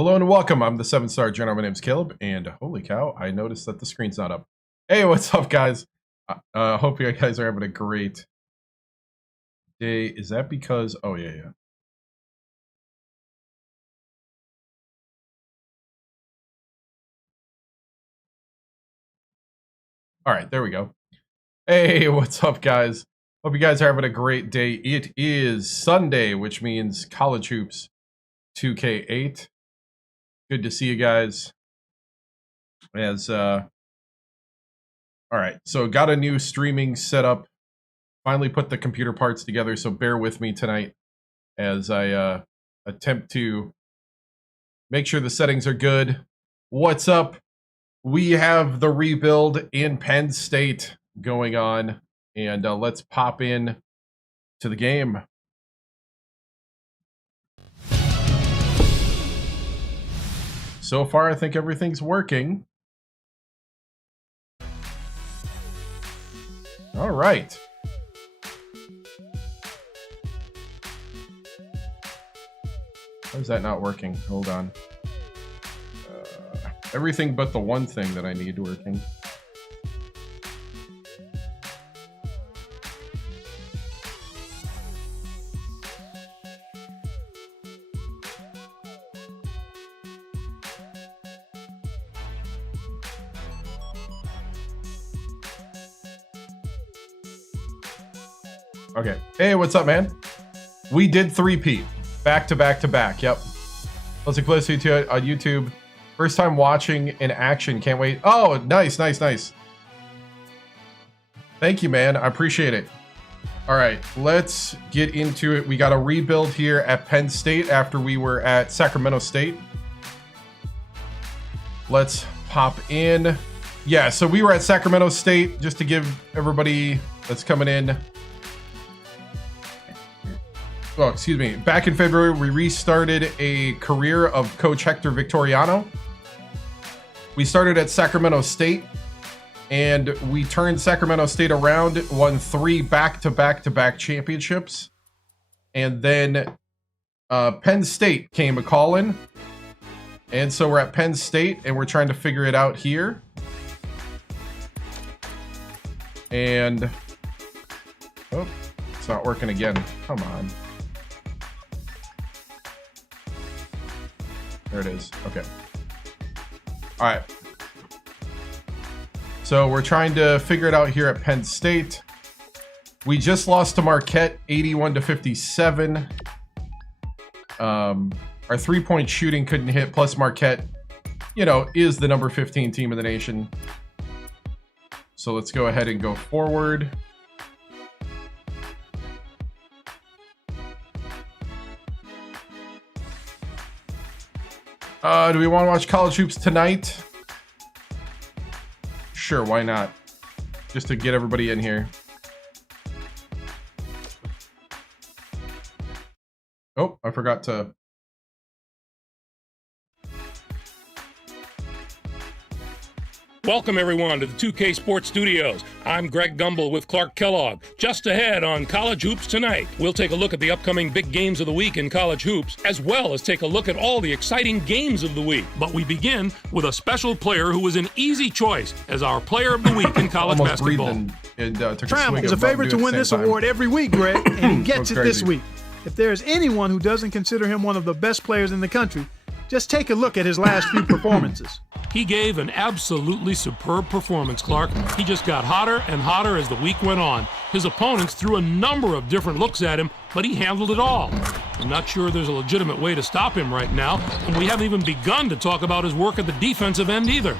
Hello and welcome. I'm the 7-star general. My name's Caleb, and holy cow, I noticed that the screen's not up. Hey, what's up, guys? Hope you guys are having a great day. Is that because... Oh, yeah. All right, there we go. Hey, what's up, guys? Hope you guys are having a great day. It is Sunday, which means College Hoops 2K8. Good to see you guys. All right, so got a new streaming setup. Finally put the computer parts together, so bear with me tonight as I attempt to make sure the settings are good. What's up? We have the rebuild in Penn State going on, and let's pop in to the game. So far, I think everything's working. All right. Why is that not working? Hold on. Everything but the one thing that I need working. Okay. Hey, what's up, man? We did three-peat. Back to back to back. Yep. Let's look closely to it on YouTube. First time watching in action. Can't wait. Oh, nice. Thank you, man. I appreciate it. All right, let's get into it. We got a rebuild here at Penn State after we were at Sacramento State. Let's pop in. Yeah, so we were at Sacramento State, just to give everybody that's coming in. Oh, excuse me. Back in February, we restarted a career of Coach Hector Victoriano. We started at Sacramento State, and we turned Sacramento State around, won 3 back-to-back championships. And then Penn State came a-calling. And so we're at Penn State, and we're trying to figure it out here. And... oh, it's not working again. Come on. There it is. Okay. All right. So we're trying to figure it out here at Penn State. We just lost to Marquette, 81-57. Our three-point shooting couldn't hit. Plus Marquette, you know, is the number 15 team in the nation. So let's go ahead and go forward. Do we want to watch College Hoops tonight? Sure, why not? Just to get everybody in here. Oh, I forgot to... Welcome, everyone, to the 2K Sports Studios. I'm Greg Gumbel with Clark Kellogg. Just ahead on College Hoops tonight, we'll take a look at the upcoming big games of the week in college hoops, as well as take a look at all the exciting games of the week. But we begin with a special player who was an easy choice as our player of the week in college basketball. Trammell is a favorite to win this award every week, Greg, and he gets it this week. If there is anyone who doesn't consider him one of the best players in the country, just take a look at his last few performances. He gave an absolutely superb performance, Clark. He just got hotter and hotter as the week went on. His opponents threw a number of different looks at him, but he handled it all. I'm not sure there's a legitimate way to stop him right now, and we haven't even begun to talk about his work at the defensive end either.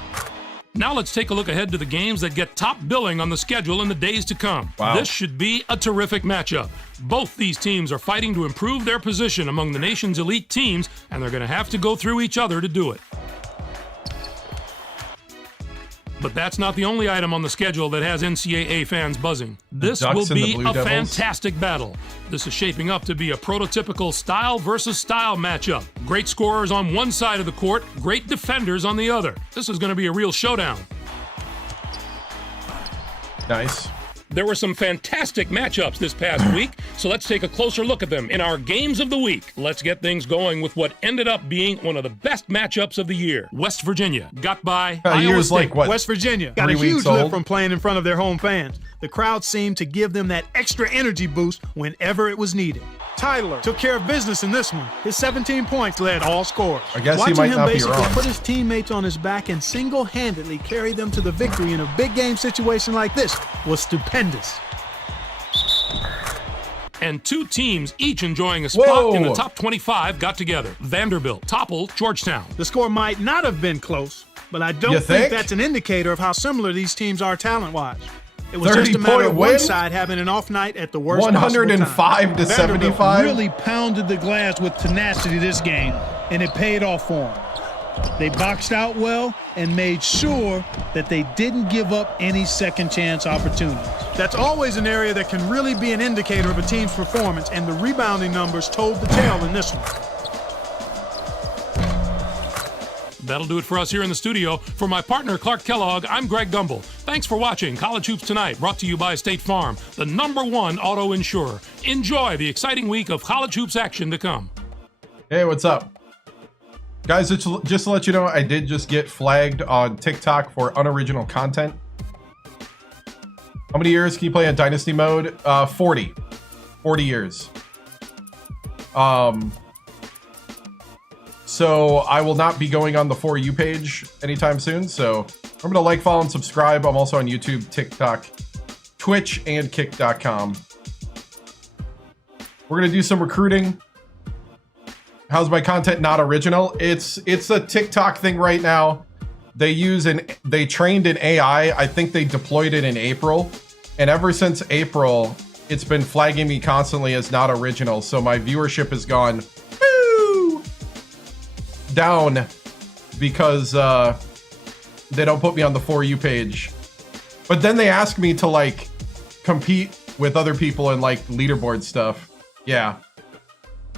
Now let's take a look ahead to the games that get top billing on the schedule in the days to come. Wow. This should be a terrific matchup. Both these teams are fighting to improve their position among the nation's elite teams, and they're going to have to go through each other to do it. But that's not the only item on the schedule that has NCAA fans buzzing. This will be a fantastic battle. This is shaping up to be a prototypical style versus style matchup. Great scorers on one side of the court, great defenders on the other. This is going to be a real showdown. Nice. There were some fantastic matchups this past week, so let's take a closer look at them in our Games of the Week. Let's get things going with what ended up being one of the best matchups of the year. West Virginia got by Iowa State. Like what? West Virginia got a huge lift from playing in front of their home fans. The crowd seemed to give them that extra energy boost whenever it was needed. Tyler took care of business in this one. His 17 points led all scorers. I guess Watching he might him not be basically wrong. put his teammates on his back and single-handedly carry them to the victory in a big game situation like this was stupendous. And two teams, each enjoying a spot in the top 25, got together. Vanderbilt toppled Georgetown. The score might not have been close, but I don't think that's an indicator of how similar these teams are talent-wise. It was just a matter of one side having an off night at the worst 105 to 75. Really pounded the glass with tenacity this game, and it paid off for them. They boxed out well and made sure that they didn't give up any second chance opportunities. That's always an area that can really be an indicator of a team's performance, and the rebounding numbers told the tale in this one. That'll do it for us here in the studio. For my partner, Clark Kellogg, I'm Greg Gumbel. Thanks for watching College Hoops Tonight, brought to you by State Farm, the #1 auto insurer. Enjoy the exciting week of college hoops action to come. Hey, what's up? Guys, just to let you know, I did just get flagged on TikTok for unoriginal content. How many years can you play in Dynasty mode? 40. 40 years. So I will not be going on the For You page anytime soon. So remember to like, follow, and subscribe. I'm also on YouTube, TikTok, Twitch, and Kick.com. We're going to do some recruiting. How's my content not original? It's a TikTok thing right now. They trained an AI. I think they deployed it in April. And ever since April, it's been flagging me constantly as not original. So my viewership has gone down because they don't put me on the For You page. But then they ask me to like compete with other people in like leaderboard stuff. Yeah.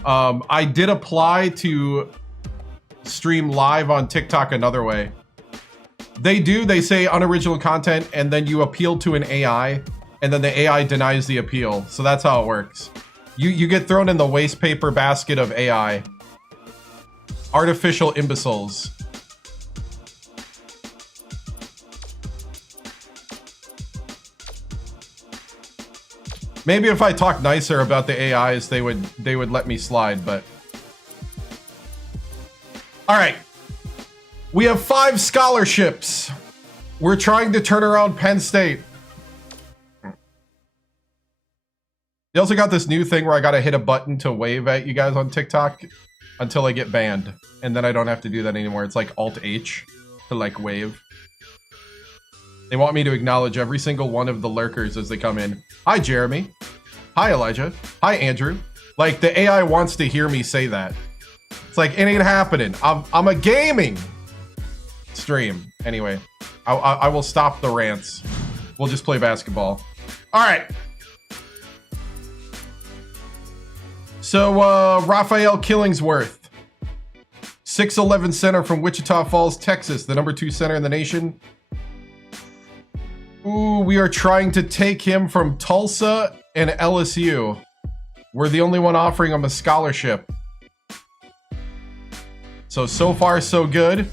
I did apply to stream live on TikTok another way. They say unoriginal content, and then you appeal to an AI, and then the AI denies the appeal. So that's how it works. You get thrown in the waste paper basket of AI. Artificial imbeciles. Maybe if I talk nicer about the AIs, they would let me slide, but all right. We have 5 scholarships. We're trying to turn around Penn State. They also got this new thing where I got to hit a button to wave at you guys on TikTok until I get banned, and then I don't have to do that anymore. It's like Alt-H to like wave. They want me to acknowledge every single one of the lurkers as they come in. Hi, Jeremy. Hi, Elijah. Hi, Andrew. Like, the AI wants to hear me say that. It's like, it ain't happening. I'm a gaming stream. Anyway, I will stop the rants. We'll just play basketball. All right. So, Raphael Killingsworth, 6'11" center from Wichita Falls, Texas, the #2 center in the nation. Ooh, we are trying to take him from Tulsa and LSU. We're the only one offering him a scholarship. So far, so good.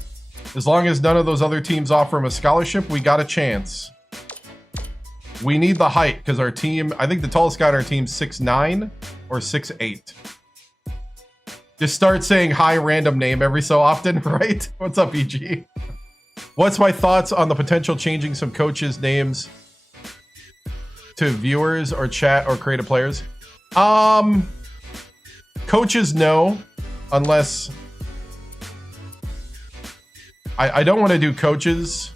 As long as none of those other teams offer him a scholarship, we got a chance. We need the height because our team, I think the tallest guy on our team is 6'9" or 6'8". Just start saying hi random name every so often, right? What's up, EG? What's my thoughts on the potential changing some coaches' names to viewers or chat or creative players? Coaches, no, unless I don't want to do coaches,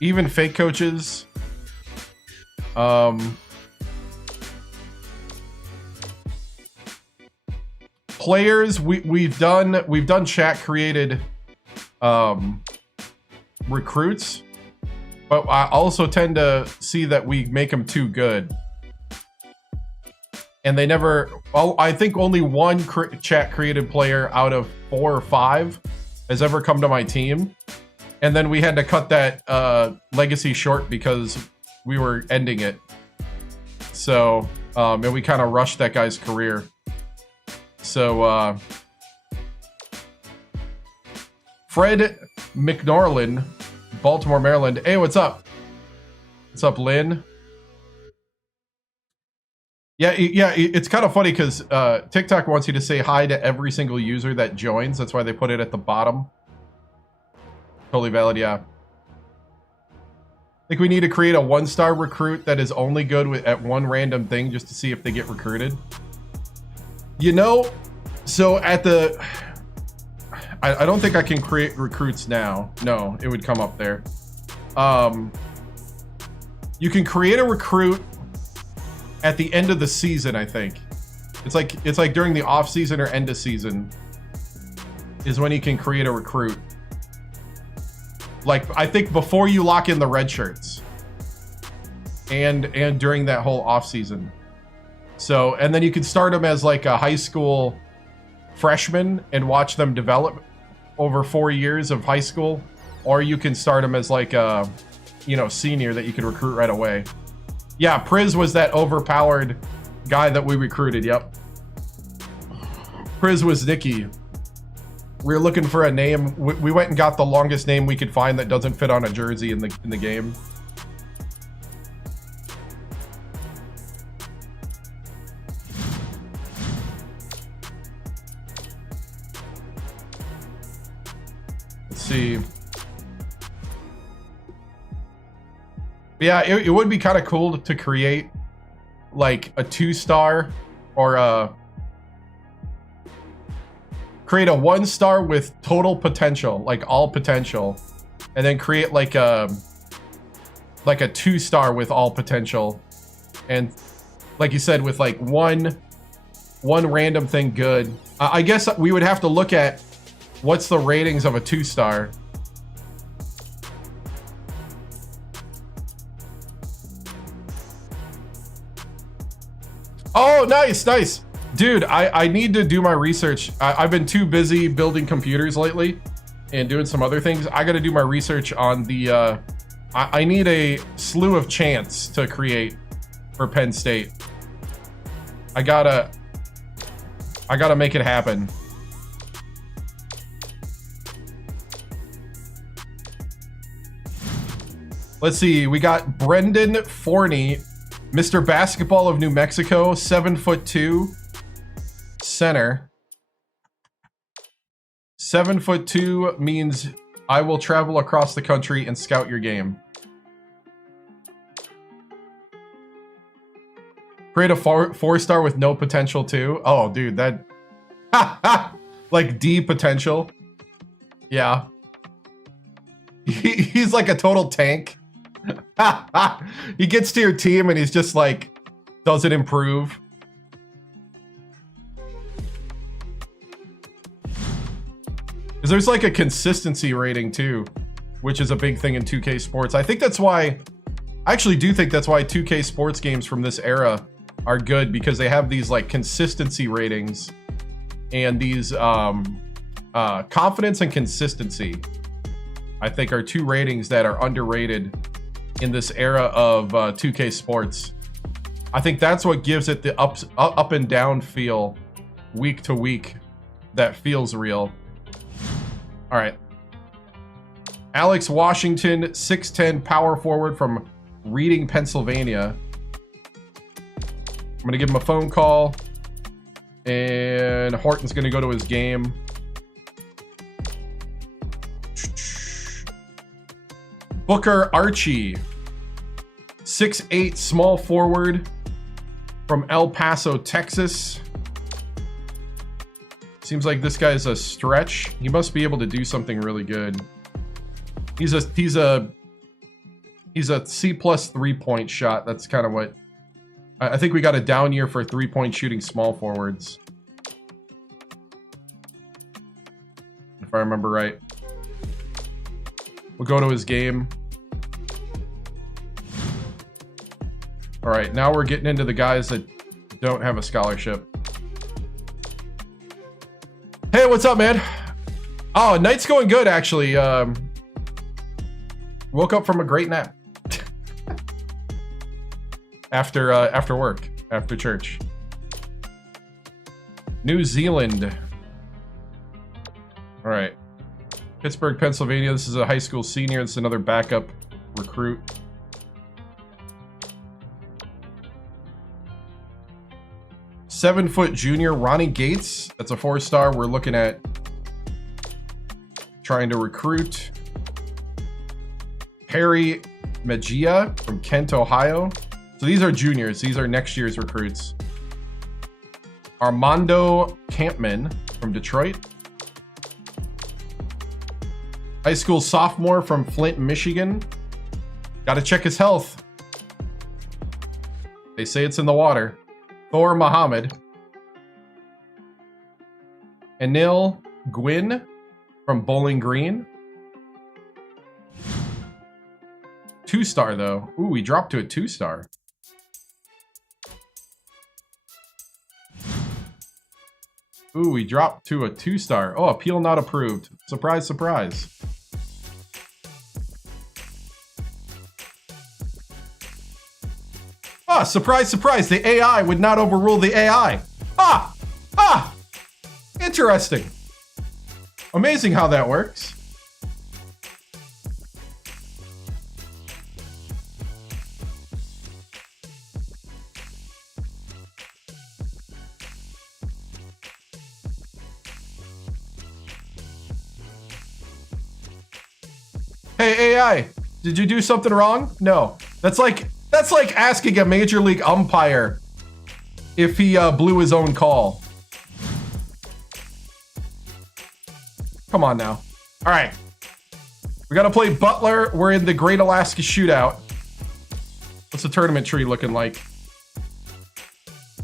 even fake coaches. Players, we've done chat created recruits, but I also tend to see that we make them too good, and they never. Well, I think only one chat created player out of 4 or 5 has ever come to my team, and then we had to cut that legacy short because we were ending it. So, and we kind of rushed that guy's career. So, Fred McNorlin, Baltimore, Maryland. Hey, what's up? What's up, Lynn? Yeah, it's kind of funny because TikTok wants you to say hi to every single user that joins. That's why they put it at the bottom. Totally valid, yeah. I think we need to create a 1-star recruit that is only good at one random thing just to see if they get recruited. You know, so at the... I don't think I can create recruits now. No, it would come up there. You can create a recruit at the end of the season, I think. It's like during the off season or end of season is when you can create a recruit. Like, I think before you lock in the red shirts and during that whole off season. So, and then you can start them as like a high school freshman and watch them develop over 4 years of high school, or you can start them as like a, you know, senior that you can recruit right away. Yeah, Priz was that overpowered guy that we recruited. Yep. Priz was Nicky. We were looking for a name. We went and got the longest name we could find that doesn't fit on a jersey in the game. Let's see. Yeah, it would be kind of cool to create like a 2-star or create a 1-star with total potential, like all potential, and then create like a 2-star with all potential, and like you said, with like one random thing good. I guess we would have to look at what's the ratings of a 2-star. Oh, nice. Dude, I need to do my research. I've been too busy building computers lately and doing some other things. I got to do my research on the... I need a slew of chants to create for Penn State. I gotta make it happen. Let's see. We got Brendan Forney, Mr. Basketball of New Mexico, 7'2", center. 7'2" means I will travel across the country and scout your game. Create a 4-star with no potential too. Oh, dude, that like D potential. Yeah. He's like a total tank. He gets to your team and he's just like doesn't improve. Because there's like a consistency rating too, which is a big thing in 2K Sports. I think that's why, I actually do think that's why 2K Sports games from this era are good, because they have these like consistency ratings and these confidence and consistency, I think, are two ratings that are underrated in this era of 2K Sports. I think that's what gives it the up and down feel week to week that feels real. All right. Alex Washington, 6'10", power forward from Reading, Pennsylvania. I'm going to give him a phone call, and Horton's going to go to his game. Booker Archie, 6'8", small forward from El Paso, Texas. Seems like this guy's a stretch. He must be able to do something really good. He's a C+ 3-point shot. That's kind of what I think we got a down year for 3-point shooting small forwards, if I remember right. We'll go to his game. All right, now we're getting into the guys that don't have a scholarship. Hey, what's up, man? Oh, night's going good, actually. Woke up from a great nap. after work, after church. New Zealand. All right. Pittsburgh, Pennsylvania. This is a high school senior. This is another backup recruit. Seven-foot junior Ronnie Gates. That's a 4-star. We're looking at trying to recruit. Perry Magia from Kent, Ohio. So these are juniors. These are next year's recruits. Armando Campman from Detroit. High school sophomore from Flint, Michigan. Got to check his health. They say it's in the water. Thor Muhammad. Anil Gwynn from Bowling Green. 2-star though. Ooh, we dropped to a 2-star. Ooh, we dropped to a 2-star. Oh, appeal not approved. Surprise, surprise. Ah, surprise, surprise. The AI would not overrule the AI. Interesting. Amazing how that works. Hey, AI, did you do something wrong? No. That's like asking a major league umpire if he blew his own call. Come on now. All right. We got to play Butler. We're in the Great Alaska Shootout. What's the tournament tree looking like?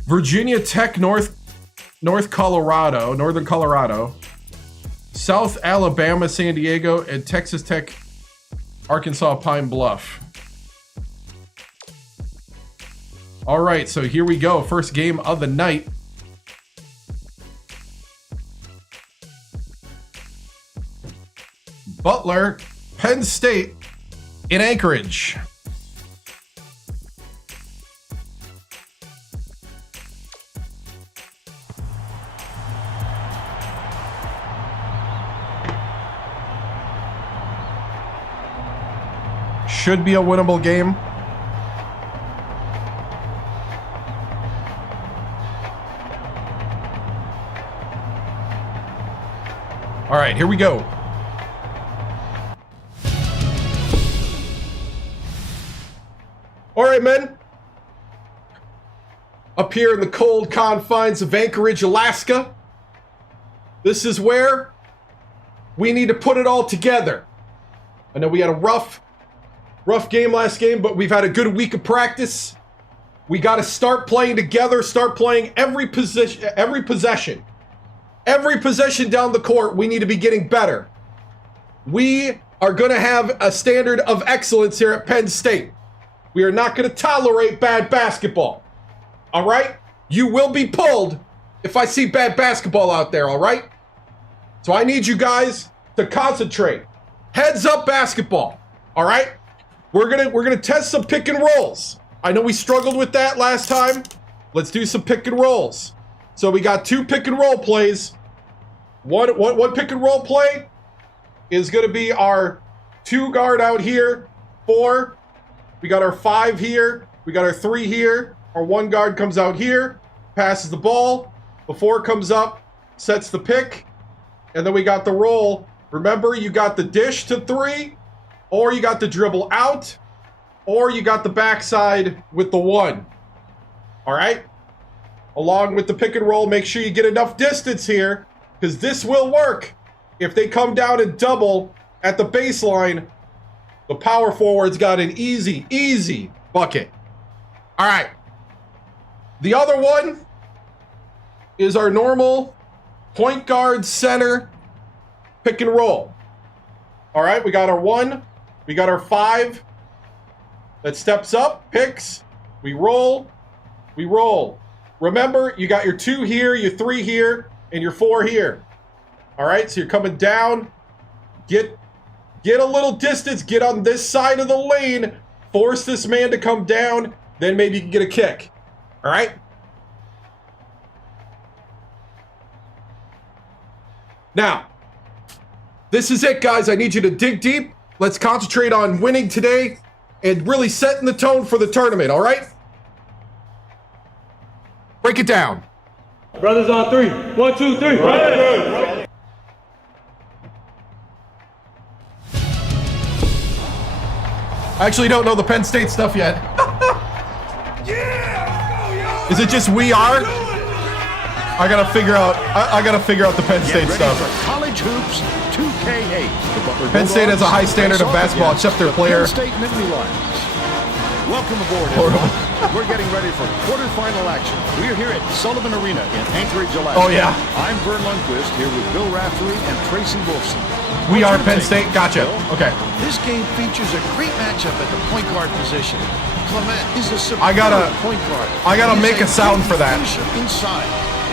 Virginia Tech, Northern Colorado, South Alabama, San Diego, and Texas Tech, Arkansas, Pine Bluff. All right, so here we go. First game of the night. Butler, Penn State in Anchorage. Should be a winnable game. All right, here we go. All right, men. Up here in the cold confines of Anchorage, Alaska, this is where we need to put it all together. I know we had a rough game last game, but we've had a good week of practice. We got to start playing together, start playing every possession down the court. We need to be getting better. We are going to have a standard of excellence here at Penn State. We are not going to tolerate bad basketball. All right? You will be pulled if I see bad basketball out there, all right? So I need you guys to concentrate. Heads up basketball. All right? We're gonna test some pick and rolls. I know we struggled with that last time. Let's do some pick and rolls. So we got 2 pick and roll plays. One pick and roll play is gonna be our 2 guard out here. 4. We got our 5 here. We got our 3 here. Our 1 guard comes out here, passes the ball. The 4 comes up, sets the pick, and then we got the roll. Remember, you got the dish to 3. Or you got the dribble out, or you got the backside with the 1. All right? Along with the pick and roll, make sure you get enough distance here, because this will work. If they come down and double at the baseline, the power forward's got an easy bucket. All right. The other one is our normal point guard center pick and roll. All right, we got our 1. We got our 5 that steps up, picks, we roll. Remember, you got your 2 here, your 3 here, and your 4 here. All right, so you're coming down, get a little distance, get on this side of the lane, force this man to come down, then maybe you can get a kick. All right? Now, this is it, guys. I need you to dig deep. Let's concentrate on winning today and really setting the tone for the tournament, all right? Break it down. Brothers on 3. 1, 2, 3. Right. I actually don't know the Penn State stuff yet. Is it just we are? I gotta figure out. I gotta figure out the Penn State stuff. College hoops 2K8. Penn State has a high standard of basketball, except their player. Penn State Nittany Lions. Welcome aboard, everyone. We're getting ready for quarterfinal action. We're here at Sullivan Arena in Anchorage, Alaska. Oh yeah. I'm Vern Lundquist here with Bill Raftery and Tracy Wolfson. We are Penn State. Gotcha. Okay. This game features a great matchup at the point guard position. Clement is a superb point guard. I gotta make a sound for that. Inside.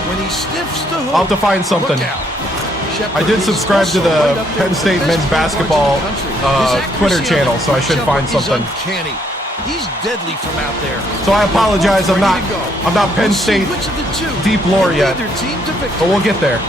When he sniffs the hoop, I'll have to find something. I did subscribe to the Penn State men's basketball Twitter channel, so I should find something. He's deadly from out there. So I apologize. I'm not Penn State deep lore yet, but we'll get there.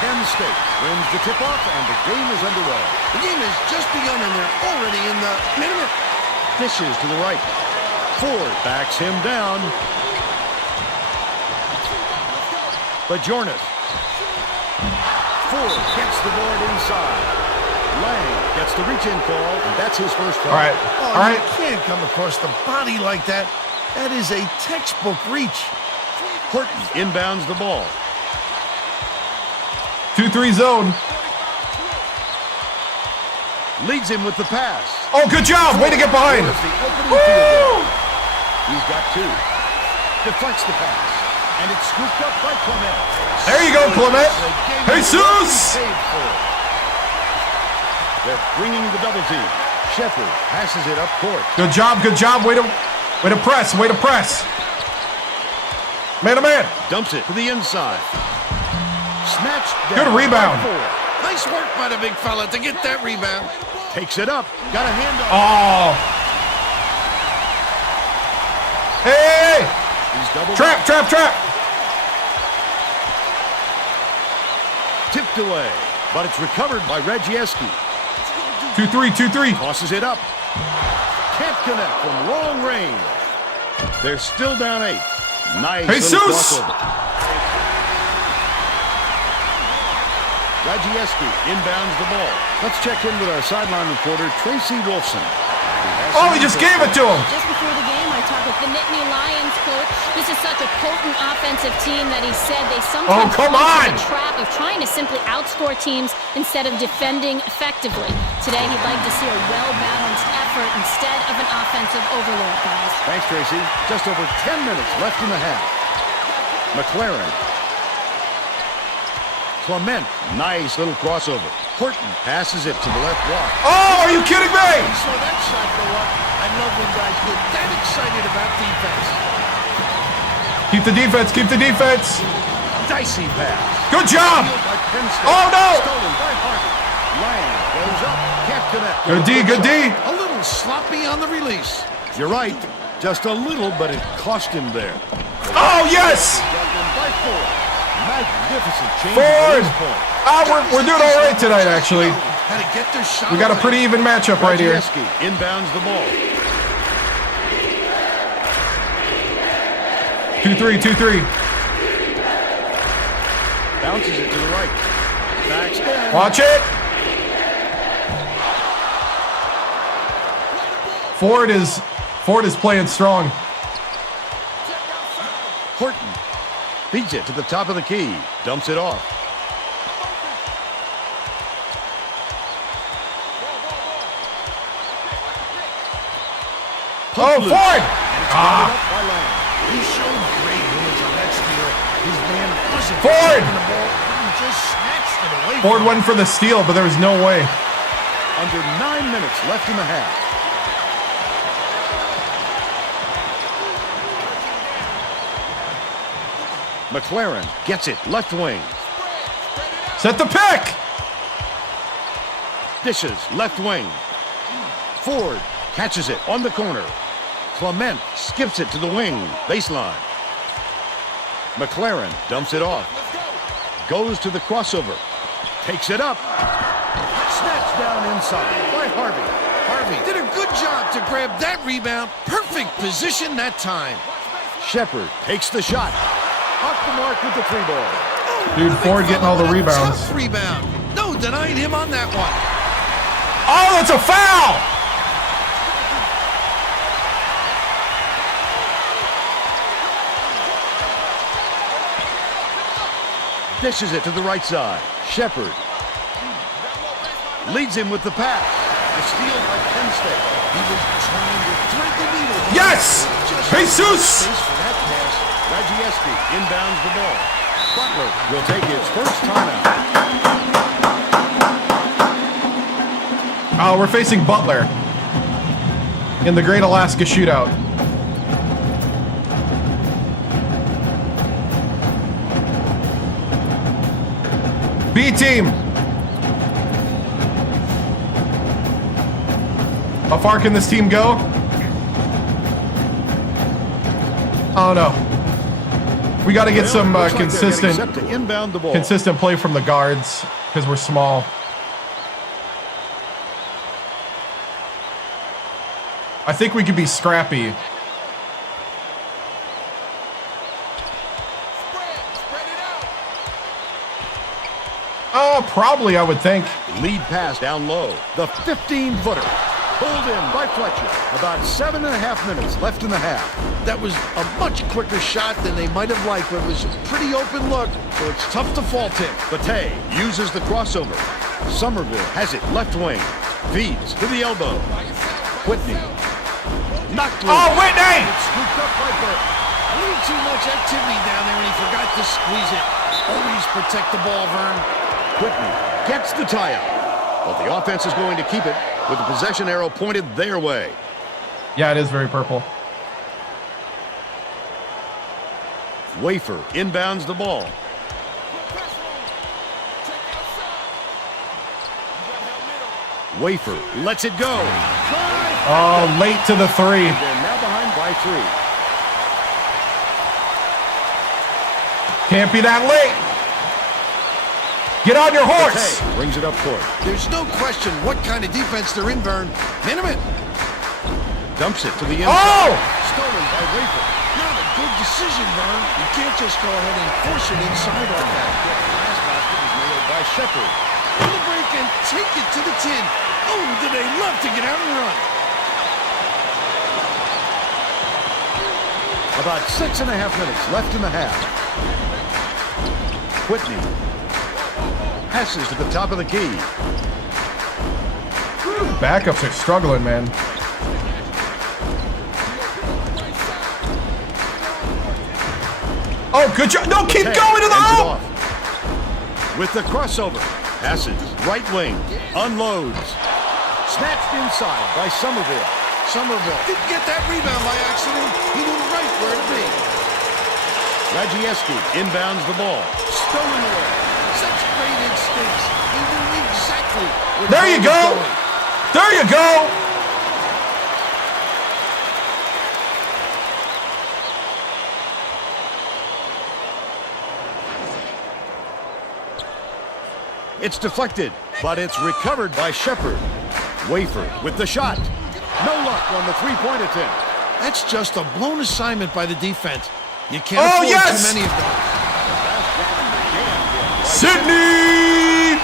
Penn State wins the tip-off, and the game is underway. The game has just begun, and they're already in the minimum. Dishes to the right. Ford backs him down. Bajornis. Ford gets the board inside. Lang gets the reach-in call, and that's his first foul. All right. Oh, All right. You can't come across the body like that. That is a textbook reach. Horton inbounds the ball. 2-3 zone. Leads him with the pass. Oh, good job. Way to get behind. Woo! He's got 2. Deflects the pass. And it's scooped up by Clement. There you go, Clement. Jesus! They're bringing the double team. Shepard passes it up court. Good job. Good job. Way to press. Way to press. Man to man. Dumps it to the inside. Snatched down. Good rebound. Nice work by the big fella to get that rebound. Takes it up. Got a hand on. Oh. Hey! He's double. Trap. Tipped away. But it's recovered by Regieski. 2-3. Tosses it up. Can't connect from long range. They're still down 8. Nice. Jesus! Regieski inbounds the ball. Let's check in with our sideline reporter, Tracy Wolfson. Oh, he just gave it to him. Just before the game, I talked with the Nittany Lions coach. This is such a potent offensive team that he said they sometimes fall into the trap of trying to simply outscore teams instead of defending effectively. Today, he'd like to see a well-balanced effort instead of an offensive overload, guys. Thanks, Tracy. Just over 10 minutes left in the half. McLaren. Clement, nice little crossover. Horton passes it to the left block. Oh, are you kidding me? So that shot go up. I love when guys get that excited about defense. Keep the defense. Keep the defense. Dicey pass. Good job. Oh, no. Stolen by Hardy. Lang goes up. Can't connect. Good D. Good D. A little sloppy on the release. You're right. Just a little, but it cost him there. Oh, yes. By Ford. Magnificent change. Ford. We're doing all right tonight, actually. Had to get their shot. We got a pretty even matchup right here. Inbounds the ball. 2-3. Bounces it to the right. Backs down. Watch it. Ford is playing strong. Horton beats it to the top of the key. Dumps it off. Oh, Ford! He showed great hands on that steal. His man wasn't Ford! the ball. He just snatched it away. Ford went for the steal, but there was no way. Under 9 minutes left in the half. McLaren gets it left wing. Set the pick. Dishes left wing. Ford catches it on the corner. Clement skips it to the wing. Baseline. McLaren dumps it off. Goes to the crossover. Takes it up. Snatched down inside by Harvey. Harvey did a good job to grab that rebound. Perfect position that time. Shepard takes the shot. Off the mark with the 3-ball. Dude, Ford getting all the rebounds. Tough rebound. No denying him on that one. Oh, that's a foul! Dishes it to the right side. Shepard leads him with the pass. The steal by Penn State. He was trying to thread the needle. Yes! Jesus! For that pass, Radzieski inbounds the ball. Butler will take his first timeout. Oh, we're facing Butler in the Great Alaska Shootout. B team. How far can this team go? Oh no. We got to get some consistent play from the guards because we're small. I think we could be scrappy. Oh, probably, I would think. Lead pass down low. The 15-footer. Pulled in by Fletcher. About 7.5 minutes left in the half. That was a much quicker shot than they might have liked, but it was a pretty open look, so it's tough to fault him. Batey uses the crossover. Somerville has it left wing. Feeds to the elbow. Whitney. Knocked loose. Oh, Whitney! Scooped up by Burke. A little too much activity down there, and he forgot to squeeze it. Always protect the ball, Vern. Whitney gets the tie-up. But the offense is going to keep it with the possession arrow pointed their way. Yeah, it is very purple. Wafer inbounds the ball. Wafer lets it go. Oh, late to the 3. They're now behind by 3. Can't be that late. Get on your horse. Batey brings it up court. There's no question what kind of defense they're in, Vern. Minimum. Dumps it to the inside. Oh! Stolen by Wafer. Not a good decision, Vern. You can't just go ahead and force it inside like that. The last basket is nailed by Shepard. On the break and take it to the 10. Oh, do they love to get out and run. About 6.5 minutes left in the half. Whitney passes to the top of the key. Backups are struggling, man. Oh, good job. No, keep going to the hole. With the crossover. Passes. Right wing. Unloads. Snatched inside by Somerville. Somerville didn't get that rebound by accident. He knew right where to be. Radzieski inbounds the ball. Stolen away. Such great instincts. He knew exactly where there you go. There you go. It's deflected, but it's recovered by Shepard. Wafer with the shot. No luck on the three-point attempt. That's just a blown assignment by the defense. You can't afford too many of those. Sydney!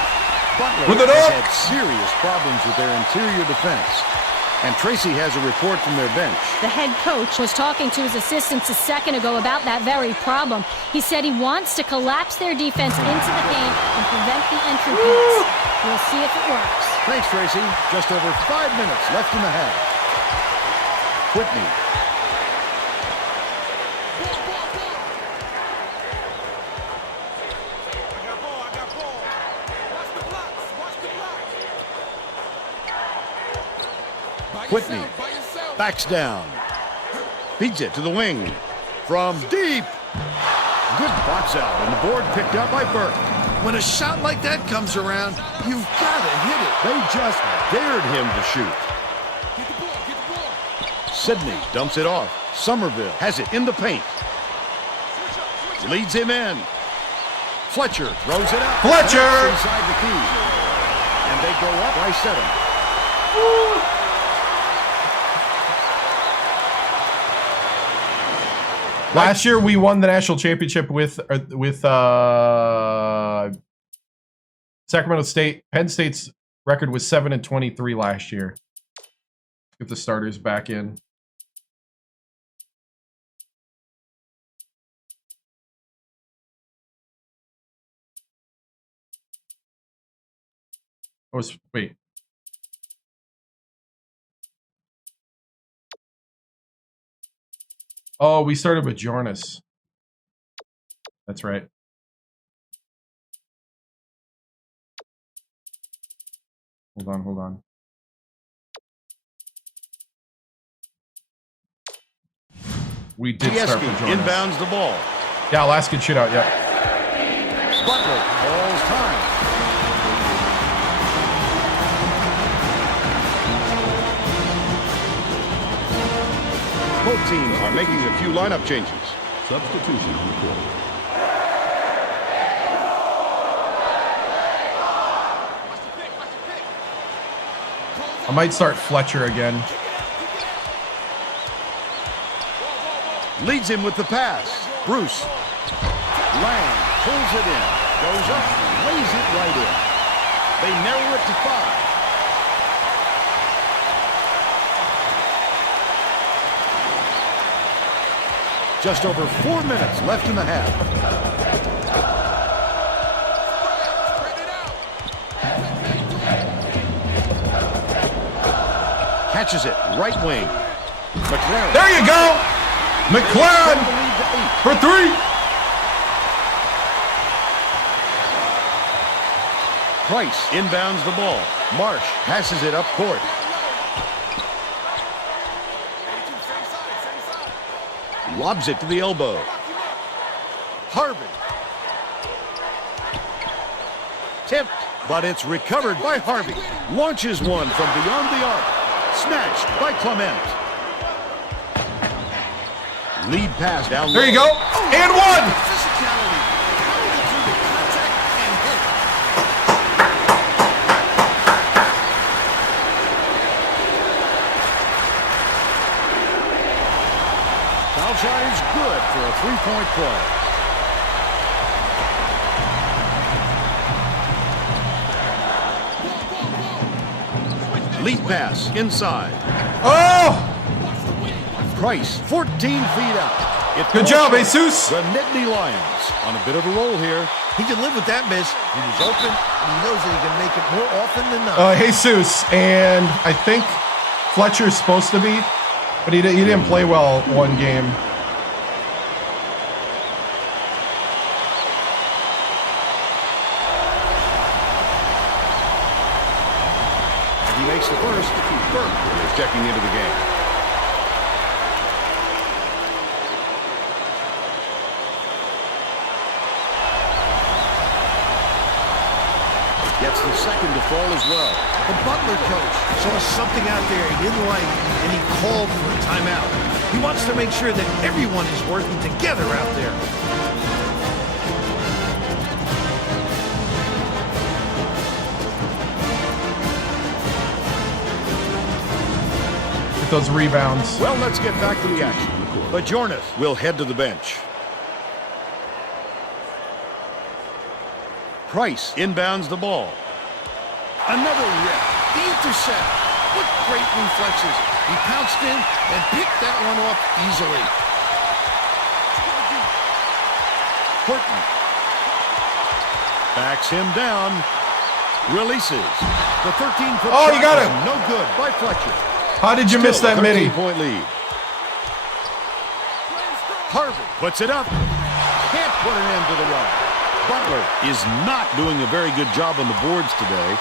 Butler with it up. had serious problems with their interior defense. And Tracy has a report from their bench. The head coach was talking to his assistants a second ago about that very problem. He said he wants to collapse their defense into the paint and prevent the entry pass. We'll see if it works. Thanks, Tracy. Just over 5 minutes left in the half. Whitney. Whitney backs down. Feeds it to the wing. From deep. good box out, and the board picked up by Burke. When a shot like that comes around, you've got to hit it. They just dared him to shoot. Sidney dumps it off. Somerville has it in the paint. Leads him in. Fletcher throws it out. Fletcher! Inside the key. And they go up by 7. Last year we won the national championship with Sacramento State. Penn State's record was 7-23 last year. Get the starters back in. Wait. Oh, we started with Jornis. That's right. Hold on. We did start with Jornis. Inbounds the ball. Yeah, last good shootout, yeah. Butler calls time. Both teams are making a few lineup changes. Substitution on the court. I might start Fletcher again. Leads him with the pass. Bruce. Lang pulls it in. Goes up, lays it right in. They narrow it to 5. Just over 4 minutes left in the half. Catches it, right wing. McLaren. There you go! McLaren for 3. Price inbounds the ball. Marsh passes it up court. Lobs it to the elbow. Harvey. Tipped, but it's recovered by Harvey. Launches one from beyond the arc. Snatched by Clement. Lead pass down There you low. go. And 1. Physicality. Pounded through the contact and hit. Foul shot is good for a 3-point play. Lead pass inside. Oh! Price, 14 feet out. Good job, Jesus. The Nittany Lions on a bit of a roll here. He can live with that miss. He was open, and he knows that he can make it more often than not. Jesus, and I think Fletcher's supposed to be, but he didn't play well one game. He makes the first. Burke is checking into the game. Gets the second to fall as well. The Butler coach saw something out there he didn't like, and he called for a timeout. He wants to make sure that everyone is working together out there. Get those rebounds. Well, let's get back to the action. But Jornis will head to the bench. Price inbounds the ball. Another rip. The intercept. What great reflexes. He pounced in and picked that one off easily. Horton backs him down. Releases. The 13-foot Oh, you got shot him. is no good by Fletcher. How did you miss that mini? 13-point lead. Harvey puts it up. Can't put an end to the run. Butler is not doing a very good job on the boards today.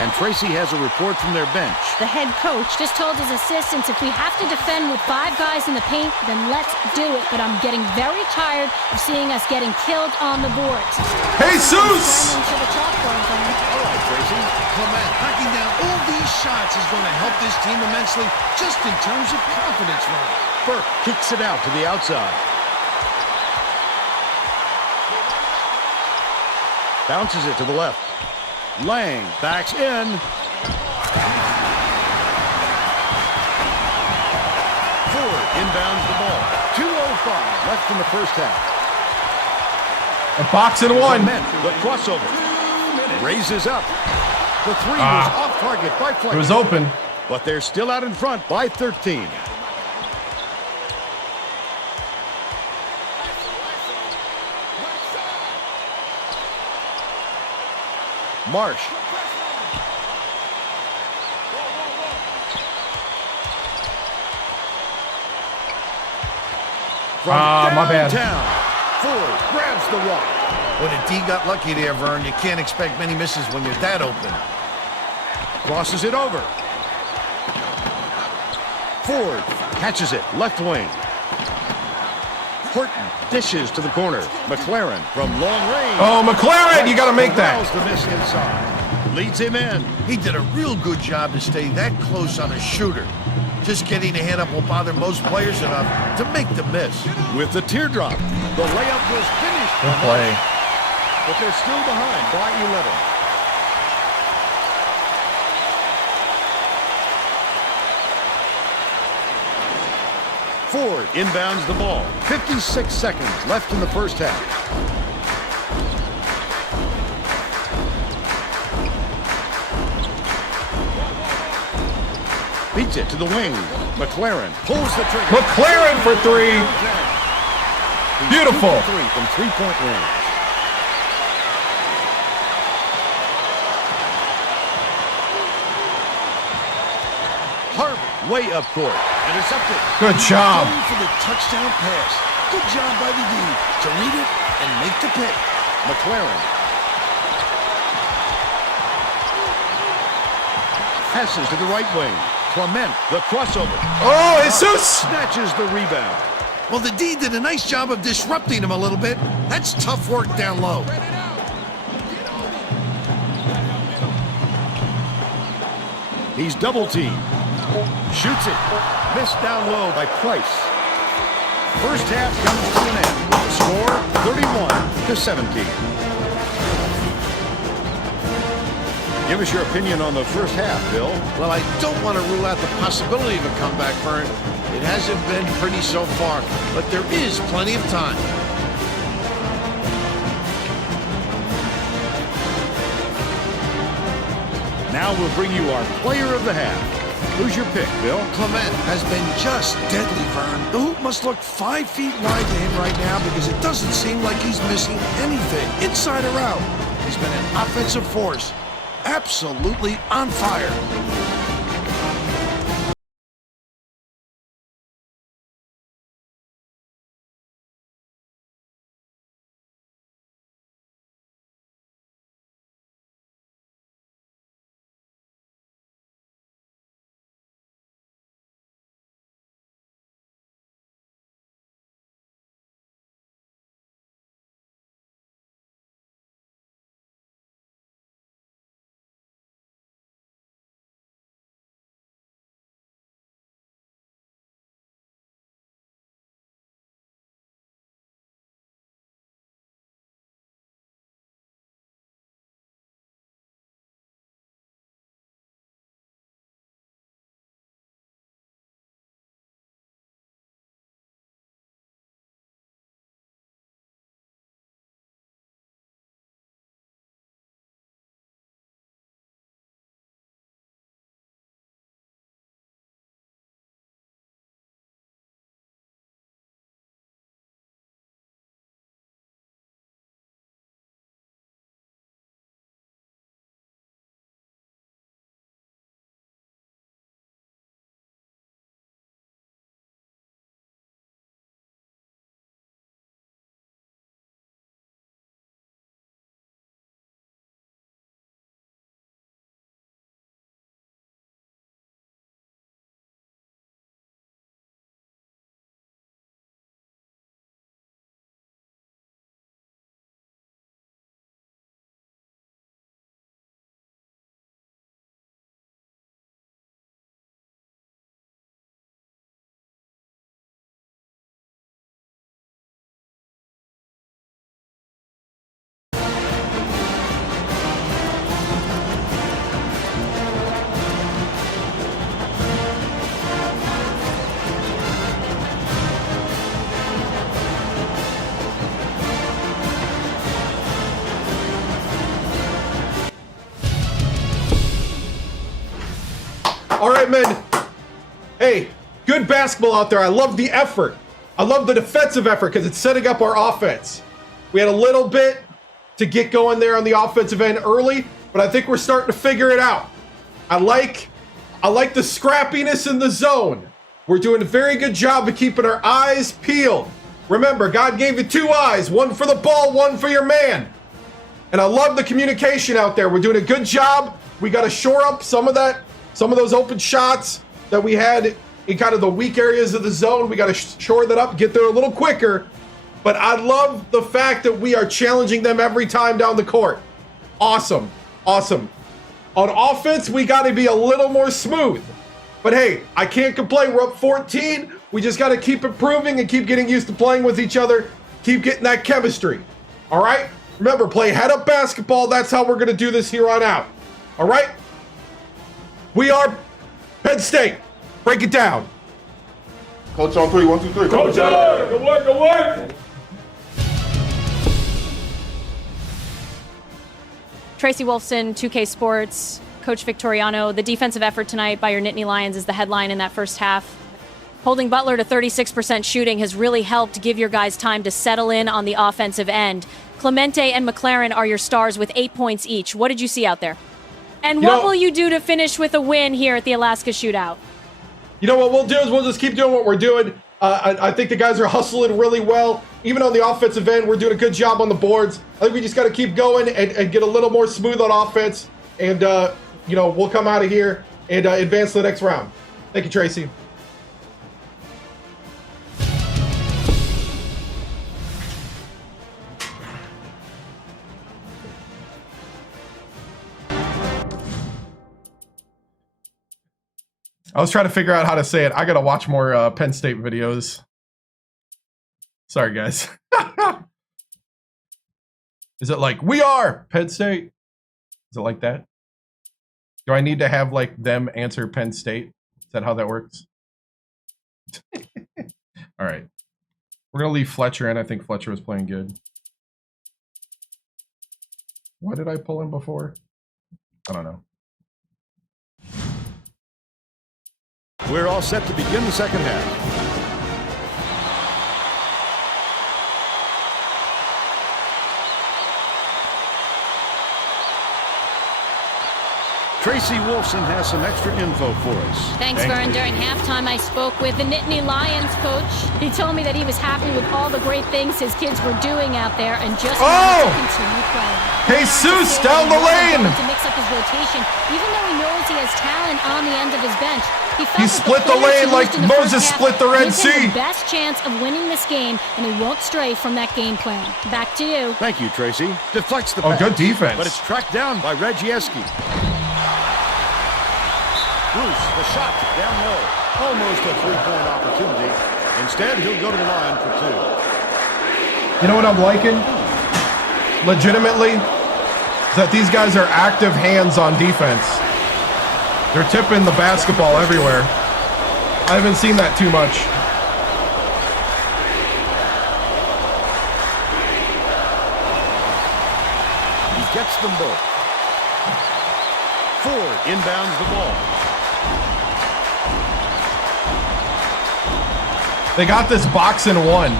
And Tracy has a report from their bench. The head coach just told his assistants, if we have to defend with 5 guys in the paint, then let's do it. But I'm getting very tired of seeing us getting killed on the boards. Jesus! All right, Tracy. Clement, knocking down all these shots is going to help this team immensely just in terms of confidence runs. Burke kicks it out to the outside. Bounces it to the left. Lang backs in. Ford inbounds the ball. 2:05 left in the first half. A box and one. The crossover. Raises up. The three was off target by Fletcher. It was open. But they're still out in front by 13. Marsh. From my bad. downtown, Ford grabs the rock. When a D got lucky there, Vern, you can't expect many misses when you're that open. Crosses it over. Ford catches it, left wing. Horton dishes to the corner. McLaren from long range. Oh, McLaren, you got to make that. Allows the miss inside. Leads him in. He did a real good job to stay that close on a shooter. Just getting a hand up will bother most players enough to make the miss. With the teardrop, the layup was finished. Good play. But they're still behind by 11. Ford inbounds the ball. 56 seconds left in the first half. Beats it to the wing. McLaren pulls the trigger. McLaren for 3. Beautiful. 2 for 3 from three-point range. Harvey way up court. Intercepted. Good job. Going for the touchdown pass. Good job by the D to read it and make the pick. McLaren passes to the right wing. Clement, the crossover. Oh, Jesus! Snatches the rebound. Well, the D did a nice job of disrupting him a little bit. That's tough work down low. He's double-teamed. Shoots it. Missed down low by Price. First half comes to an end. Score 31-17. Give us your opinion on the first half, Bill. Well, I don't want to rule out the possibility of a comeback, Vern. It hasn't been pretty so far, but there is plenty of time. Now we'll bring you our player of the half. Who's your pick, Bill? Clement has been just deadly, Vern. The hoop must look 5 feet wide to him right now because it doesn't seem like he's missing anything, inside or out. He's been an offensive force. Absolutely on fire. All right, men. Hey, good basketball out there. I love the effort. I love the defensive effort because it's setting up our offense. We had a little bit to get going there on the offensive end early, but I think we're starting to figure it out. I like the scrappiness in the zone. We're doing a very good job of keeping our eyes peeled. Remember, God gave you 2 eyes, one for the ball, one for your man. And I love the communication out there. We're doing a good job. We got to shore up some of those open shots that we had in kind of the weak areas of the zone. We got to shore that up, get there a little quicker. But I love the fact that we are challenging them every time down the court. Awesome. Awesome. On offense, we got to be a little more smooth. But hey, I can't complain. We're up 14. We just got to keep improving and keep getting used to playing with each other. Keep getting that chemistry. All right? Remember, play head-up basketball. That's how we're going to do this here on out. All right? We are Penn State. Break it down. Coach on 3, 1, 2, 3. Coach, good work, good work. Tracy Wolfson, 2K Sports, Coach Victoriano. The defensive effort tonight by your Nittany Lions is the headline in that first half. Holding Butler to 36% shooting has really helped give your guys time to settle in on the offensive end. Clemente and McLaren are your stars with 8 points each. What did you see out there? And what will you do to finish with a win here at the Alaska Shootout? You know what we'll do is we'll just keep doing what we're doing. I think the guys are hustling really well. Even on the offensive end, we're doing a good job on the boards. I think we just got to keep going and get a little more smooth on offense. And, we'll come out of here and advance to the next round. Thank you, Tracy. I was trying to figure out how to say it. I got to watch more Penn State videos. Sorry, guys. Is it like, we are Penn State? Is it like that? Do I need to have like them answer Penn State? Is that how that works? All right. We're going to leave Fletcher in. I think Fletcher was playing good. Why did I pull him before? I don't know. We're all set to begin the second half. Tracy Wolfson has some extra info for us. Thanks, Vern. During halftime, I spoke with the Nittany Lions coach. He told me that he was happy with all the great things his kids were doing out there and just wanted to continue playing. Jesus, down the lane! To mix up his rotation, even though he knows he has talent on the end of his bench. He split the lane like Moses split the Red Sea. The best chance of winning this game, and he won't stray from that game plan. Back to you. Thank you, Tracy. Deflects the pass. Good defense. But it's tracked down by Regieski. Bruce, the shot down low. Almost a three-point opportunity. Instead, he'll go to the line for 2. You know what I'm liking? Legitimately, is that these guys are active hands on defense. They're tipping the basketball everywhere. I haven't seen that too much. He gets them both. Ford inbounds the ball. They got this box in one.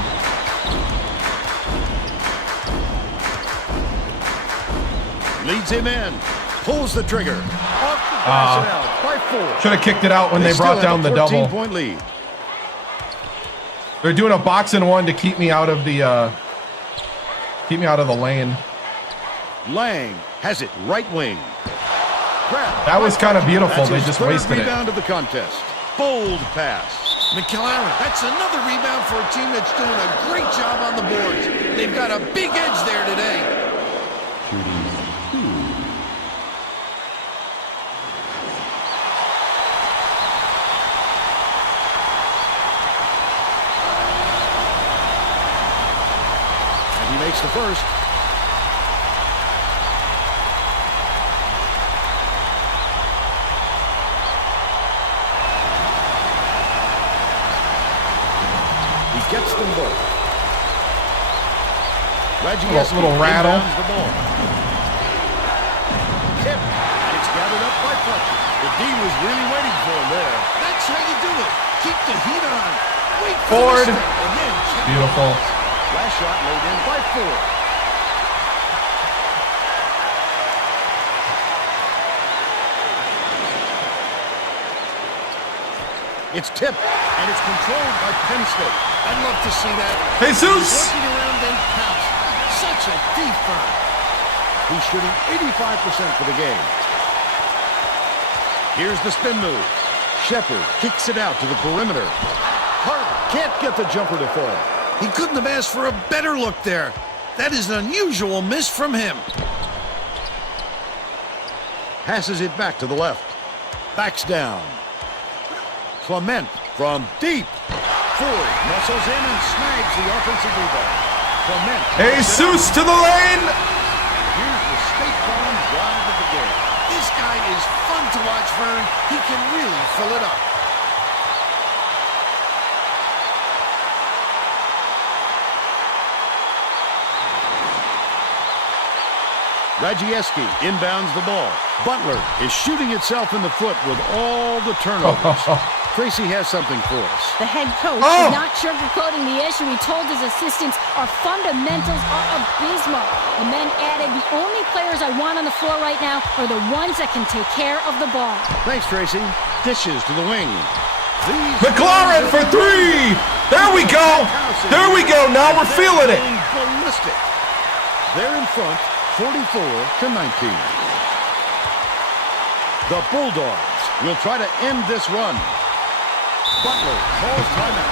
Leads him in. Pulls the trigger. Should have kicked it out when they brought down the double. 14-point lead. They're doing a box in one to keep me out of the lane. Lang has it right wing. That was kind of beautiful. They just wasted it. Rebound of the contest. Bold pass. McLaren, that's another rebound for a team that's doing a great job on the boards. They've got a big edge there today. Shooting 2. And he makes the first. Gets them both. A little rattle. The ball. Tip. It's gathered up by Fletcher. The D was was really waiting for him there. That's how you do it. Keep the heat on. Wait for Forward. the step, and then check Beautiful. Last shot laid in by Ford. It's tipped, and it's controlled by Penn State. I'd love to see that. Jesus! Working around and pounce. Such a deep burn. He's shooting 85% for the game. Here's the spin move. Shepard kicks it out to the perimeter. Hart can't get the jumper to fall. He couldn't have asked for a better look there. That is an unusual miss from him. Passes it back to the left. Backs down. Clement from deep. Ford muscles in and snags the offensive rebound. Clement. Jesus to the lane. Here's the State Farm drive of the game. This guy is fun to watch, Vern. He can really fill it up. Radzieski inbounds the ball. Butler is shooting itself in the foot with all the turnovers. Tracy has something for us. The head coach is not sugarcoating the issue. He told his assistants, our fundamentals are abysmal. The men added, the only players I want on the floor right now are the ones that can take care of the ball. Thanks, Tracy. Dishes to the wing. McLaurin for three. There we go. There we go. Now we're feeling it. Ballistic. They're in front, 44-19. The Bulldogs will try to end this run. Butler calls timeout.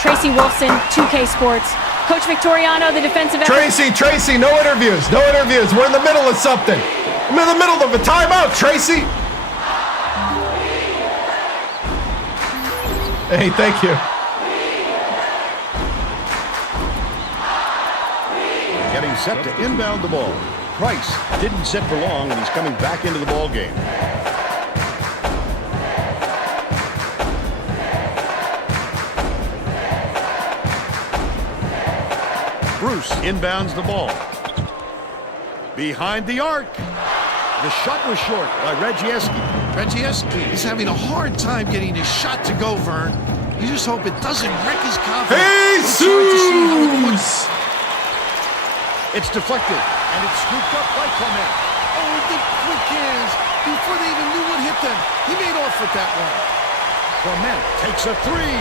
Tracy Wolfson, 2K Sports. Coach Victoriano, the defensive effort. Tracy, no interviews. No interviews. We're in the middle of something. I'm in the middle of a timeout, Tracy. Hey, thank you. Getting set to inbound the ball. Price didn't sit for long, and he's coming back into the ball game. Bruce inbounds the ball. Behind the arc. The shot was short by Radzieski. Radzieski is having a hard time getting his shot to go, Vern. You just hope it doesn't wreck his confidence. Jesus! It's deflected, and it's scooped up by Clement. Oh, the quick hands. Before they even knew what hit them, he made off with that one. Clement takes a three.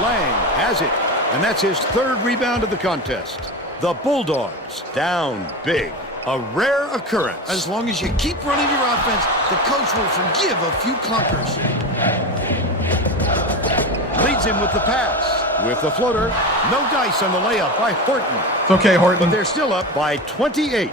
Lang has it, and that's his third rebound of the contest. The Bulldogs down big. A rare occurrence. As long as you keep running your offense, the coach will forgive a few clunkers. Leads him with the pass. With the floater, no dice on the layup by Horton. It's okay, Horton. But they're still up by 28.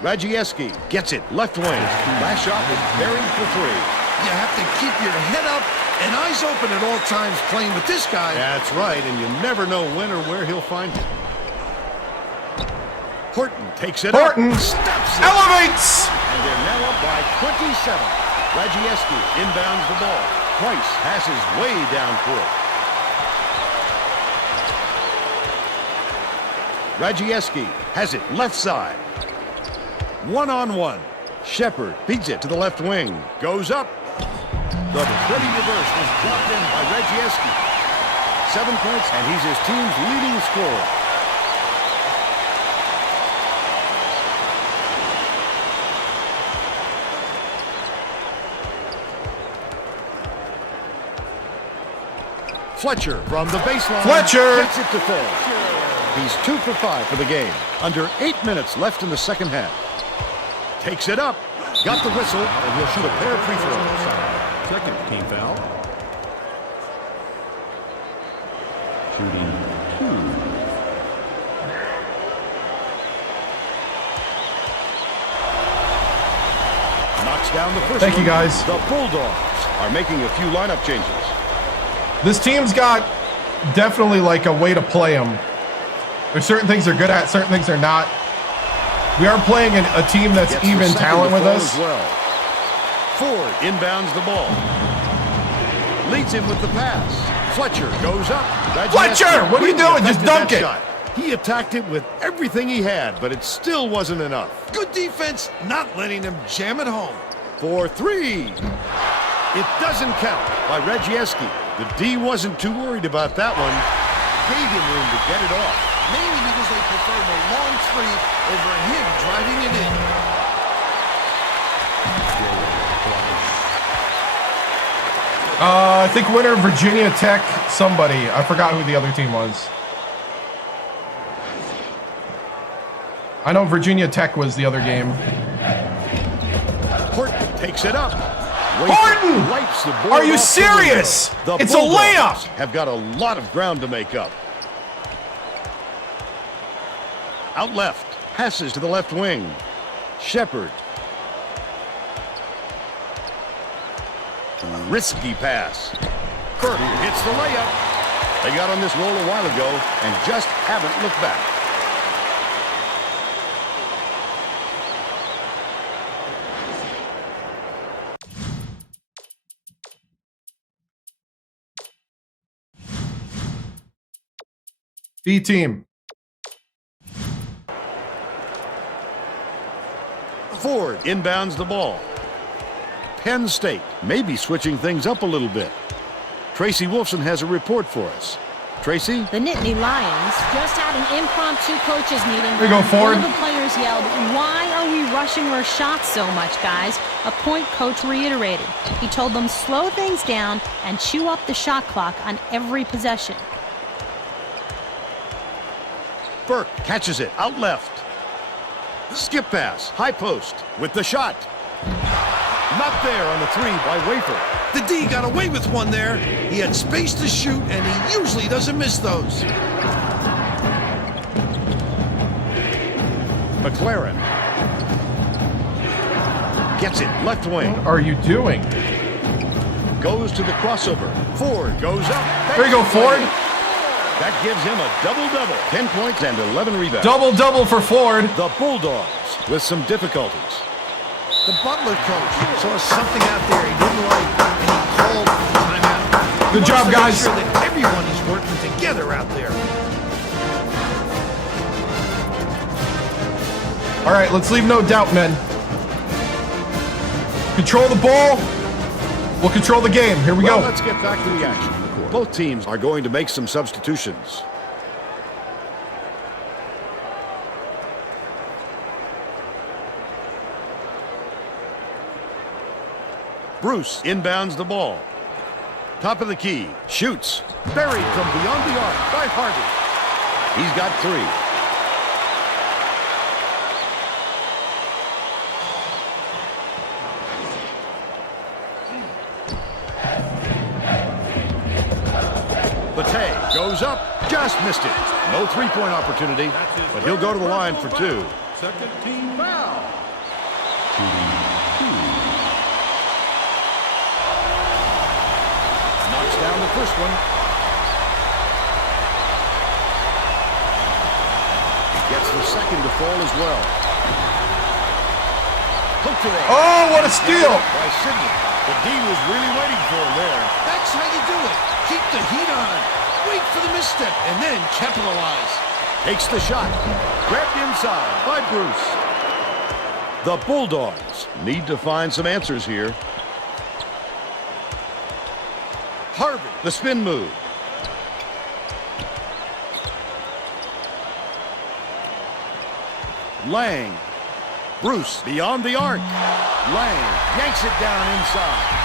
Radzieski gets it left wing. Last shot was buried for three. You have to keep your head up and eyes open at all times playing with this guy. That's right, and you never know when or where he'll find you. Horton takes it up. Steps it. Elevates. And they're now up by 27. Radzieski inbounds the ball. Price passes way down court. Radzieski has it left side. One-on-one. Shepard beats it to the left wing. Goes up. The pretty reverse was dropped in by Radzieski. 7 points, and he's his team's leading scorer. Fletcher from the baseline. Fletcher gets it to fall. He's 2 for 5 for the game. Under 8 minutes left in the second half. Takes it up. Got the whistle, and he'll shoot a pair of free throws. Second team foul. Shooting 2. Knocks down the first Thank you, one. guys. The Bulldogs are making a few lineup changes. This team's got definitely like a way to play them. There's certain things they're good at, certain things they're not. We are playing a team that's Gets even talent with us. As well. Ford inbounds the ball. Leads him with the pass. Fletcher goes up. Fletcher, what are you doing? Just dunk it. Shot. He attacked it with everything he had, but it still wasn't enough. Good defense, not letting them jam it home. For 3. It doesn't count by Regieski. The D wasn't too worried about that one. Gave him room to get it off. Mainly because they prefer the long three over him driving it in. I think winner Virginia Tech, somebody. I forgot who the other team was. I know Virginia Tech was the other game. Horton takes it up. Horton! Are you serious? It's a layup! Have got a lot of ground to make up. Out left. Passes to the left wing. Shepard. Risky pass. Burke hits the layup. They got on this roll a while ago and just haven't looked back. B team. Ford inbounds the ball. Penn State may be switching things up a little bit. Tracy Wolfson has a report for us. Tracy? The Nittany Lions just had an impromptu coaches meeting. Here we go, Ford. One of the players yelled, "Why are we rushing our shots so much, guys?" A point coach reiterated. He told them slow things down and chew up the shot clock on every possession. Burke catches it out left. Skip pass, high post with the shot. Not there on the 3 by Wafer. The D got away with one there. He had space to shoot, and he usually doesn't miss those. McLaren gets it left wing. What are you doing? Goes to the crossover. Ford goes up. There you go, Ford. That gives him a double-double. 10 points and 11 rebounds. Double-double for Ford. The Bulldogs with some difficulties. The Butler coach saw something out there he didn't like, and he called timeout. Good job, guys. Sure that everyone is working together out there. All right, let's leave no doubt, men. Control the ball. We'll control the game. Here we go. Let's get back to the action. Both teams are going to make some substitutions. Bruce inbounds the ball. Top of the key. Shoots. Buried from beyond the arc by Harvey. He's got 3. Bate goes up, just missed it. No three-point opportunity, but he'll go to the line for 2. Second team foul. Knocks down the first one. He gets the second to fall as well. Oh, what a steal! By Sidney. The D was really waiting for him there. That's how you do it. Keep the heat on. Wait for the misstep and then capitalize. Takes the shot. Grabbed inside by Bruce. The Bulldogs need to find some answers here. Harvey, the spin move. Lang. Bruce beyond the arc. Lang yanks it down inside.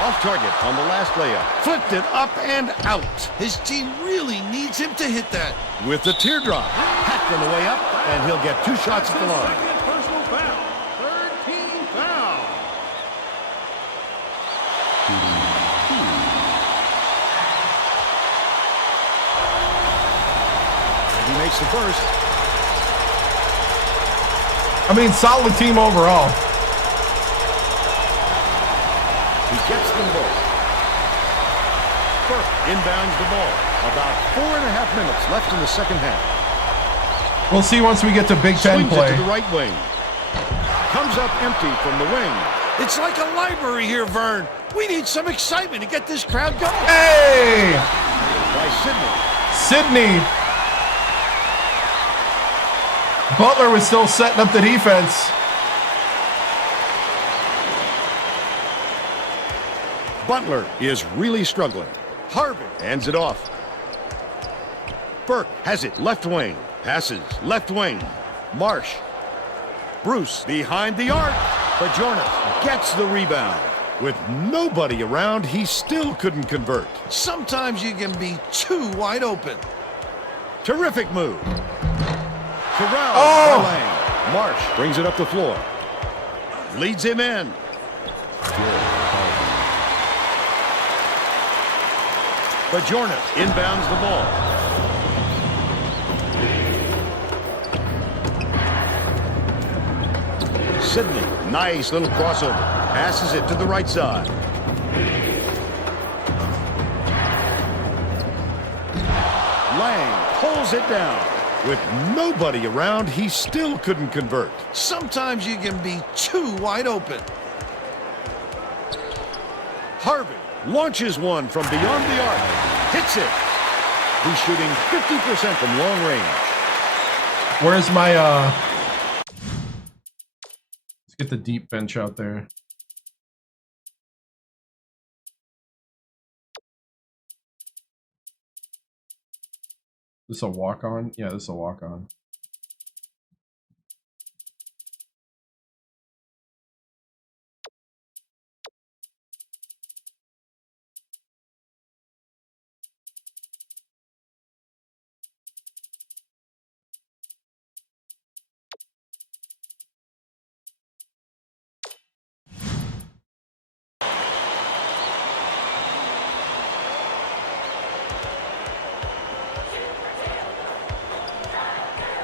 Off target on the last layup. Flipped it up and out. His team really needs him to hit that. With the teardrop. Packed on the way up, and he'll get 2 shots at the line. Second personal foul. Third team foul. He makes the first. I mean, solid team overall. He gets them both. Burke inbounds the ball. About 4.5 minutes left in the second half. We'll see once we get to Big Ten Swings play. it to the right wing. Comes up empty from the wing. It's like a library here, Vern. We need some excitement to get this crowd going. Hey! By Sidney. Sydney. Butler was still setting up the defense. Butler is really struggling. Harvey hands it off. Burke has it left wing. Passes left wing. Marsh. Bruce behind the arc. Bajornas gets the rebound. With nobody around, he still couldn't convert. Sometimes you can be too wide open. Terrific move. Corral by Lang. Marsh brings it up the floor. Leads him in. Bajornas inbounds the ball. Sidney, nice little crossover. Passes it to the right side. Lang pulls it down. With nobody around, he still couldn't convert. Sometimes you can be too wide open. Harvey launches one from beyond the arc. Hits it. He's shooting 50% from long range. Where's my, let's get the deep bench out there. This a walk-on? Yeah, this is a walk-on.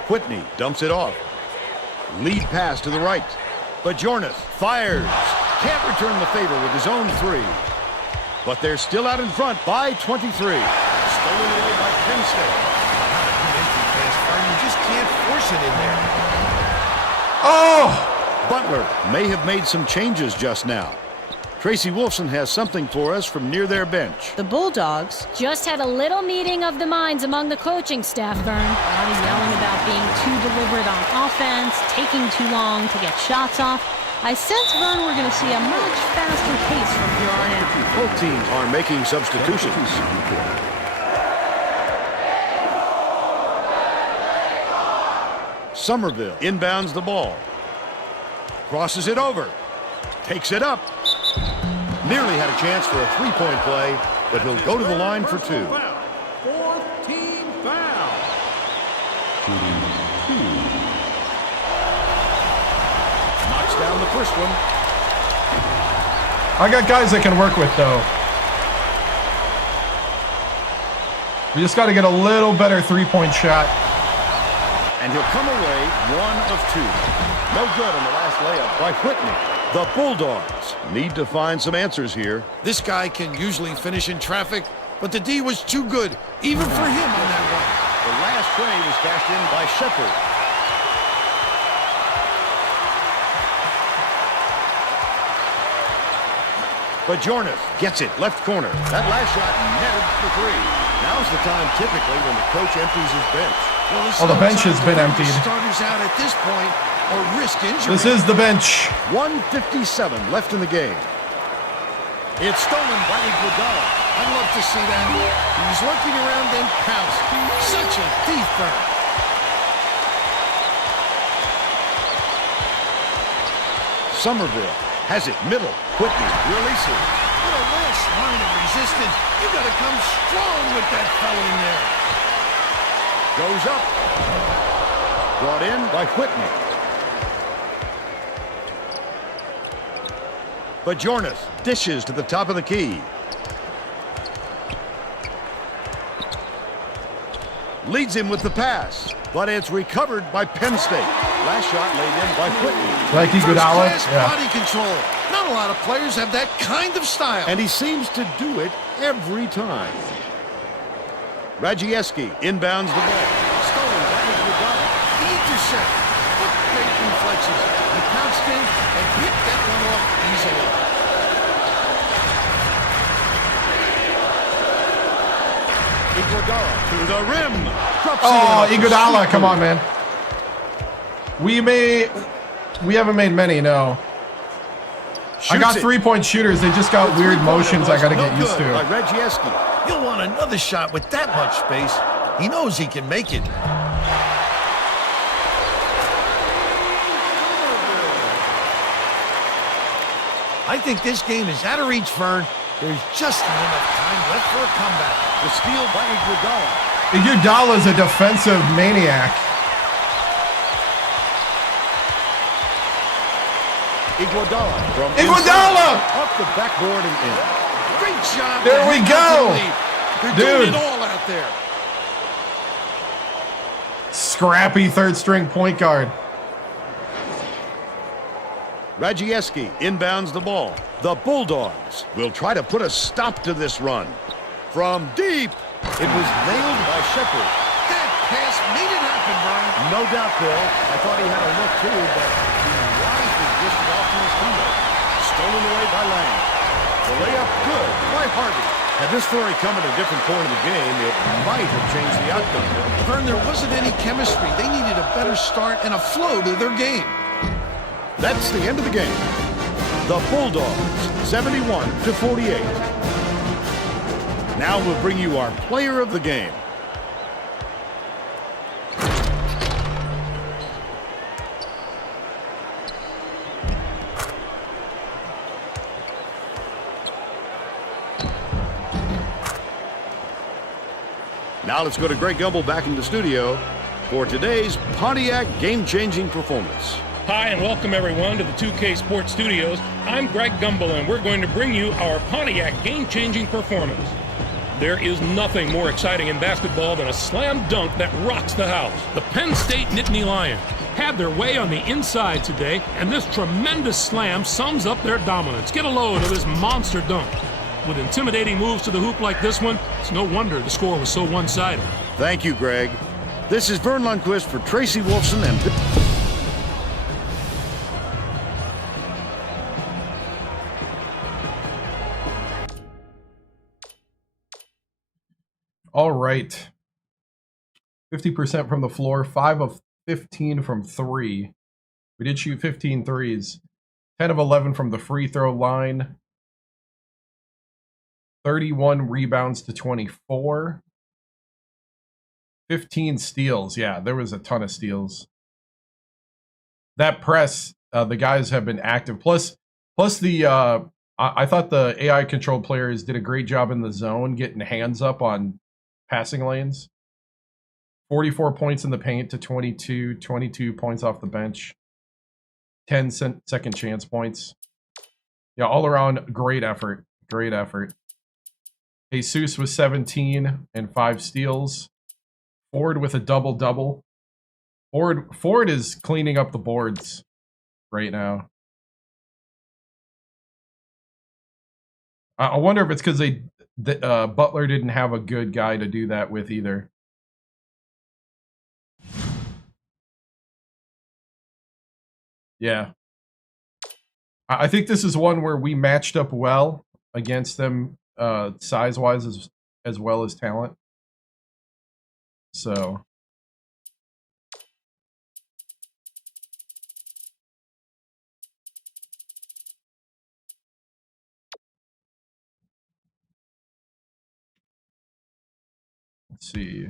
Whitney dumps it off. Lead pass to the right. Bajornas fires. Can't return the favor with his own three. But they're still out in front by 23. Stolen away by Penn State. Not a good entry pass, Vern. You just can't force it in there. Oh! Butler may have made some changes just now. Tracy Wolfson has something for us from near their bench. The Bulldogs just had a little meeting of the minds among the coaching staff, Vern. A lot of yelling about being too deliberate on offense, taking too long to get shots off. I sense, Vern, we're going to see a much faster pace from here on out. Both teams are making substitutions. Somerville inbounds the ball. Crosses it over. Takes it up. Nearly had a chance for a three-point play, but he'll go to the line for two. Fourth team foul. Knocks down the first one. I got guys I can work with, though. We just got to get a little better three-point shot. And he'll come away one of two. No good on the last layup by Whitney. The Bulldogs need to find some answers here. This guy can usually finish in traffic, but the D was too good, even for him on that one. The last tray was cashed in by Shepard. Bajornas gets it, left corner. That last shot netted for three. Now's the time typically when the coach empties his bench. Well, the bench has been emptied. Starters out at this point or risk injury. This is the bench. 1:57 left in the game. It's stolen by Iguodala. I'd love to see that. He was looking around and pounced. Such a thief, Burn. Somerville has it middle. Whitney releases. With a last line of resistance, you got to come strong with that fellow in there. Goes up. Brought in by Whitney. Bajornas dishes to the top of the key. Leads him with the pass, but it's recovered by Penn State. Last shot laid in by Whitney. Like Iguodala? Yeah. Body control. Not a lot of players have that kind of style. And he seems to do it every time. Radzieski inbounds the ball. Stolen by Iguodala. The intercept. What great reflexes. He pounced in and hit that one off easily. Iguodala to the rim. Oh, Iguodala, come on, man. We haven't made many, no. I got 3-point shooters. They just got weird motions I got to get used to. He'll want another shot with that much space. He knows he can make it. I think this game is out of reach, Vern. There's just not enough time left for a comeback. The steal by Iguodala. Iguodala's a defensive maniac. Iguodala from off the backboard and in. Great job. There we go. They're doing it all out there. Scrappy third-string point guard. Radzieski inbounds the ball. The Bulldogs will try to put a stop to this run. From deep, it was nailed by Shepard. That pass made it happen, Vern. No doubt, Bill. I thought he had a look, too, but he wisely dished it off to his teammate. Stolen away by Lang. The layup good by Harvey. Had this story come at a different point of the game, it might have changed the outcome. Vern, there wasn't any chemistry. They needed a better start and a flow to their game. That's the end of the game. The Bulldogs, 71-48. Now we'll bring you our player of the game. Now let's go to Greg Gumbel back in the studio for today's Pontiac game-changing performance. Hi, and welcome everyone to the 2K Sports Studios. I'm Greg Gumbel, and we're going to bring you our Pontiac game-changing performance. There is nothing more exciting in basketball than a slam dunk that rocks the house. The Penn State Nittany Lions had their way on the inside today, and this tremendous slam sums up their dominance. Get a load of this monster dunk. With intimidating moves to the hoop like this one, it's no wonder the score was so one-sided. Thank you, Greg. This is Vern Lundquist for Tracy Wolfson and... All right. 50% from the floor, 5 of 15 from 3. We did shoot 15 threes. 10 of 11 from the free throw line. 31 rebounds to 24. 15 steals. Yeah, there was a ton of steals. That press, the guys have been active. Plus the I thought the AI controlled players did a great job in the zone, getting hands up on passing lanes. 44 points in the paint to 22. 22 points off the bench. 10 second chance points. Yeah, all around great effort. Great effort. Jesus with 17 and 5 steals. Ford with a double-double. Ford is cleaning up the boards right now. I wonder if it's because Butler didn't have a good guy to do that with either. Yeah. I think this is one where we matched up well against them, size-wise as well as talent. So... let's see.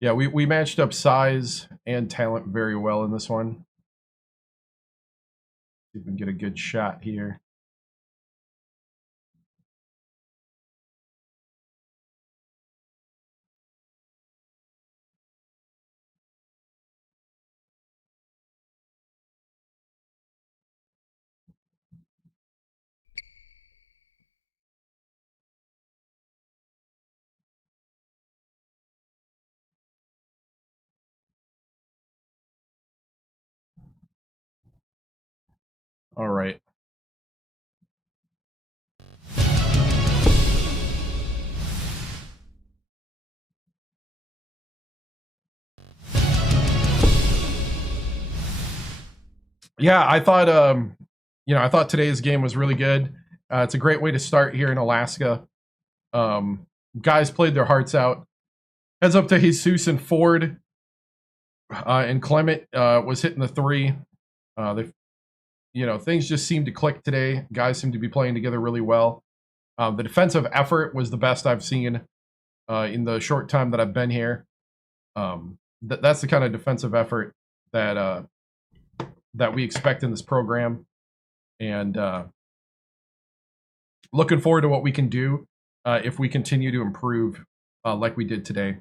Yeah, we matched up size and talent very well in this one. See if we can get a good shot here. All right. Yeah, I thought, I thought today's game was really good. It's a great way to start here in Alaska. Guys played their hearts out. Heads up to Jesus and Ford. And Clement was hitting the three. Things just seemed to click today. Guys seem to be playing together really well. The defensive effort was the best I've seen in the short time that I've been here. That's the kind of defensive effort that we expect in this program. And looking forward to what we can do if we continue to improve like we did today.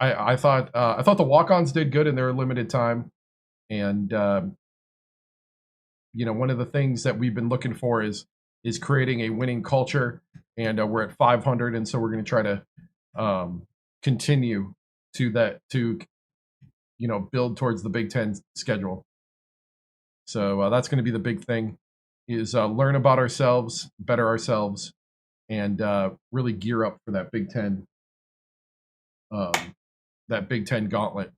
I thought the walk-ons did good in their limited time, and one of the things that we've been looking for is creating a winning culture, and we're at 500, and so we're going to try to continue to build towards the Big Ten schedule. So that's going to be the big thing: is learn about ourselves, better ourselves, and really gear up for that Big Ten. That Big Ten gauntlet.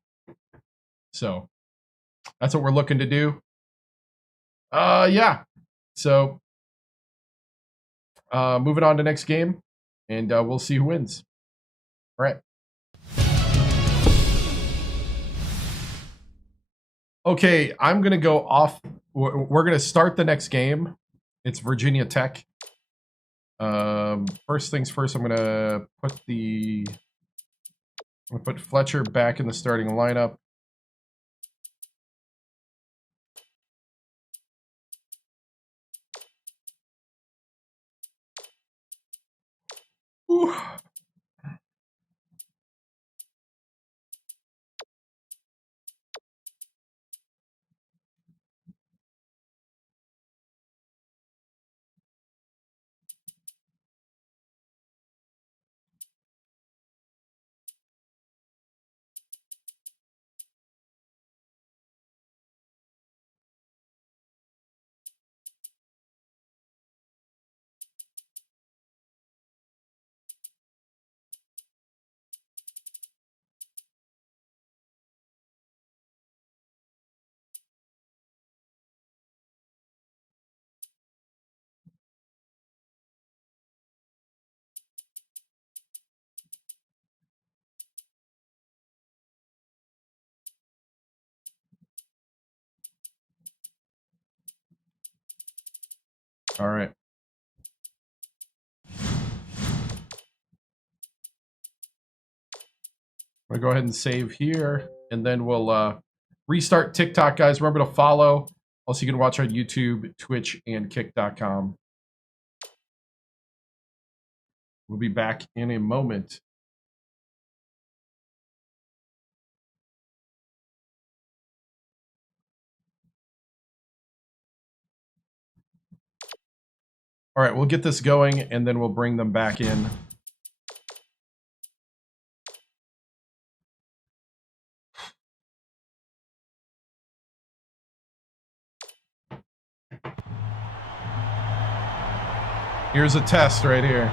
So that's what we're looking to do. Yeah. So moving on to next game, and we'll see who wins. All right. Okay, I'm going to go off. We're going to start the next game. It's Virginia Tech. First things first, I'm going to put Fletcher back in the starting lineup. Whew. All right. I'm going to go ahead and save here, and then we'll restart TikTok, guys. Remember to follow. Also, you can watch on YouTube, Twitch, and Kick.com. We'll be back in a moment. All right, we'll get this going, and then we'll bring them back in. Here's a test right here.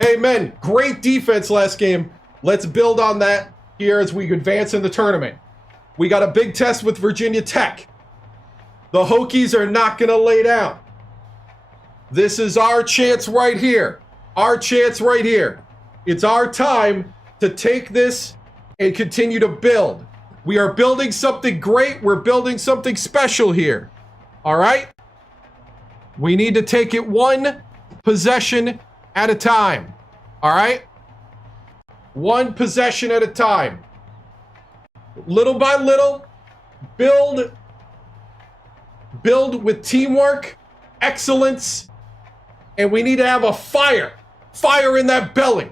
Hey, men, great defense last game. Let's build on that here as we advance in the tournament. We got a big test with Virginia Tech. The Hokies are not going to lay down. This is our chance right here. Our chance right here. It's our time to take this and continue to build. We are building something great. We're building something special here. All right? We need to take it one possession at a time. All right? One possession at a time. Little by little, build with teamwork, excellence, and we need to have a fire in that belly.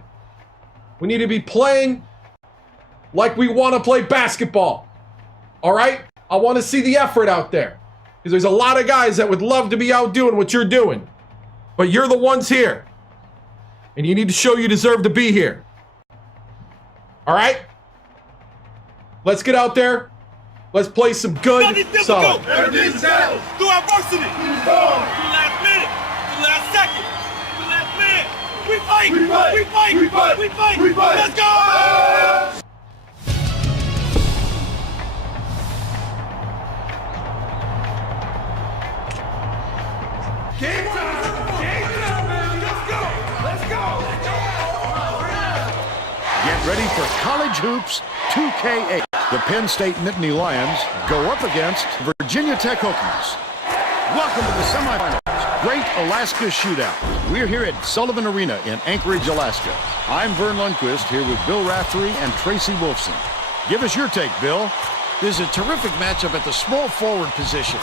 We need to be playing like we want to play basketball. All right? I want to see the effort out there, because there's a lot of guys that would love to be out doing what you're doing, but you're the ones here. And you need to show you deserve to be here. All right? Let's get out there. Let's play some good solid. Everything's settled. Through adversity. The last minute. The last second. The last minute. We fight. We fight. We fight. We fight. We fight. We fight. Let's go. Game time! Game time, man! Let's go! Let's go! Get ready for College Hoops 2K8. The Penn State Nittany Lions go up against Virginia Tech Hokies. Welcome to the semifinals. Great Alaska Shootout. We're here at Sullivan Arena in Anchorage, Alaska. I'm Vern Lundquist here with Bill Raftery and Tracy Wolfson. Give us your take, Bill. There's a terrific matchup at the small forward position.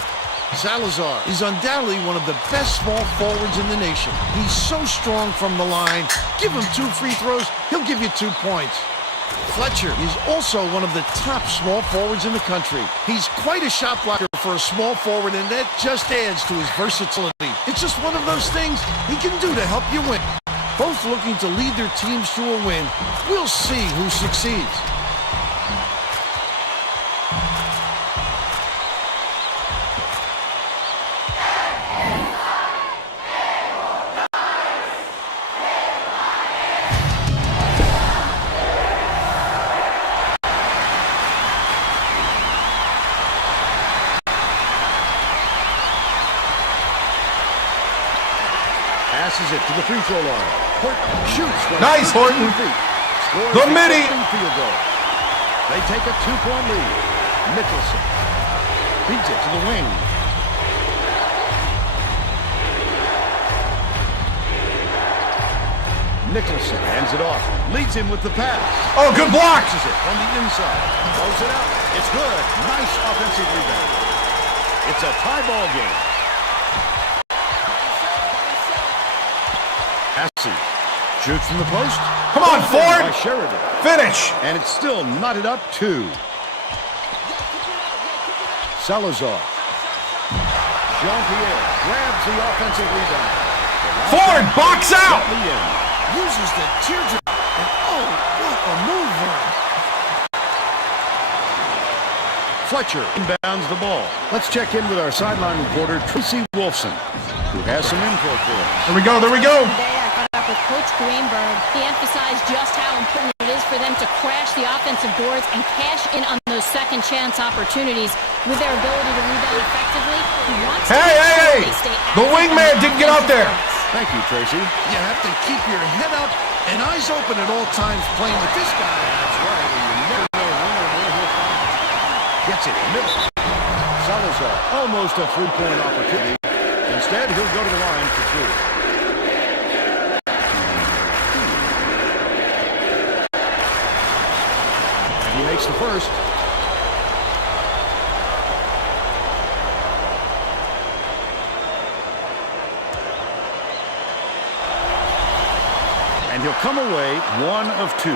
Salazar is undoubtedly one of the best small forwards in the nation. He's so strong from the line. Give him 2 free throws, he'll give you 2 points. Fletcher is also one of the top small forwards in the country. He's quite a shot blocker for a small forward, and that just adds to his versatility. It's just one of those things he can do to help you win. Both looking to lead their teams to a win. We'll see who succeeds. Passes it to the free throw line. Horton shoots from Nice, Horton. Scores The midi. field goal. They take a 2-point lead. Nicholson beats it to the wing. Nicholson hands it off. Leads him with the pass. Oh, good block. Passes it on the inside. Throws it out. It's good. Nice offensive rebound. It's a tie ball game. Passing. Shoots from the post. Come on, Ford. By Sheridan. Finish. And it's still knotted up 2. Salazar. Jean-Pierre grabs the offensive rebound. Ford, box out. Uses the teardrop. And oh, what a mover. Fletcher inbounds the ball. Let's check in with our sideline reporter, Tracy Wolfson, who has some info for us. There we go. There we go. With Coach Greenberg, he emphasized just how important it is for them to crash the offensive boards and cash in on those second chance opportunities with their ability to rebound effectively. He wants Hey! The wingman didn't get out there. Thank you, Tracy. You have to keep your head up and eyes open at all times playing with this guy. That's right. You never know when or where he'll find it. Gets it. Middle. Salazar, almost a 3-point opportunity. Instead, he'll go to the line for 2. He makes the first. And he'll come away 1 of 2.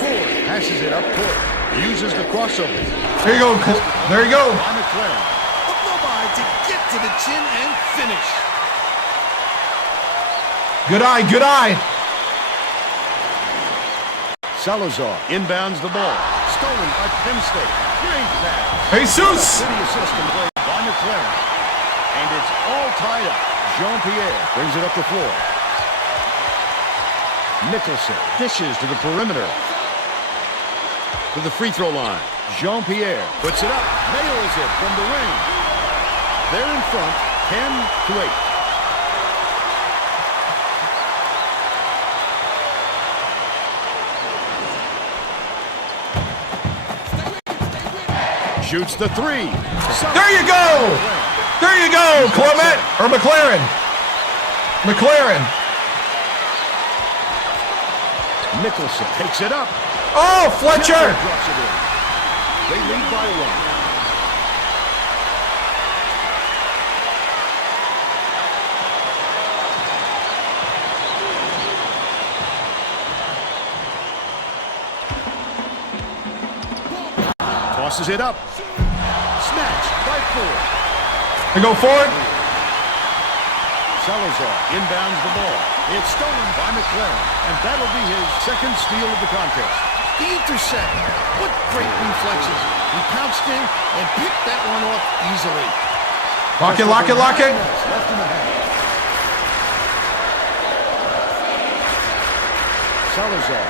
Ford passes it up court. Uses the crossover. There you go. There you go. By McLaren. A blow-by to get to the chin and finish. Good eye. Good eye. Salazar inbounds the ball. Stolen by Penn State. Great pass. Jesus. City assistant played by McLaren. And it's all tied up. Jean-Pierre brings it up the floor. Nicholson dishes to the perimeter. To the free throw line. Jean-Pierre puts it up. Nails it from the ring. They're in front, 10-8. Shoots the 3. There you go. There you go, Clement. Or McLaren. McLaren. Nicholson takes it up. Oh, Fletcher. Drops it in. They lead by 1. Tosses it up. Snatched by Ford. They go forward. Salazar inbounds the ball. It's stolen by McLaren, and that'll be his second steal of the contest. The intercept. What great reflexes. He pounced in and picked that one off easily. Lock it, lock it, lock it. Left in the half. Salazar.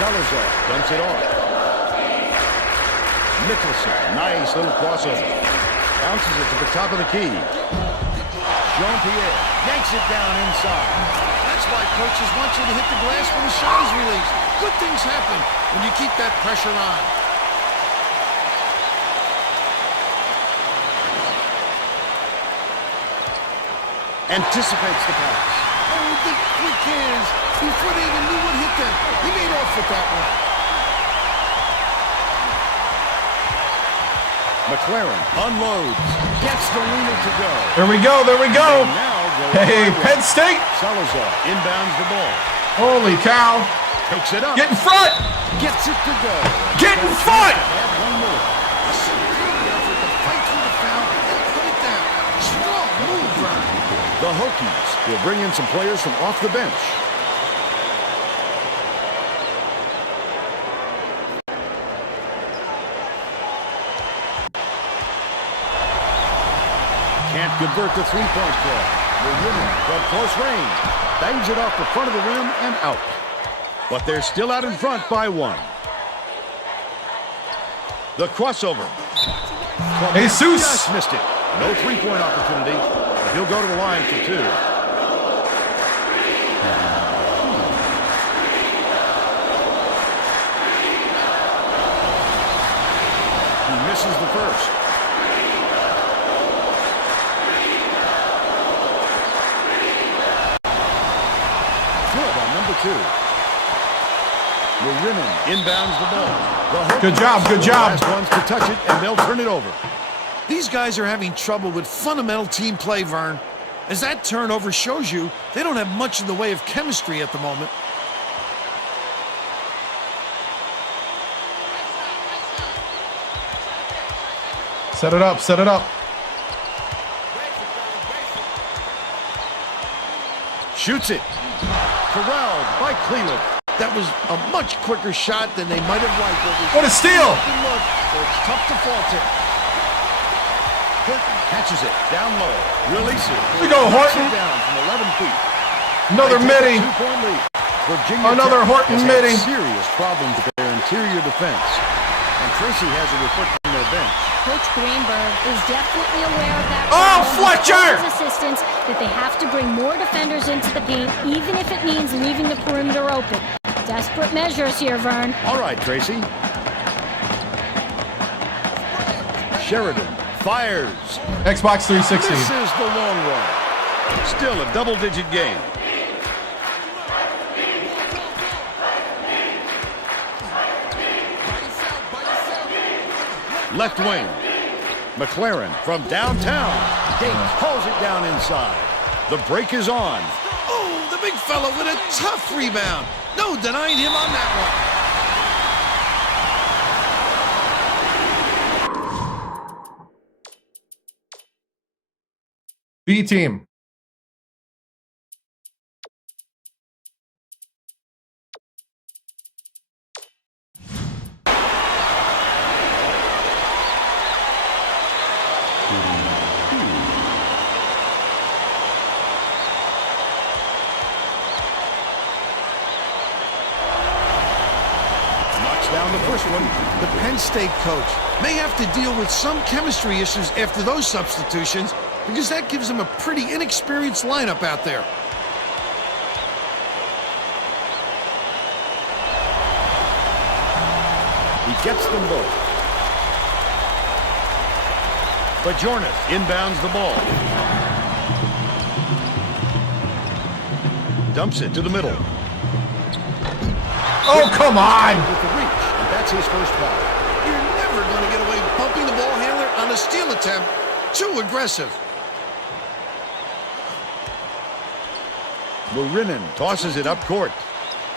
Salazar dumps it off. Nicholson, nice little crossover. Bounces it to the top of the key. Jean-Pierre yanks it down inside. That's why coaches want you to hit the glass when the shot is released. Good things happen when you keep that pressure on. Anticipates the pass. Oh, the quick hands. Before they even knew what hit them. He made off with that one. McLaren unloads. Gets the leaner to go. There we go, there we go. Hey, Penn State. Salazar inbounds the ball. Holy cow. Takes it up. Get in front. Gets it to go. Get in front. Add one more. The fight through the foul and put it down. Strong move, Vern. The Hokies will bring in some players from off the bench. Can't convert the three-point play. The winner from close range bangs it off the front of the rim and out. But they're still out in front by one. The crossover. Jesus. Just missed it. No three-point opportunity. But he'll go to the line for two. He misses the first. Good on number two. Marinin inbounds the ball. Good job, good job. The last ones to touch it, and they'll turn it over. These guys are having trouble with fundamental team play, Vern. As that turnover shows you, they don't have much in the way of chemistry at the moment. Set it up, set it up. Shoots it. Corralled by Cleveland. That was a much quicker shot than they might have liked. What a steal! Good look, so it's tough to fault it. Horton catches it down low. Releases. We go, Horton. Down from 11 feet. Another midi. Two-point lead. Virginia Another Tech Horton has midi. had serious problems with their interior defense. And Tracy has a report from their bench. Coach Greenberg is definitely aware of that. Oh, problem. Fletcher! He tells his assistants that they have to bring more defenders into the paint, even if it means leaving the perimeter open. Desperate measures here, Vern. All right, Tracy. Sheridan fires. Xbox 360. This is the long one. Still a double-digit game. Left wing. McLaren from downtown. Gates pulls it down inside. The break is on. Oh, the big fella with a tough rebound. No denying him on that one. B team. Down the first one. The Penn State coach may have to deal with some chemistry issues after those substitutions because that gives him a pretty inexperienced lineup out there. He gets them both. Bajornas inbounds the ball. Dumps it to the middle. Oh, come on! With the reach, and that's his first foul. You're never going to get away bumping the ball handler on a steal attempt. Too aggressive. Marinin tosses it up court.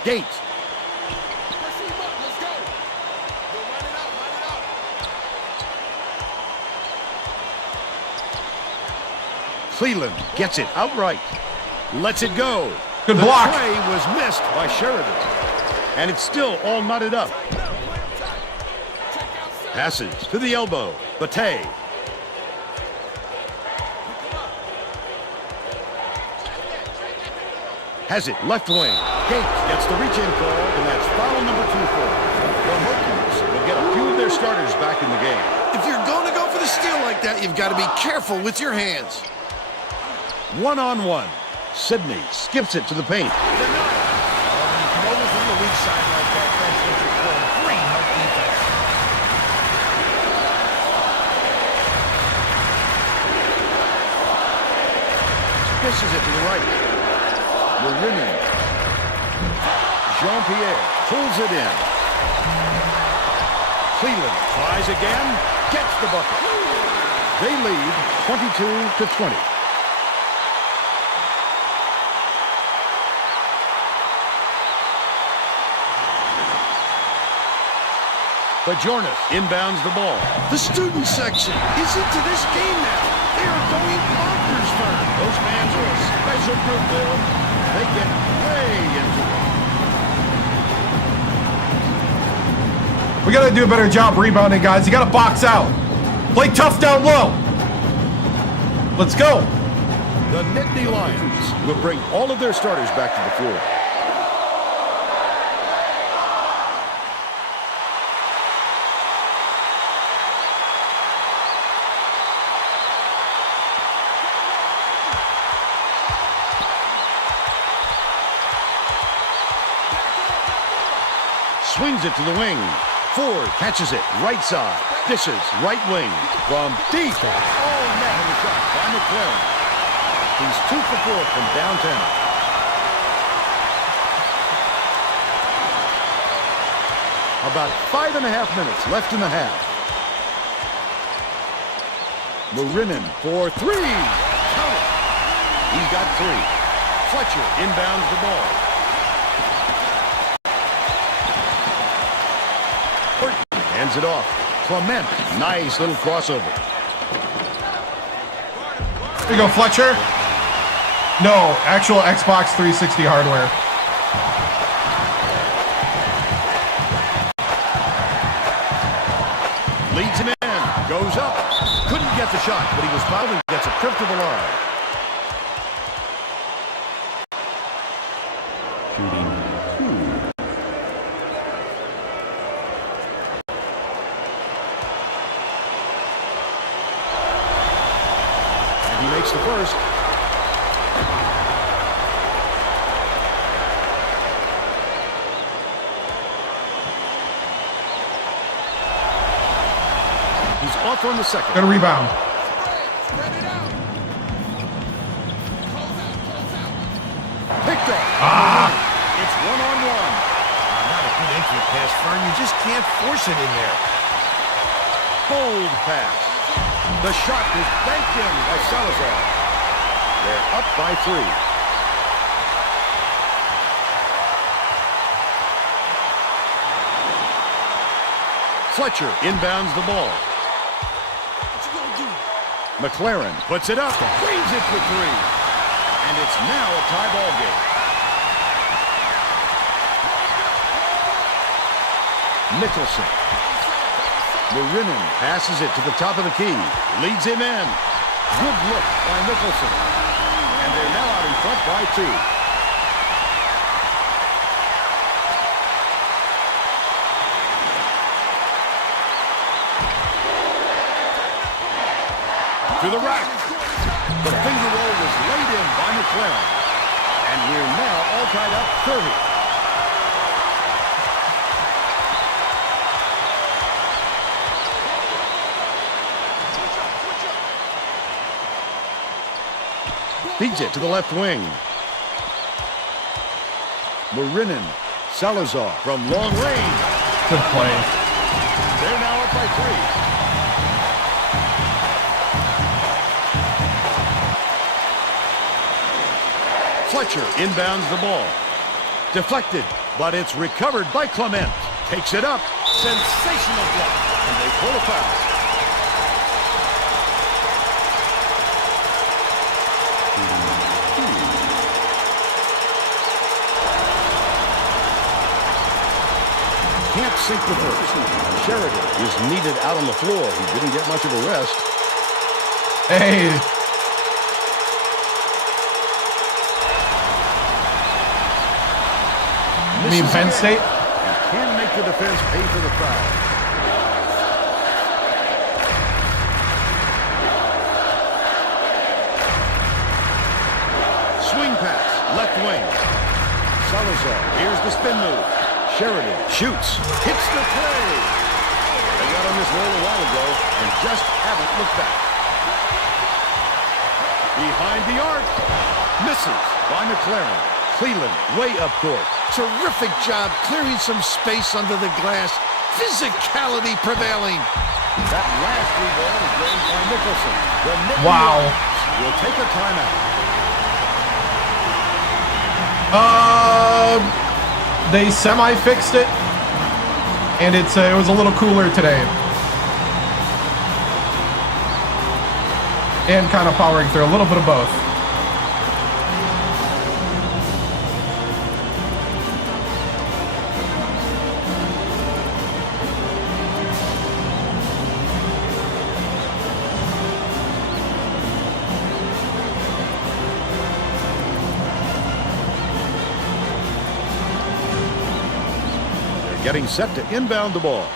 Gates. Cleveland gets it outright. Lets it go. Good block. The play was missed by Sheridan. And it's still all knotted up. Passes to the elbow. Bate. Has it left wing. Gates gets the reach-in call, and that's foul number 2 for him. The Hokies will get a few of their starters back in the game. If you're going to go for the steal like that, you've got to be careful with your hands. 1-on-1. Sidney skips it to the paint. When you come over from the weak side like that, that's what you call great help defense. Dishes it to the right. Marinin. Jean-Pierre pulls it in. Cleveland tries again, gets the bucket. They lead 22-20. Bajornis inbounds the ball. The student section is into this game now. They are going bonkers for it. Those fans are a special group, Bill. They get way into it. We got to do a better job rebounding, guys. You got to box out. Play tough down low. Let's go. The Nittany Lions will bring all of their starters back to the floor. Swings it to the wing. Ford catches it right side. Dishes right wing. From deep. Oh, net in the shot by McLaren. He's 2 for 4 from downtown. About 5.5 minutes left in the half. Marinin for 3. Count it. He's got 3. Fletcher inbounds the ball. Hands it off. Clement. Nice little crossover. Here you go, Fletcher. No, actual Xbox 360 hardware. Leads him in. Goes up. Couldn't get the shot, but he was fouled and gets a trip to the line. The first. He's off on the second. Got a rebound. Picked up. It's 1-on-1. Not a good entry pass, Fern. You just can't force it in there. Bold pass. The shot was banked in by Salazar. They're up by 3. Fletcher inbounds the ball. McLaren puts it up. Cleans it for 3. And it's now a tie ball game. Nicholson. Marinin passes it to the top of the key. Leads him in. Good look by Nicholson. And they're now out in front by 2. To the rack. The finger roll was laid in by McLaren. And we're now all tied up 30. Feeds it to the left wing. Marinin. Salazar from long range. Good play. They're now up by 3. Fletcher inbounds the ball. Deflected, but it's recovered by Clement. Takes it up. Sensational block. And they pull a foul. sink the first. Sheridan is needed out on the floor. He didn't get much of a rest. Hey. You mean Penn State? Can make the defense pay for the foul. Swing pass, left wing. Salazar, here's the spin move. Sheridan shoots, hits the play. They got on this roll a while ago and just haven't looked back. Behind the arc, misses by McLaren. Cleveland way up court. Terrific job clearing some space under the glass. Physicality prevailing. That last rebound is gained by Nicholson. The Nittany Wow. Lions will take a timeout. They semi-fixed it, and it was a little cooler today. And kind of powering through, a little bit of both. Getting set to inbound the ball.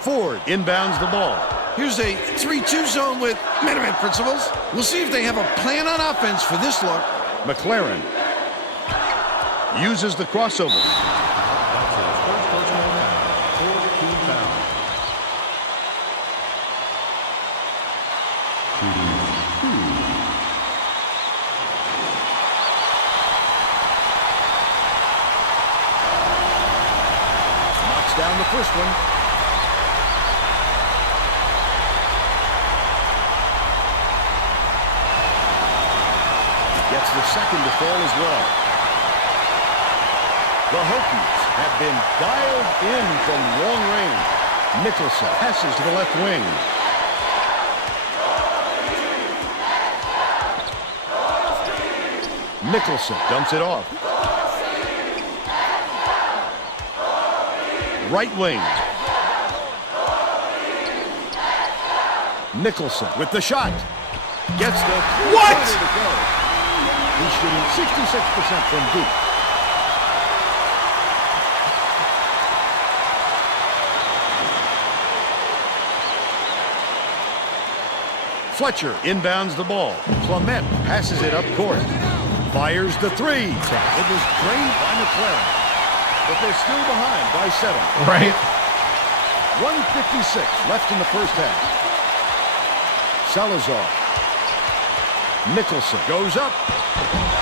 Ford inbounds the ball. Here's a 3-2 zone with minimum principles. We'll see if they have a plan on offense for this look. McLaren uses the crossover. Down the first one. Gets the second to fall as well. The Hokies have been dialed in from long range. Nicholson passes to the left wing. Nicholson dumps it off. Right wing. Nicholson with the shot. Gets the what? To go. He's shooting 66% from deep. Fletcher inbounds the ball. Clement passes it up court. Fires the three. It was drained by McLaren. But they're still behind by 7. Right. 1:56 left in the first half. Salazar. Nicholson goes up.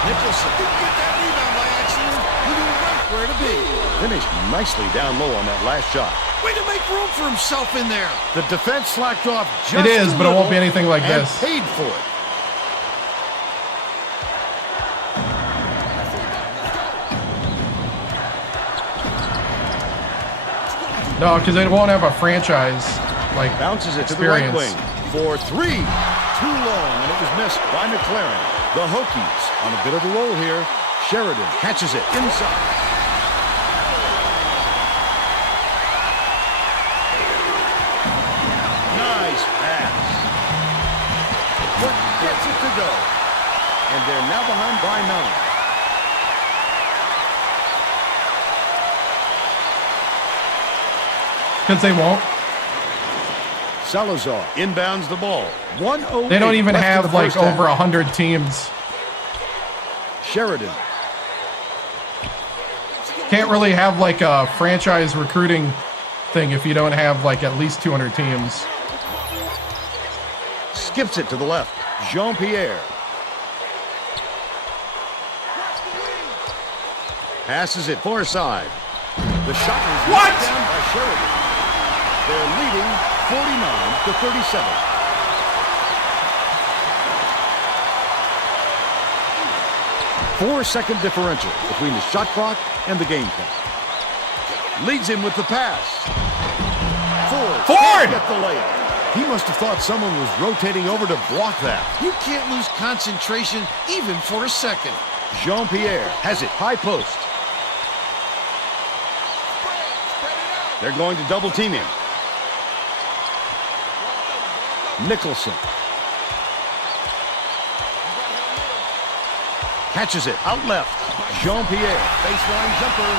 Nicholson didn't get that rebound by accident. He knew right where to be. Finished nicely down low on that last shot. Way to make room for himself in there. The defense slacked off just It is, but it won't be anything like and this. Paid for it. No, because it won't have a franchise like bounces it experience. To the right wing for 3. Too long, and it was missed by McLaren. The Hokies on a bit of a roll here. Sheridan catches it inside. Nice pass. But gets it to go. And they're now behind by 9. Because they won't. Salazar inbounds the ball. 1:08 They don't even left in have the like first half. over 100 teams. Sheridan. Can't really have like a franchise recruiting thing if you don't have like at least 200 teams. Skips it to the left. Jean-Pierre. Passes it far side. The shot was knocked down by Sheridan. They're leading 49-37. Four-second differential between the shot clock and the game clock. Leads him with the pass. Ford! Ford! Get the layup. He must have thought someone was rotating over to block that. You can't lose concentration even for a second. Jean-Pierre has it, high post. They're going to double team him. Nicholson. Catches it, out left. Jean-Pierre, baseline jumper.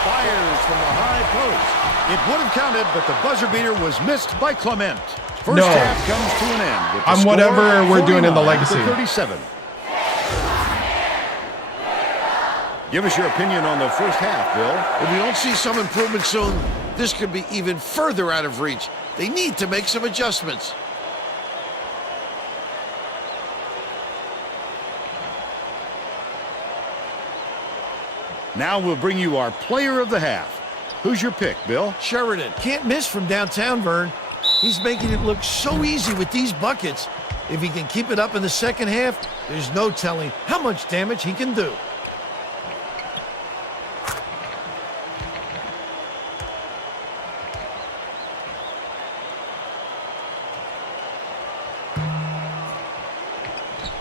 Fires from the high post. It would have counted, but the buzzer beater was missed by Clement. First half comes to an end. With the I'm whatever we're doing in the legacy. 37. Give us your opinion on the first half, Bill. If we don't see some improvement soon, this could be even further out of reach. They need to make some adjustments. Now we'll bring you our player of the half. Who's your pick, Bill? Sheridan. Can't miss from downtown, Vern. He's making it look so easy with these buckets. If he can keep it up in the second half, there's no telling how much damage he can do.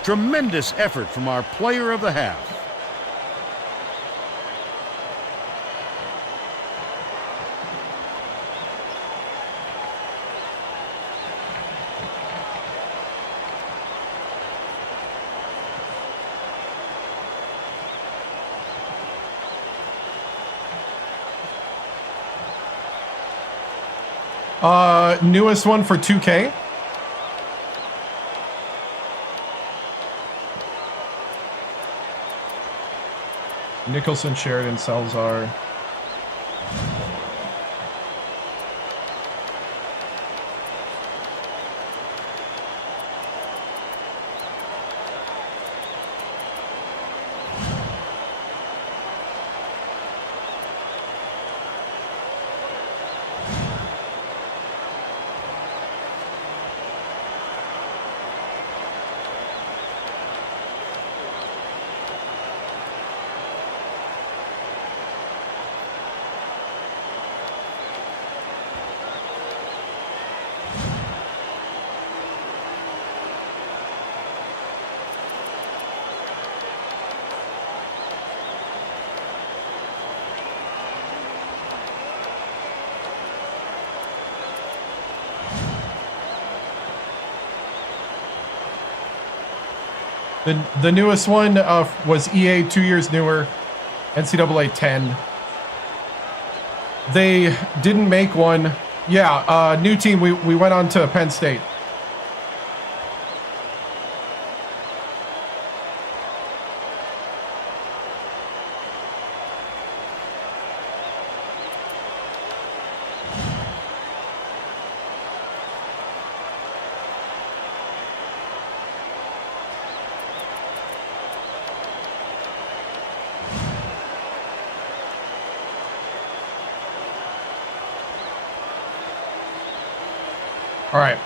Tremendous effort from our player of the half. Newest one for 2K. Nicholson, Sheridan, Salazar. The newest one was EA, 2 years newer, NCAA 10. They didn't make one. Yeah, new team. We went on to Penn State. All right.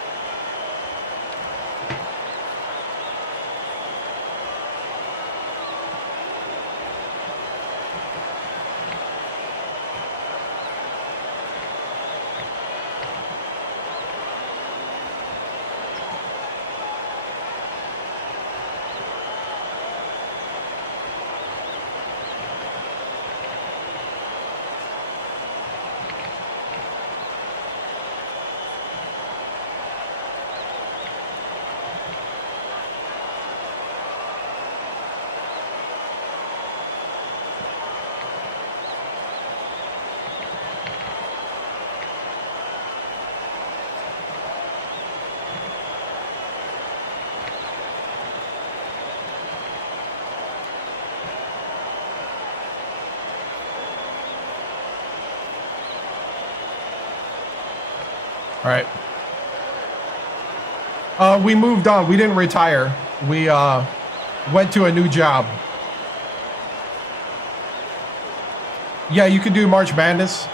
All right. We moved on. We didn't retire. We went to a new job. Yeah, you could do March Madness.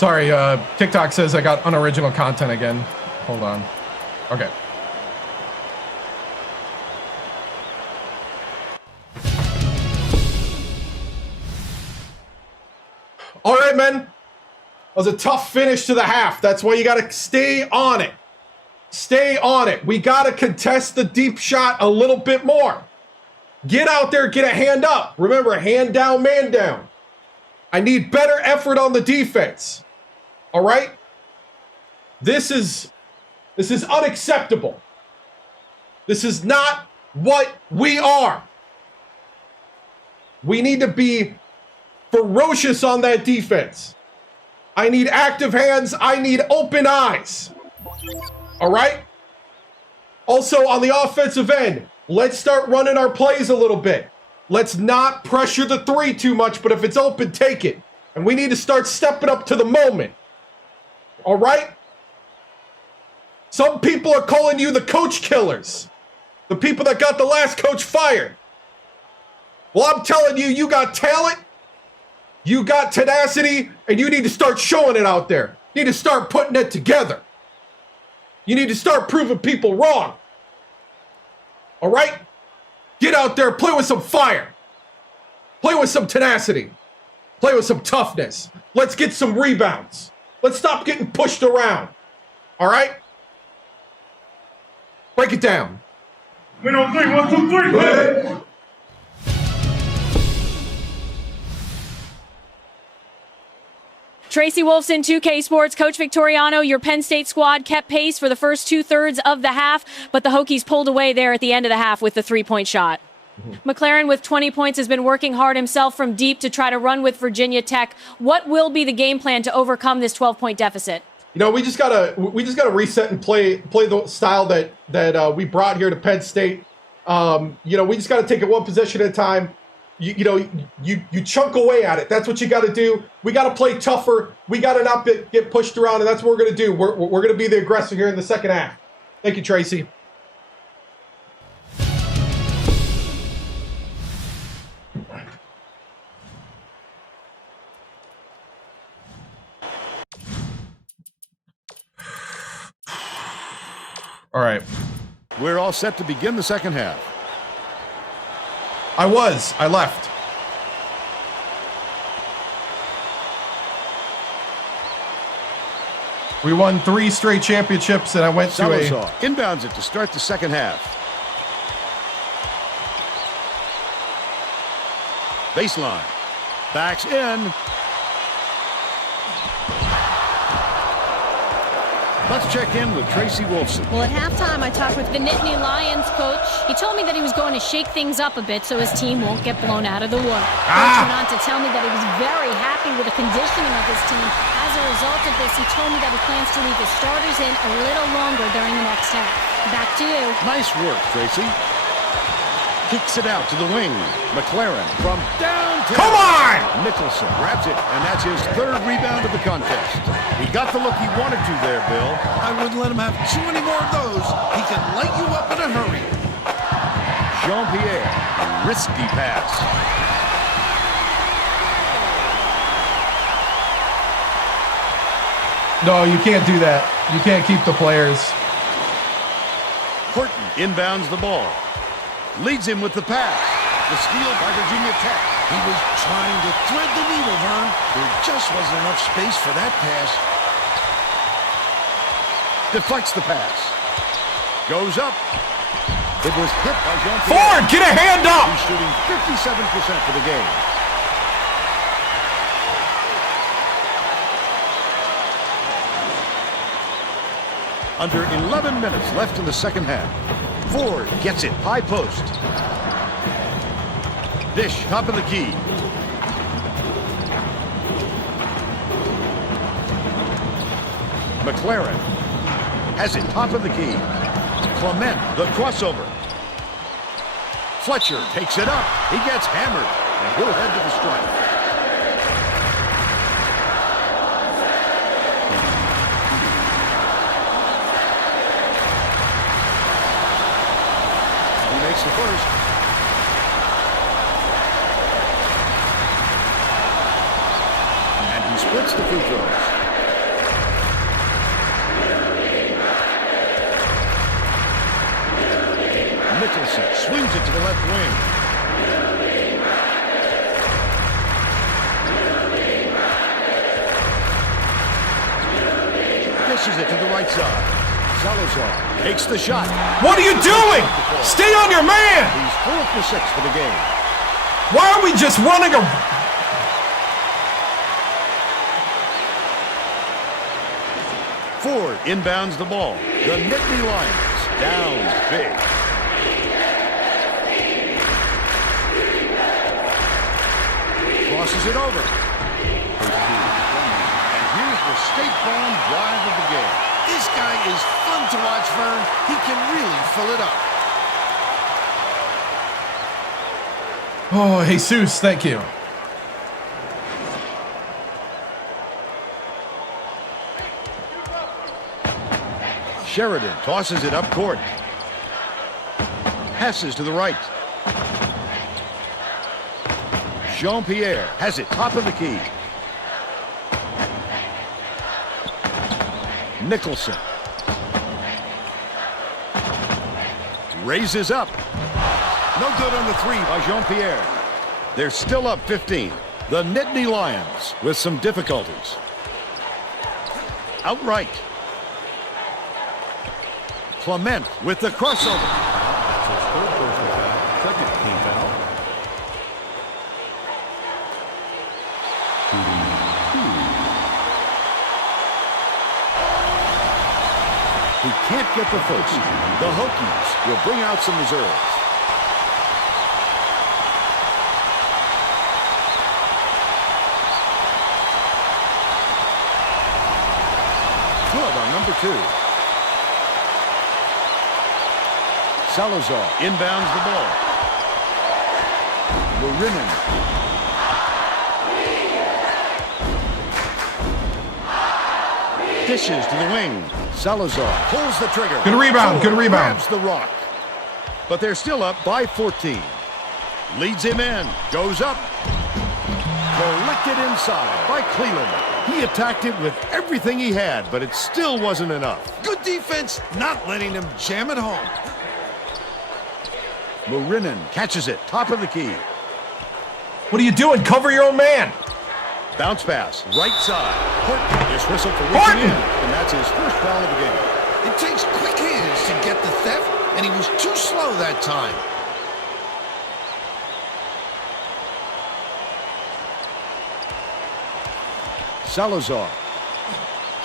Sorry, TikTok says I got unoriginal content again. Hold on. Okay. All right, men. That was a tough finish to the half. That's why you got to stay on it. Stay on it. We got to contest the deep shot a little bit more. Get out there, get a hand up. Remember, hand down, man down. I need better effort on the defense. All right? This is unacceptable. This is not what we are. We need to be ferocious on that defense. I need active hands. I need open eyes. All right? Also, on the offensive end, let's start running our plays a little bit. Let's not pressure the three too much, but if it's open, take it. And we need to start stepping up to the moment. All right? Some people are calling you the coach killers. The people that got the last coach fired. Well, I'm telling you, you got talent, you got tenacity, and you need to start showing it out there. You need to start putting it together. You need to start proving people wrong. All right? Get out there, play with some fire. Play with some tenacity. Play with some toughness. Let's get some rebounds. Let's stop getting pushed around. All right? Break it down. We on three, 1, 2, 3, play. Tracy Wolfson, 2K Sports. Coach Victoriano, your Penn State squad kept pace for the first 2/3 of the half, but the Hokies pulled away there at the end of the half with the three-point shot. McLaren, with 20 points, has been working hard himself from deep to try to run with Virginia Tech. What will be the game plan to overcome this 12-point deficit? You know, we just gotta reset and play the style that we brought here to Penn State. You know, we just gotta take it one possession at a time. You chunk away at it. That's what you got to do. We got to play tougher. We got to not get pushed around, and that's what we're going to do. We're going to be the aggressor here in the second half. Thank you, Tracy. All right. We're all set to begin the second half. I left. We won 3 straight championships, and I went to a... Inbounds it to start the second half. Baseline. Backs in. Let's check in with Tracy Wolfson. Well, at halftime, I talked with the Nittany Lions coach. He told me that he was going to shake things up a bit so his team won't get blown out of the water. Coach went on to tell me that he was very happy with the conditioning of his team. As a result of this, he told me that he plans to leave his starters in a little longer during the next half. Back to you. Nice work, Tracy. Kicks it out to the wing. McLaren from downtown. Come on! Nicholson grabs it, and that's his 3rd rebound of the contest. He got the look he wanted to there, Bill. I wouldn't let him have too many more of those. He can light you up in a hurry. Jean-Pierre, risky pass. No, you can't do that. You can't keep the players. Horton inbounds the ball. Leads him with the pass. The steal by Virginia Tech. He was trying to thread the needle, Vern. There just wasn't enough space for that pass. Deflects the pass. Goes up. It was hit by Jean-Pierre. Ford, get a hand up! He's shooting 57% for the game. Under 11 minutes left in the second half. Ford gets it, high post. Dish, top of the key. McLaren has it, top of the key. Clement, the crossover. Fletcher takes it up. He gets hammered, and he'll head to the strike. Makes the first. And he splits the free throws. Nicholson swings it to the left wing. Dishes it to the right side. Salazar takes the shot. What are you doing? Stay on your man! He's 4 for 6 for the game. Why are we just running a... Ford inbounds the ball. The Nittany Lions down big. Crosses it over. And here's the State Farm drive of the game. This guy is fun to watch, Vern. He can really fill it up. Oh, Jesus, thank you. Sheridan tosses it up court. Passes to the right. Jean-Pierre has it top of the key. Nicholson raises up. No good on the three by Jean-Pierre. They're still up 15. The Nittany Lions with some difficulties. Outright. Clement with the crossover. He can't get the first. The Hokies will bring out some reserves. Good on number 2. Salazar inbounds the ball. Marinin. Dishes to the wing. Salazar pulls the trigger. Good rebound, good rebound. Grabs the rock. But they're still up by 14. Leads him in. Goes up. Collected inside by Cleveland. He attacked it with everything he had, but it still wasn't enough. Good defense, not letting him jam it home. Marinin catches it, top of the key. What are you doing? Cover your own man. Bounce pass, right side. Horton is whistled for reaching in, and that's his first foul of the game. It takes quick hands to get the theft, and he was too slow that time. Salazar.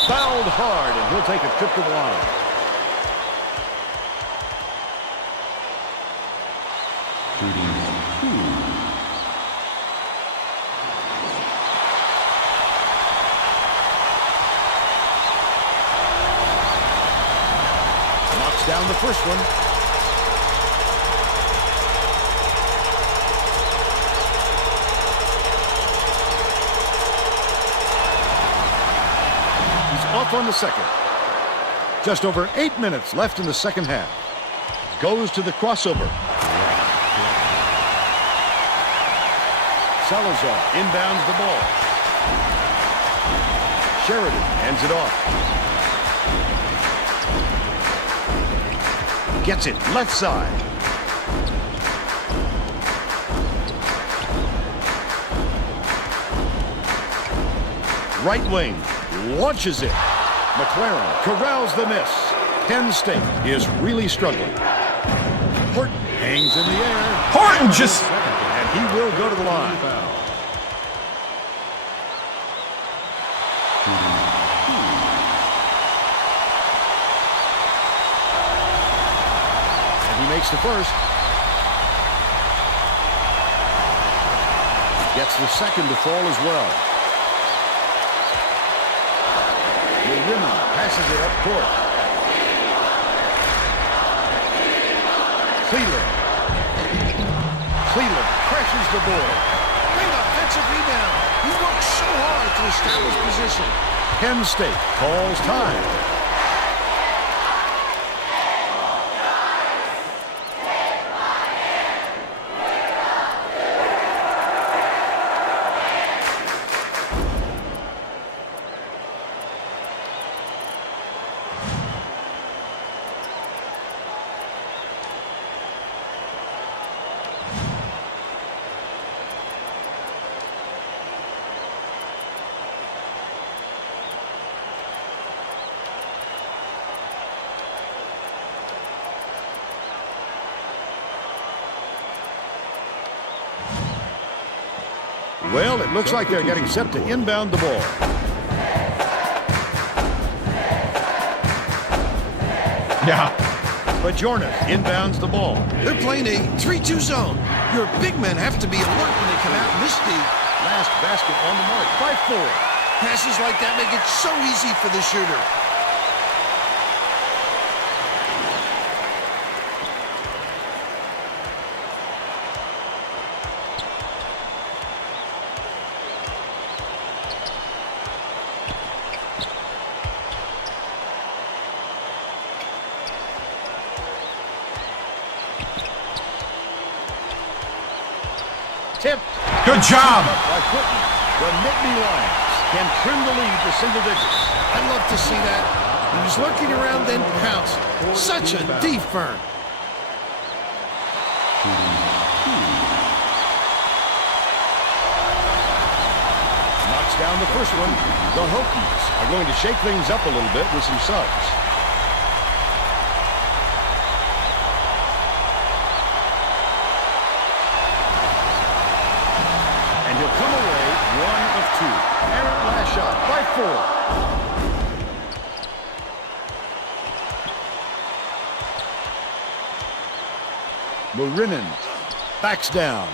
Fouled hard, and he'll take a trip to the line. Knocks down the first one. He's off on the second. Just over 8 minutes left in the second half. Goes to the crossover. Salazar inbounds the ball. Sheridan hands it off. Gets it left side. Right wing. Launches it. McLaren corrals the miss. Penn State is really struggling. Horton hangs in the air. Horton just... And he will go to the line. And he makes the first. Gets the second to fall as well. Marinin passes it up court. Cleveland crashes the board. Great offensive rebound. He worked so hard to establish position. Penn State calls time. Well, it looks like they're getting set to inbound the ball. Yeah. Bajorna inbounds the ball. They're playing a 3-2 zone. Your big men have to be alert when they come out in this league. Last basket on the mark by 4. Passes like that make it so easy for the shooter. Tipped. Good job. The Nittany Lions can trim the lead to single digits. I'd love to see that. He was lurking around, then pounced. Such a D-firm. Knocks down the first one. The Hokies are going to shake things up a little bit with some subs. And he'll come away 1 of 2. Errant last shot by 4. Marinin backs down.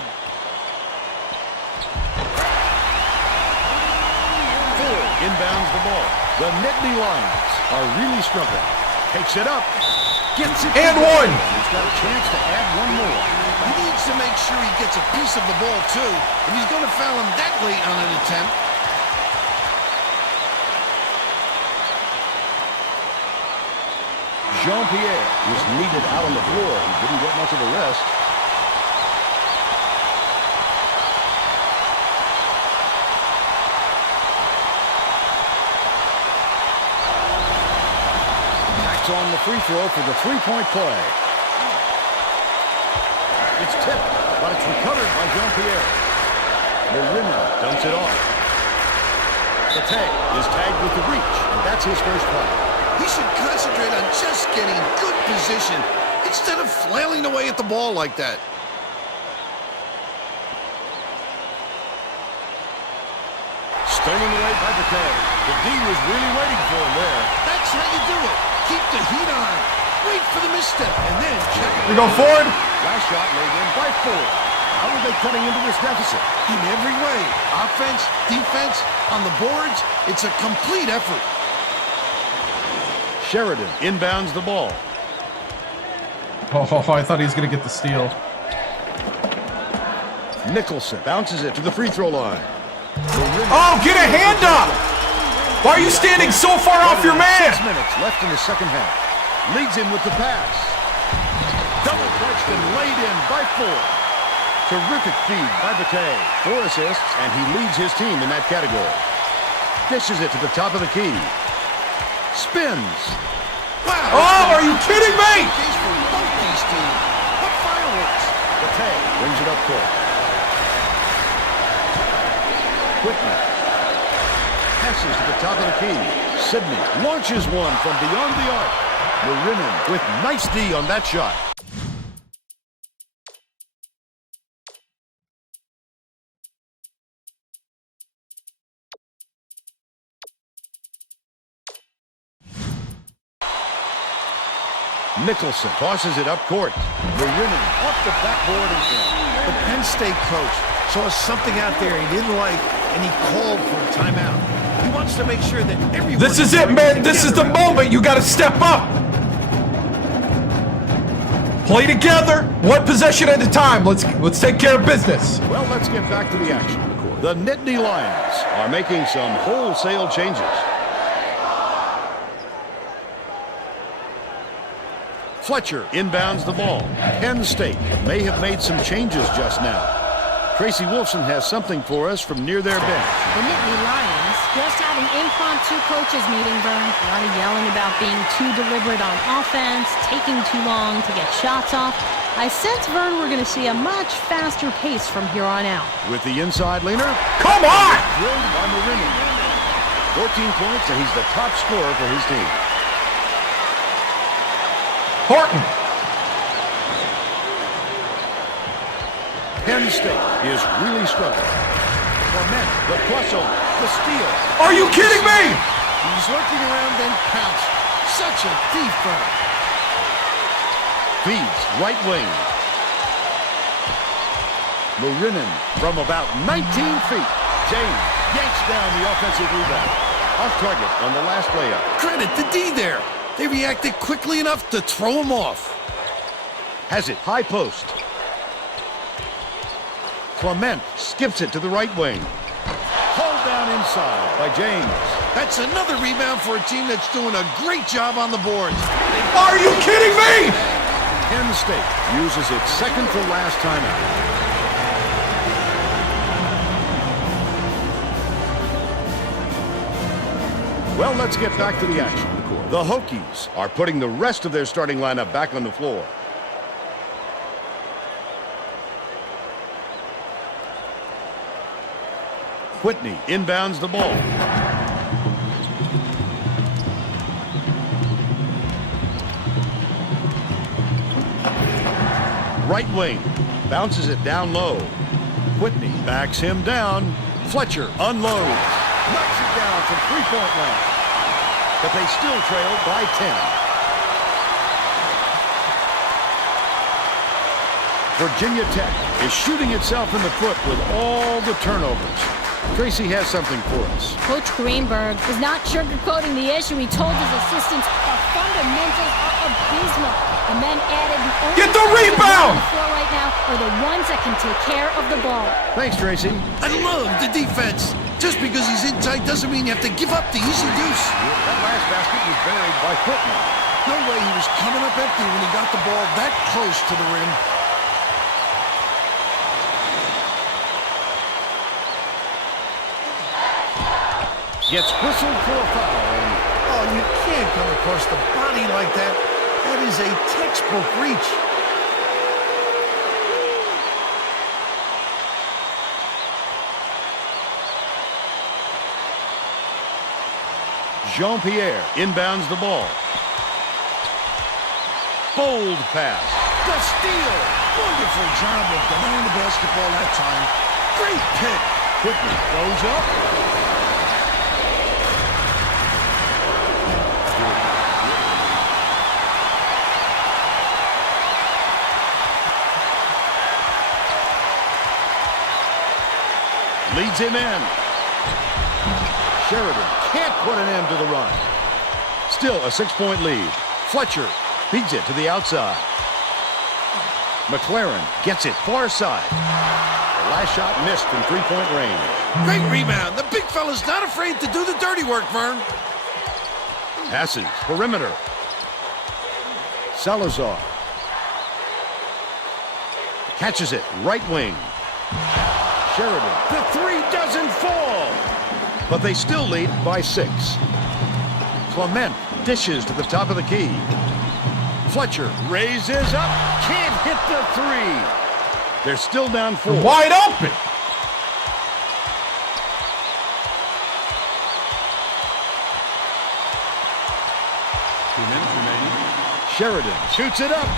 Ford inbounds the ball. The Nittany Lions are really struggling. Takes it up. Gets it. And one. He's got a chance to add one more. He needs to make sure he gets a piece of the ball, too. If he's going to foul him that late on an attempt. Jean-Pierre was needed out on the floor. He didn't get much of a rest. Backs on the free throw for the three-point play. It's tipped, but it's recovered by Jean-Pierre. Marinin dumps it off. Bate is tagged with the reach, and that's his first foul. He should concentrate on just getting good position instead of flailing away at the ball like that. Stolen away by Bate. The D was really waiting for him there. That's how you do it. Keep the heat on. Wait for the misstep, and then check it. We go forward. Last shot laid in by 4. How are they cutting into this deficit? In every way. Offense, defense, on the boards, it's a complete effort. Sheridan inbounds the ball. Oh, I thought he was going to get the steal. Nicholson bounces it to the free throw line. Oh, get a hand up! Why are you standing so far off your man? 6 minutes left in the second half. Leads him with the pass. Double clutched and laid in by 4. Terrific feed by Bate. 4 assists, and he leads his team in that category. Dishes it to the top of the key. Spins. Wow! Oh, are you kidding me? Case for both these teams. What fireworks! Bate brings it up court. Whitman passes to the top of the key. Sidney launches one from beyond the arc. Marinin with nice D on that shot. Nicholson tosses it up court. Marinin off the backboard and in. The Penn State coach saw something out there he didn't like, and he called for a timeout. He wants to make sure that everyone... This is it, man. This is the moment. You got to step up. Play together, one possession at a time. Let's take care of business. Well, let's get back to the action. The Nittany Lions are making some wholesale changes. Fletcher inbounds the ball. Penn State may have made some changes just now. Tracy Wolfson has something for us from near their bench. The Nittany Lions just had an impromptu coaches meeting, Vern. A lot of yelling about being too deliberate on offense, taking too long to get shots off. I sense, Vern, we're going to see a much faster pace from here on out. With the inside leaner. Come on! Drilled by Marinin. 14 points, and he's the top scorer for his team. Horton. Penn State is really struggling. Clement, the crustle, the steal. Are you kidding me? He's looking around and pounced. Such a thief, Vern. Feeds right wing. Marinin from about 19 feet. James yanks down the offensive rebound. Off target on the last layup. Credit the D there. They reacted quickly enough to throw him off. Has it high post. Clement skips it to the right wing. Hold down inside by James. That's another rebound for a team that's doing a great job on the boards. Are you kidding me? Penn State uses its second to last timeout. Well, let's get back to the action. The Hokies are putting the rest of their starting lineup back on the floor. Whitney inbounds the ball. Right wing. Bounces it down low. Whitney backs him down. Fletcher unloads. Knocks it down from three-point line. But they still trail by 10. Virginia Tech is shooting itself in the foot with all the turnovers. Tracy has something for us. Coach Greenberg is not sugarcoating the issue. He told his assistants our fundamentals are abysmal. The men added the only Get the rebound! on the floor right now are the ones that can take care of the ball. Thanks, Tracy. I love the defense. Just because he's in tight doesn't mean you have to give up the easy deuce. That last basket was buried by Whitney. No way he was coming up empty when he got the ball that close to the rim. Gets whistled for a foul. Oh, you can't come across the body like that. That is a textbook reach. Jean-Pierre inbounds the ball. Bold pass. The steal. Wonderful job of denying the basketball that time. Great pick. Whitney goes up. Leads him in. Sheridan can't put an end to the run. Still a 6-point lead. Fletcher beats it to the outside. McLaren gets it far side. The last shot missed from three-point range. Great rebound. The big fella's not afraid to do the dirty work, Vern. Passes perimeter. Salazar catches it right wing. Sheridan. The three doesn't fall. But they still lead by 6. Clement dishes to the top of the key. Fletcher raises up. Can't hit the three. They're still down 4. Wide open. Sheridan shoots it up.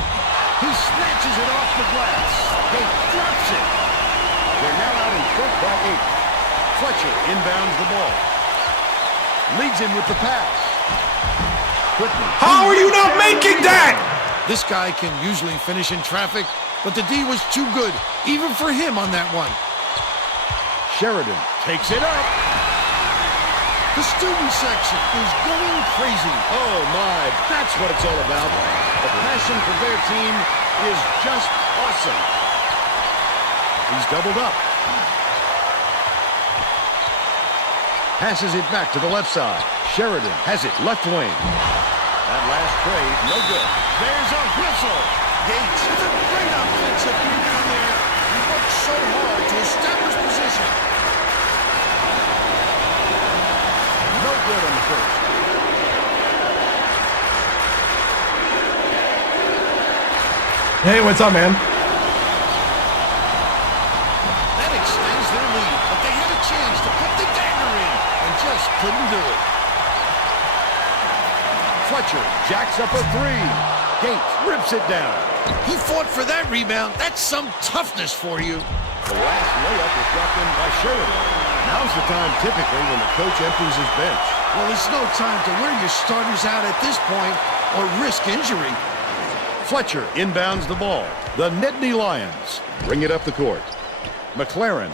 He snatches it off the glass. He drops it. They're now out in front by 8. Fletcher inbounds the ball. Leads him with the pass. Whitney. How are you not making that? This guy can usually finish in traffic, but the D was too good, even for him on that one. Sheridan takes it up. The student section is going crazy. Oh my, that's what it's all about. The passion for their team is just awesome. He's doubled up. Passes it back to the left side. Sheridan has it left wing. That last trade, no good. There's a whistle. Gates with a great offensive rebound there. He worked so hard to establish position. No good on the first. Hey, what's up, man? That extends their lead, but they had a chance to put the dagger in and just couldn't do it. Fletcher jacks up a three. Gates rips it down. He fought for that rebound. That's some toughness for you. The last layup was dropped in by Sheridan. Now's the time typically when the coach empties his bench. Well, it's no time to wear your starters out at this point or risk injury. Fletcher inbounds the ball. The Nittany Lions bring it up the court. McLaren.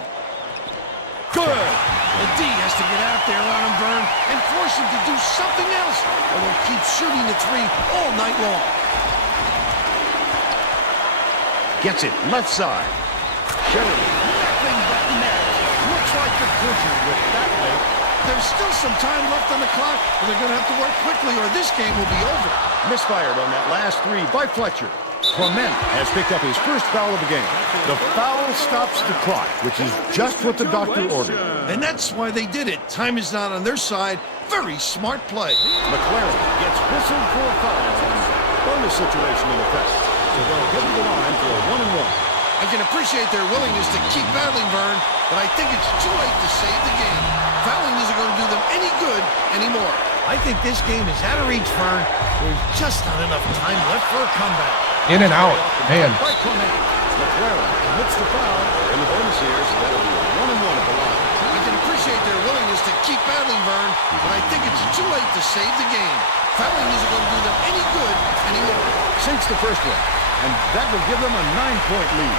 Good. The D has to get out there on him, Vern, and force him to do something else, or he'll keep shooting the three all night long. Gets it left side. Sheridan. Nothing but net. Looks like the butcher with that late. There's still some time left on the clock, but they're going to have to work quickly or this game will be over. Misfired on that last three by Fletcher. Clement has picked up his first foul of the game. The foul stops the clock, which is just what the doctor ordered. And that's why they did it. Time is not on their side. Very smart play. McLaren gets whistled for a foul. Bonus situation in effect. So they'll head to the line for a 1-and-1. I can appreciate their willingness to keep battling, Vern, but I think it's too late to save the game. Fouling isn't going to do them any good anymore. I think this game is out of reach, Vern. There's just not enough time left for a comeback. In and out, man. McLaren commits the foul in the bonus here, so that'll be a 1-and-1 at the line. I can appreciate their willingness to keep battling, Vern, but I think it's too late to save the game. Fouling isn't going to do them any good anymore. Sinks the first one, and that will give them a 9-point lead.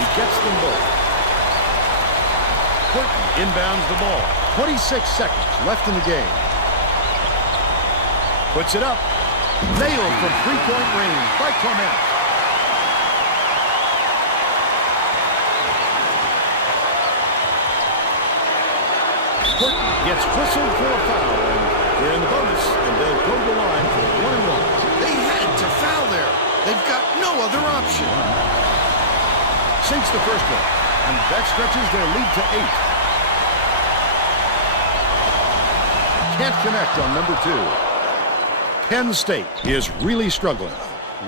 He gets them both. Horton inbounds the ball. 26 seconds left in the game. Puts it up. Nailed from three-point range by Clement. Horton gets whistled for a foul, and we're in the bonus, and they'll go to the line for a 1-and-1. They had to foul there. They've got no other option. Sinks the first one, and that stretches their lead to 8. Can't connect on number 2. Penn State is really struggling.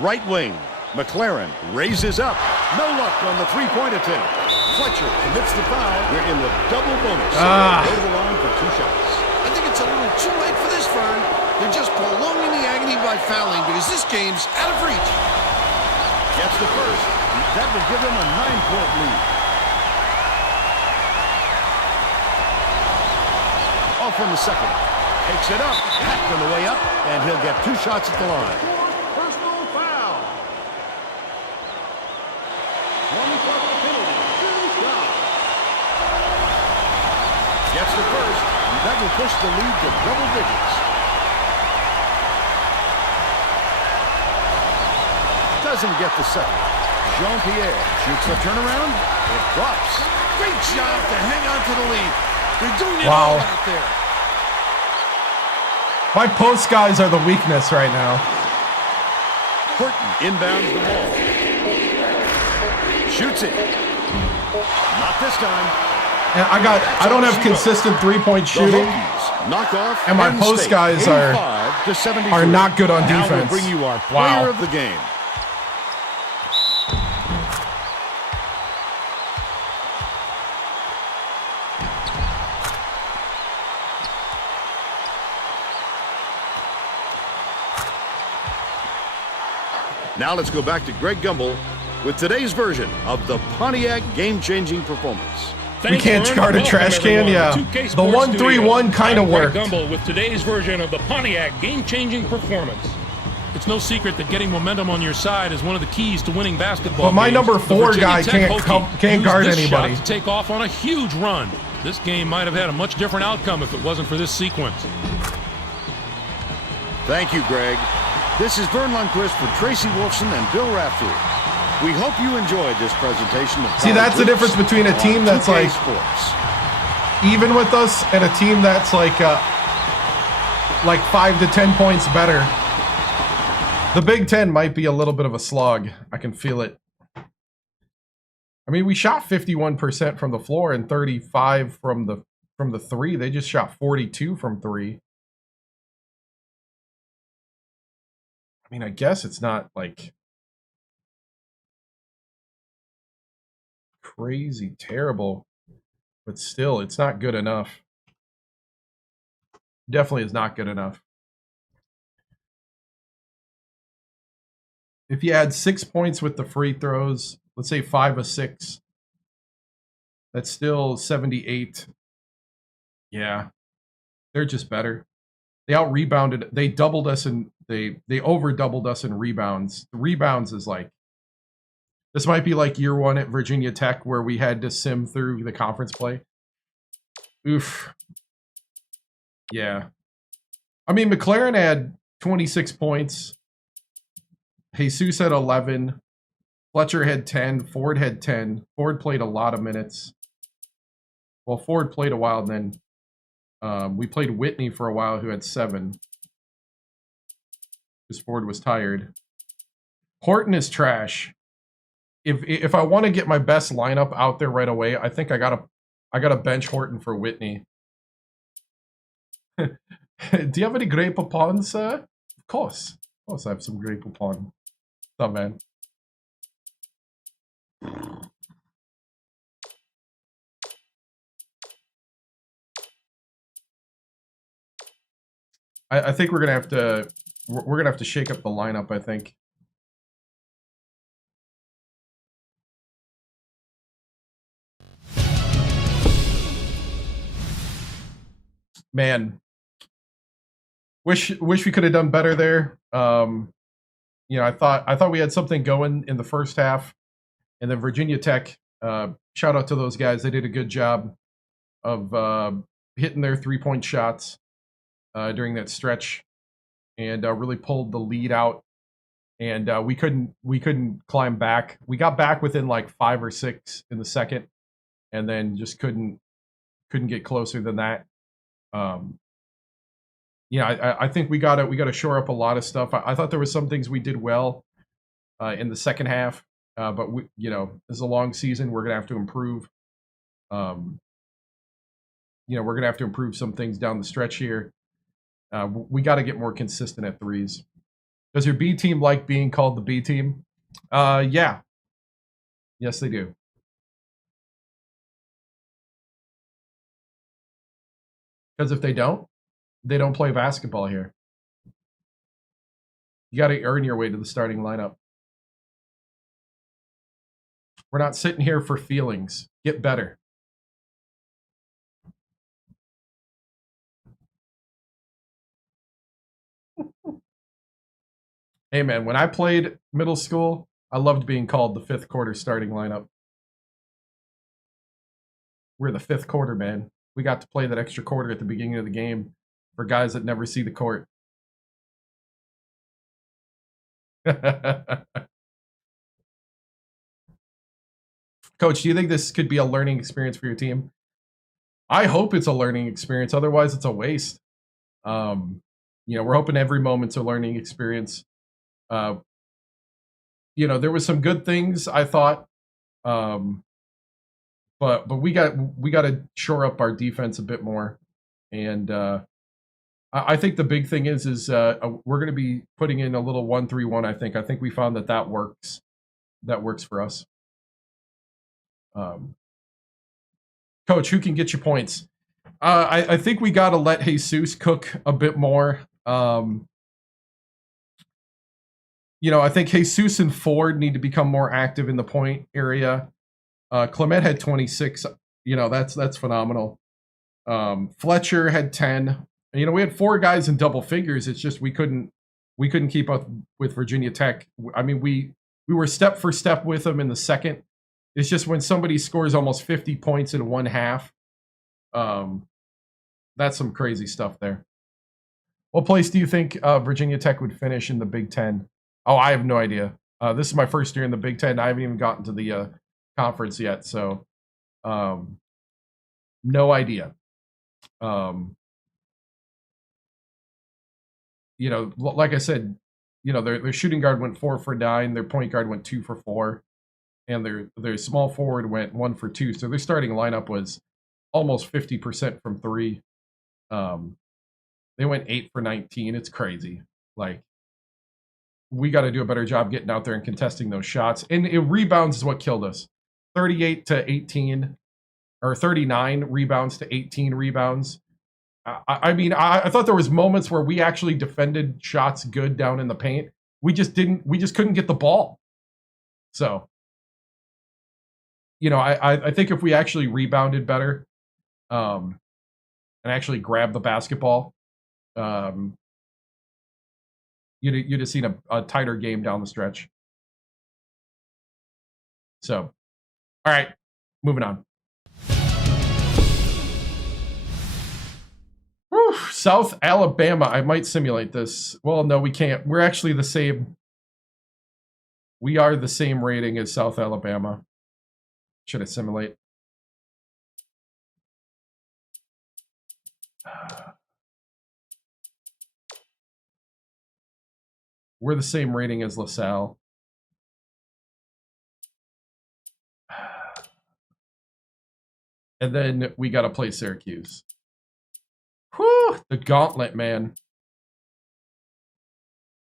Right wing, McLaren raises up. No luck on the three-point attempt. Fletcher commits the foul. We're in the double bonus. So they'll go to the line for 2 shots. I think it's a little too late for this, Vern. They're just prolonging the agony by fouling because this game's out of reach. Gets the first. That will give them a 9-point lead. Off on the second. Takes it up. Hacked on the way up. And he'll get 2 shots at the line. Personal foul. One personal penalty. 2 shots. Gets the first. And that will push the lead to double digits. Doesn't get the second. Jean-Pierre shoots the turnaround. It drops. Great job to hang on to the lead. They're doing it all out there. My post guys are the weakness right now. Horton inbounds the ball. Shoots it. Not this time. And I don't have consistent three-point shooting. Knock off. And my post guys are not good on defense. Now we'll bring you our player of the game. Now let's go back to Greg Gumbel with today's version of the Pontiac game-changing performance. We can't guard a trash can, yeah. The 1-3-1 kind of worked. Greg Gumbel with today's version of the Pontiac game-changing performance. It's no secret that getting momentum on your side is one of the keys to winning basketball. But my games. number 4 guy can't guard anybody. To take off on a huge run. This game might have had a much different outcome if it wasn't for this sequence. Thank you, Greg. This is Vern Lundquist for Tracy Wolfson and Bill Raftery. We hope you enjoyed this presentation of See, that's the difference between a team that's like even with us and a team that's like 5 to 10 points better. The Big Ten might be a little bit of a slog. I can feel it. I mean, we shot 51% from the floor and 35 from the three. They just shot 42 from 3. I mean, I guess it's not like crazy terrible, but still, it's not good enough. Definitely is not good enough. if you add 6 points with the free throws, let's say 5 of 6, that's still 78. Yeah, they're just better. They out-rebounded. They doubled us and they over-doubled us in rebounds. The rebounds is like, this might be like year one at Virginia Tech where we had to sim through the conference play. Oof. Yeah. I mean, McLaren had 26 points. Jesus had 11. Fletcher had 10. Ford had 10. Ford played a lot of minutes. Well, Ford played a while, and then we played Whitney for a while, who had 7. Because Ford was tired. Horton is trash. If I want to get my best lineup out there right away, I think I gotta bench Horton for Whitney. Do you have any Grey Poupon, sir? Of course I have some Grey Poupon. What's up, man? I think we're gonna have to shake up the lineup, I think. Man, wish we could have done better there. You know, I thought we had something going in the first half, and then Virginia Tech. Shout out to those guys; they did a good job of hitting their 3-point shots during that stretch, and really pulled the lead out. And we couldn't climb back. We got back within like 5 or 6 in the second, and then just couldn't get closer than that. Yeah, I think we gotta shore up a lot of stuff. I thought there was some things we did well in the second half, but we, you know, it's a long season. We're gonna have to improve. You know, we're gonna have to improve some things down the stretch here. We got to get more consistent at threes. Does your B team like being called the B team? Yeah. Yes, they do. Because if they don't play basketball here. You got to earn your way to the starting lineup. We're not sitting here for feelings. Get better. Hey, man, when I played middle school, I loved being called the 5th quarter starting lineup. We're the 5th quarter, man. We got to play that extra quarter at the beginning of the game for guys that never see the court. Coach, do you think this could be a learning experience for your team? I hope it's a learning experience. Otherwise, it's a waste. You know, we're hoping every moment's a learning experience. You know, there was some good things, I thought. But we got to shore up our defense a bit more. And I think the big thing is we're going to be putting in a little 1-3-1, I think. I think we found that works. That works for us. Coach, who can get you points? I think we got to let Jesus cook a bit more. You know, I think Jesus and Ford need to become more active in the point area. Clement had 26. You know, that's phenomenal. Fletcher had 10. You know, we had 4 guys in double figures. It's just we couldn't keep up with Virginia Tech. I mean, we were step for step with them in the second. It's just when somebody scores almost 50 points in one half, that's some crazy stuff there. What place do you think Virginia Tech would finish in the Big Ten? Oh, I have no idea. This is my first year in the Big Ten. I haven't even gotten to the conference yet, so no idea. You know, like I said, you know, their shooting guard went 4 for 9, their point guard went 2 for 4, and their small forward went 1 for 2. So their starting lineup was almost 50% from 3. They went 8 for 19. It's crazy. Like, we got to do a better job getting out there and contesting those shots. And rebounds is what killed us. 38 to 18, or 39 rebounds to 18 rebounds. I mean, I thought there was moments where we actually defended shots good down in the paint, we just couldn't get the ball. So, you know, I think if we actually rebounded better, and actually grabbed the basketball, you'd have seen a tighter game down the stretch. So, all right, moving on. Whew, South Alabama. I might simulate this. Well, no, we can't. We're actually the same. We are the same rating as South Alabama. Should I simulate? We're the same rating as LaSalle. And then we got to play Syracuse. Whew, the gauntlet, man.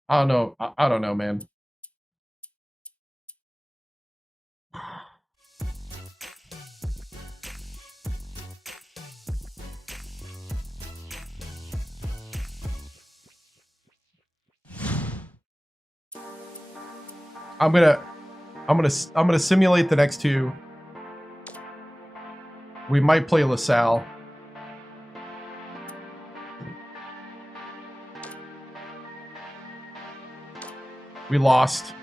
I don't know. I don't know, man. I'm gonna simulate the next two. We might play LaSalle. We lost.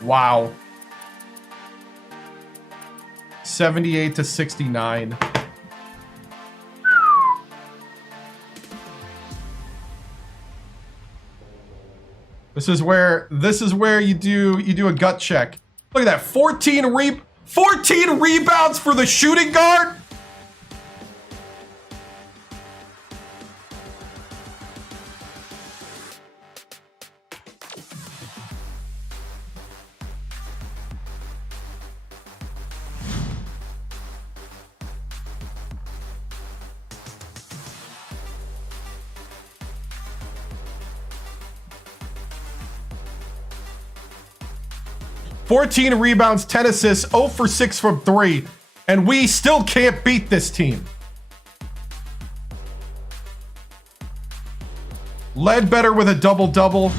Wow. 78-69. This is where you do a gut check. Look at that, 14 rebounds for the shooting guard. Rebounds, 10 assists, 0 for 6 from 3, and we still can't beat this team. Ledbetter with a double-double.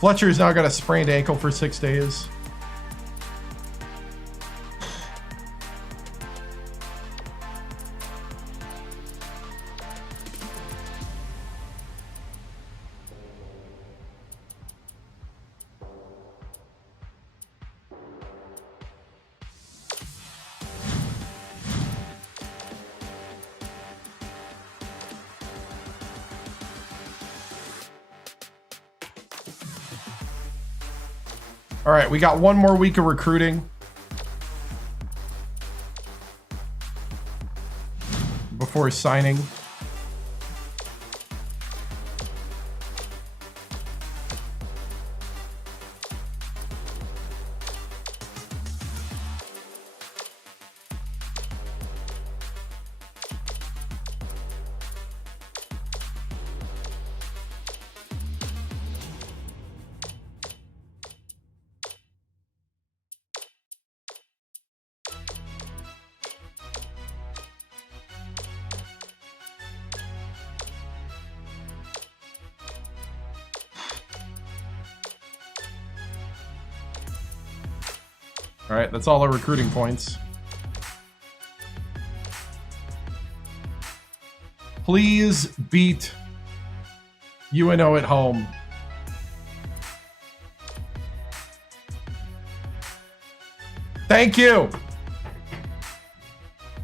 Fletcher's now got a sprained ankle for 6 days. All right, we got one more week of recruiting before signing. All right, that's all our recruiting points. Please beat UNO at home. Thank you.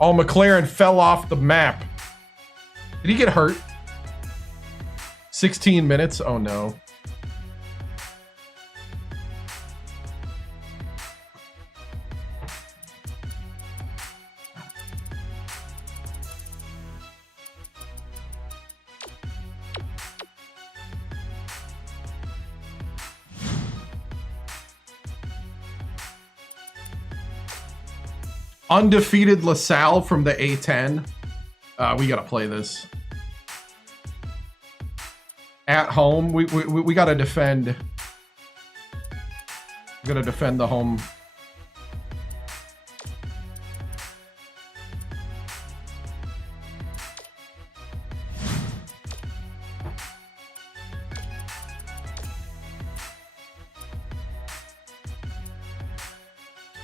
Oh, McLaren fell off the map. Did he get hurt? 16 minutes? Oh, no. Undefeated LaSalle from the A10. We got to play this. at home. We got to defend. We got to defend the home.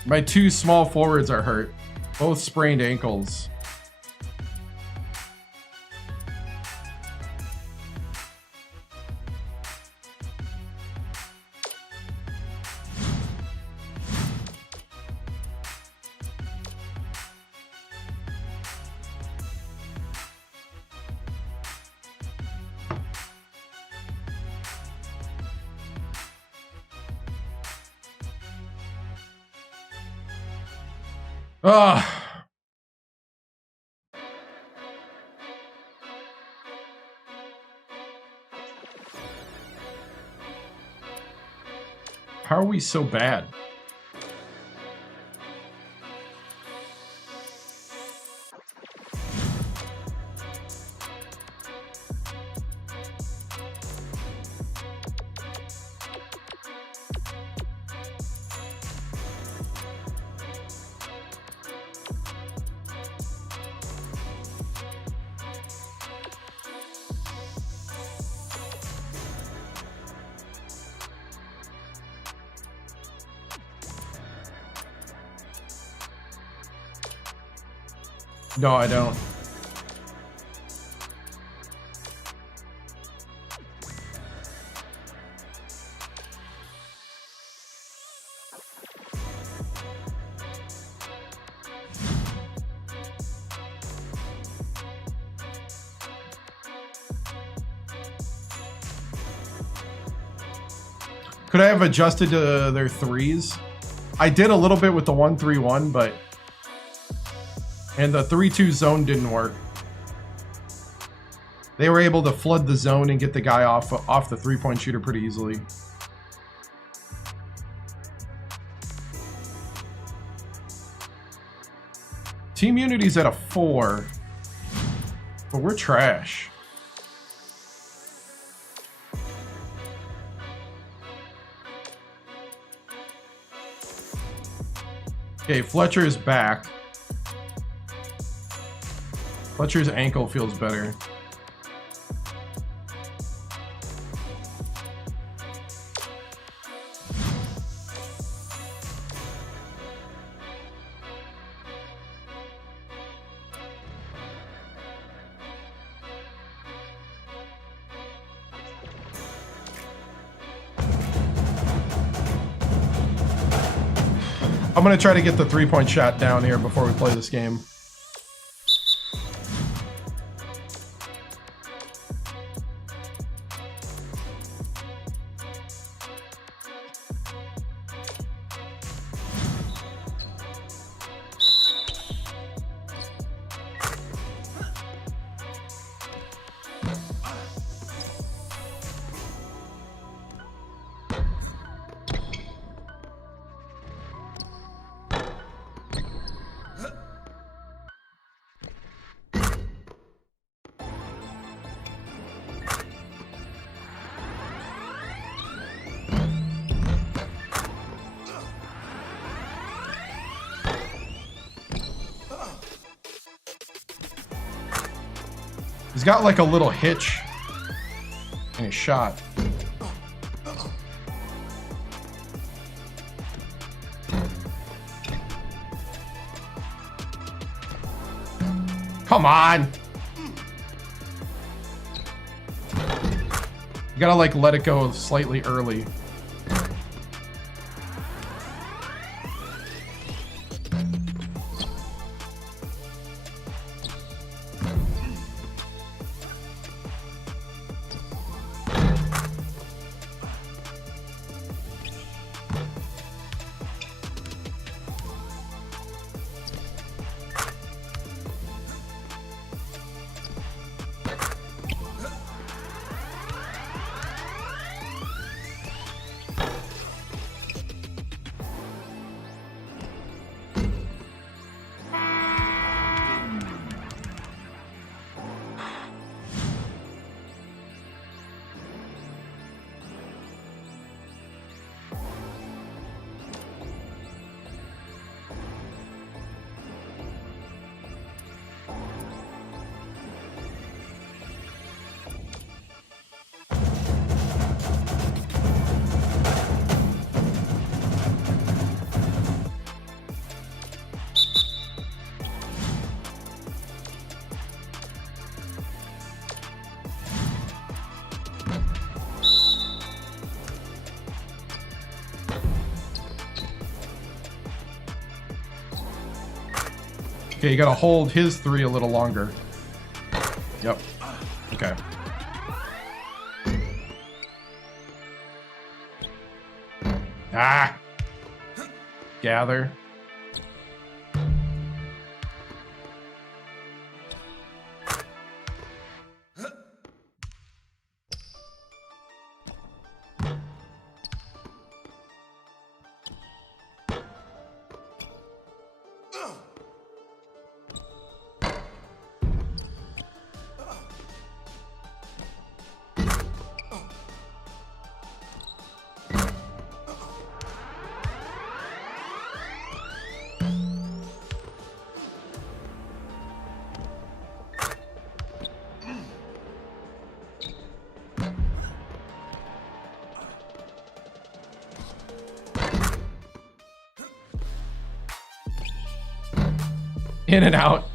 My two small forwards are hurt. Both sprained ankles. Ugh. How are we so bad? No, I don't. Could I have adjusted to their threes? I did a little bit with the 1-3-1, but... And the 3-2 zone didn't work. They were able to flood the zone and get the guy off the three-point shooter pretty easily. Team Unity's at a 4. But we're trash. Okay, Fletcher is back. Fletcher's ankle feels better. I'm gonna try to get the three-point shot down here before we play this game. He's got like a little hitch in his shot. Come on. You gotta like let it go slightly early. Okay, you gotta hold his 3 a little longer. Yep. Okay. Ah! Gather. In and out.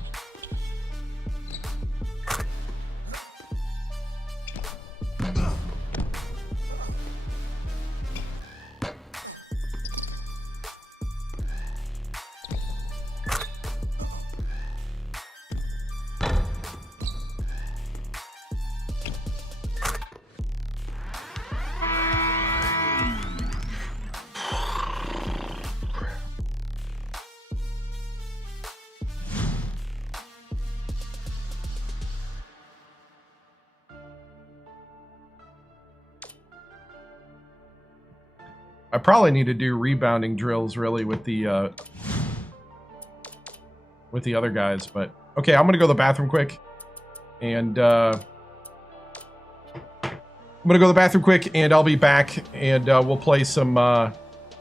I probably need to do rebounding drills really with the other guys, but okay, I'm gonna go to the bathroom quick, and I'm gonna go to the bathroom quick, and I'll be back, and we'll play some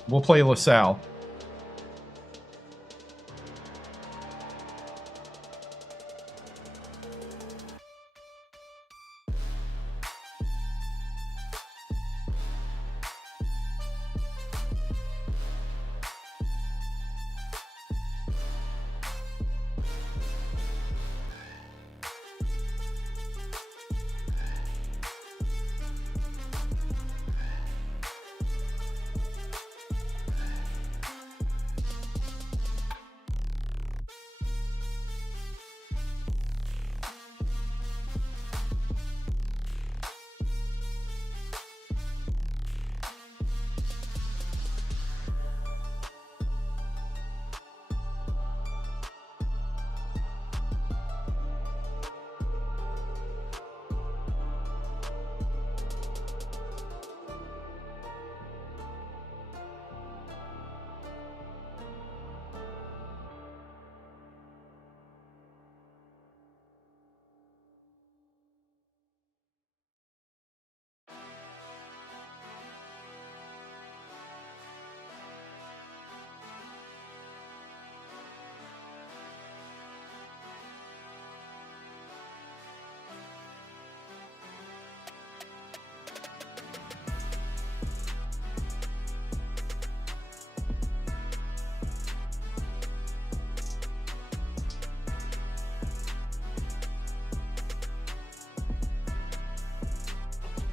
we'll play LaSalle.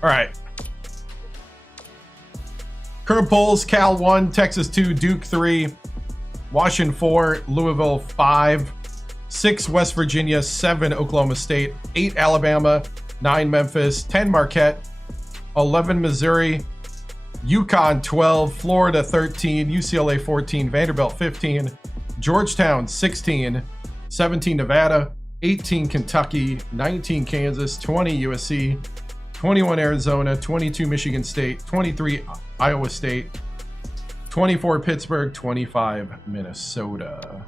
All right. Current polls: Cal 1, Texas 2, Duke 3, Washington 4, Louisville 5, 6 West Virginia, 7 Oklahoma State, 8 Alabama, 9 Memphis, 10 Marquette, 11 Missouri, UConn 12, Florida 13, UCLA 14, Vanderbilt 15, Georgetown 16, 17 Nevada, 18 Kentucky, 19 Kansas, 20 USC, 21 Arizona, 22 Michigan State, 23 Iowa State, 24 Pittsburgh, 25 Minnesota.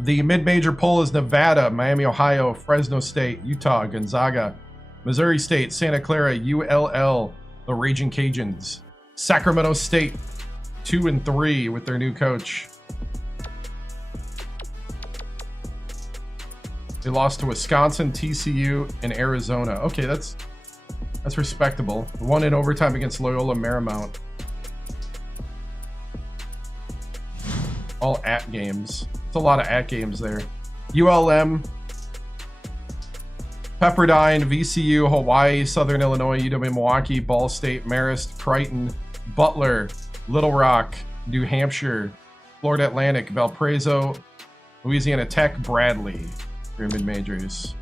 The mid-major poll is Nevada, Miami, Ohio, Fresno State, Utah, Gonzaga, Missouri State, Santa Clara, ULL, the Raging Cajuns, Sacramento State, 2 and 3 with their new coach. They lost to Wisconsin, TCU, and Arizona. Okay, that's respectable. Won in overtime against Loyola Marymount. All at games. It's a lot of at games there. ULM, Pepperdine, VCU, Hawaii, Southern Illinois, UW-Milwaukee, Ball State, Marist, Creighton, Butler, Little Rock, New Hampshire, Florida Atlantic, Valparaiso, Louisiana Tech, Bradley for your mid-majors.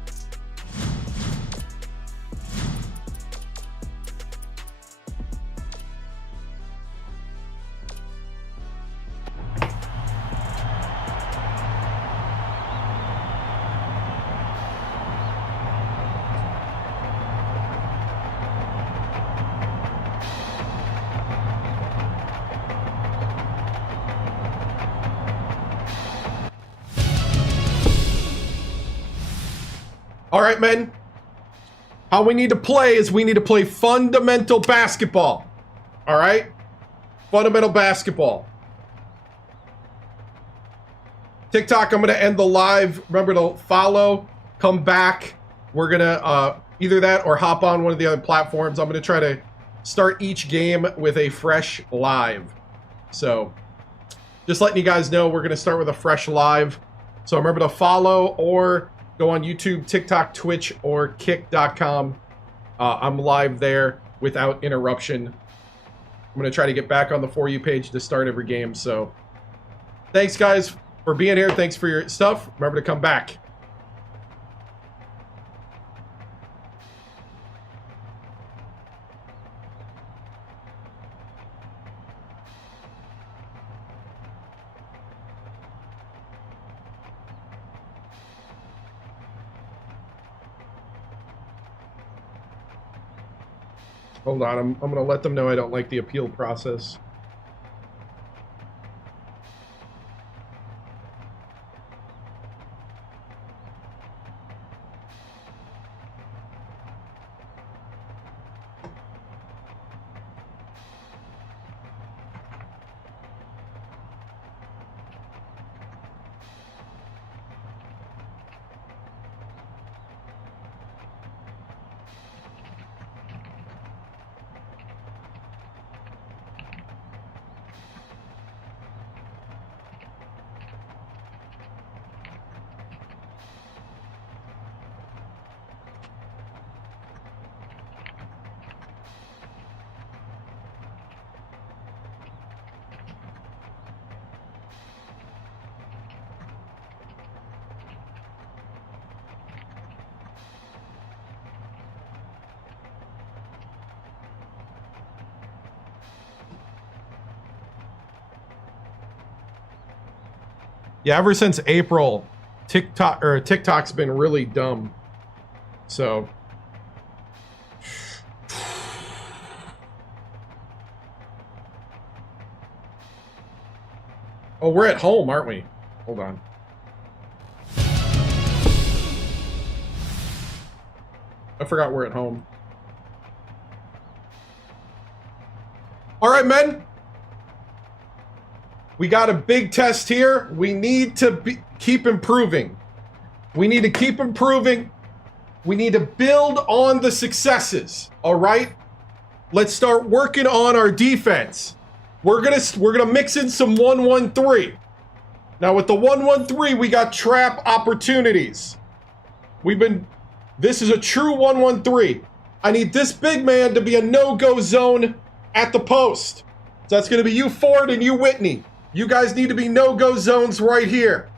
All right, men. How we need to play is we need to play fundamental basketball. All right? Fundamental basketball. TikTok, I'm going to end the live. Remember to follow, come back. We're going to either that or hop on one of the other platforms. I'm going to try to start each game with a fresh live. So just letting you guys know, we're going to start with a fresh live. So remember to follow or go on YouTube, TikTok, Twitch, or kick.com. I'm live there without interruption. I'm going to try to get back on the For You page to start every game. So thanks, guys, for being here. Thanks for your stuff. Remember to come back. Hold on, I'm going to let them know I don't like the appeal process. Yeah, ever since April, TikTok's been really dumb. So oh, we're at home, aren't we? Hold on. I forgot we're at home. All right, men. We got a big test here. We need to keep improving. We need to keep improving. We need to build on the successes. All right? Let's start working on our defense. We're gonna mix in some 1-1-3. Now with the 1-1-3, we got trap opportunities. This is a true 1-1-3. I need this big man to be a no-go zone at the post. So that's gonna be you, Ford, and you, Whitney. You guys need to be no-go zones right here.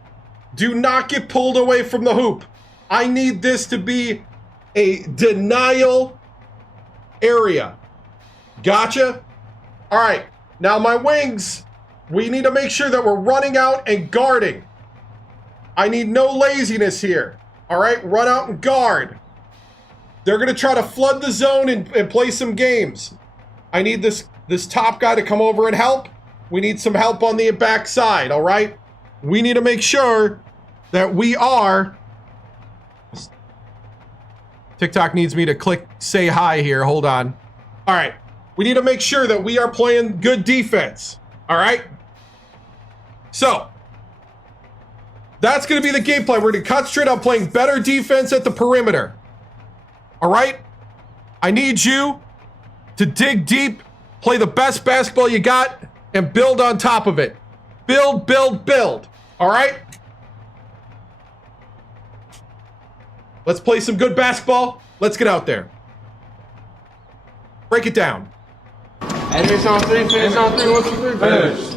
Do not get pulled away from the hoop. I need this to be a denial area. Gotcha? All right. Now my wings, we need to make sure that we're running out and guarding. I need no laziness here. All right? Run out and guard. They're going to try to flood the zone and play some games. I need this top guy to come over and help. We need some help on the back side, all right? We need to make sure that we are... TikTok needs me to click say hi here. Hold on. All right. We need to make sure that we are playing good defense, all right? So, that's going to be the game plan. We're going to concentrate on playing better defense at the perimeter, all right? I need you to dig deep, play the best basketball you got, and build on top of it. Build, build, build. All right? Let's play some good basketball. Let's get out there. Break it down. Finish on three. Finish on three. What's the three? Finish.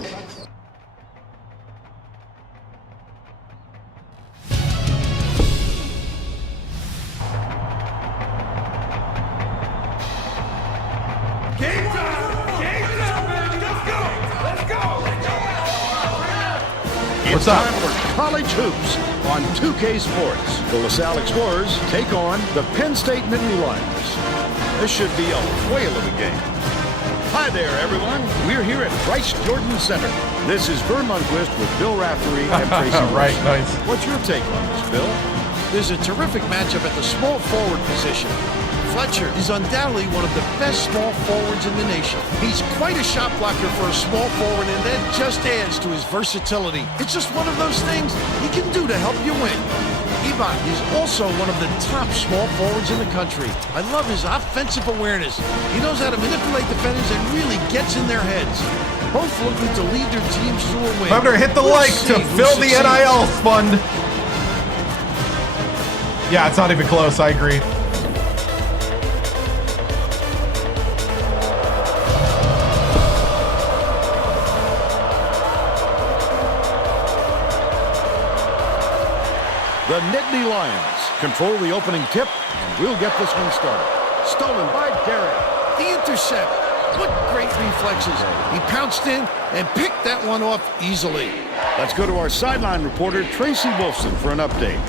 It's time for college hoops on 2K Sports. The LaSalle Explorers take on the Penn State Nittany Lions. This should be a whale of a game. Hi there, everyone. We're here at Bryce Jordan Center. This is Vern Lundquist with Bill Raftery and Tracy Right, nice. What's your take on this, Bill? There's a terrific matchup at the small forward position. Fletcher is undoubtedly one of the best small forwards in the nation. He's quite a shot blocker for a small forward, and that just adds to his versatility. It's just one of those things he can do to help you win. Ivan is also one of the top small forwards in the country. I love his offensive awareness. He knows how to manipulate defenders and really gets in their heads. Both looking to lead their teams to a win. Remember, hit the like to fill the NIL fund. Yeah, it's not even close. I agree. The Nittany Lions control the opening tip, and we'll get this one started. Stolen by Derek. The intercept. What great reflexes. He pounced in and picked that one off easily. Let's go to our sideline reporter, Tracy Wolfson, for an update.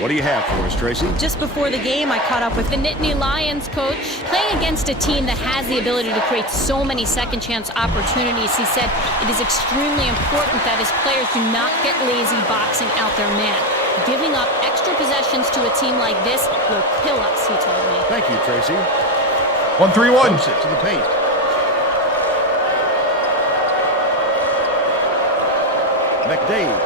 What do you have for us, Tracy? Just before the game, I caught up with the Nittany Lions coach. Playing against a team that has the ability to create so many second chance opportunities, he said it is extremely important that his players do not get lazy boxing out their man. Giving up extra possessions to a team like this will kill us, he told me. Thank you, Tracy. 1-3-1. It to the paint. McDade.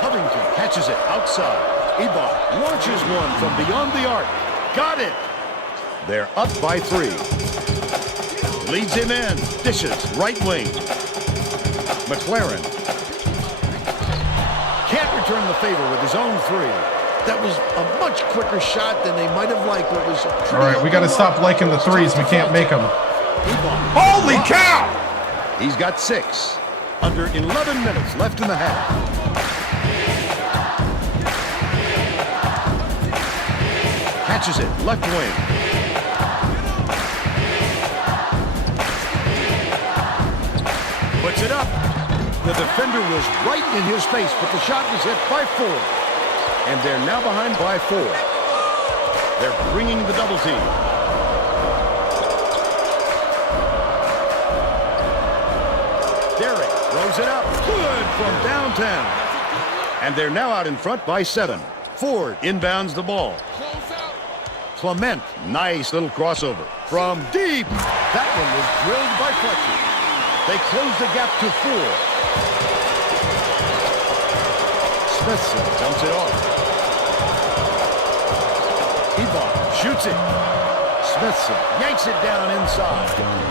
Covington catches it outside. Ebot launches one from beyond the arc. Got it. They're up by 3. Leads him in. Dishes right wing. McLaren can't return the favor with his own 3. That was a much quicker shot than they might have liked. It was All right, we got to stop liking the threes. We can't make them. Holy cow! He's got 6. Under 11 minutes left in the half. Catches it, left wing. Puts it up. The defender was right in his face, but the shot was hit by 4. And they're now behind by 4. They're bringing the double team. Derek throws it up. Good from downtown. And they're now out in front by 7. Ford inbounds the ball. Clement, nice little crossover. From deep. That one was drilled by Fletcher. They close the gap to 4. Smithson dumps it off. Ebot shoots it. Smithson yanks it down inside.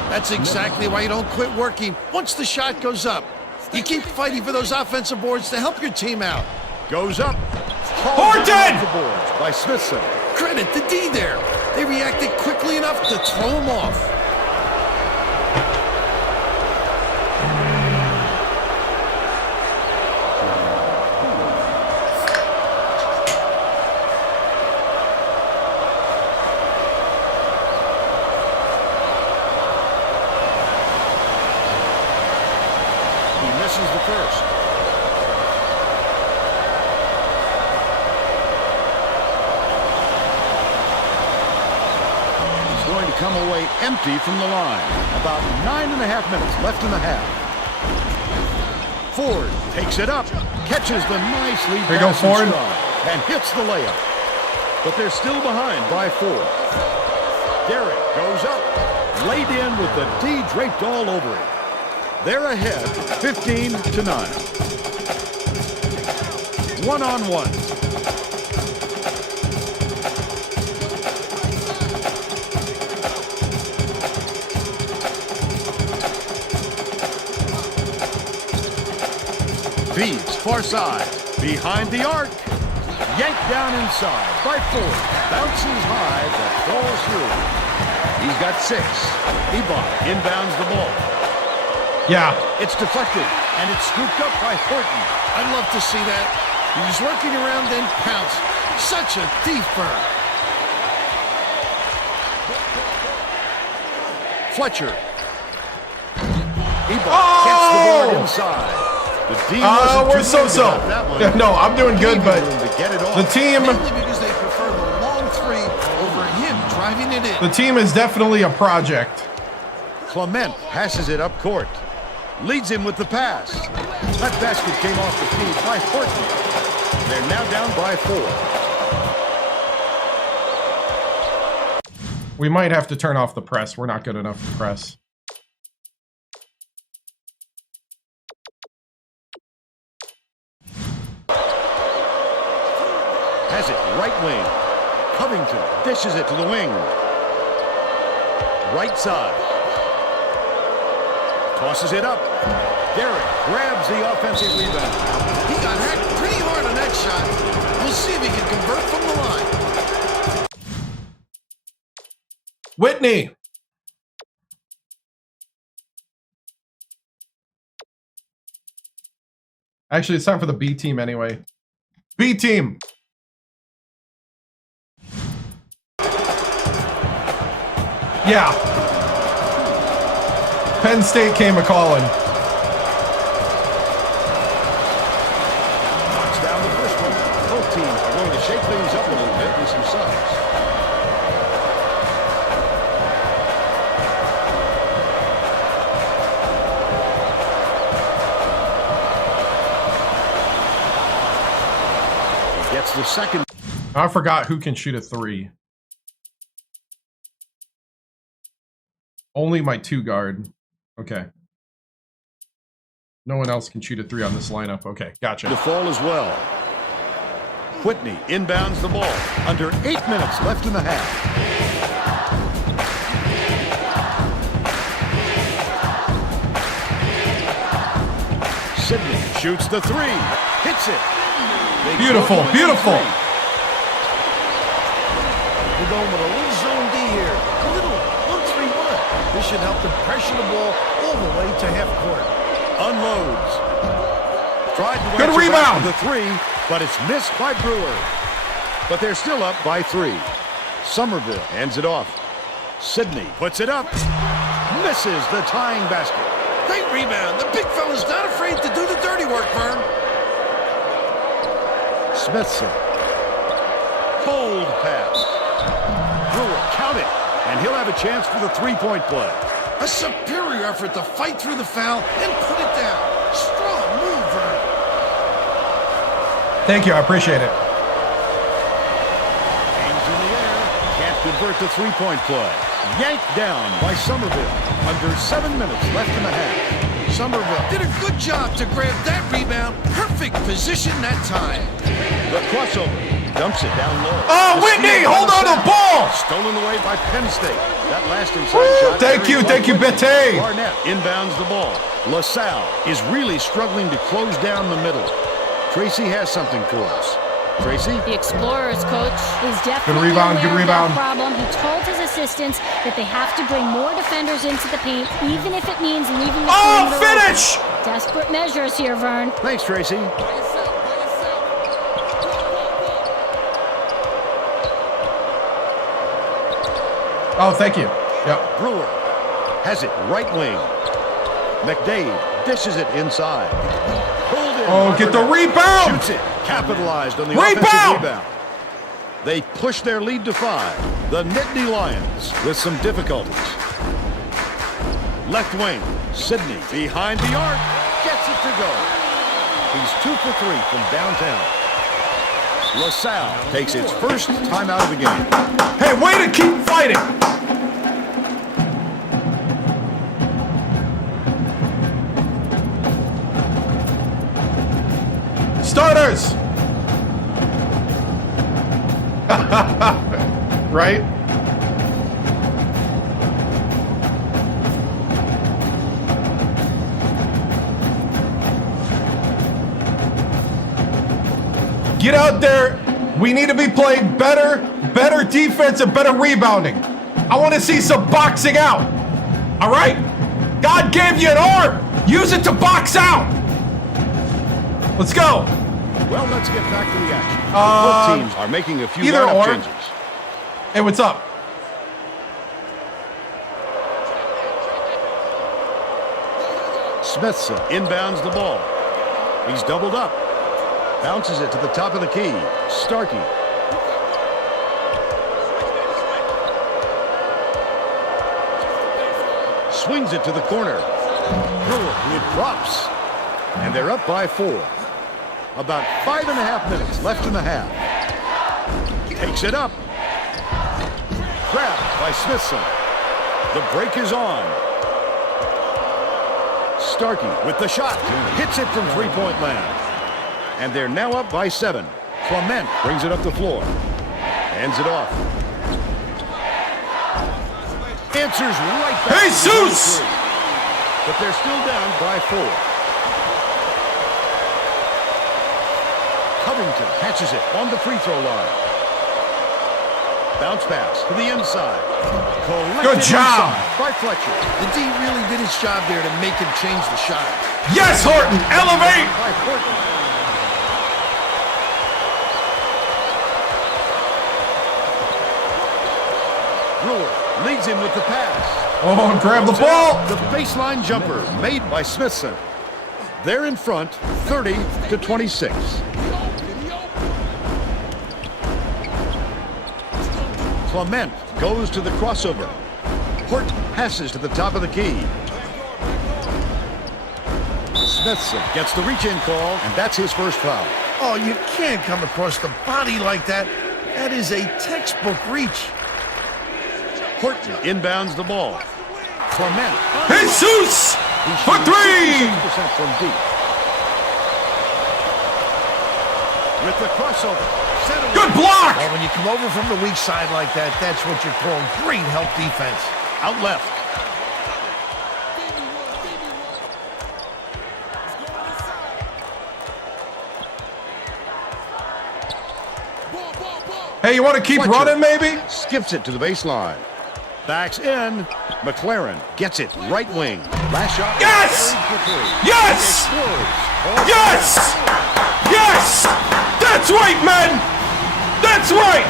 That's exactly why you don't quit working. Once the shot goes up, you keep fighting for those offensive boards to help your team out. Goes up. Horton! The boards by Smithson. Credit to D there. They reacted quickly enough to throw him off. Come away empty from the line. About 9.5 minutes left in the half. Ford takes it up, catches the nice lead There you go, Ford. and hits the layup. But they're still behind by 4. Derek goes up, laid in with the D draped all over it. They're ahead 15-9. 1-on-1. Feeds far side, behind the arc, yanked down inside by 4, bounces high but falls through. He's got 6. Ebot inbounds the ball. Yeah. It's deflected and it's scooped up by Horton. I'd love to see that. He was working around then pounced. Such a deep burn. Fletcher Gets the board inside. The team we're so-so. No, I'm doing good, but the team... because they prefer the long three over him driving it in. The team is definitely a project. Clement passes it up court. Leads him with the pass. That basket came off the feet by Horton. They're now down by 4. We might have to turn off the press. We're not good enough to press. Has it right wing. Covington dishes it to the wing. Right side. Tosses it up. Garrett grabs the offensive rebound. He got hacked pretty hard on that shot. We'll see if he can convert from the line. Whitney. Actually, it's time for the B team anyway. B team. Yeah. Penn State came a-calling. Knocks down the first one. Both teams are going to shake things up a little bit with some subs. He gets the second. I forgot who can shoot a 3. Only my 2 guard. Okay. No one else can shoot a 3 on this lineup. Okay, gotcha. The fall as well. Whitney inbounds the ball. Under 8 minutes left in the half. Sidney shoots the 3. Hits it. Beautiful, beautiful. We're going with a little zone D here. A little 1-3-1. This should help them pressure the ball all the way to half court. Unloads. Tried to good rebound. The 3, but it's missed by Brewer. But they're still up by 3. Somerville hands it off. Sidney puts it up. Misses the tying basket. Great rebound. The big fella's not afraid to do the dirty work, Vern. Smithson. Bold pass. Brewer count it, and he'll have a chance for the 3-point play. A superior effort to fight through the foul and put it down. Strong move, Vern. Thank you, I appreciate it. Hangs in the air. Can't convert the 3-point play. Yanked down by Somerville. Under 7 minutes left in the half. Somerville did a good job to grab that rebound. Perfect position that time. The crossover. Dumps it down low. Oh, Whitney, hold on to the ball. Stolen away by Penn State. That last inside shot. Thank you, Bette. Barnett inbounds the ball. LaSalle is really struggling to close down the middle. Tracy has something for us. Tracy? The Explorers coach is definitely good rebound, aware of that problem. He told his assistants that they have to bring more defenders into the paint, even if it means leaving the finish! Open. Desperate measures here, Vern. Thanks, Tracy. Oh, thank you. Yep. Brewer has it right wing. McDade dishes it inside. Pulled in. Oh, get the rebound! Shoots it. Capitalized on the offensive rebound. They push their lead to 5. The Nittany Lions with some difficulties. Left wing. Sidney behind the arc. Gets it to go. He's 2 for 3 from downtown. LaSalle takes its first timeout of the game. Hey, way to keep fighting! Starters! Right? Get out there. We need to be playing better defense and better rebounding. I want to see some boxing out. All right? God gave you an arm. Use it to box out. Let's go. Well, let's get back to the action. Both teams are making a few lineup changes. Hey, what's up? Smithson inbounds the ball. He's doubled up. Bounces it to the top of the key. Starkey. Swings it to the corner. It drops. And they're up by 4. About 5.5 minutes left in the half. Takes it up. Grabbed by Smithson. The break is on. Starkey with the shot. Hits it from three-point land. And they're now up by 7. Clement brings it up the floor. Hands it off. Answers right back. Jesus! But they're still down by 4. Covington catches it on the free throw line. Bounce pass to the inside. Good job by Fletcher. The D really did his job there to make him change the shot. Yes, Horton, elevate! By Horton. Brewer leads him with the pass. Oh, grab the ball! The baseline jumper made by Smithson. They're in front, 30-26. Clement goes to the crossover. Horton passes to the top of the key. Smithson gets the reach-in call, and that's his first foul. Oh, you can't come across the body like that. That is a textbook reach. Horton inbounds the ball. Clement. Jesus! For 3! From deep. With the crossover. Good block! Well, when you come over from the weak side like that, that's what you call great help defense. Out left. Hey, you want to keep Fletcher running, maybe? Skips it to the baseline. Backs in. McLaren gets it right wing. Last shot. Yes! Yes! Yes! Yes! That's right, men! That's right!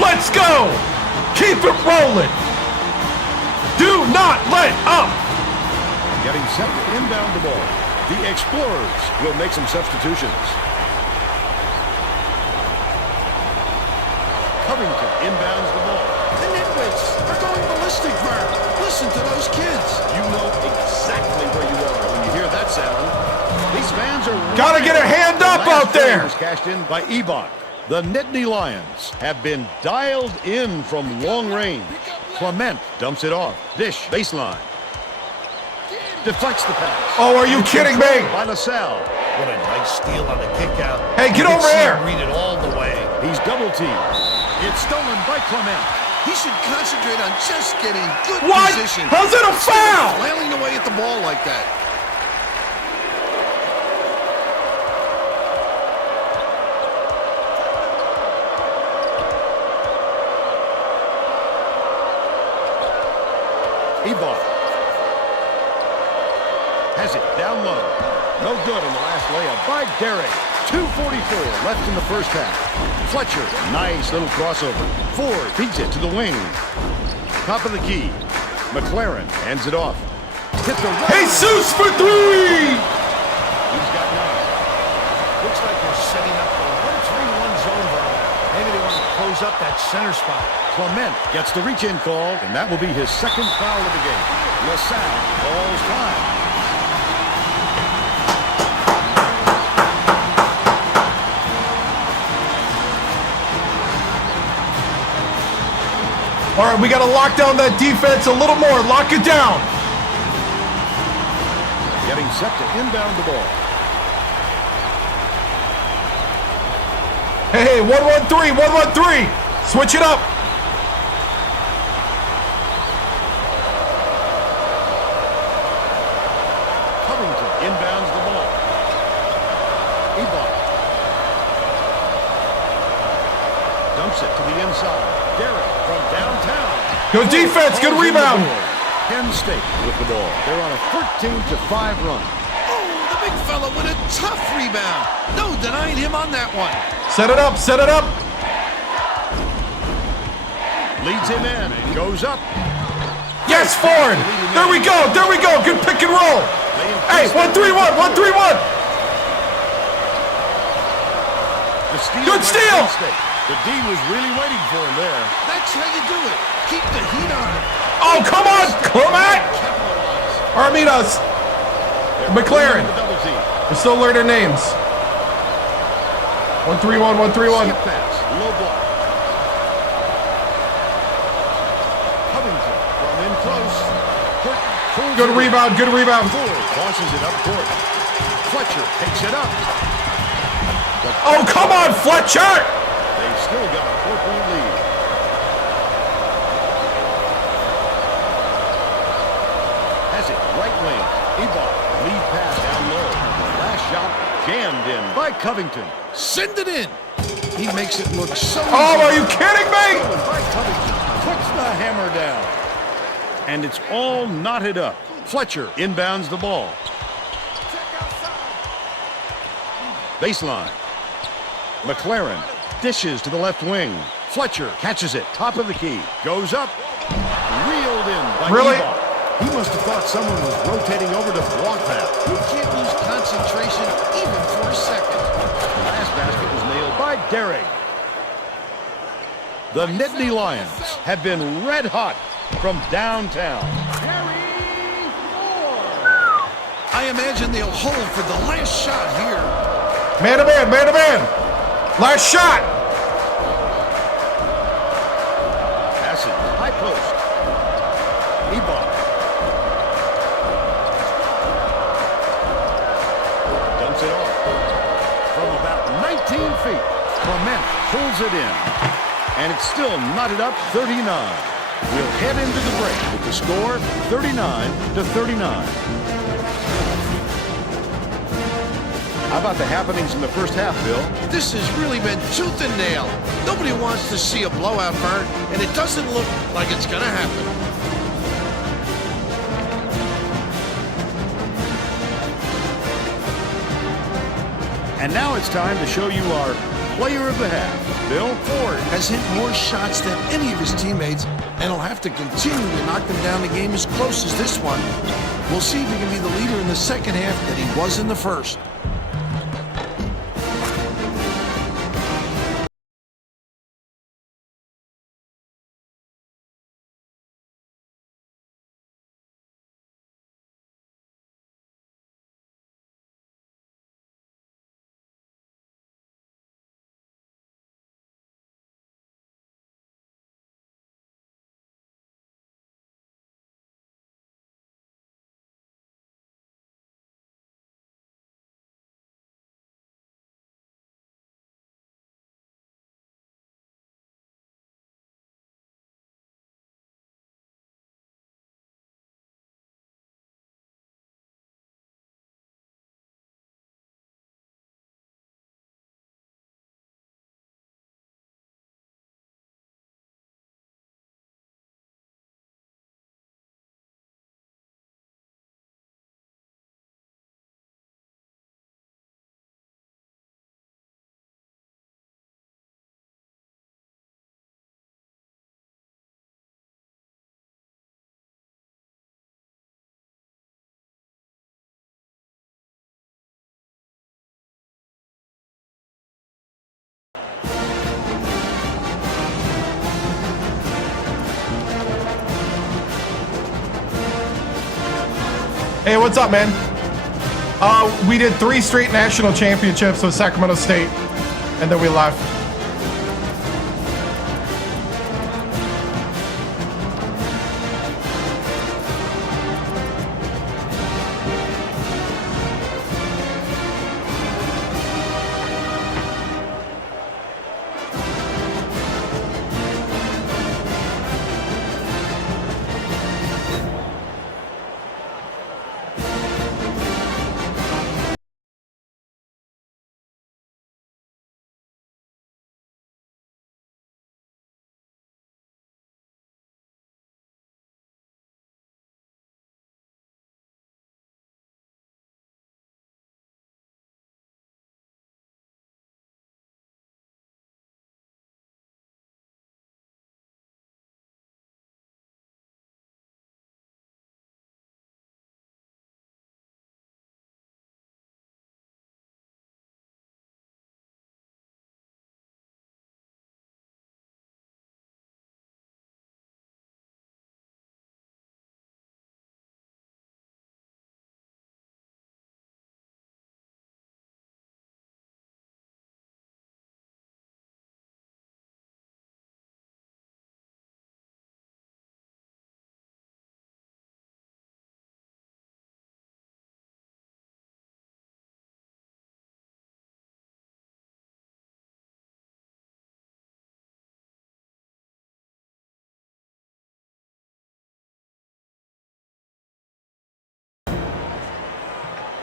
Let's go! Keep it rolling! Do not let up! Getting set to inbound the ball. The Explorers will make some substitutions. Covington inbounds the ball. The Nitwits are going ballistic, Vern. Listen to those kids. You know exactly where you are when you hear that sound. These fans are... Gotta get a hand up out there! Was cashed in by Ebach. The Nittany Lions have been dialed in from long range. Clement dumps it off. Dish, baseline. Deflects the pass. Oh, are you kidding me? By LaSalle. What a nice steal on the kick out. Hey, get over here! Read it all the way. He's double teamed. It's stolen by Clement. He should concentrate on just getting good What? position. How's that a foul? Flailing away at the ball like that. Ebach has it down low. No good on the last layup by Derrick. 2:44 left in the first half. Fletcher, nice little crossover. Ford beats it to the wing. Top of the key. McLaren hands it off. Hit the right. Jesus for 3! He's got 9. Looks like they're setting up a 1-3-1 zone, Vern. Maybe they want to close up that center spot. Clement gets the reach-in call, and that will be his second foul of the game. LaSalle calls time. All right, we got to lock down that defense a little more. Lock it down. Getting set to inbound the ball. Hey, 1-1-3, 1-1-3. Switch it up. Covington inbounds the ball. Ebach dumps it to the inside. Derrick from downtown. Good defense, good rebound. Penn State with the ball. They're on a 13-5 run. Oh, the big fella with a tough rebound. No denying him on that one. Set it up, set it up. Leads him in. Goes up. Yes, Ford. There we go. There we go. Good pick and roll. Hey, 1-3-1. 1-3-1. Good steal. The D was really waiting for him there. That's how you do it. Keep the heat on it. Oh, come on. Clement. Armidas. McLaren. We're still learning names. 1-3-1. 1-3-1. Skip pass. Low block. Covington from in close. Good rebound. Good rebound. Ford tosses it up court. Fletcher picks it up. Oh, come on, Fletcher! They've still got a 4-point lead. Has it right wing. Ebal, lead pass down low. Last shot jammed in by Covington. Send it in. He makes it look so easy. Oh, are you kidding me? By Covington puts the hammer down. And it's all knotted up. Fletcher inbounds the ball. Baseline. McLaren dishes to the left wing. Fletcher catches it. Top of the key. Goes up. Reeled in by Really? Ebal. He must have thought someone was rotating over to block that. You can't lose concentration even for a second. The last basket was nailed by Derrick. The Nittany Lions have been red hot from downtown. I imagine they'll hold for the last shot here. Man to man, man to man. Last shot. Passes. High post. Ebal. Dumps it off. From about 19 feet. Clement pulls it in. And it's still knotted up 39. We'll head into the break with the score 39-39. How about the happenings in the first half, Bill? This has really been tooth and nail. Nobody wants to see a blowout, Vern, and it doesn't look like it's going to happen. And now it's time to show you our player of the half. Bill Ford has hit more shots than any of his teammates, and he'll have to continue to knock them down the game as close as this one. We'll see if he can be the leader in the second half that he was in the first. Hey, what's up, man? We did 3 straight national championships with Sacramento State, and then we left.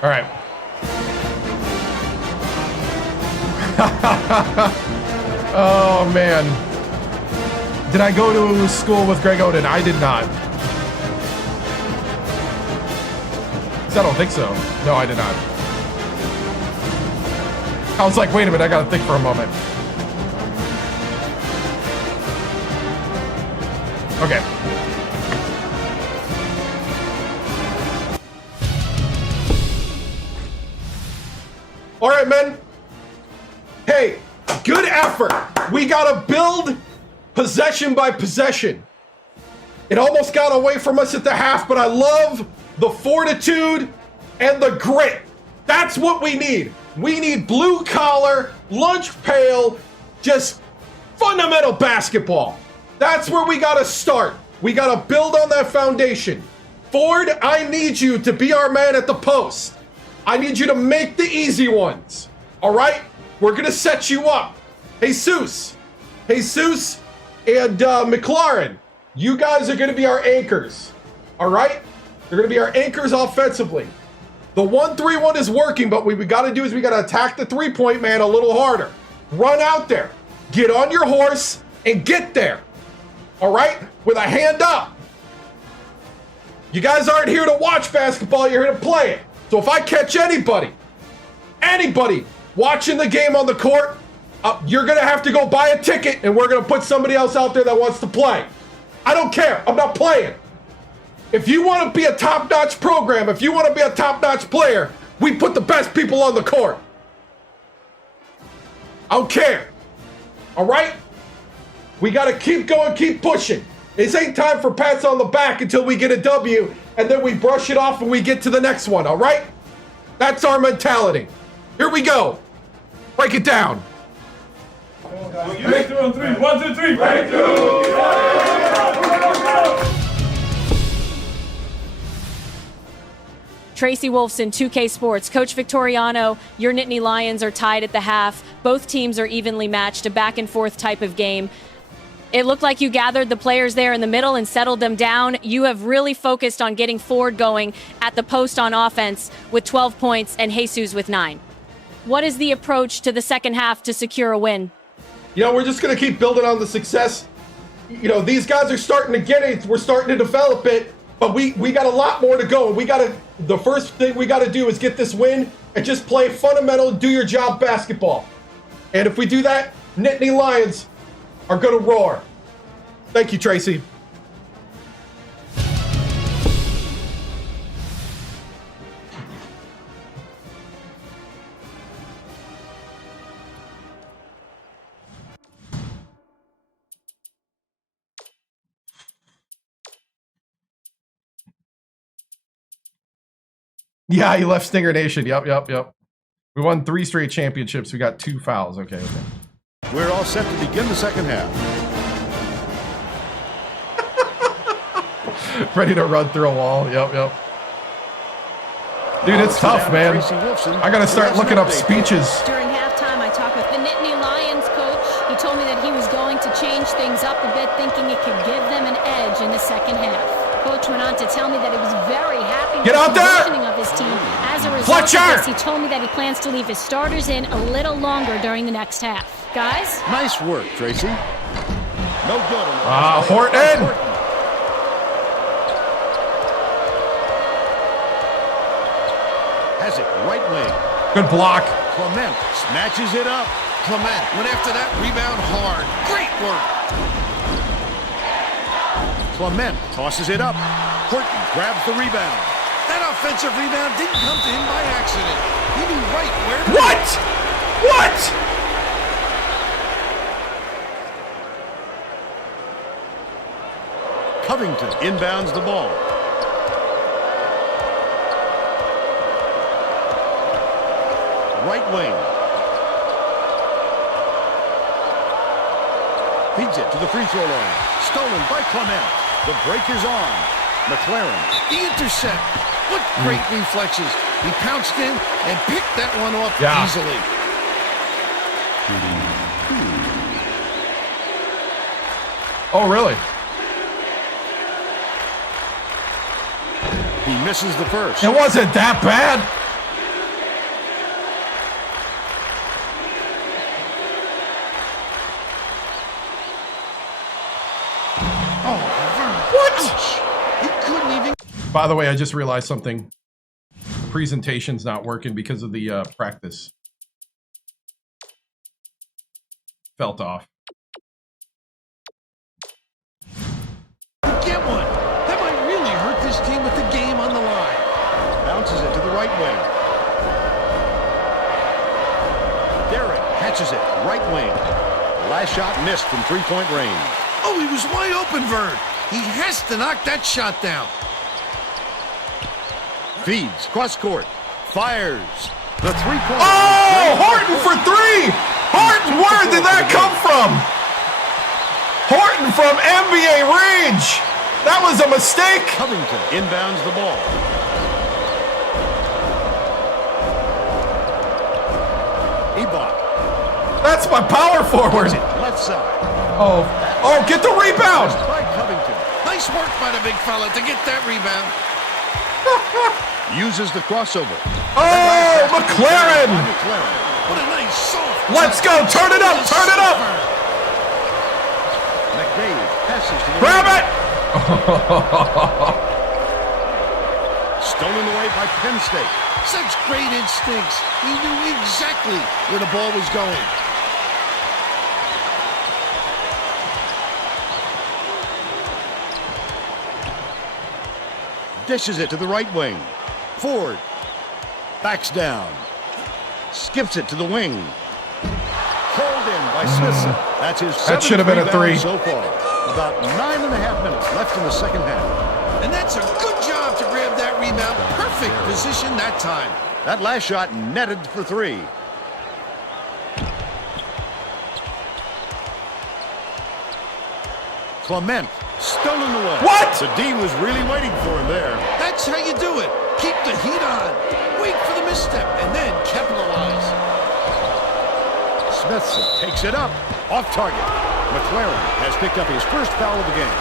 All right. Oh, man. Did I go to school with Greg Oden? I did not. I don't think so. No, I did not. I was like, wait a minute, I gotta think for a moment. Okay. All right, men. Hey, good effort. We gotta build possession by possession. It almost got away from us at the half, but I love the fortitude and the grit. That's what we need. We need blue collar, lunch pail, just fundamental basketball. That's where we gotta start. We gotta build on that foundation. Ford, I need you to be our man at the post. I need you to make the easy ones. All right? We're gonna set you up. Jesus and McLaren, you guys are gonna be our anchors. All right? They're gonna be our anchors offensively. The 1-3-1 is working, but what we gotta do is we gotta attack the three-point man a little harder. Run out there, get on your horse, and get there. All right? With a hand up. You guys aren't here to watch basketball, you're here to play it. So if I catch anybody watching the game on the court, you're gonna have to go buy a ticket and we're gonna put somebody else out there that wants to play. I don't care, I'm not playing. If you want to be a top-notch program, if you want to be a top-notch player, we put the best people on the court. I don't care. All right? We got to keep going, keep pushing. This ain't time for pats on the back until we get a W, and then we brush it off and we get to the next one, all right? That's our mentality. Here we go. Break it down. Break 2 on 3. 1, 2, 3. Break 2. Tracy Wolfson, 2K Sports. Coach Victoriano, your Nittany Lions are tied at the half. Both teams are evenly matched, a back-and-forth type of game. It looked like you gathered the players there in the middle and settled them down. You have really focused on getting Ford going at the post on offense with 12 points and Jesus with 9. What is the approach to the second half to secure a win? You know, we're just going to keep building on the success. You know, these guys are starting to get it. We're starting to develop it. But we got a lot more to go. The first thing we got to do is get this win and just play fundamental, do your job basketball. And if we do that, Nittany Lions are going to roar. Thank you, Tracy. Yeah, he left Stinger Nation. Yep. We won 3 straight championships. We got 2 fouls. Okay. We're all set to begin the second half. Ready to run through a wall. Yep. Dude, it's tough, man. I got to start looking up speeches. During halftime, I talked with the Nittany Lions coach. He told me that he was going to change things up a bit, thinking it could give them an edge in the second half. Coach went on to tell me that he was very happy with the positioning of his team. As a result of this, he told me that he plans to leave his starters in a little longer during the next half. Guys? Nice work, Tracy. No good. Horton! Has it right wing. Good block. Clement snatches it up. Clement went after that rebound hard. Great work. Clement tosses it up. Horton grabs the rebound. That offensive rebound didn't come to him by accident. He knew right where to What? Covington inbounds the ball. Right wing. Feeds it to the free throw line. Stolen by Clement. The break is on. McLaren. The intercept. What great reflexes. He pounced in and picked that one off easily. Oh, really? He misses the first. It wasn't that bad. By the way, I just realized something. The presentation's not working because of the practice. Felt off. Get one. That might really hurt this team with the game on the line. Bounces it to the right wing. Derek catches it, right wing. Last shot missed from three-point range. Oh, he was wide open, Vern. He has to knock that shot down. Feeds, cross court, fires. The three-point. Oh, Horton for three! Horton, where did that come from? Horton from NBA range. That was a mistake. Covington inbounds the ball. Ebot. That's my power forward. Left side. Oh, get the rebound. By Covington. Nice work by the big fella to get that rebound. Uses the crossover. Oh, McLaren. What a nice soft. Let's go. Turn it up. Turn it up. McDade passes to the Grab it. Stolen away by Penn State. Such great instincts. He knew exactly where the ball was going. Dishes it to the right wing. Ford backs down. Skips it to the wing. Pulled in by Smithson. That's his That should have been a three. So far. About 9.5 minutes left in the second half. And that's a good job to grab that rebound. Perfect position that time. That last shot netted for three. Clement stolen away. What? The D was really waiting for him there. That's how you do it. Keep the heat on. Wait for the misstep and then capitalize. Smithson takes it up. Off target. McLaren has picked up his first foul of the game.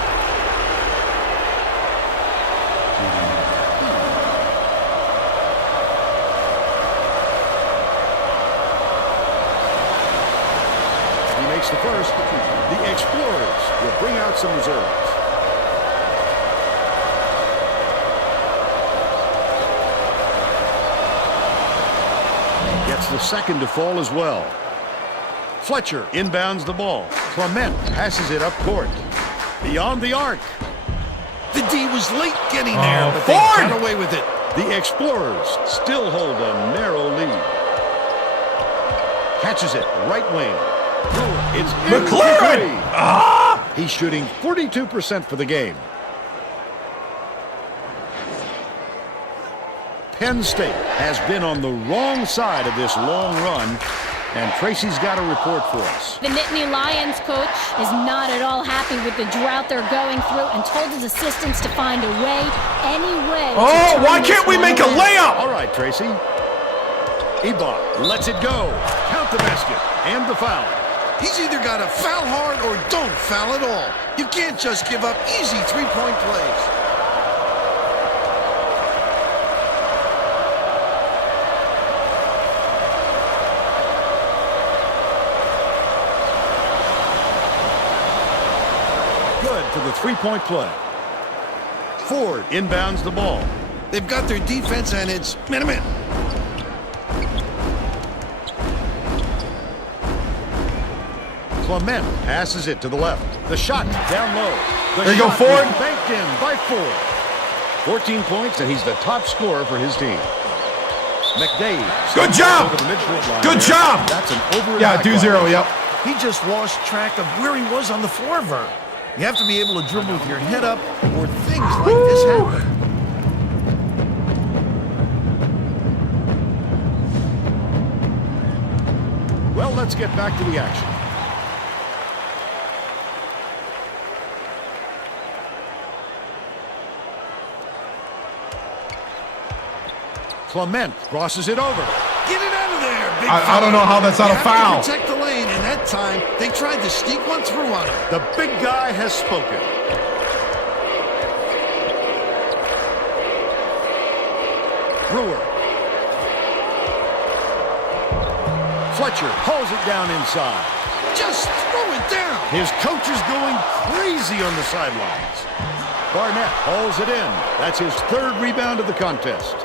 He makes the first. The Explorers will bring out some reserves. Gets the second to fall as well. Fletcher inbounds the ball. Clement passes it up court. Beyond the arc. The D was late getting there, but they Ford! got away with it. The Explorers still hold a narrow lead. Catches it, right wing. It's McLaren! He's shooting 42% for the game. Penn State has been on the wrong side of this long run, and Tracy's got a report for us. The Nittany Lions coach is not at all happy with the drought they're going through and told his assistants to find a way, any way. Oh, why can't we make a layup? All right, Tracy. Ebot lets it go. Count the basket and the foul. He's either got to foul hard or don't foul at all. You can't just give up easy three-point plays. Good for the three-point play. Ford inbounds the ball. They've got their defense, and it's minute. Clement passes it to the left. The shot down low. There you go, Ford. Banked in by Ford. 14 points, and he's the top scorer for his team. McDade. Good job. Over the midcourt line Good there. job. That's an over. Yeah, 2-0, yep. He just lost track of where he was on the floor, Vern. You have to be able to dribble with your head up, or things like this happen. Well, let's get back to the action. Clement crosses it over. Get it out of there, big I don't know how that's not a foul. Protect the lane, and that time they tried to sneak one through on him. The big guy has spoken. Brewer. Fletcher hauls it down inside. Just throw it down. His coach is going crazy on the sidelines. Barnett hauls it in. That's his third rebound of the contest.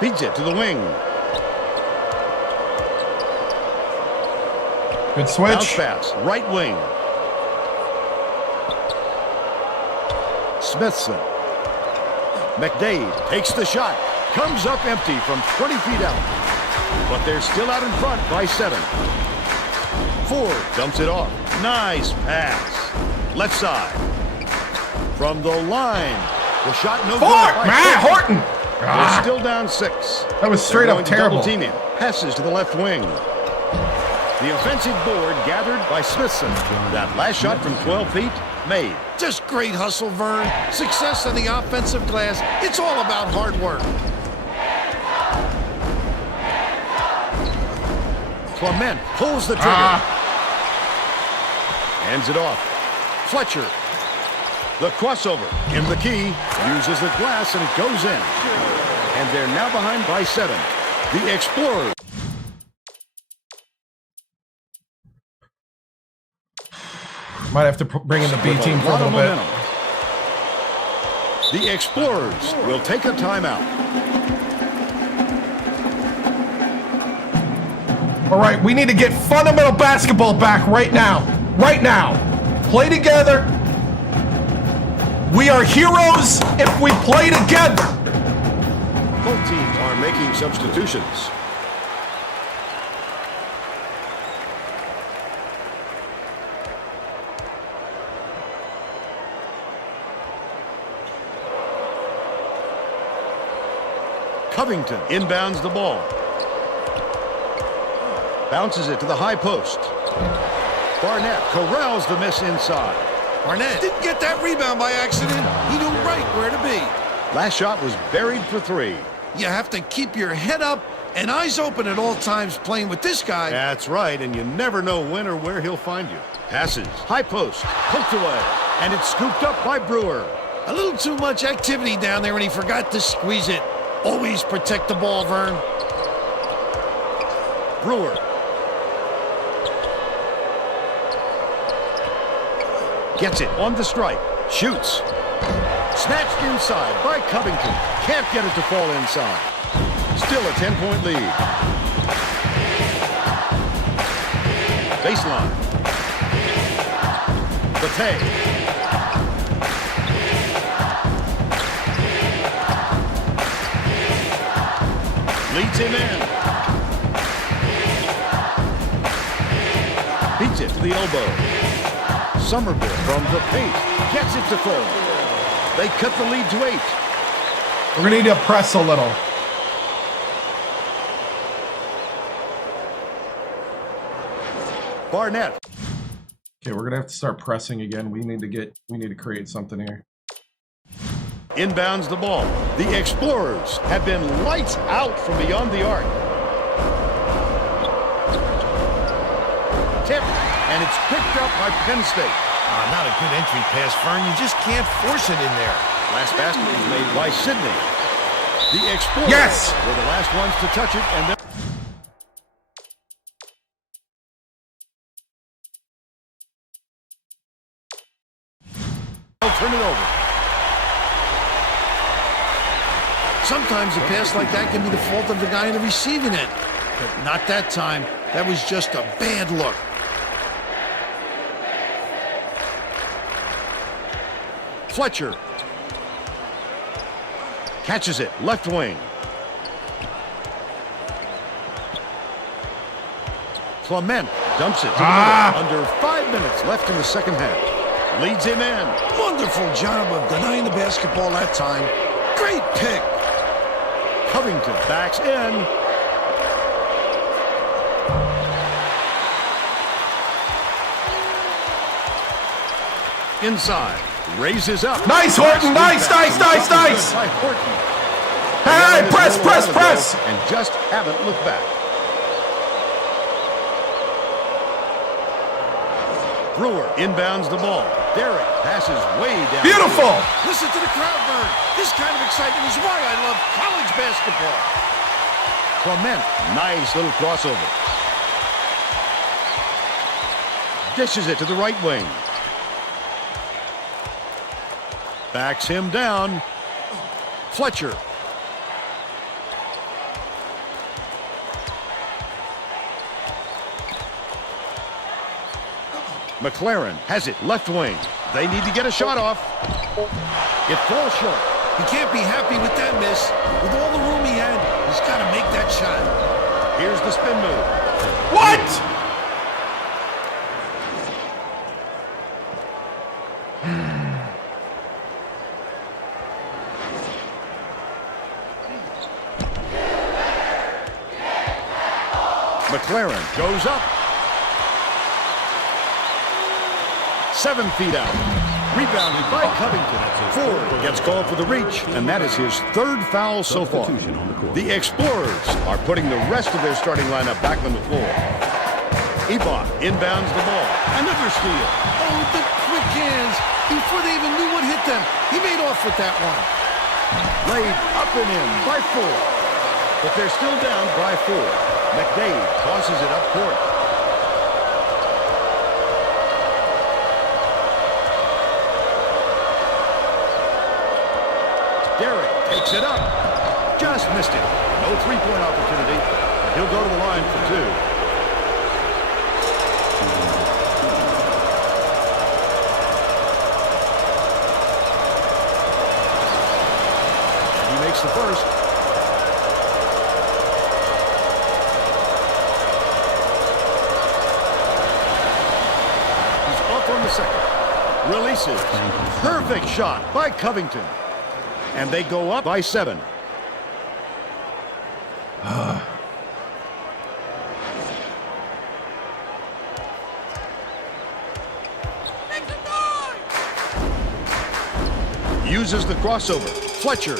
Beats it to the wing. Good switch. Bounce pass, right wing. Smithson. McDade takes the shot. Comes up empty from 20 feet out. But they're still out in front by 7. Ford dumps it off. Nice pass. Left side. From the line. The shot no Ford, good. man, Horton. They're still down 6. That was straight up terrible. Double team him. Passes to the left wing. The offensive board gathered by Smithson. That last shot from 12 feet made. Just great hustle, Vern. Success on the offensive glass. It's all about hard work. Clement pulls the trigger. Hands it off. Fletcher. The crossover in the key. Uses the glass and it goes in. And they're now behind by 7. The Explorers. Might have to bring in the B team for a little bit. The Explorers will take a timeout. All right, we need to get fundamental basketball back right now. Right now. Play together. We are heroes if we play together. Both teams are making substitutions. Covington inbounds the ball. Bounces it to the high post. Barnett corrals the miss inside. Barnett didn't get that rebound by accident. He knew right where to be. Last shot was buried for 3. You have to keep your head up and eyes open at all times playing with this guy. That's right, and you never know when or where he'll find you. Passes, high post, poked away, and it's scooped up by Brewer. A little too much activity down there and he forgot to squeeze it. Always protect the ball, Vern. Brewer. Gets it on the strike. Shoots. Snatched inside by Covington. Can't get it to fall inside. Still a 10-point lead. Baseline. Bate. Leads him in. Beats it to the elbow. Somerville from the paint. Gets it to fall. They cut the lead to 8. We're going to need to press a little. Barnett. Okay, we're going to have to start pressing again. We need to create something here. Inbounds the ball. The Explorers have been lights out from beyond the arc. Tip, and it's picked up by Penn State. Not a good entry pass, Fern. You just can't force it in there. Last basket was made by Sidney. The Explorers were the last ones to touch it, and then they'll turn it over. Sometimes a pass like that can be the fault of the guy in the receiving end. But not that time. That was just a bad look. Fletcher. Catches it, left wing. Clement dumps it to the middle. Under 5 minutes left in the second half. Leads him in. Wonderful job of denying the basketball that time. Great pick. Covington backs in. Inside. Raises up. Nice, Horton. Nice. By Horton. Hey, press. And just haven't looked back. Brewer inbounds the ball. Derrick passes way down. Beautiful. Listen to the crowd, Vern. This kind of excitement is why I love college basketball. Clement, nice little crossover. Dishes it to the right wing. Backs him down. Fletcher. McLaren has it left wing. They need to get a shot off. It falls short. He can't be happy with that miss. With all the room he had, he's got to make that shot. Here's the spin move. What? McLaren goes up. 7 feet out. Rebounded by Covington. Ford gets called for the reach, and that is his 3rd foul so far. The Explorers are putting the rest of their starting lineup back on the floor. Ebon inbounds the ball. Another steal. Oh, the quick hands. Before they even knew what hit them, he made off with that one. Laid up and in by Ford. But they're still down by 4. McDade tosses it up court. Derek takes it up. Just missed it. No three-point opportunity. He'll go to the line for 2. He makes the first. He's off on the second. Releases. Perfect shot by Covington. And they go up by 7. Uses the crossover. Fletcher.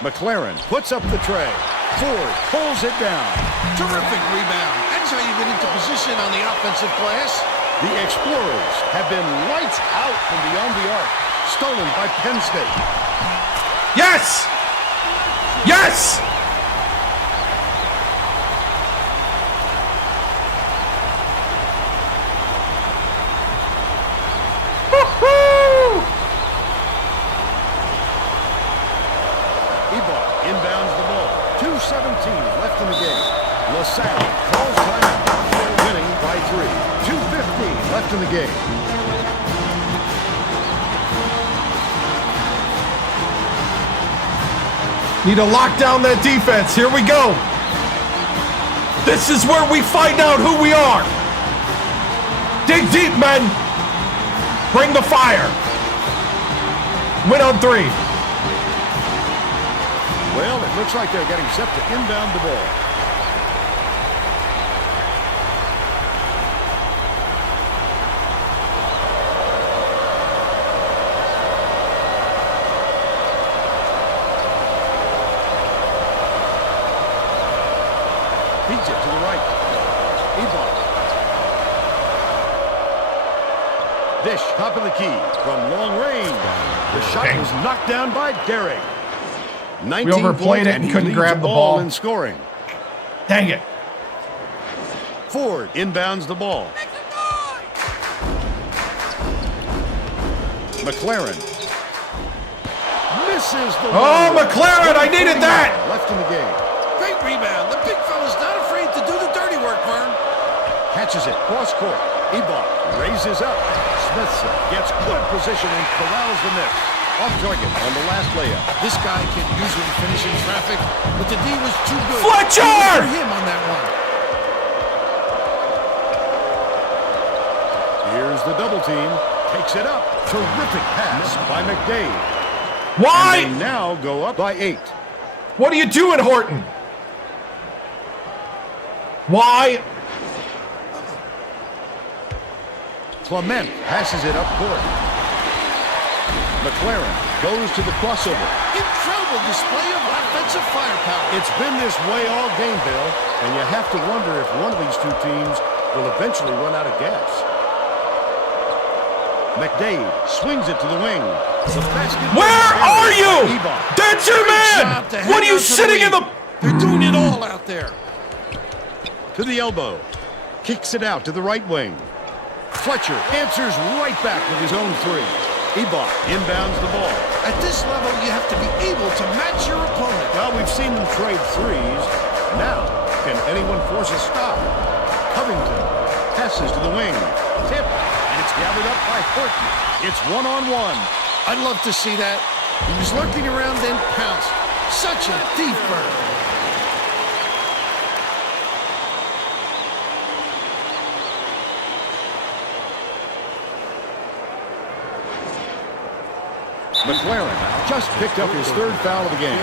McLaren puts up the tray. Ford pulls it down. Terrific rebound. That's how you get into position on the offensive glass. The Explorers have been lights out from beyond the arc. Stolen by Penn State. Yes! Yes! Ebon inbounds the ball. 2:17 left in the game. LaSalle calls timeout. They're winning by 3. 2:15 left in the game. Need to lock down that defense. Here we go. This is where we find out who we are. Dig deep, men. Bring the fire. Win on 3. Well, it looks like they're getting set to inbound the ball. Feeds it to the right. Ebon. Dish, top of the key from long range. The shot was knocked down by Derek. 19 We overplayed it and couldn't grab the ball. In scoring. Dang it. Ford inbounds the ball. McLaren. Misses the Oh, one. McLaren, I needed that. Left in the game. Great rebound. The big fella's not afraid to do the dirty work, Vern. Catches it. Cross court. Ebon raises up. Smithson gets good position and corrals the miss. Off target on the last layup. This guy can usually finish in traffic, but the D was too good. Fletcher! For him on that one. Here's the double team. Takes it up. Terrific pass by McDade. Why? And they now go up by 8. What are you doing, Horton? Why? Clement passes it up court. McLaren goes to the crossover. Incredible display of offensive firepower. It's been this way all game, Bill, and you have to wonder if one of these two teams will eventually run out of gas. McDade swings it to the wing. The basket. Where are you? That's your man! What are you sitting in the... They're doing it all out there. To the elbow. Kicks it out to the right wing. Fletcher answers right back with his own three. Ebach inbounds the ball. At this level, you have to be able to match your opponent. Well, we've seen them trade threes. Now, can anyone force a stop? Covington passes to the wing. Tip, and it's gathered up by Horton. It's one-on-one. I'd love to see that. He was lurking around, then pounced. Such a thief bird. McLaren just picked up his third foul of the game.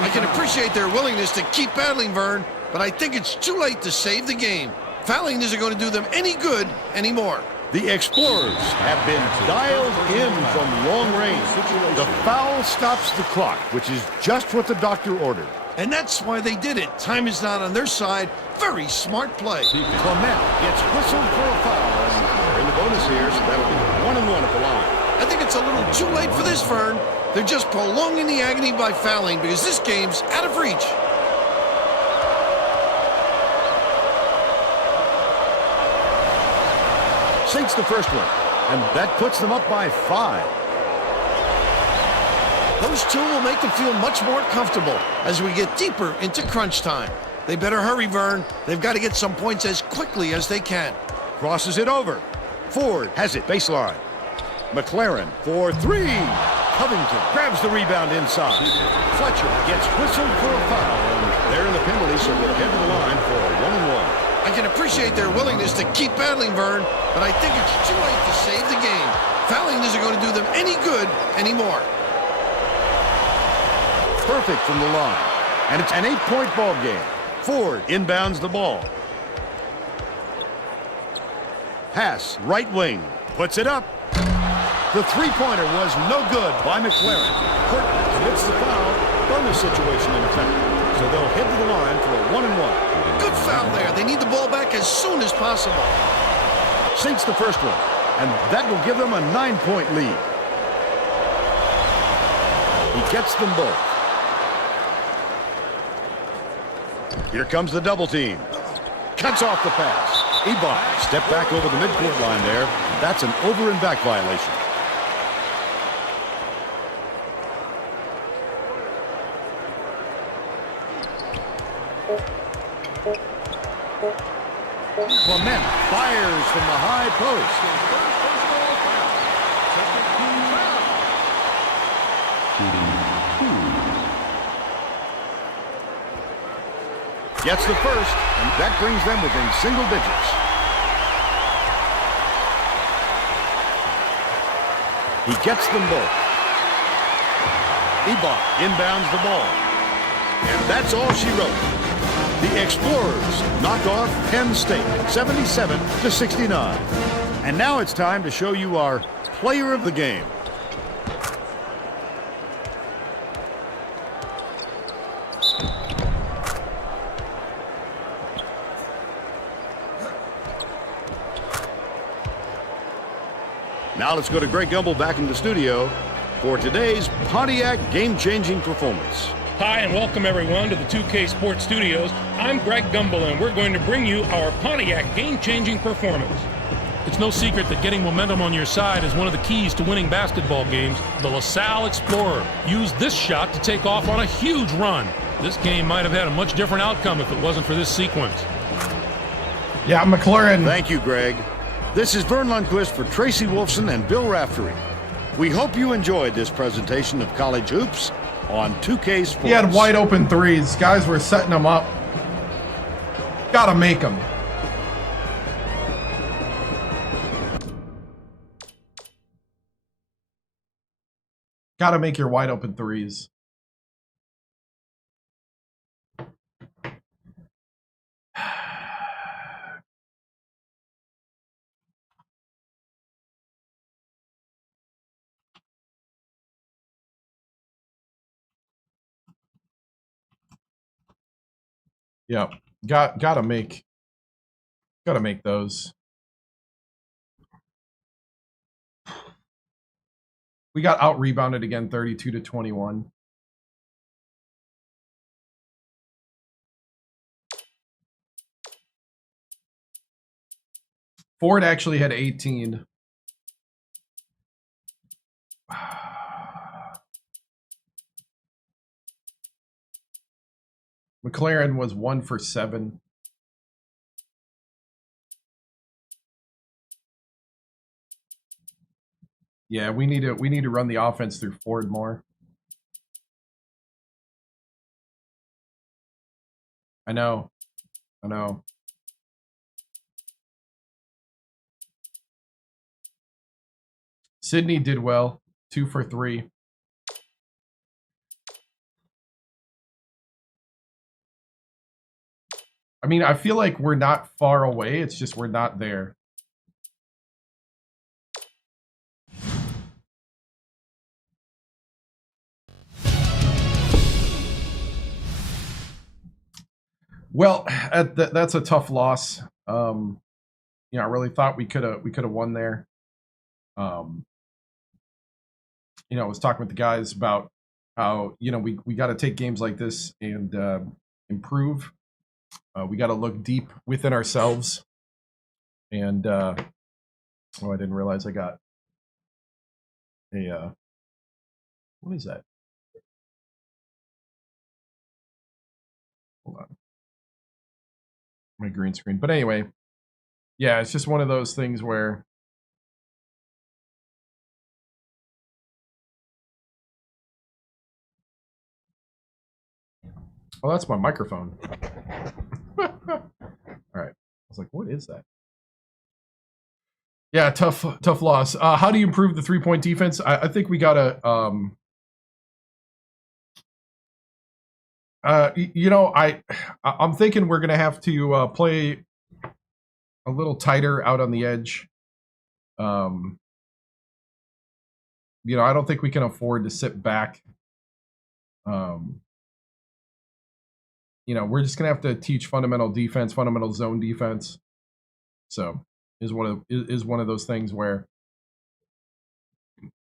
I can appreciate their willingness to keep battling, Vern, but I think it's too late to save the game. Fouling isn't going to do them any good anymore. The Explorers have been dialed in from long range. The foul stops the clock, which is just what the doctor ordered. And that's why they did it. Time is not on their side. Very smart play. Clement gets whistled for a foul. And they're in the bonus here, so that'll be 1-1 at the line. I think it's a little too late for this, Vern. They're just prolonging the agony by fouling because this game's out of reach. Sinks the first one, and that puts them up by 5. Those two will make them feel much more comfortable as we get deeper into crunch time. They better hurry, Vern. They've got to get some points as quickly as they can. Crosses it over. Ford has it baseline. McLaren for 3. Covington grabs the rebound inside. Fletcher gets whistled for a foul. And they're in the penalty, so we'll head to the line for a 1-1. I can appreciate their willingness to keep battling, Vern, but I think it's too late to save the game. Fouling isn't going to do them any good anymore. Perfect from the line. And it's an 8-point ball game. Ford inbounds the ball. Pass, right wing. Puts it up. The three-pointer was no good by McLaren. Horton commits the foul. Bonus situation in effect. So they'll head to the line for a 1-1. Good foul there. They need the ball back as soon as possible. Sinks the first one. And that will give them a 9-point lead. He gets them both. Here comes the double team. Cuts off the pass. Ebach step back over the midcourt line there. That's an over and back violation. Clement fires from the high post. Gets the first, and that brings them within single digits. He gets them both. Ebach inbounds the ball. And that's all she wrote. The Explorers knock off Penn State, 77-69. And now it's time to show you our player of the game. Now let's go to Greg Gumbel back in the studio for today's Pontiac game-changing performance. Hi, and welcome everyone to the 2K Sports Studios. I'm Greg Gumbel, and we're going to bring you our Pontiac game-changing performance. It's no secret that getting momentum on your side is one of the keys to winning basketball games. The LaSalle Explorer used this shot to take off on a huge run. This game might have had a much different outcome if it wasn't for this sequence. Yeah, McLaren. Thank you, Greg. This is Vern Lundquist for Tracy Wolfson and Bill Raftery. We hope you enjoyed this presentation of college hoops on 2K Sports. He had wide open threes. Guys were setting them up. Gotta make them. Gotta make your wide open threes. Yeah, gotta make those. We got out rebounded again, 32-21. Ford actually had 18. McLaren was 1 for 7. Yeah, we need to run the offense through Ford more. I know. Sydney did well, 2 for 3. I mean, I feel like we're not far away. It's just we're not there. Well, that's a tough loss. I really thought we could have won there. I was talking with the guys about how we got to take games like this and improve. We got to look deep within ourselves. And I didn't realize I got a what is that? Hold on. My green screen. But anyway, yeah, it's just one of those things where oh, that's my microphone. All right. I was like, what is that? Yeah, tough loss. How do you improve the 3-point defense? I think we gotta I'm thinking we're gonna have to play a little tighter out on the edge. I don't think we can afford to sit back. We're just gonna have to teach fundamental defense, fundamental zone defense. So is one of those things where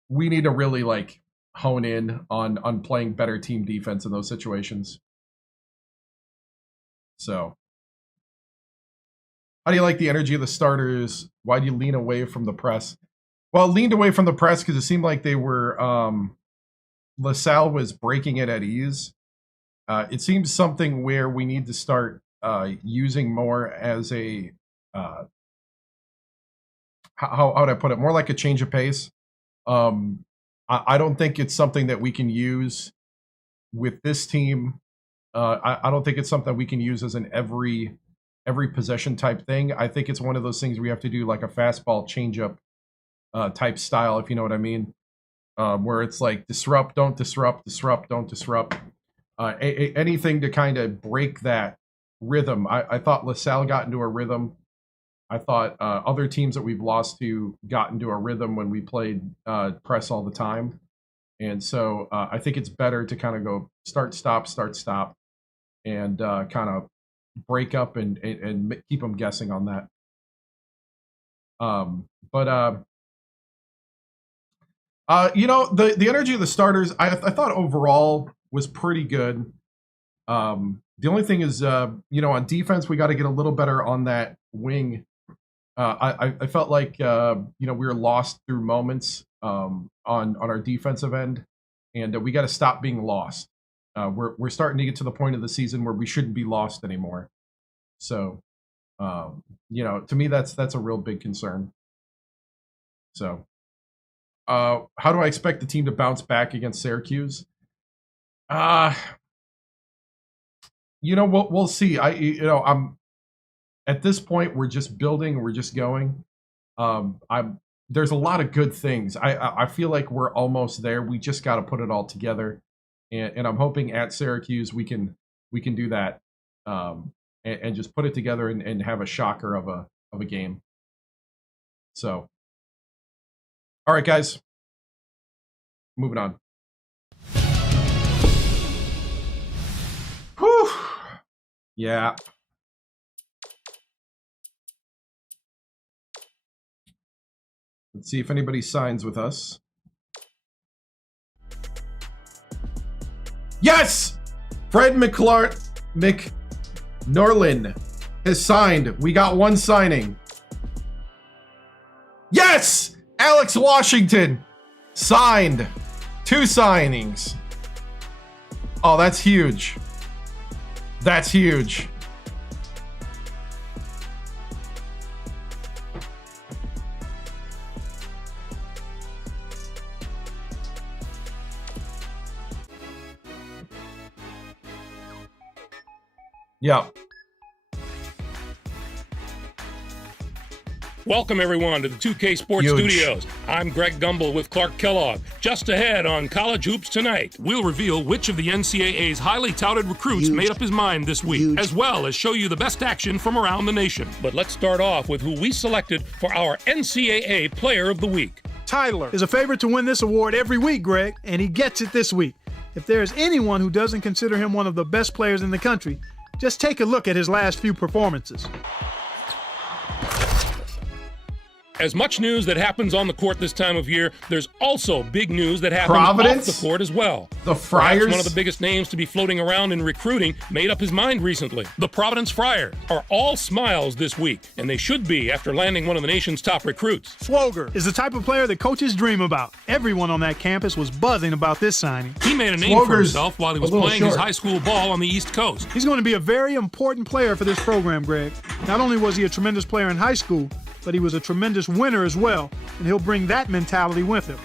we need to really like hone in on playing better team defense in those situations. So how do you like the energy of the starters? Why do you lean away from the press? Well, leaned away from the press because it seemed like they were LaSalle was breaking it at ease. It seems something where we need to start using more as a how would I put it? More like a change of pace. I don't think it's something that we can use with this team. I don't think it's something we can use as an every possession type thing. I think it's one of those things we have to do like a fastball changeup type style, if you know what I mean. Where it's like disrupt, don't disrupt, disrupt, don't disrupt. Anything to kind of break that rhythm. I thought LaSalle got into a rhythm. I thought other teams that we've lost to got into a rhythm when we played press all the time. And so I think it's better to kind of go start, stop, and kind of break up and keep them guessing on that. The energy of the starters, I thought overall was pretty good. The only thing is, on defense, we got to get a little better on that wing. I felt like, we were lost through moments on our defensive end, and we got to stop being lost. We're starting to get to the point of the season where we shouldn't be lost anymore. So, to me, that's a real big concern. So, how do I expect the team to bounce back against Syracuse? We'll see. I'm at this point, we're just building, we're just going. There's a lot of good things. I feel like we're almost there. We just got to put it all together, and I'm hoping at Syracuse we can do that, and just put it together and have a shocker of a game. So, all right, guys, moving on. Whew. Yeah. Let's see if anybody signs with us. Yes! Fred McNorlin has signed. We got one signing. Yes! Alex Washington signed. 2 signings. Oh, that's huge. That's huge. Yep. Welcome, everyone, to the 2K Sports Studios. I'm Greg Gumbel with Clark Kellogg. Just ahead on College Hoops Tonight, we'll reveal which of the NCAA's highly touted recruits made up his mind this week, as well as show you the best action from around the nation. But let's start off with who we selected for our NCAA Player of the Week. Tyler is a favorite to win this award every week, Greg, and he gets it this week. If there is anyone who doesn't consider him one of the best players in the country, just take a look at his last few performances. As much news that happens on the court this time of year, there's also big news that happens Providence? off the court as well. The Friars? Perhaps one of the biggest names to be floating around in recruiting made up his mind recently. The Providence Friars are all smiles this week, and they should be after landing one of the nation's top recruits. Swoger is the type of player that coaches dream about. Everyone on that campus was buzzing about this signing. He made a name for himself while he was playing his high school ball on the East Coast. He's going to be a very important player for this program, Greg. Not only was he a tremendous player in high school, but he was a tremendous winner as well, and he'll bring that mentality with him.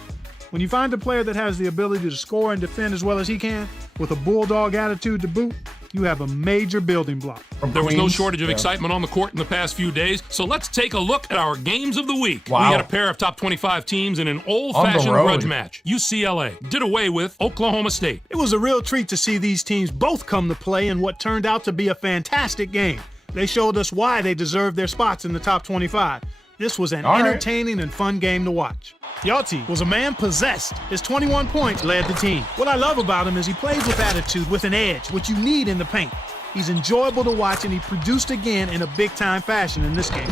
When you find a player that has the ability to score and defend as well as he can, with a bulldog attitude to boot, you have a major building block. There was no shortage of excitement on the court in the past few days, so let's take a look at our games of the week. Wow. We had a pair of top 25 teams in an old-fashioned grudge match. UCLA did away with Oklahoma State. It was a real treat to see these teams both come to play in what turned out to be a fantastic game. They showed us why they deserved their spots in the top 25. This was an entertaining and fun game to watch. Yachty was a man possessed. His 21 points led the team. What I love about him is he plays with attitude, with an edge, which you need in the paint. He's enjoyable to watch, and he produced again in a big-time fashion in this game.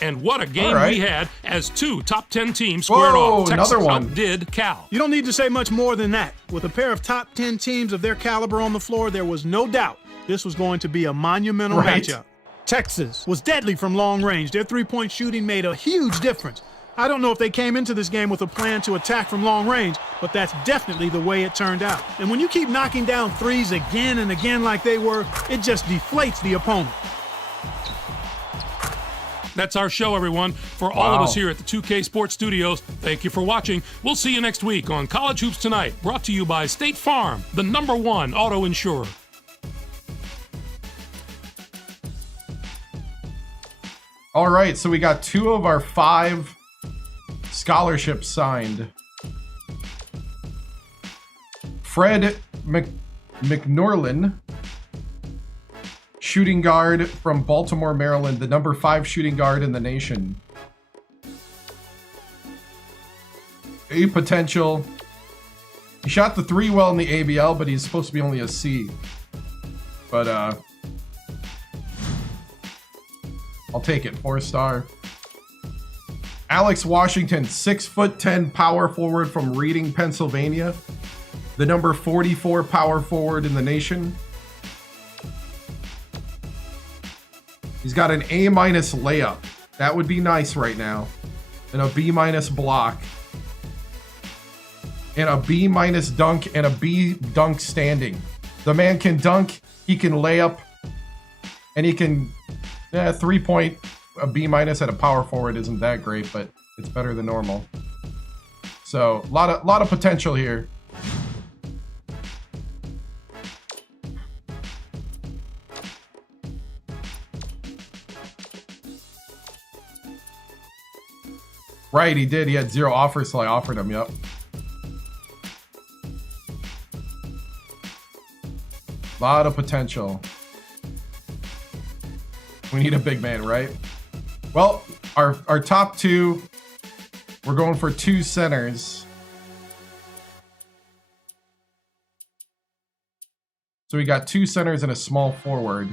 And what a game we had as 2 top 10 teams squared off. Texas outdid Cal. You don't need to say much more than that. With a pair of top 10 teams of their caliber on the floor, there was no doubt this was going to be a monumental matchup. Texas was deadly from long range. Their three-point shooting made a huge difference. I don't know if they came into this game with a plan to attack from long range, but that's definitely the way it turned out. And when you keep knocking down threes again and again like they were, it just deflates the opponent. That's our show, everyone. For all of us here at the 2K Sports Studios, thank you for watching. We'll see you next week on College Hoops Tonight, brought to you by State Farm, the #1 auto insurer. All right, so we got 2 of our 5 scholarships signed. Fred McNorlin, shooting guard from Baltimore, Maryland, the #5 shooting guard in the nation. A potential. He shot the 3 well in the ABL, but he's supposed to be only a C. But, I'll take it, 4-star. Alex Washington, 6'10" power forward from Reading, Pennsylvania. The number 44 power forward in the nation. He's got an A- layup. That would be nice right now. And a B- block. And a B- dunk and a B dunk standing. The man can dunk, he can layup, and he can 3-point. A B- at a power forward isn't that great, but it's better than normal. So a lot of potential here. Right, he did. He had 0 offers, so I offered him. Yep. A lot of potential. We need a big man, right? Well, our top 2, we're going for 2 centers. So we got 2 centers and a small forward.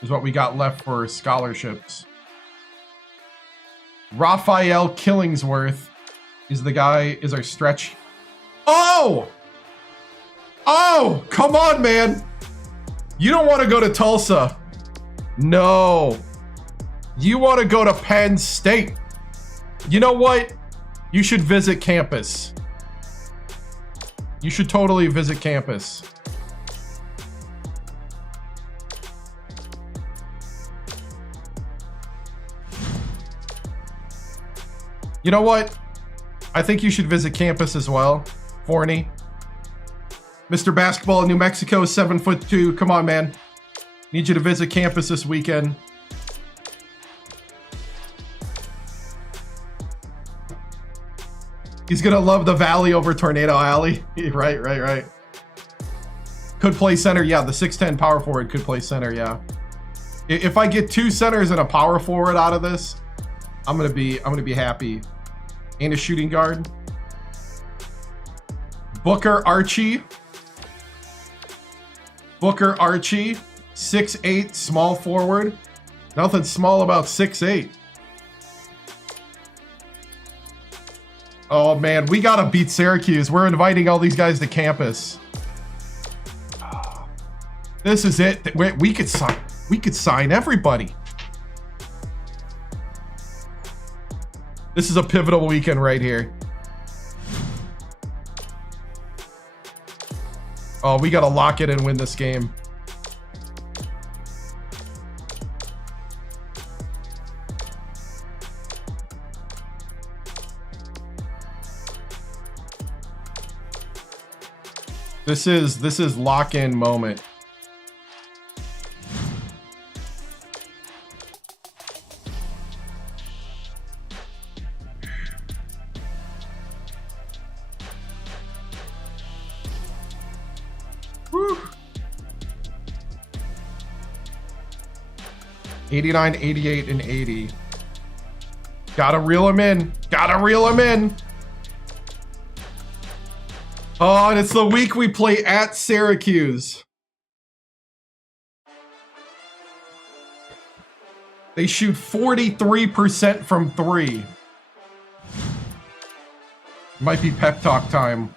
Is what we got left for scholarships. Raphael Killingsworth is our stretch Oh! Oh, come on, man. You don't want to go to Tulsa. No. You want to go to Penn State. You know what? You should visit campus. You should totally visit campus. You know what? I think you should visit campus as well, Forney. Mr. Basketball in New Mexico, 7'2". Come on, man. Need you to visit campus this weekend. He's gonna love the Valley over Tornado Alley. Right. Could play center. Yeah, the 6'10" power forward could play center. Yeah. If I get 2 centers and a power forward out of this, I'm gonna be happy. And a shooting guard. Booker Archie, 6'8", small forward. Nothing small about 6'8". Oh man, we gotta beat Syracuse. We're inviting all these guys to campus. This is it. We could sign everybody. This is a pivotal weekend right here. Oh, we gotta lock it and win this game. This is lock-in moment. Woo. 89, 88, and 80. Gotta reel him in. Gotta reel him in. Oh, and it's the week we play at Syracuse. They shoot 43% from 3. Might be pep talk time.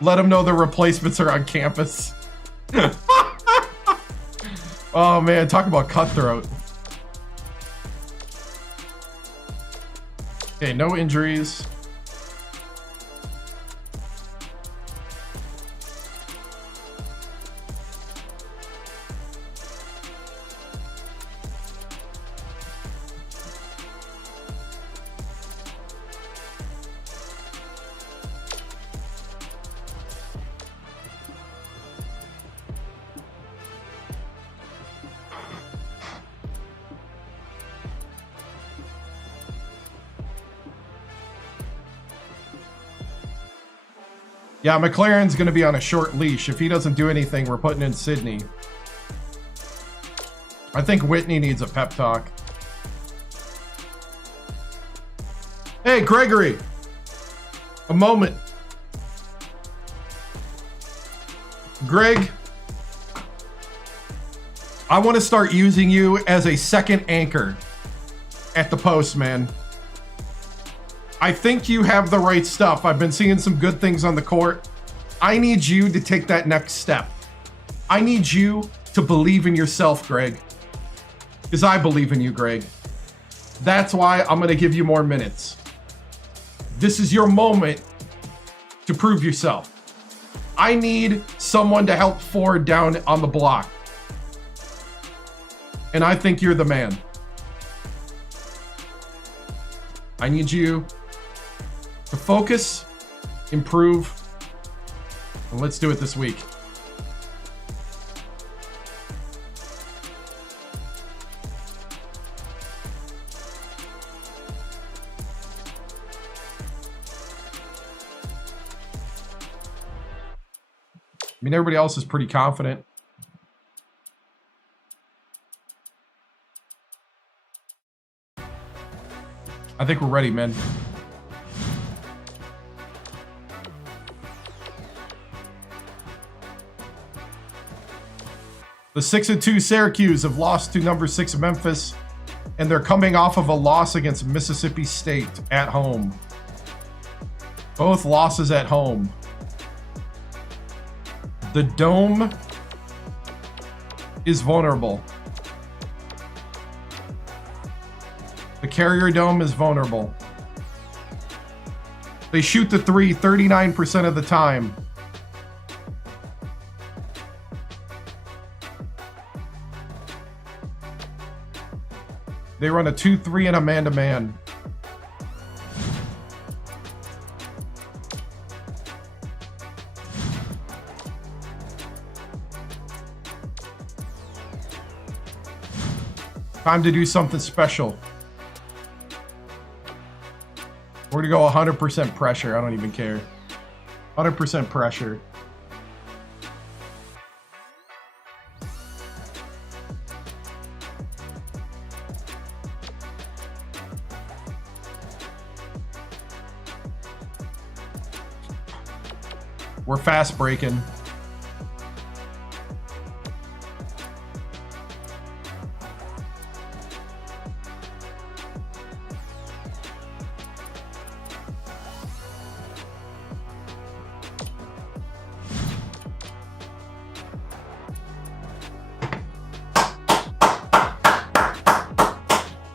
Let them know the replacements are on campus. Oh man, talk about cutthroat. Okay, no injuries. Yeah, McLaren's going to be on a short leash. If he doesn't do anything, we're putting in Sydney. I think Whitney needs a pep talk. Hey, Gregory. A moment. Greg, I want to start using you as a second anchor at the post, man. I think you have the right stuff. I've been seeing some good things on the court. I need you to take that next step. I need you to believe in yourself, Greg. Because I believe in you, Greg. That's why I'm going to give you more minutes. This is your moment to prove yourself. I need someone to help Ford down on the block. And I think you're the man. I need you to focus, improve, and let's do it this week. I mean, everybody else is pretty confident. I think we're ready, man. The 6-2 Syracuse have lost to number 6 Memphis and they're coming off of a loss against Mississippi State at home. Both losses at home. The Dome is vulnerable. The Carrier Dome is vulnerable. They shoot the three 39% of the time. They run a 2-3 and a man-to-man. Time to do something special. We're gonna go 100% pressure. I don't even care. 100% pressure. We're fast breaking.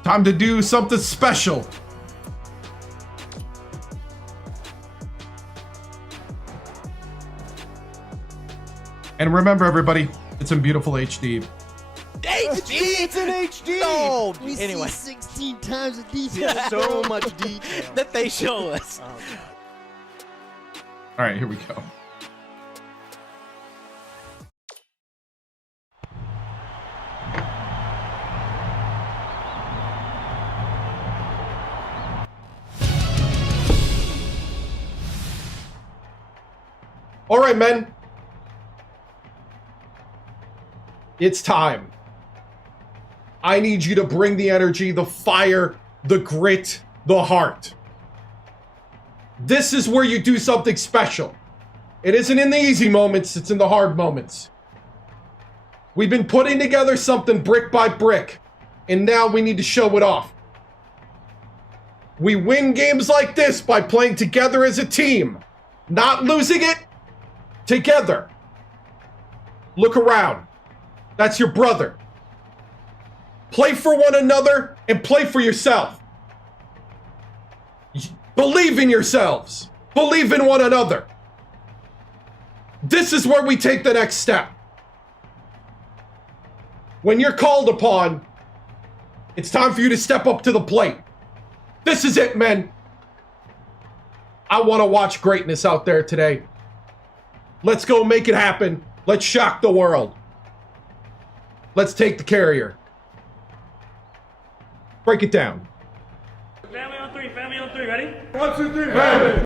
Time to do something special. And remember, everybody, it's in beautiful HD. HD? It's in HD! No! We anyway. see 16 times the detail. So much detail that they show us. All right, here we go. All right, men. It's time. I need you to bring the energy, the fire, the grit, the heart. This is where you do something special. It isn't in the easy moments, it's in the hard moments. We've been putting together something brick by brick, and now we need to show it off. We win games like this by playing together as a team, not losing it together. Look around. That's your brother. Play for one another and play for yourself. Believe in yourselves. Believe in one another. This is where we take the next step. When you're called upon, it's time for you to step up to the plate. This is it, men. I want to watch greatness out there today. Let's go make it happen. Let's shock the world. Let's take the Carrier. Break it down. Family on three, ready? 1, 2, 3, family!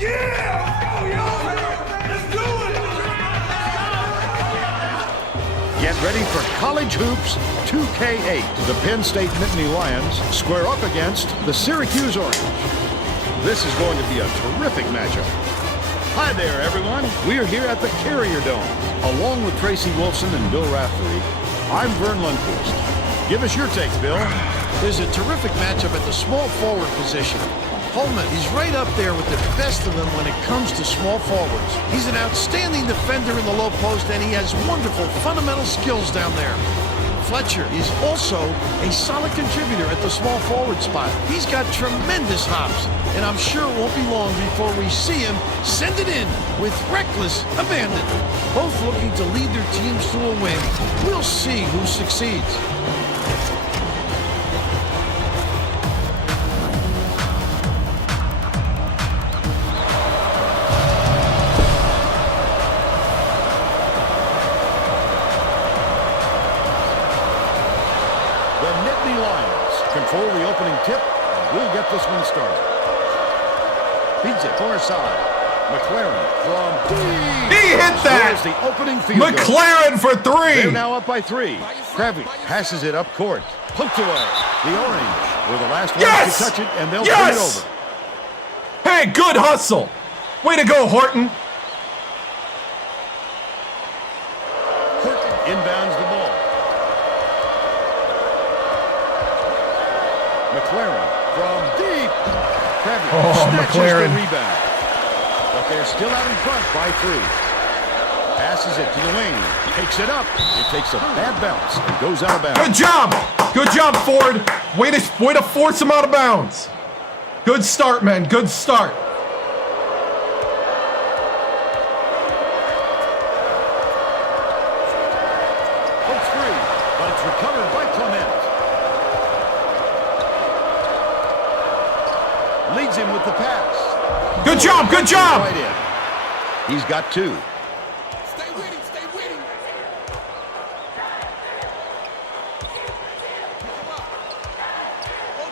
Yeah! Let's go, yo! Let's do it! Get ready for College Hoops 2K8. The Penn State Nittany Lions square up against the Syracuse Orange. This is going to be a terrific matchup. Hi there, everyone. We are here at the Carrier Dome. Along with Tracy Wolfson and Bill Raftery, I'm Vern Lundquist. Give us your take, Bill. There's a terrific matchup at the small forward position. Holman, he's right up there with the best of them when it comes to small forwards. He's an outstanding defender in the low post, and he has wonderful fundamental skills down there. Fletcher is also a solid contributor at the small forward spot. He's got tremendous hops, and I'm sure it won't be long before we see him send it in with reckless abandon. Both looking to lead their teams to a win. We'll see who succeeds. Control the opening tip, and we'll get this one started. Feeds it far side. McLaren from deep. He hit that! The opening field McLaren for 3. They're now up by 3. Kravitz passes it up court. Poked away. The Orange were the last ones to touch it, and they'll turn it over. Hey, good hustle. Way to go, Horton. McLaren. The rebound. But they're still out in front by 3. Passes it to the wing. Takes it up. It takes a bad bounce and goes out of bounds. Good job. Good job, Ford. Way to force him out of bounds. Good start, man. Good start. Holds free, but it's recovered by Clement. Leads him with the pass. Good job. Good job. Right in. He's got 2. Stay with him. Stay with him.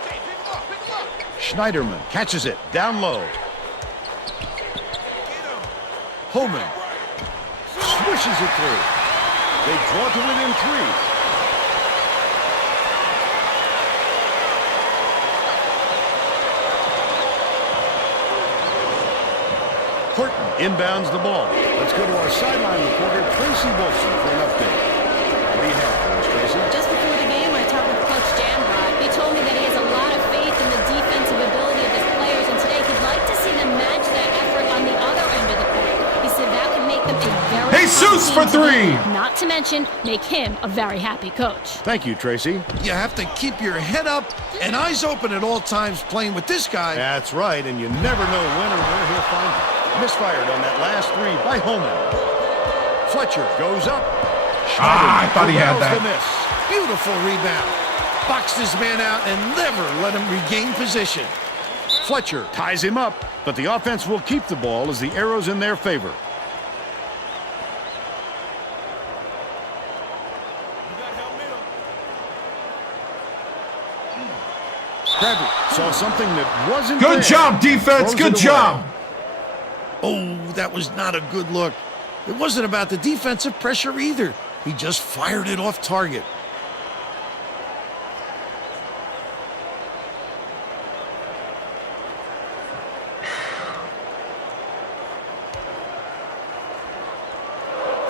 Pick him up. Schneiderman catches it down low. Holman swishes it through. They draw to within 3. Horton inbounds the ball. Let's go to our sideline reporter, Tracy Wilson, for an update. What do you have for us, Tracy? Just before the game, I talked with Coach Jambrod. He told me that he has a lot of faith in the defensive ability of his players, and today he'd like to see them match that effort on the other end of the court. He said that would make them a very Jesus for 3. Not to mention, make him a very happy coach. Thank you, Tracy. You have to keep your head up and eyes open at all times playing with this guy. That's right, and you never know when or where he'll find you. Misfired on that last 3 by Holman. Fletcher goes up. I thought he had that. Beautiful rebound. Boxed his man out and never let him regain position. Fletcher ties him up, but the offense will keep the ball as the arrow's in their favor. Bradley saw something that wasn't Good there. job, defense. Good job. Oh, that was not a good look. It wasn't about the defensive pressure either. He just fired it off target.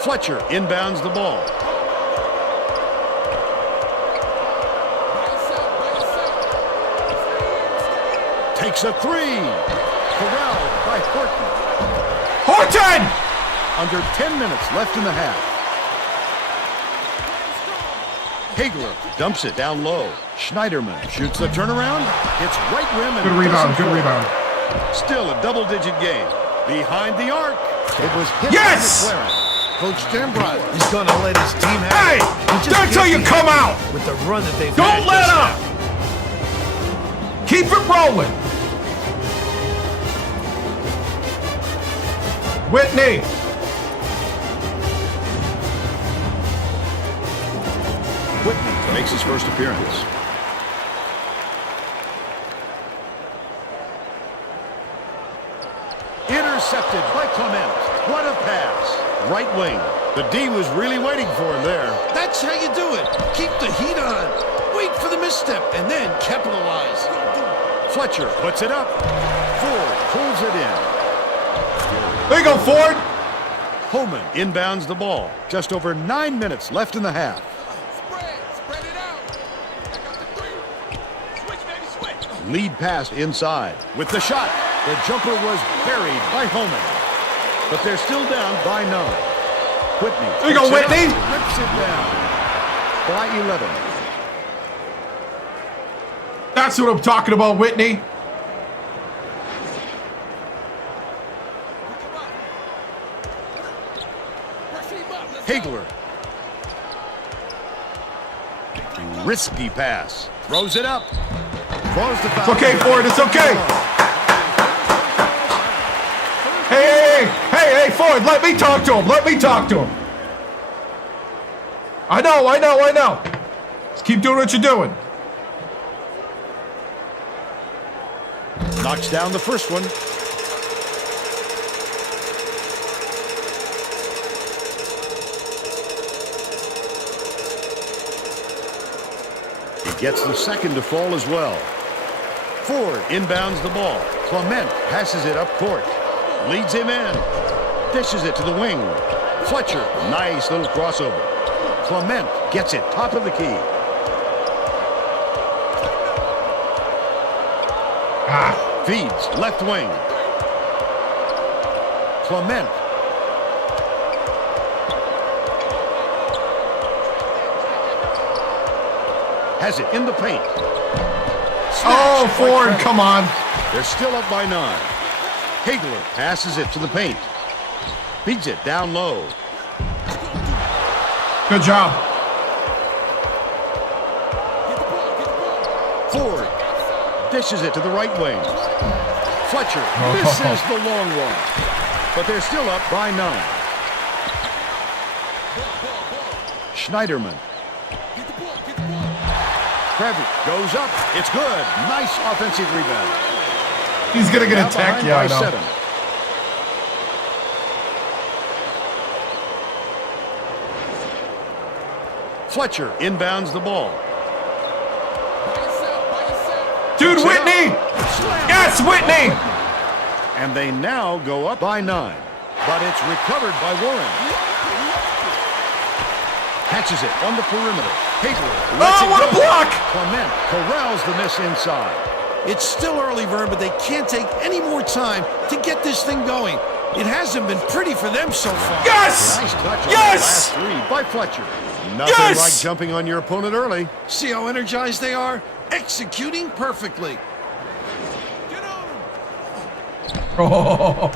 Fletcher inbounds the ball. Takes a 3. Corralled by Horton. Horton! Under 10 minutes left in the half. Hagler dumps it down low. Schneiderman shoots the turnaround. Hits right rim and good rebound. Good rebound. Still a double-digit game. Behind the arc. It was hit by McLaren. Coach Jambrod is going to let his team have it. That's how you come out. With the run that they've Don't let up. Keep it rolling. Whitney. Whitney makes his first appearance. Intercepted by Clement. What a pass. Right wing. The D was really waiting for him there. That's how you do it. Keep the heat on. Wait for the misstep and then capitalize. Fletcher puts it up. Ford pulls it in. There you go, Ford. Holman inbounds the ball. Just over 9 minutes left in the half. Spread it out. Back up to 3. Switch, baby, switch. Lead pass inside. With the shot. The jumper was buried by Holman. But they're still down by 9. Whitney. There you go, Whitney. Rips it down by 11. That's what I'm talking about, Whitney. Hagler. Risky pass. Throws it up. Throws the foul. It's okay, Ford. It's okay. Hey, Ford. Let me talk to him. Let me talk to him. I know. Just keep doing what you're doing. Knocks down the first one. He gets the second to fall as well. Ford inbounds the ball. Clement passes it up court. Leads him in. Dishes it to the wing. Fletcher, nice little crossover. Clement gets it top of the key. Feeds left wing. Clement. Has it in the paint. Oh, Ford, come on. They're still up by 9. Hagler passes it to the paint. Feeds it down low. Good job. Ford dishes it to the right wing. Fletcher misses the long one. But they're still up by 9. Schneiderman. Kravitz goes up. It's good. Nice offensive rebound. He's going to get a tech. Yeah, I know. 7. Fletcher inbounds the ball. Dude, Whitney! Yes, Whitney! And they now go up by 9. But it's recovered by Warren. Catches it on the perimeter. Hagler lets it what go. a block! Clement corrals the miss inside. It's still early, Vern, but they can't take any more time to get this thing going. It hasn't been pretty for them so far. Yes! Nice touch on Yes! the last 3 by Fletcher. Nothing Yes! like jumping on your opponent early. See how energized they are? Executing perfectly. Oh.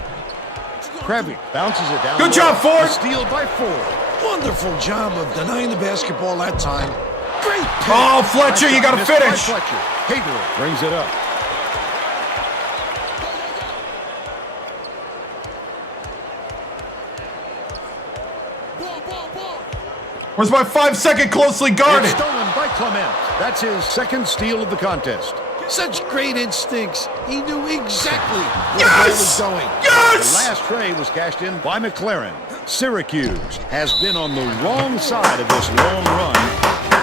Kravitz bounces it down. Good job, Ford! A steal by Ford. Wonderful job of denying the basketball that time. Great pick. Oh, Fletcher, you got to Missed by finish. Fletcher. Hagler brings it up. Where's my 5-second closely guarded? It's stolen by Clement. That's his second steal of the contest. Such great instincts. He knew exactly where the ball was going. Yes! The last tray was cashed in by McLaren. Syracuse has been on the wrong side of this long run,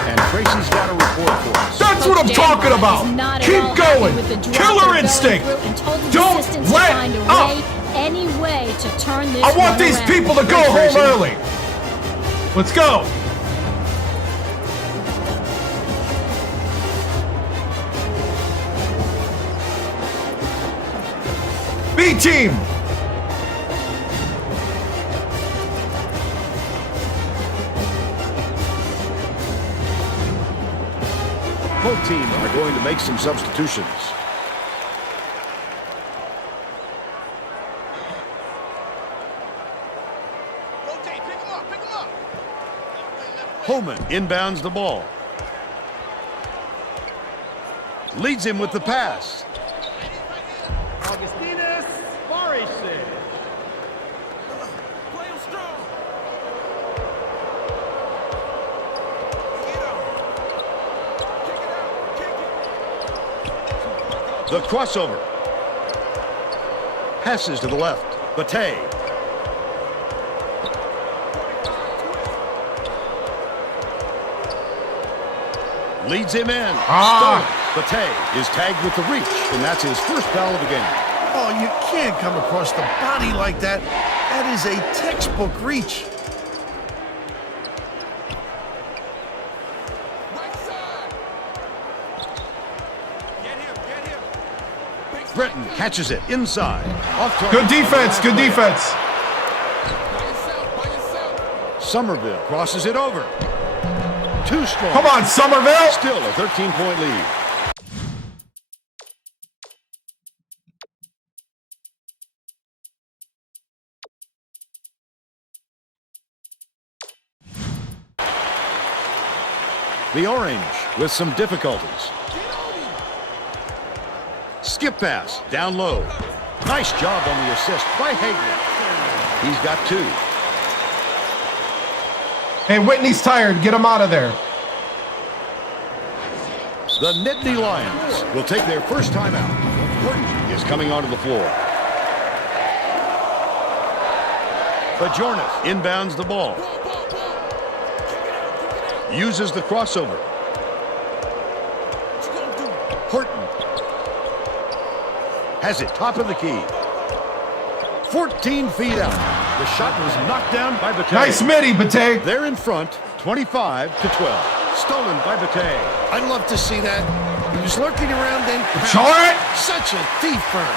and Tracy's got a report for us. That's what I'm talking about. Keep going. Killer instinct. Don't let up. Any way to turn this I want these around. people to go home early. Let's go. B team. Both teams are going to make some substitutions. Holman inbounds the ball. Leads him with the pass. Augustinus Varese. The crossover. Passes to the left. Bate. Leads him in. Bate is tagged with the reach, and that's his first foul of the game. Oh, you can't come across the body like that. That is a textbook reach. Breton catches it inside. Good defense. Good defense. Somerville crosses it over. Too strong. Come on, Somerville. Still a 13-point lead. The Orange with some difficulties. Skip pass, down low. Nice job on the assist by Hagler. He's got 2. Hey, Whitney's tired. Get him out of there. The Nittany Lions will take their first time out. Horton is coming onto the floor. Bajornis inbounds the ball. Uses the crossover. Horton has it top of the key. 14 feet out. The shot was knocked down by Bate. Nice midi, Bate. They're in front, 25-12. Stolen by Bate. I'd love to see that. He was lurking around then. Short! Such a thief, Vern.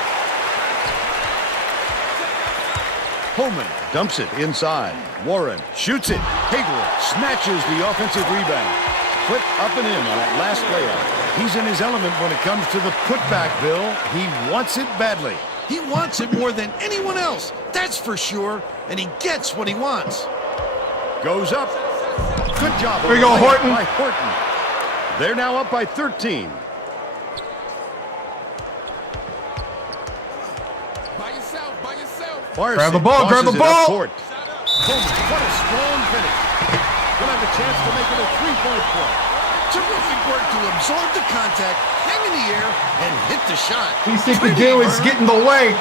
Holman dumps it inside. Warren shoots it. Hager snatches the offensive rebound. Quick up and in on that last layup. He's in his element when it comes to the putback, Bill. He wants it badly. He wants it more than anyone else, that's for sure, and he gets what he wants. Goes up. Good job. There you go, Horton. By Horton. They're now up by 13. Grab the ball, grab the ball. Court. Holman, what a strong finish. We'll have a chance to make it a three-point play. Terrific work to absorb the contact, hang in the air, and hit the shot. Least he could do is get in the way.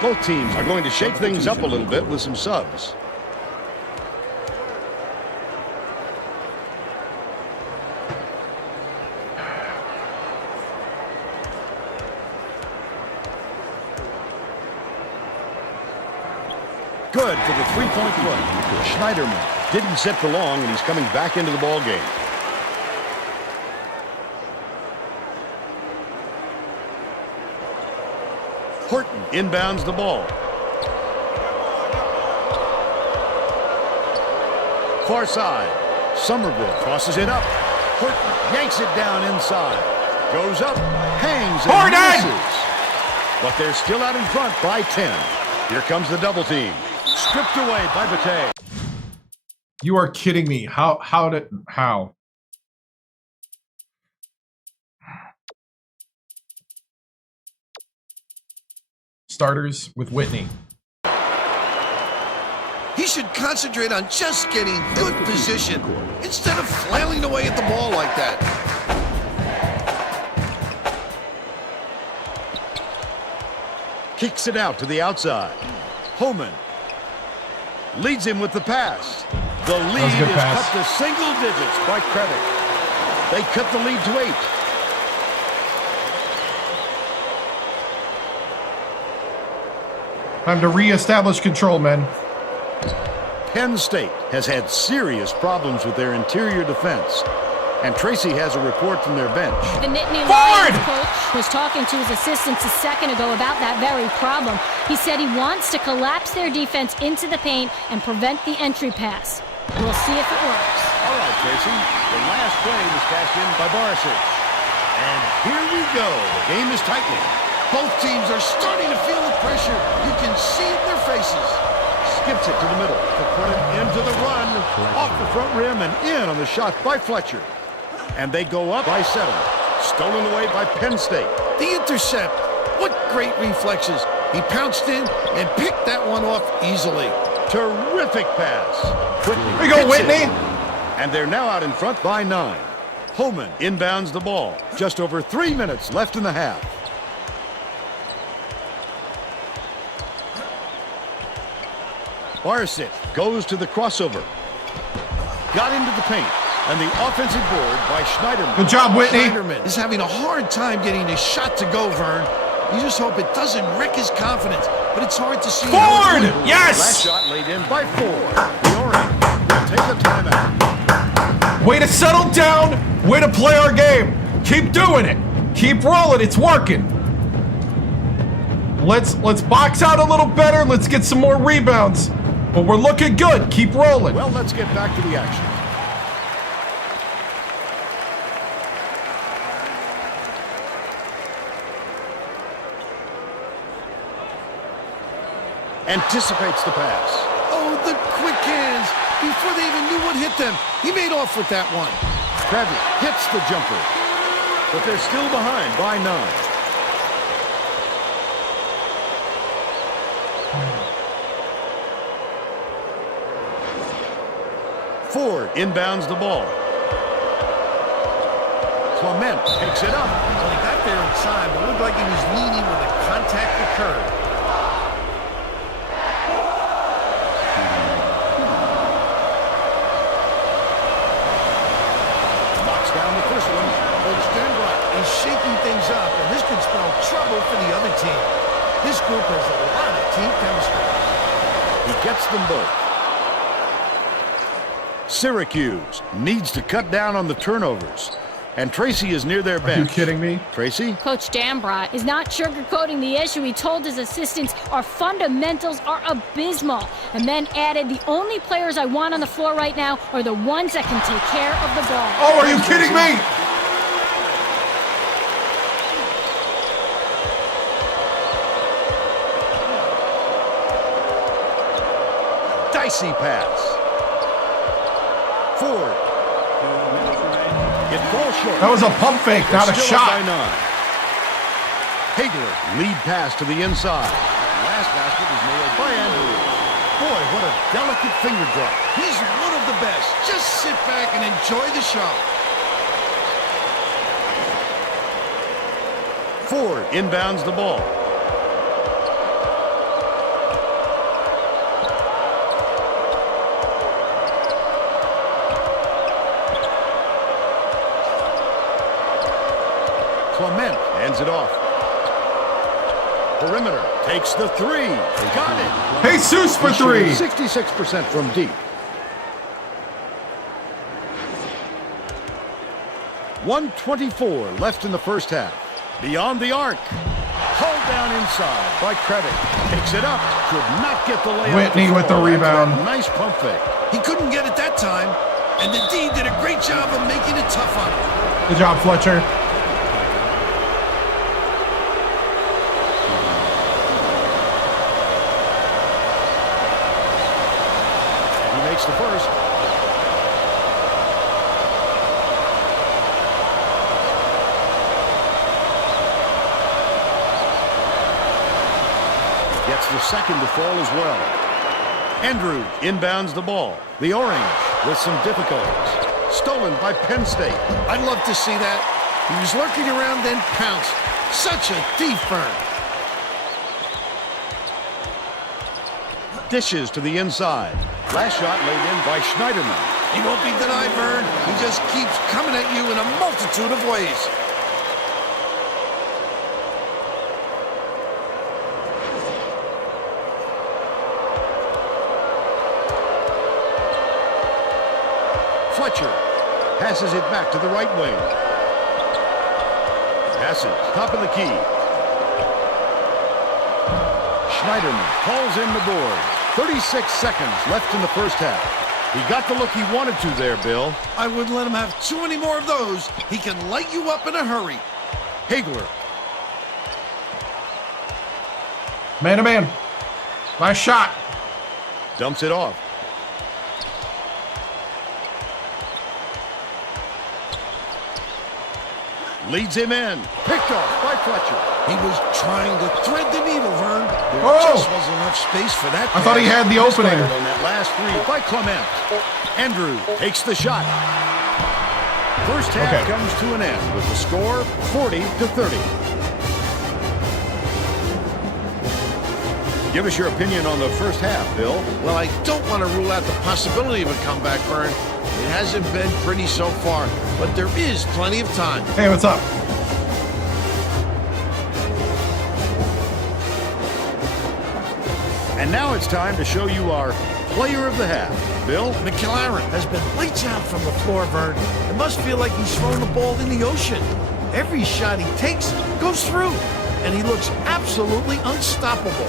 Both teams are going to shake things up a little bit with some subs. Good for the three-point play. Schneiderman didn't sit for long, and he's coming back into the ball game. Horton inbounds the ball. Far side. Somerville crosses it up. Horton yanks it down inside. Goes up, hangs, and misses. But they're still out in front by 10. Here comes the double team. Stripped away by Bate. You are kidding me. How? Starters with Whitney. He should concentrate on just getting good position instead of flailing away at the ball like that. Kicks it out to the outside. Holman leads him with the pass. The lead is cut to single digits by Credit. They cut the lead to 8. Time to reestablish control, men. Penn State has had serious problems with their interior defense. And Tracy has a report from their bench. The Nittany Lions coach was talking to his assistants a second ago about that very problem. He said he wants to collapse their defense into the paint and prevent the entry pass. We'll see if it works. All right, Tracy. The last play was cashed in by Barisic. And here we go. The game is tightening. Both teams are starting to feel the pressure. You can see it in their faces. Skips it to the middle to put it into the run. Off the front rim and in on the shot by Fletcher. And they go up by 7. Stolen away by Penn State. The intercept. What great reflexes. He pounced in and picked that one off easily. Terrific pass. Whitney. Here you go, Whitney. And they're now out in front by 9. Holman inbounds the ball. Just over 3 minutes left in the half. Barisic goes to the crossover. Got into the paint. And the offensive board by Schneiderman. Good job, Whitney. Schneiderman is having a hard time getting his shot to go, Vern. You just hope it doesn't wreck his confidence, but it's hard to see. Forward! Yes! Last shot laid in by 4. The Orange will take a timeout. Way to settle down. Way to play our game. Keep doing it. Keep rolling. It's working. Let's box out a little better. Let's get some more rebounds. But we're looking good. Keep rolling. Well, let's get back to the action. Anticipates the pass. Oh, the quick hands. Before they even knew what hit them, he made off with that one. Krabby hits the jumper. But they're still behind by 9. Ford inbounds the ball. Clement picks it up. Well, he got there in time, but it looked like he was leaning when the contact occurred. Knocks down the first one. Coach Denbrock is shaking things up, and this could spell trouble for the other team. This group has a lot of team chemistry. He gets them both. Syracuse needs to cut down on the turnovers. And Tracy is near their bench. Are you kidding me? Tracy? Coach Dambrot is not sugarcoating the issue. He told his assistants our fundamentals are abysmal, and then added, the only players I want on the floor right now are the ones that can take care of the ball. Oh, are you kidding me? Dicey pass. Ford. It falls short. That was a pump fake, not a shot. By 9. Hagler, lead pass to the inside. Last basket is made by Andrews. Boy, what a delicate finger drop. He's one of the best. Just sit back and enjoy the shot. Ford inbounds the ball. Clement hands it off. Perimeter takes the 3. Got it. Jesus for 3. 66% from deep. 1:24 left in the first half. Beyond the arc. Hold down inside by Krevik. Takes it up. Could not get the layup. Whitney with the rebound. Nice pump fake. He couldn't get it that time, and the D did a great job of making it tough on him. Good job, Fletcher. The first. Gets the second to fall as well. Andrew inbounds the ball. The Orange with some difficulties. Stolen by Penn State. I'd love to see that. He was lurking around, then pounced. Such a thief burn. Dishes to the inside. Last shot laid in by Schneiderman. He won't be denied, Vern. He just keeps coming at you in a multitude of ways. Fletcher passes it back to the right wing. Passes, top of the key. Schneiderman calls in the board. 36 seconds left in the first half. He got the look he wanted to there, Bill. I wouldn't let him have too many more of those. He can light you up in a hurry. Hagler. Man to man. Nice shot. Dumps it off. Leads him in. Picked off by Fletcher. He was trying to thread the needle, Vern. There just wasn't enough space for that. I thought he had the opening. On that last 3 by Clement. Andrew takes the shot. First half comes to an end with the score 40-30. Give us your opinion on the first half, Bill. Well, I don't want to rule out the possibility of a comeback, Vern. It hasn't been pretty so far, but there is plenty of time. Hey, what's up? And now it's time to show you our player of the half. Bill? McLaren has been lights out from the floor, Vern. It must feel like he's throwing the ball in the ocean. Every shot he takes goes through, and he looks absolutely unstoppable.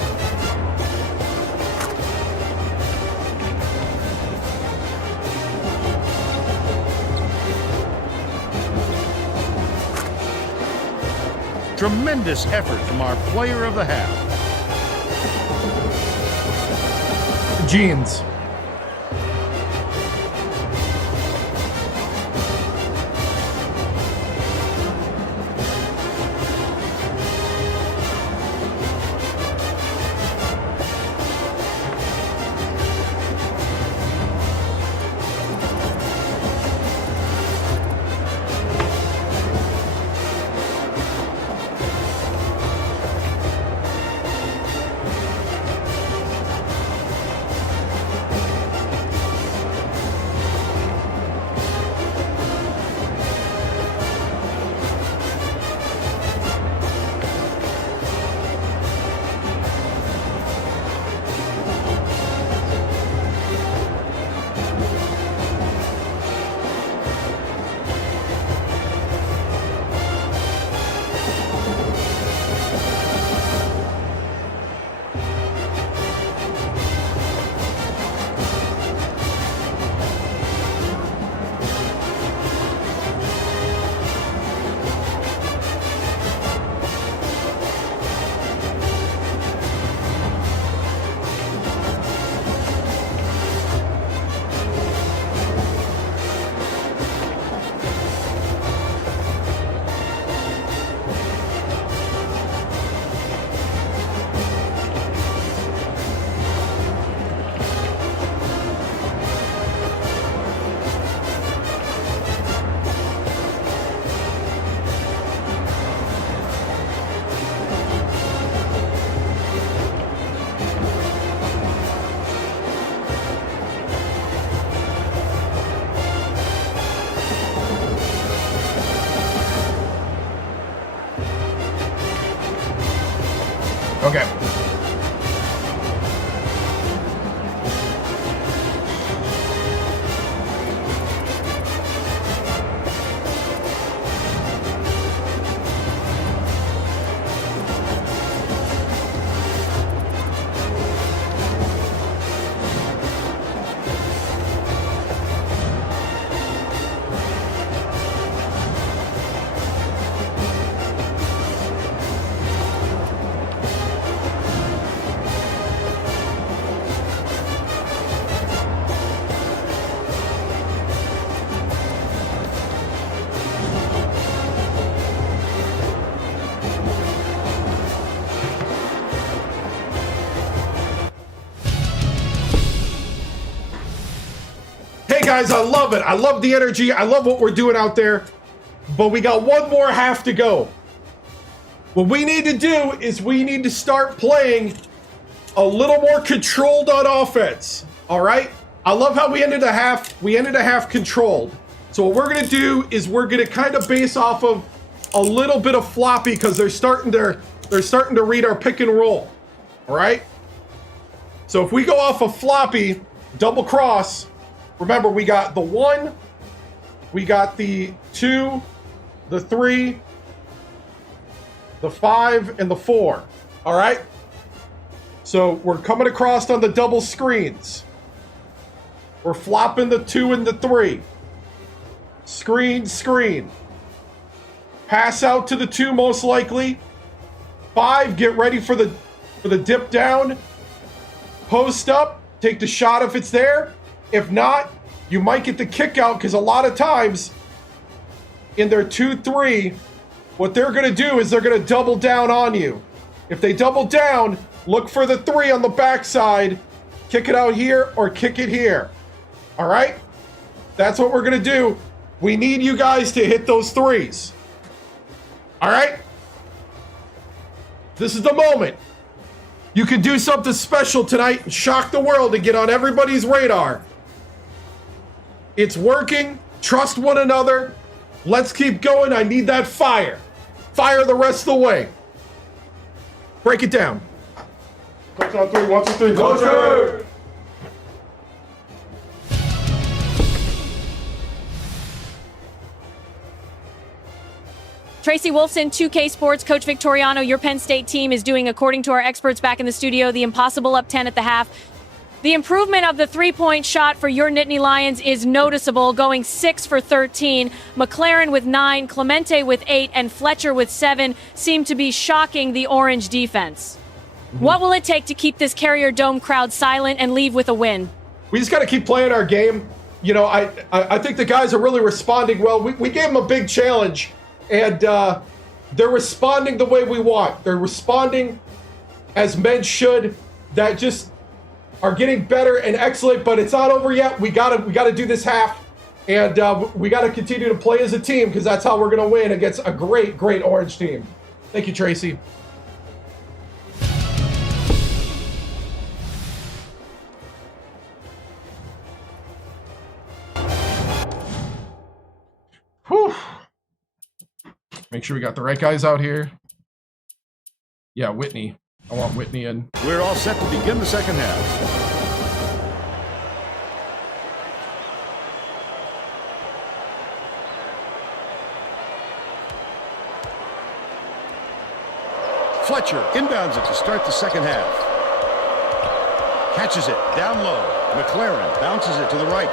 Tremendous effort from our player of the half. Jeans. Okay. Guys, I love it. I love the energy. I love what we're doing out there. But we got one more half to go. What we need to do is we need to start playing a little more controlled on offense. All right? I love how we ended a half. We ended a half controlled. So what we're going to do is we're going to kind of base off of a little bit of floppy because they're starting to read our pick and roll. All right? So if we go off of floppy, double cross, remember, we got the 1, we got the 2, the 3, the 5, and the 4. All right? So we're coming across on the double screens. We're flopping the 2 and the 3. Screen, screen. Pass out to the 2 most likely. 5, get ready for the dip down. Post up, take the shot if it's there. If not, you might get the kick out because a lot of times in their 2-3, what they're going to do is they're going to double down on you. If they double down, look for the 3 on the backside, kick it out here or kick it here. All right? That's what we're going to do. We need you guys to hit those 3s. All right? This is the moment. You can do something special tonight and shock the world and get on everybody's radar. It's working. Trust one another. Let's keep going. I need that fire. Fire the rest of the way. Break it down. Coach on 3, 1, 2, 3. Coach! Tracy Wolfson, 2K Sports, Coach Victoriano, your Penn State team is doing, according to our experts back in the studio, the impossible up 10 at the half. The improvement of the three-point shot for your Nittany Lions is noticeable, going 6 for 13. McLaren with 9, Clemente with 8, and Fletcher with 7 seem to be shocking the Orange defense. What will it take to keep this Carrier Dome crowd silent and leave with a win? We just got to keep playing our game. You know, I think the guys are really responding well. We gave them a big challenge, and they're responding the way we want. They're responding as men should. That just are getting better and excellent, but it's not over yet. We gotta do this half, and we gotta continue to play as a team because that's how we're gonna win against a great Orange team. Thank you, Tracy. Whew. Make sure we got the right guys out here. Yeah, Whitney. I want Whitney in. We're all set to begin the second half. Fletcher inbounds it to start the second half. Catches it down low. McLaren bounces it to the right.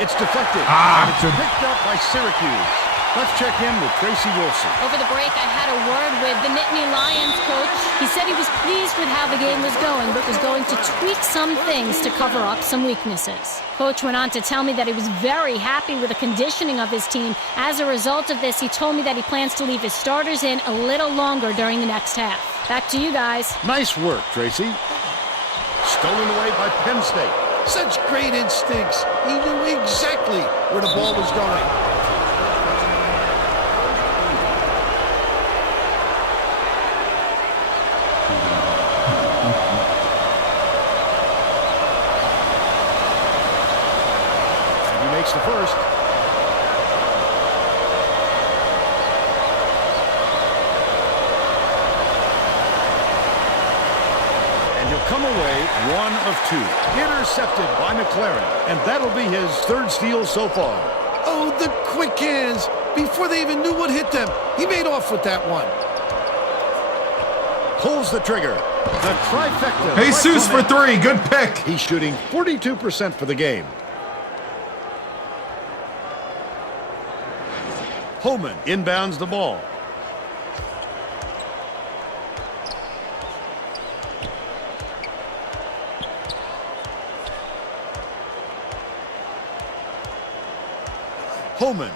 It's deflected. And it's picked up by Syracuse. Let's check in with Tracy Wolfson. Over the break, I had a word with the Nittany Lions coach. He said he was pleased with how the game was going, but was going to tweak some things to cover up some weaknesses. Coach went on to tell me that he was very happy with the conditioning of his team. As a result of this, he told me that he plans to leave his starters in a little longer during the next half. Back to you guys. Nice work, Tracy. Stolen away by Penn State. Such great instincts. He knew exactly where the ball was going. The first. He'll come away 1 of 2. Intercepted by McLaren, and that'll be his 3rd steal so far. Oh, the quick hands. Before they even knew what hit them, he made off with that one. Pulls the trigger. The trifecta. Jesus for 3. Good pick. He's shooting 42% for the game. Holman inbounds the ball. Holman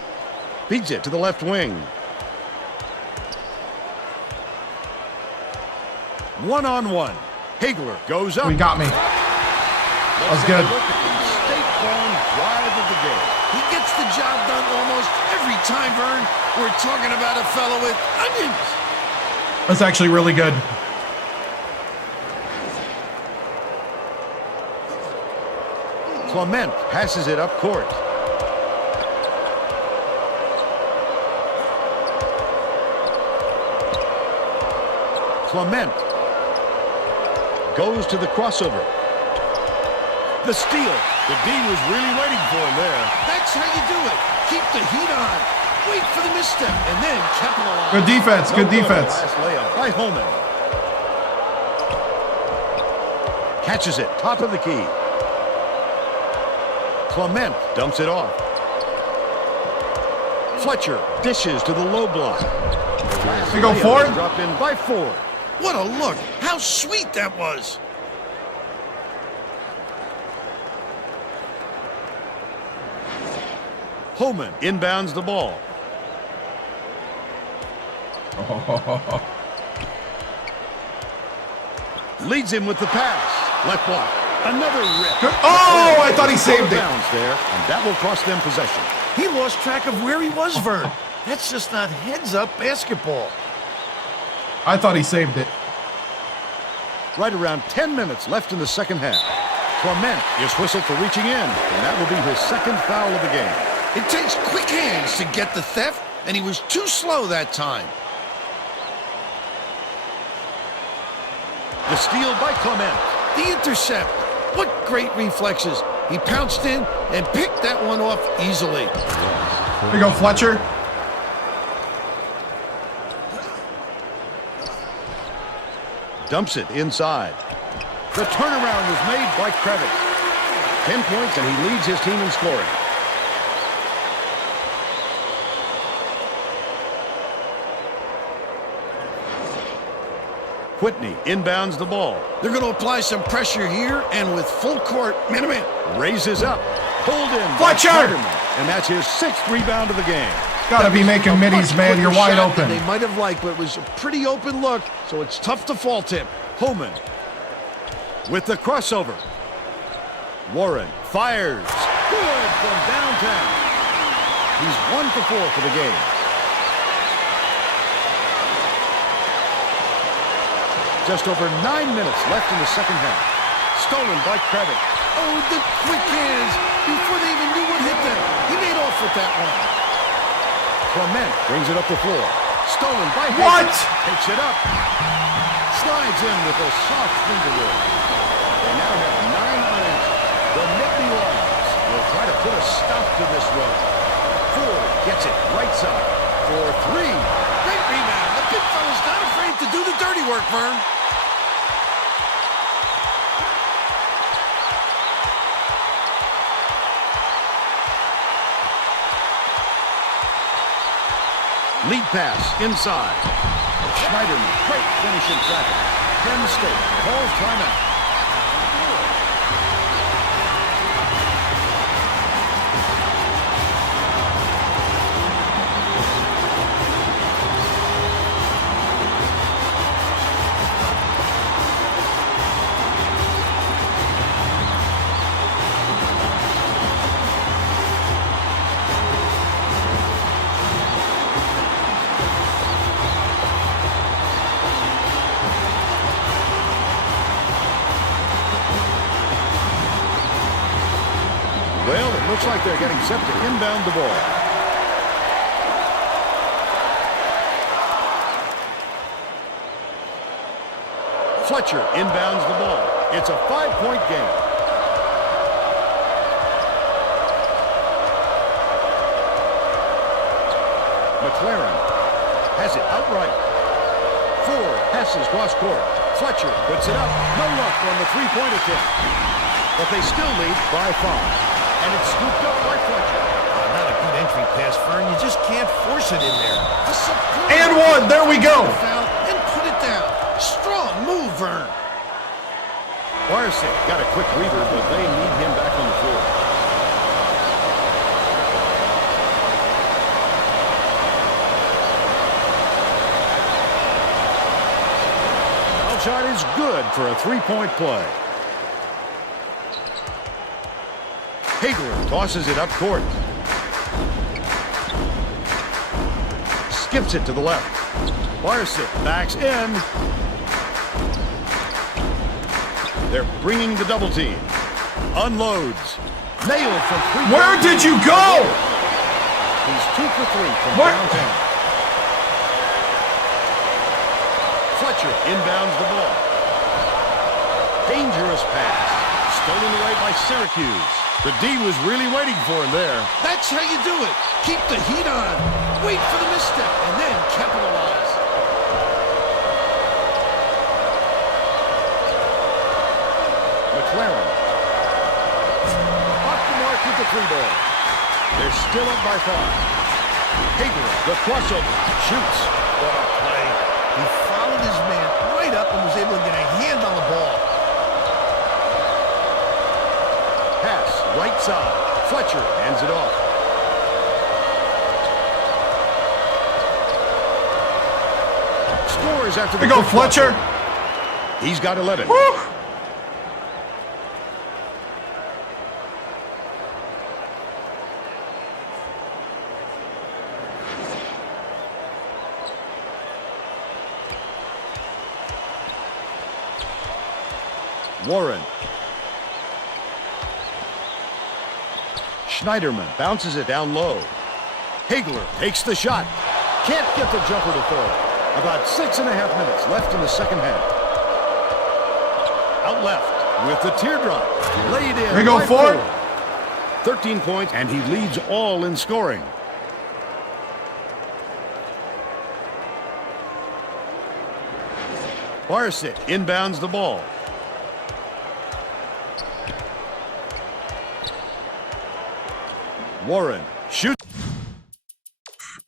feeds it to the left wing. 1-on-1. Hagler goes up. We got me. That was good. State Farm drive of the game. He gets the job done almost every time, Vern. We're talking about a fellow with onions. That's actually really good. Clement passes it up court. Clement goes to the crossover. The steal. The D was really waiting for him there. That's how you do it. Keep the heat on. Wait for the misstep and then capitalize. Good defense. Good defense. Last layup by Holman. Catches it. Top of the key. Clement dumps it off. Fletcher dishes to the low block. They go forward. Dropped in by 4. What a look. How sweet that was. Holman inbounds the ball. Leads him with the pass. Left block. Another rip. Good. Oh, I thought he saved it. Bounce there, and that will cost them possession. He lost track of where he was, Vern. That's just not heads-up basketball. I thought he saved it. Right around 10 minutes left in the second half. Clement is whistled for reaching in, and that will be his 2nd foul of the game. It takes quick hands to get the theft, and he was too slow that time. The steal by Clement. The intercept. What great reflexes. He pounced in and picked that one off easily. Here we go, Fletcher. Dumps it inside. The turnaround was made by Kravitz. 10 points, and he leads his team in scoring. Whitney inbounds the ball. They're going to apply some pressure here, and with full court, minute. Raises up. Pulled in. Fletcher! And that's his 6th rebound of the game. Gotta be making middies, man. You're wide open. They might have liked, but it was a pretty open look, so it's tough to fault him. Holman with the crossover. Warren fires. Good from downtown. He's 1 for 4 for the game. Just over 9 minutes left in the second half. Stolen by Kravitz. Oh, the quick hands. Before they even knew what hit them, he made off with that one. Clement brings it up the floor. Stolen by What? Takes it up. Slides in with a soft finger roll. They now have 9 irons. The Nittany Lions will try to put a stop to this run. Ford gets it right side for 3. Great rebound. The big fella's not afraid to do the dirty work, Vern. Lead pass inside. Schneiderman, great finish in traffic. Penn State calls timeout. Well, it looks like they're getting set to inbound the ball. Fletcher inbounds the ball. It's a 5-point game. McLaren has it outright. Ford passes cross court. Fletcher puts it up. No luck on the three-point attempt. But they still lead by 5. And it's scooped up by Fletcher. Not a good entry pass, Fern. You just can't force it in there. And one. There we go. And put it down. Strong move, Vern. Barsic got a quick breather, but they need him back on the floor. Shot is good for a 3-point play. Hagler tosses it up court. Skips it to the left. Barsic backs in. They're bringing the double team. Unloads. Nailed from 3. Where did you go? He's 2 for 3 from downtown. Fletcher inbounds the ball. Dangerous pass. Stolen away by Syracuse. The D was really waiting for him there. That's how you do it. Keep the heat on. Wait for the misstep and then capitalize. McLaren. Off the mark with the 3-ball. They're still up by 5. Hagler, the crossover. Shoots. What a play. He followed his man right up and was able to get a hand on the ball. Pass, right side. Fletcher hands it off. Scores after the... There you go, Fletcher. He's got 11. Woo. Warren. Schneiderman bounces it down low. Hagler takes the shot. Can't get the jumper to fall. About 6.5 minutes left in the second half. Out left with the teardrop. Laid in. There you go, Ford. 13 points, and he leads all in scoring. Barsic inbounds the ball. Warren shoots.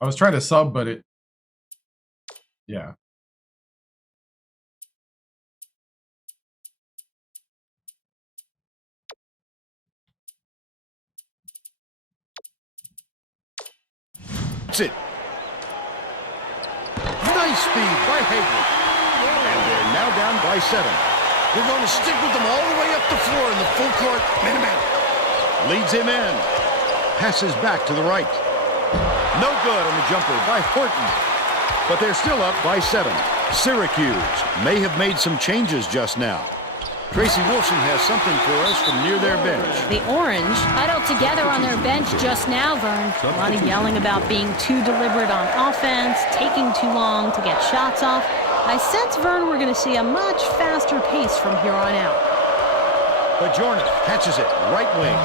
I was trying to sub, but it... Yeah. That's it. Nice speed by Hagler. And they're now down by 7. They're going to stick with them all the way up the floor in the full court. Man-to-man. Leads him in. Passes back to the right. No good on the jumper by Horton. But they're still up by 7. Syracuse may have made some changes just now. Tracy Wilson has something for us from near their bench. The Orange huddled together on their bench just now, Vern. A lot of yelling about being too deliberate on offense, taking too long to get shots off. I sense, Vern, we're going to see a much faster pace from here on out. But Jordan catches it right wing.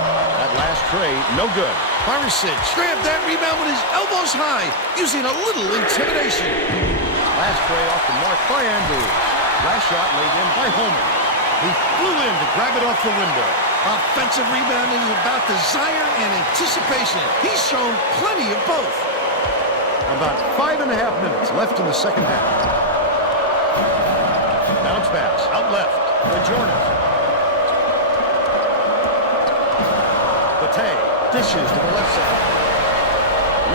That last tray, no good. Barsic grabbed that rebound with his elbows high, using a little intimidation. Last tray off the mark by Andrews. Last shot laid in by Holman. He flew in to grab it off the window. Offensive rebound is about desire and anticipation. He's shown plenty of both. About 5.5 minutes left in the second half. Bounce pass out left. Jordan. Bate dishes to the left side.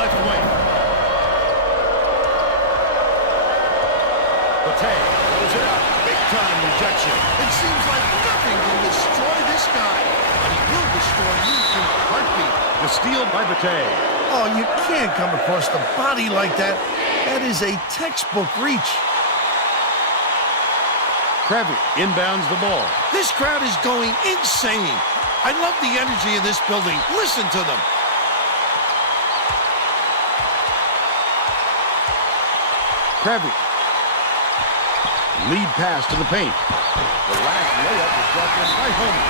Left wing. Bate throws it out. Big time rejection. It seems like nothing can destroy this guy, but he will destroy you in a heartbeat. The steal by Bate. Oh, you can't come across the body like that. That is a textbook reach. Kravitz inbounds the ball. This crowd is going insane. I love the energy in this building. Listen to them. Kravitz Lead pass to the paint. The last layup was dropped in by Homer.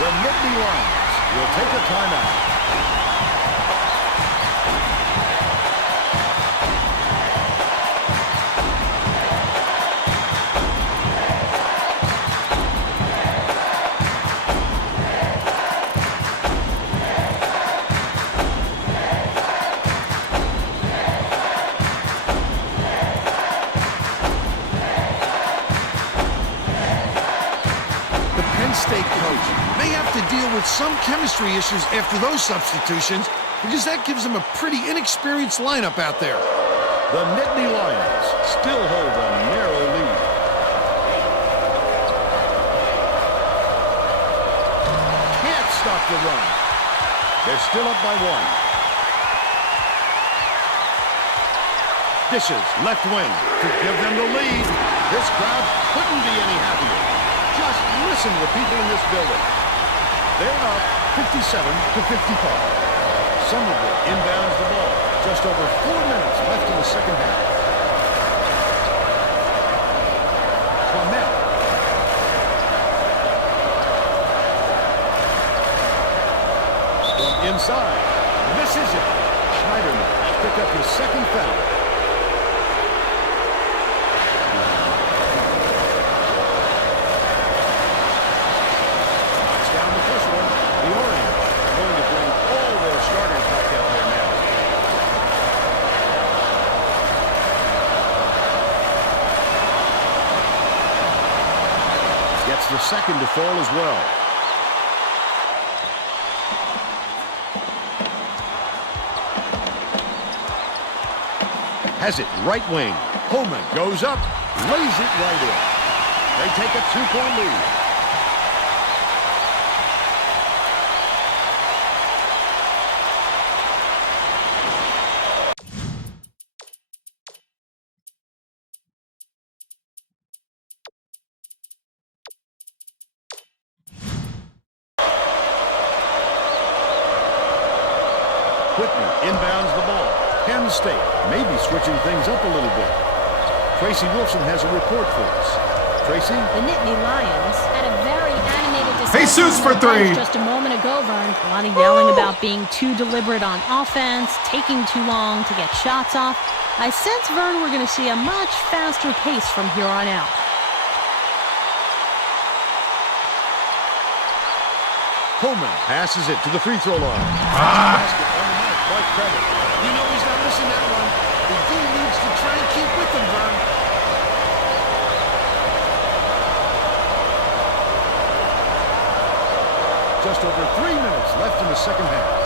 The Nittany Lions will take a timeout. Penn State coach may have to deal with some chemistry issues after those substitutions because that gives them a pretty inexperienced lineup out there. The Nittany Lions still hold a narrow lead. Can't stop the run. They're still up by 1. Dishes left wing to give them the lead. This crowd couldn't be any happier. Just listen to the people in this building. They're up 57-55. Somerville inbounds the ball. Just over 4 minutes left in the second half. Clement. From inside. Misses it. Schneiderman picked up his second foul. The second to fall as well. Has it right wing. Holman goes up, lays it right in. They take a 2-point lead. Whitney inbounds the ball. Penn State may be switching things up a little bit. Tracy Wilson has a report for us. Tracy? The Nittany Lions had a very animated discussion Jesus for 3. Just a moment ago, Vern. A lot of yelling about being too deliberate on offense, taking too long to get shots off. I sense, Vern, we're going to see a much faster pace from here on out. Holman passes it to the free throw line. Basket on the mark by Credit. You know he's not missing that one. The D needs to try and keep with him, Vern. Just over 3 minutes left in the second half.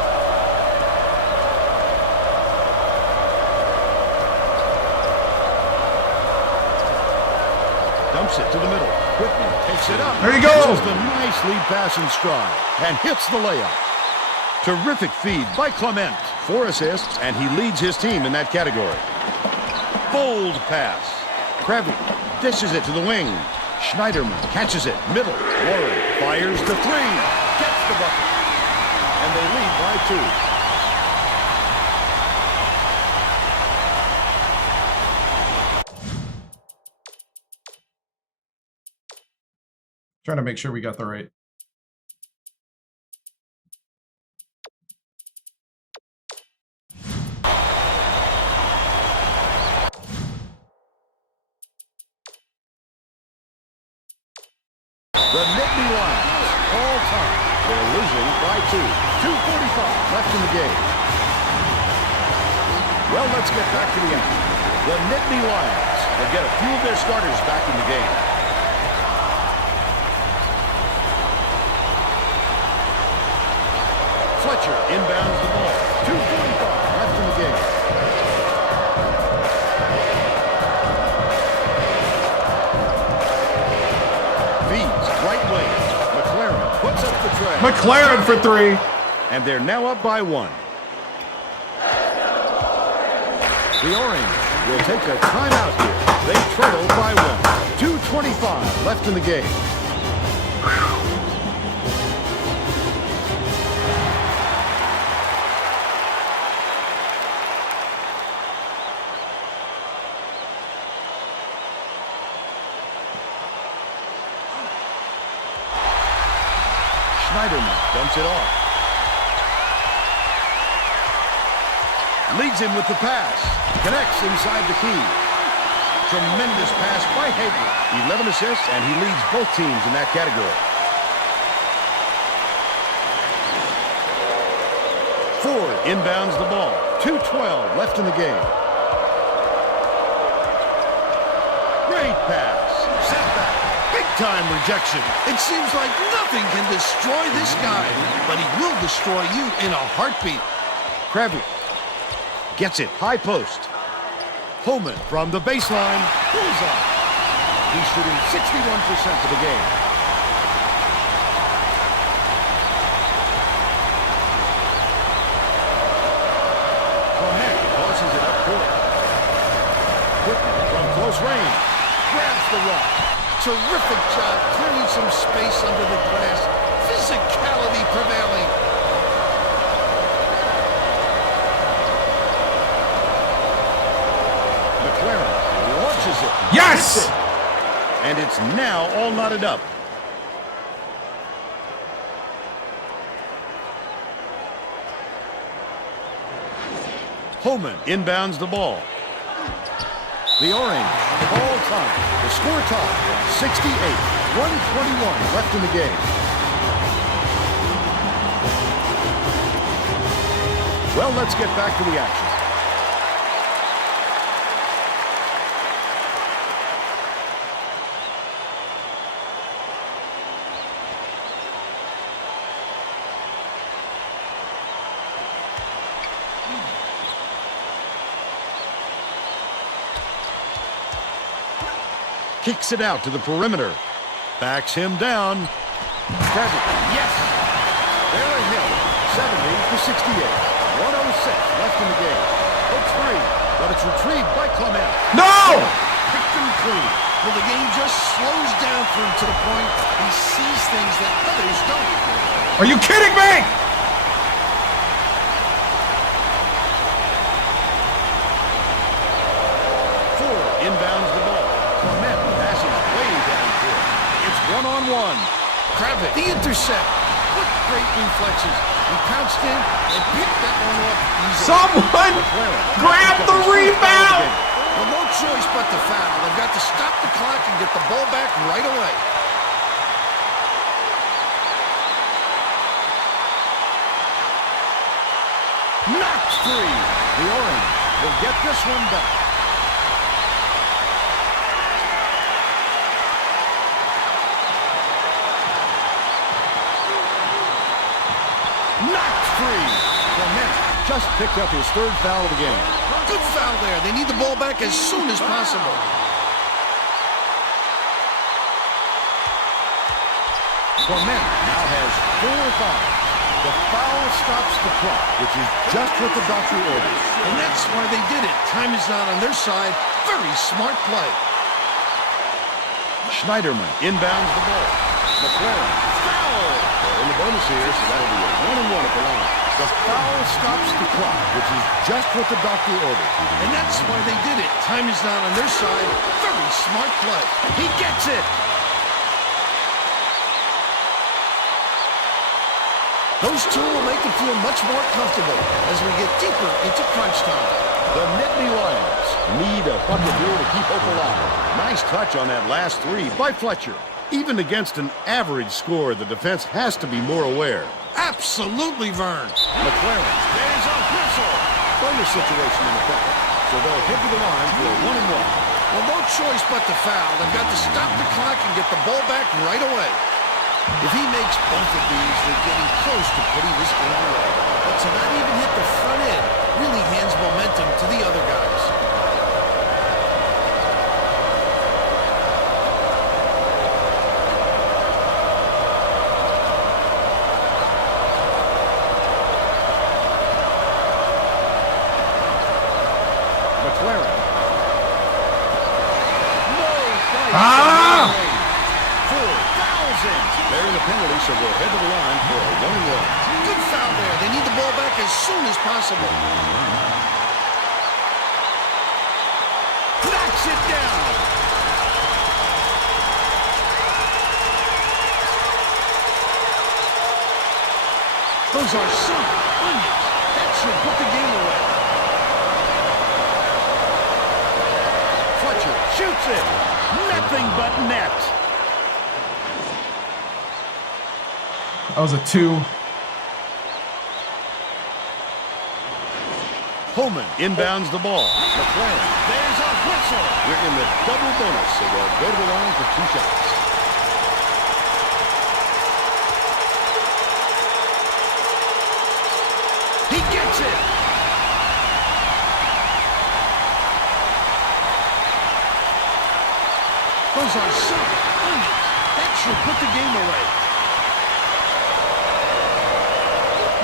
Dumps it to the middle. Whitney takes it up. There you go. Just a nice lead pass in stride and hits the layup. Terrific feed by Clement. 4 assists, and he leads his team in that category. Bold pass. Krabby dishes it to the wing. Schneiderman catches it. Middle. Warren fires the 3. Gets the bucket. And they lead by 2. Trying to make sure we got the right. The Nittany Lions, all time, they're losing by 2. 2:45 left in the game. Well, let's get back to the action. The Nittany Lions will get a few of their starters back in the game. Fletcher inbounds the ball. 2:45 left in the game. Feeds right wing. McLaren puts up the tray. McLaren for 3. And they're now up by 1. The Orange will take a timeout here. They trail by 1. 2:25 left in the game. Schneiderman dumps it off. Leads him with the pass. Connects inside the key. Tremendous pass by Hager. 11 assists, and he leads both teams in that category. Ford inbounds the ball. 2:12 left in the game. Great pass. Setback. Big-time rejection. It seems like nothing can destroy this guy, but he will destroy you in a heartbeat. Kravitz gets it. High post. Holman from the baseline. Bullseye. He's shooting 61% of the game. Clement tosses it up court. Whitman from close range. Grabs the rock. Terrific job clearing some space under the glass. Physicality prevailing. McLaren launches it. Yes! It. And it's now all knotted up. Holman inbounds the ball. The orange, all time. The score tie, 68. 1:21 left in the game. Well, let's get back to the action. Kicks it out to the perimeter. Backs him down. Yes! They're ahead. 70-68. 1:06 left in the game. Hook three, but it's retrieved by Clement. No! Picked him clean. Well, the game just slows down for him to the point he sees things that others don't. Are you kidding me? Ford inbounds the ball. Clement passes way down court. It's one-on-one. Kravitz, the intercept. What great reflexes. He pounced in and picked that one up easily. Someone grab the rebound! Well, no choice but to foul. They've got to stop the clock and get the ball back right away. Knocks free. The orange will get this one back. Knocked free. Clement just picked up his third foul of the game. Good foul there. They need the ball back as soon as possible. Clement now has 4 fouls. The foul stops the clock, which is just what the doctor ordered. And that's why they did it. Time is not on their side. Very smart play. Schneiderman inbounds the ball. McLaren foul. They're in the bonus here, so that'll be a 1-and-1 at the line. The foul stops the clock, which is just what the doctor ordered. And that's why they did it. Time is not on their side. Very smart play. He gets it. Those two will make it feel much more comfortable as we get deeper into crunch time. The Nittany Lions need a bucket here to keep hope alive. Nice touch on that last three by Fletcher. Even against an average score, the defense has to be more aware. Absolutely, Vern. McLaren there's a whistle. Bonus situation in effect, so they'll hit to the line for a 1-and-1. Well, no choice but to foul. They've got to stop the clock and get the ball back right away. If he makes both of these, they're getting close to putting this game away. But to not even hit the front end really hands momentum to the other guys. McLaren. No fight. They're in the penalty, so we'll head to the line for a 1-and-1. Good foul there. They need the ball back as soon as possible. Knocks it down. Those are some onions. That should put the game away. Fletcher shoots it. Nothing but net. That was a 2. Holman inbounds the ball. McLaren. There's a whistle. We're in the double bonus, so they'll go to the line for 2 shots. He gets it. Those are some onions. That should put the game away.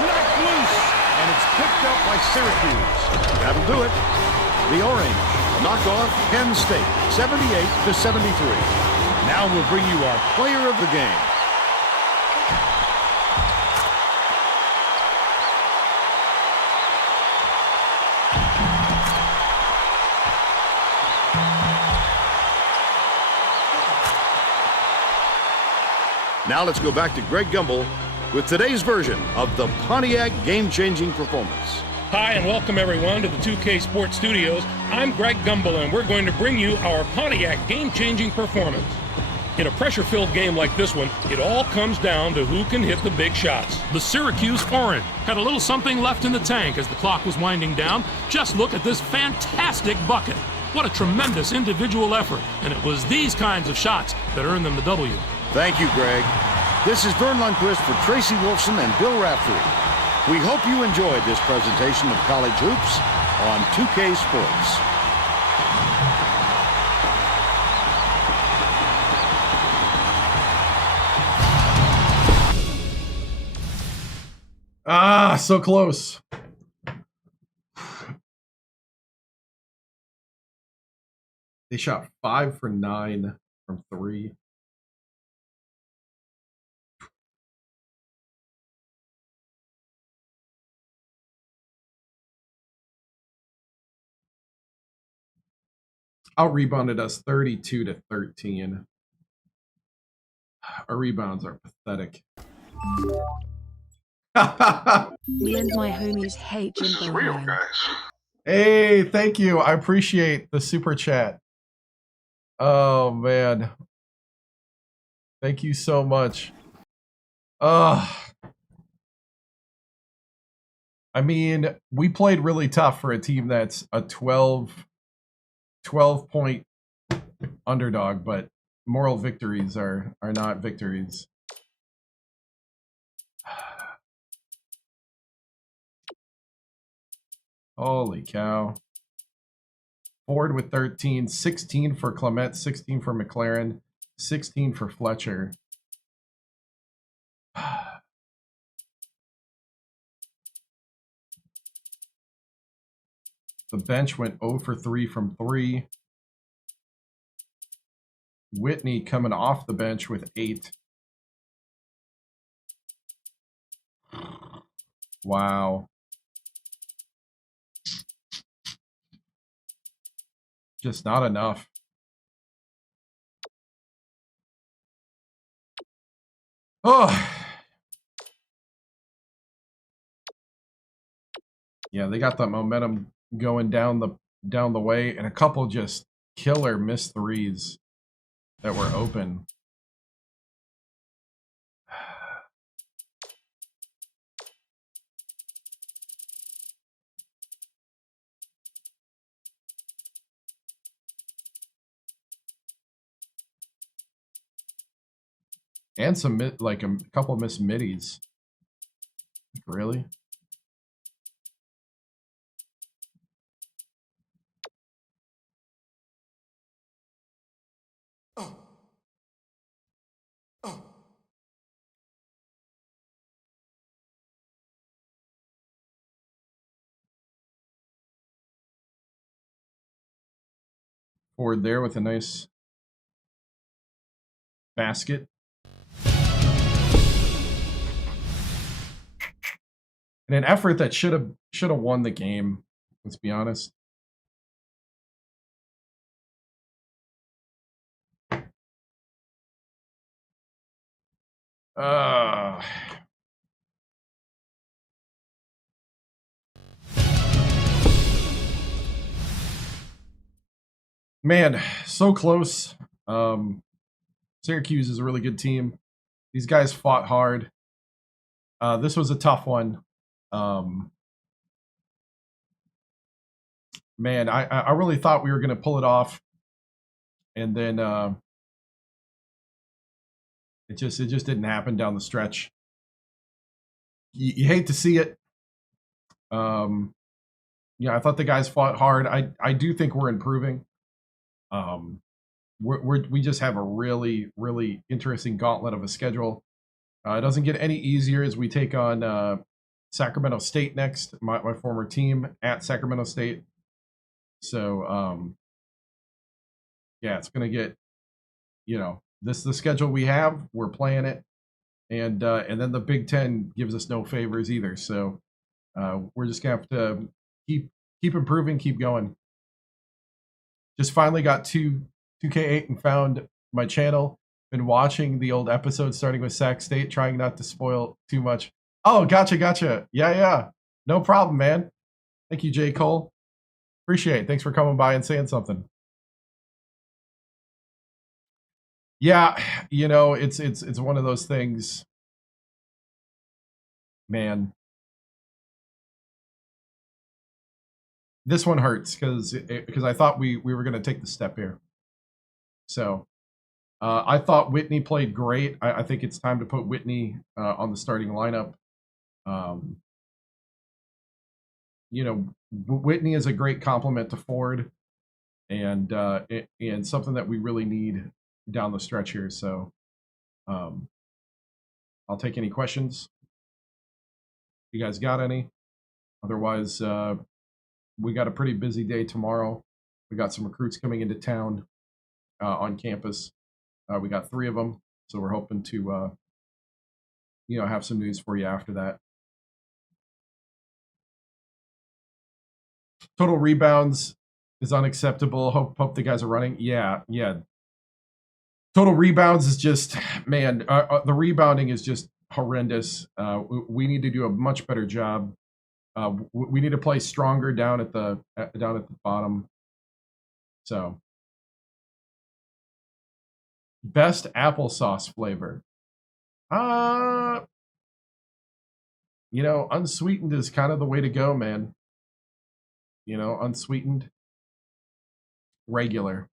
Knocked loose. And it's picked up by Syracuse. That'll do it. The Orange knock off Penn State, 78-73. Now we'll bring you our player of the game. Now let's go back to Greg Gumbel with today's version of the Pontiac game-changing performance. Hi, and welcome everyone to the 2K Sports Studios. I'm Greg Gumbel, and we're going to bring you our Pontiac game-changing performance. In a pressure-filled game like this one, it all comes down to who can hit the big shots. The Syracuse Orange had a little something left in the tank as the clock was winding down. Just look at this fantastic bucket. What a tremendous individual effort, and it was these kinds of shots that earned them the W. Thank you, Greg. This is Vern Lundquist for Tracy Wolfson and Bill Raftery. We hope you enjoyed this presentation of college hoops on 2K Sports. Ah, so close. They shot 5 for 9 from 3. Out rebounded us 32-13. Our rebounds are pathetic. Me and my homies hate Jimbo. This is real, guys. Hey, thank you. I appreciate the super chat. Oh man. Thank you so much. I mean, we played really tough for a team that's a 12-point underdog, but moral victories are not victories. Holy cow. Ford with 13, 16 for Clement, 16 for McLaren, 16 for Fletcher. The bench went 0 for 3 from 3. Whitney coming off the bench with 8. Wow. Just not enough. Oh. Yeah, they got that momentum going down the way, and a couple just killer missed threes that were open. And some like a couple of missed middies. Really? Ford there with a nice basket. In an effort that should have won the game, let's be honest. Man, so close. Syracuse is a really good team. These guys fought hard. This was a tough one. Man, I really thought we were going to pull it off, and then it just didn't happen down the stretch. You hate to see it. I thought the guys fought hard. I do think we're improving. We just have a really, really interesting gauntlet of a schedule. It doesn't get any easier as we take on Sacramento State next, my former team at Sacramento State. So, it's going to get, this is the schedule we have. We're playing it. And then the Big Ten gives us no favors either. So we're just going to have to keep improving, keep going. Just finally got 2K8 and found my channel. Been watching the old episodes starting with Sac State, trying not to spoil too much. Oh, gotcha. Yeah. No problem, man. Thank you, J. Cole. Appreciate it. Thanks for coming by and saying something. Yeah, it's one of those things. Man. This one hurts because I thought we were going to take the step here. So I thought Whitney played great. I think it's time to put Whitney on the starting lineup. Whitney is a great compliment to Ford, and something that we really need down the stretch here. So I'll take any questions. You guys got any? Otherwise, we got a pretty busy day tomorrow. We got some recruits coming into town on campus. We got 3 of them, so we're hoping to have some news for you after that. Total rebounds is unacceptable. Hope the guys are running. Yeah. Total rebounds is just, man, the rebounding is just horrendous. We need to do a much better job. We need to play stronger down at the bottom. So, best applesauce flavor. Unsweetened is kind of the way to go, man. Unsweetened, regular.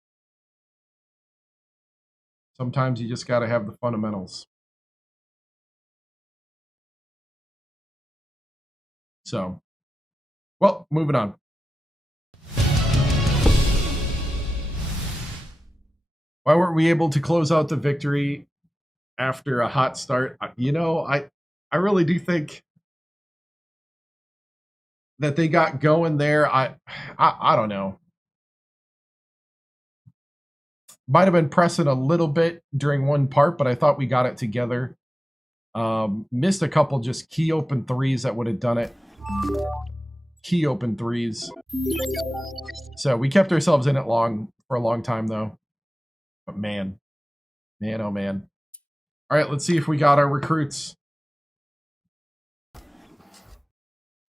Sometimes you just got to have the fundamentals. So, well, moving on. Why weren't we able to close out the victory after a hot start? I really do think that they got going there. I don't know. Might have been pressing a little bit during one part, but I thought we got it together. Missed a couple just key open threes that would have done it. Key open threes. So we kept ourselves in it for a long time, though. But man, oh man. All right, let's see if we got our recruits.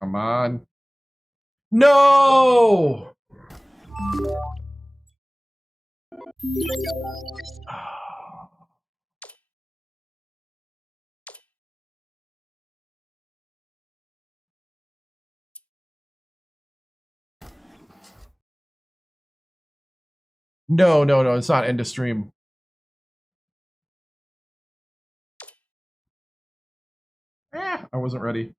Come on. No! No, it's not end of stream. I wasn't ready.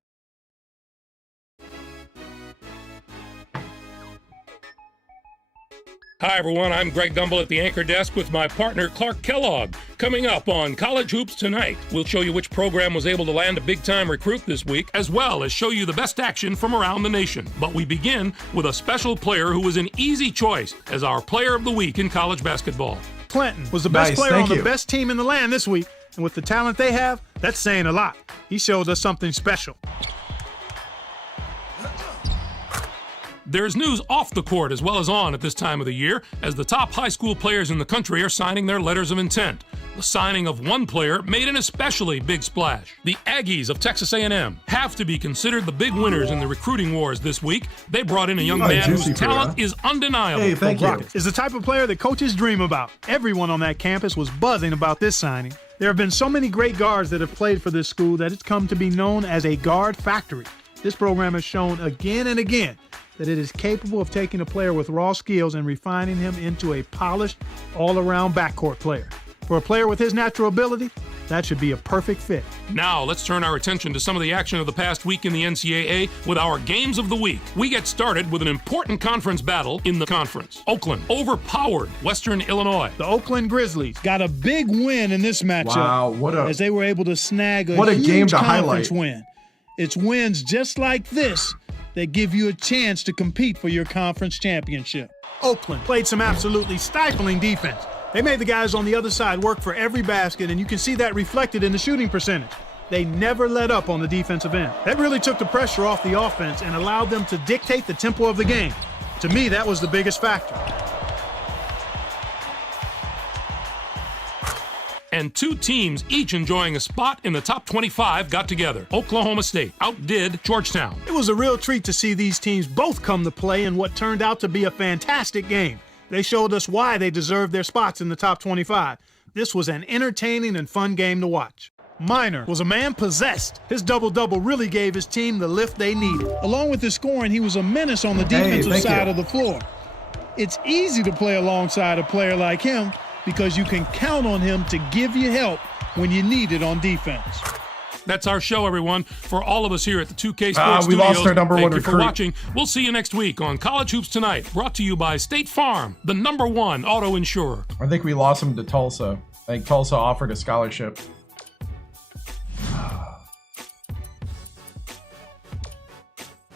Hi, everyone. I'm Greg Gumbel at the Anchor Desk with my partner, Clark Kellogg. Coming up on College Hoops Tonight, we'll show you which program was able to land a big-time recruit this week, as well as show you the best action from around the nation. But we begin with a special player who was an easy choice as our Player of the Week in college basketball. Clinton was the best player on the best team in the land this week, and with the talent they have, that's saying a lot. He showed us something special. There's news off the court as well as on at this time of the year, as the top high school players in the country are signing their letters of intent. The signing of one player made an especially big splash. The Aggies of Texas A&M have to be considered the big winners in the recruiting wars this week. They brought in a young man whose talent is undeniable. Hey, thank you. Is the type of player that coaches dream about. Everyone on that campus was buzzing about this signing. There have been so many great guards that have played for this school that it's come to be known as a guard factory. This program has shown again and again that it is capable of taking a player with raw skills and refining him into a polished, all-around backcourt player. For a player with his natural ability, that should be a perfect fit. Now, let's turn our attention to some of the action of the past week in the NCAA with our games of the week. We get started with an important conference battle in the conference. Oakland overpowered Western Illinois. The Oakland Grizzlies got a big win in this matchup. Wow, as they were able to snag a huge game to conference highlight. Win. It's wins just like this that give you a chance to compete for your conference championship. Oakland played some absolutely stifling defense. They made the guys on the other side work for every basket, and you can see that reflected in the shooting percentage. They never let up on the defensive end. That really took the pressure off the offense and allowed them to dictate the tempo of the game. To me, that was the biggest factor. And two teams, each enjoying a spot in the top 25, got together. Oklahoma State outdid Georgetown. It was a real treat to see these teams both come to play in what turned out to be a fantastic game. They showed us why they deserved their spots in the top 25. This was an entertaining and fun game to watch. Minor was a man possessed. His double-double really gave his team the lift they needed. Along with his scoring, he was a menace on the defensive side of the floor. It's easy to play alongside a player like him because you can count on him to give you help when you need it on defense. That's our show, everyone. For all of us here at the 2K Sports we Studios, lost our number one thank you for recruit. watching. We'll see you next week on College Hoops Tonight, brought to you by State Farm, the #1 auto insurer. I think we lost him to Tulsa. I think Tulsa offered a scholarship.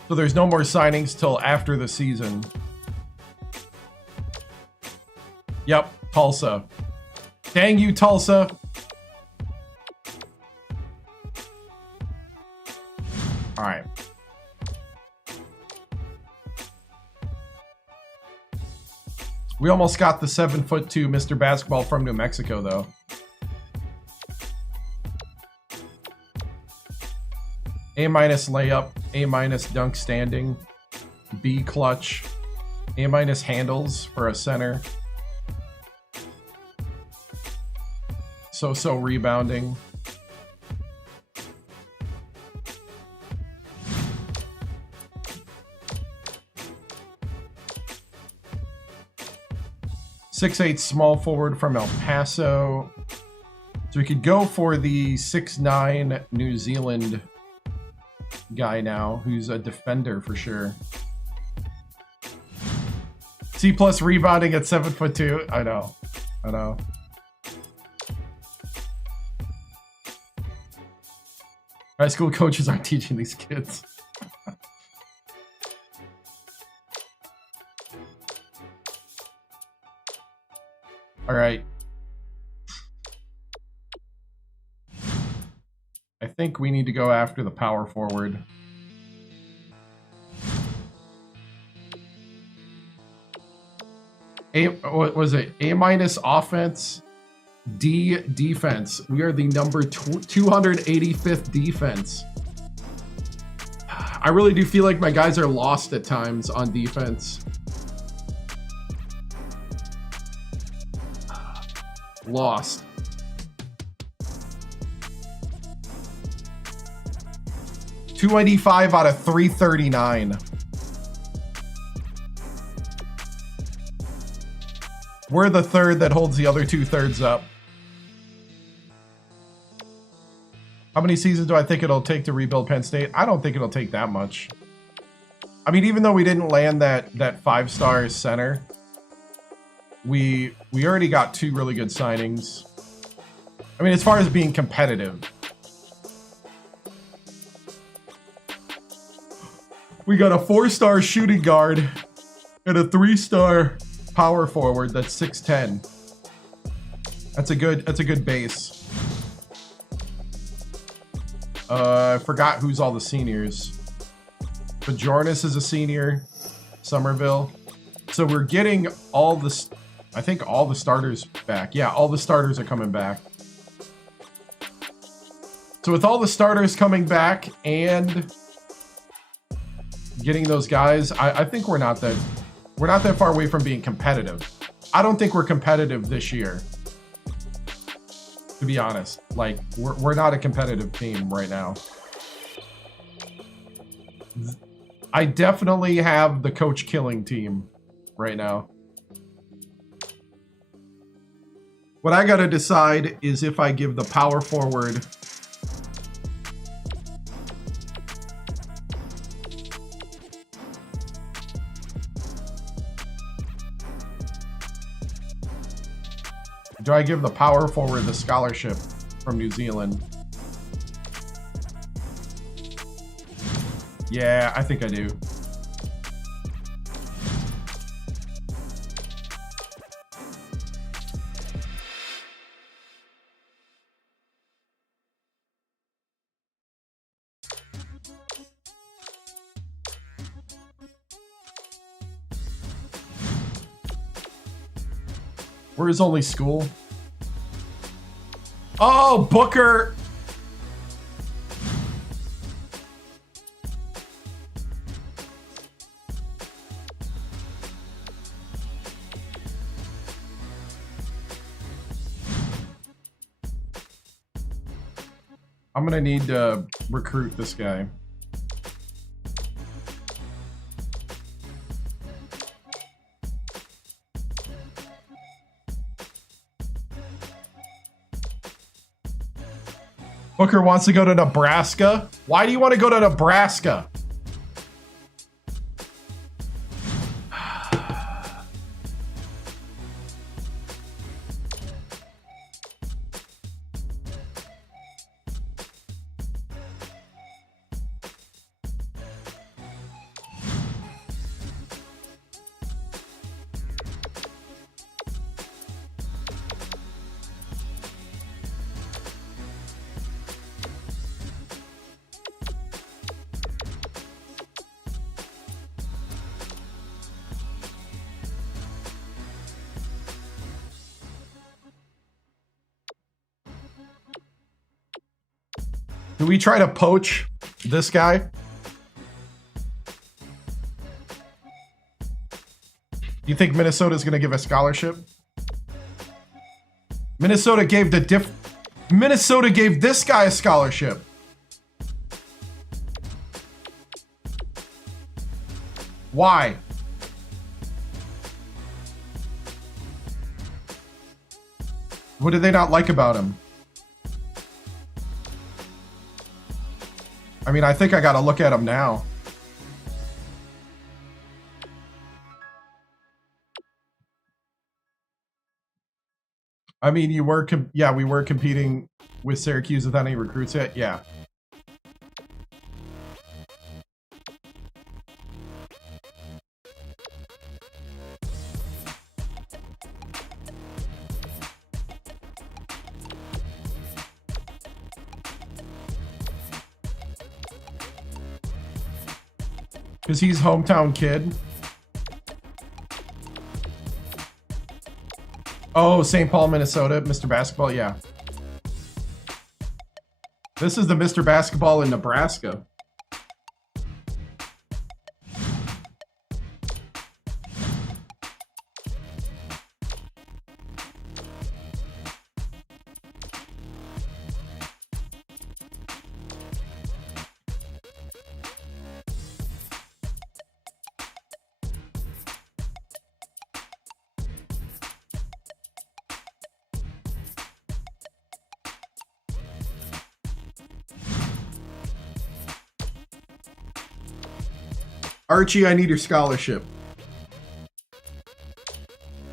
So there's no more signings till after the season. Yep, Tulsa. Dang you, Tulsa. All right. We almost got the 7'2" Mr. Basketball from New Mexico, though. A- layup, A- dunk standing, B clutch, A- handles for a center. So rebounding. .68 small forward from El Paso. So we could go for the 6'9" New Zealand guy now, who's a defender for sure. C+ rebounding at 7'2". I know. High school coaches aren't teaching these kids. All right. I think we need to go after the power forward. What was it? A- offense, D defense. We are the number 285th defense. I really do feel like my guys are lost at times on defense. Lost. .285 out of 339. We're the third that holds the other 2/3 up. How many seasons do I think it'll take to rebuild Penn State? I don't think it'll take that much. I mean, even though we didn't land that 5-star center, we already got 2 really good signings. I mean, as far as being competitive, we got a 4-star shooting guard and a 3-star power forward that's 6'10". That's a good base. I forgot who's all the seniors. Bajornis is a senior. Somerville. So we're getting all the, I think all the starters back. Yeah, all the starters are coming back. So with all the starters coming back and getting those guys, I think we're not that far away from being competitive. I don't think we're competitive this year, to be honest. Like, we're not a competitive team right now. I definitely have the coach killing team right now. What I gotta decide is if I give the power forward do I give the power forward the scholarship from New Zealand? Yeah, I think I do. Where is only school? Oh, Booker! I'm gonna need to recruit this guy. Booker wants to go to Nebraska. Why do you want to go to Nebraska? Do we try to poach this guy? You think Minnesota's going to give a scholarship? Minnesota gave Minnesota gave this guy a scholarship. Why? What did they not like about him? I mean, I think I gotta look at him now. I mean, we were competing with Syracuse without any recruits yet. Yeah. Because he's hometown kid. Oh, St. Paul, Minnesota, Mr. Basketball, yeah. This is the Mr. Basketball in Nebraska. Archie, I need your scholarship.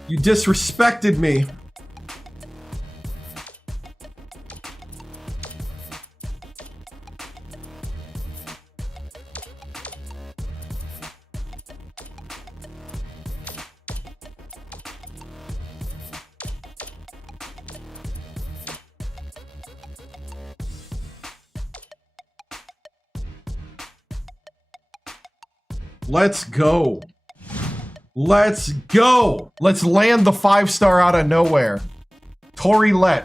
You disrespected me. Let's go. Let's go. Let's land the 5-star out of nowhere. Tori Lett.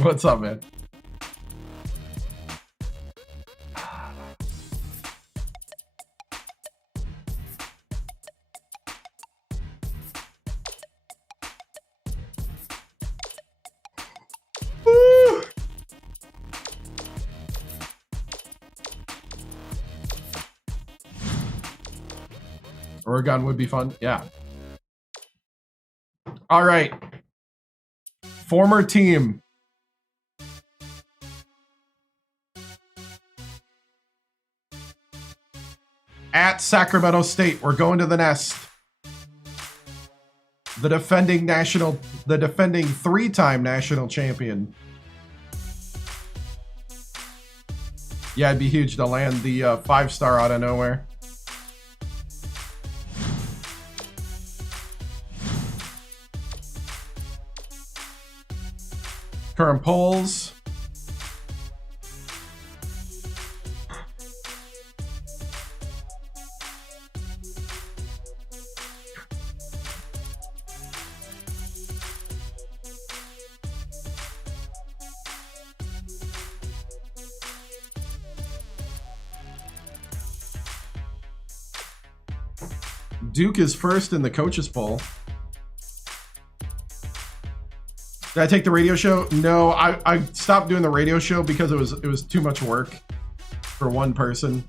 What's up, man? Oregon would be fun. Yeah. All right. Former team. At Sacramento State. We're going to the nest. The defending 3-time national champion. Yeah, it'd be huge to land the 5-star out of nowhere. Current polls. Duke is first in the coaches poll. Did I take the radio show? No, I stopped doing the radio show because it was too much work for one person,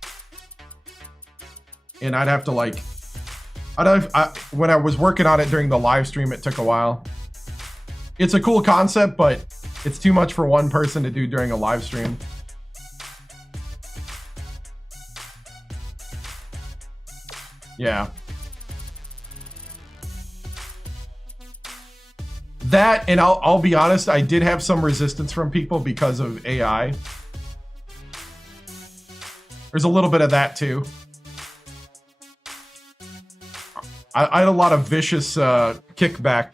and I'd have to like, when I was working on it during the live stream, it took a while. It's a cool concept, but it's too much for one person to do during a live stream. Yeah. That, and I'll be honest, I did have some resistance from people because of AI. There's a little bit of that too. I had a lot of vicious kickback.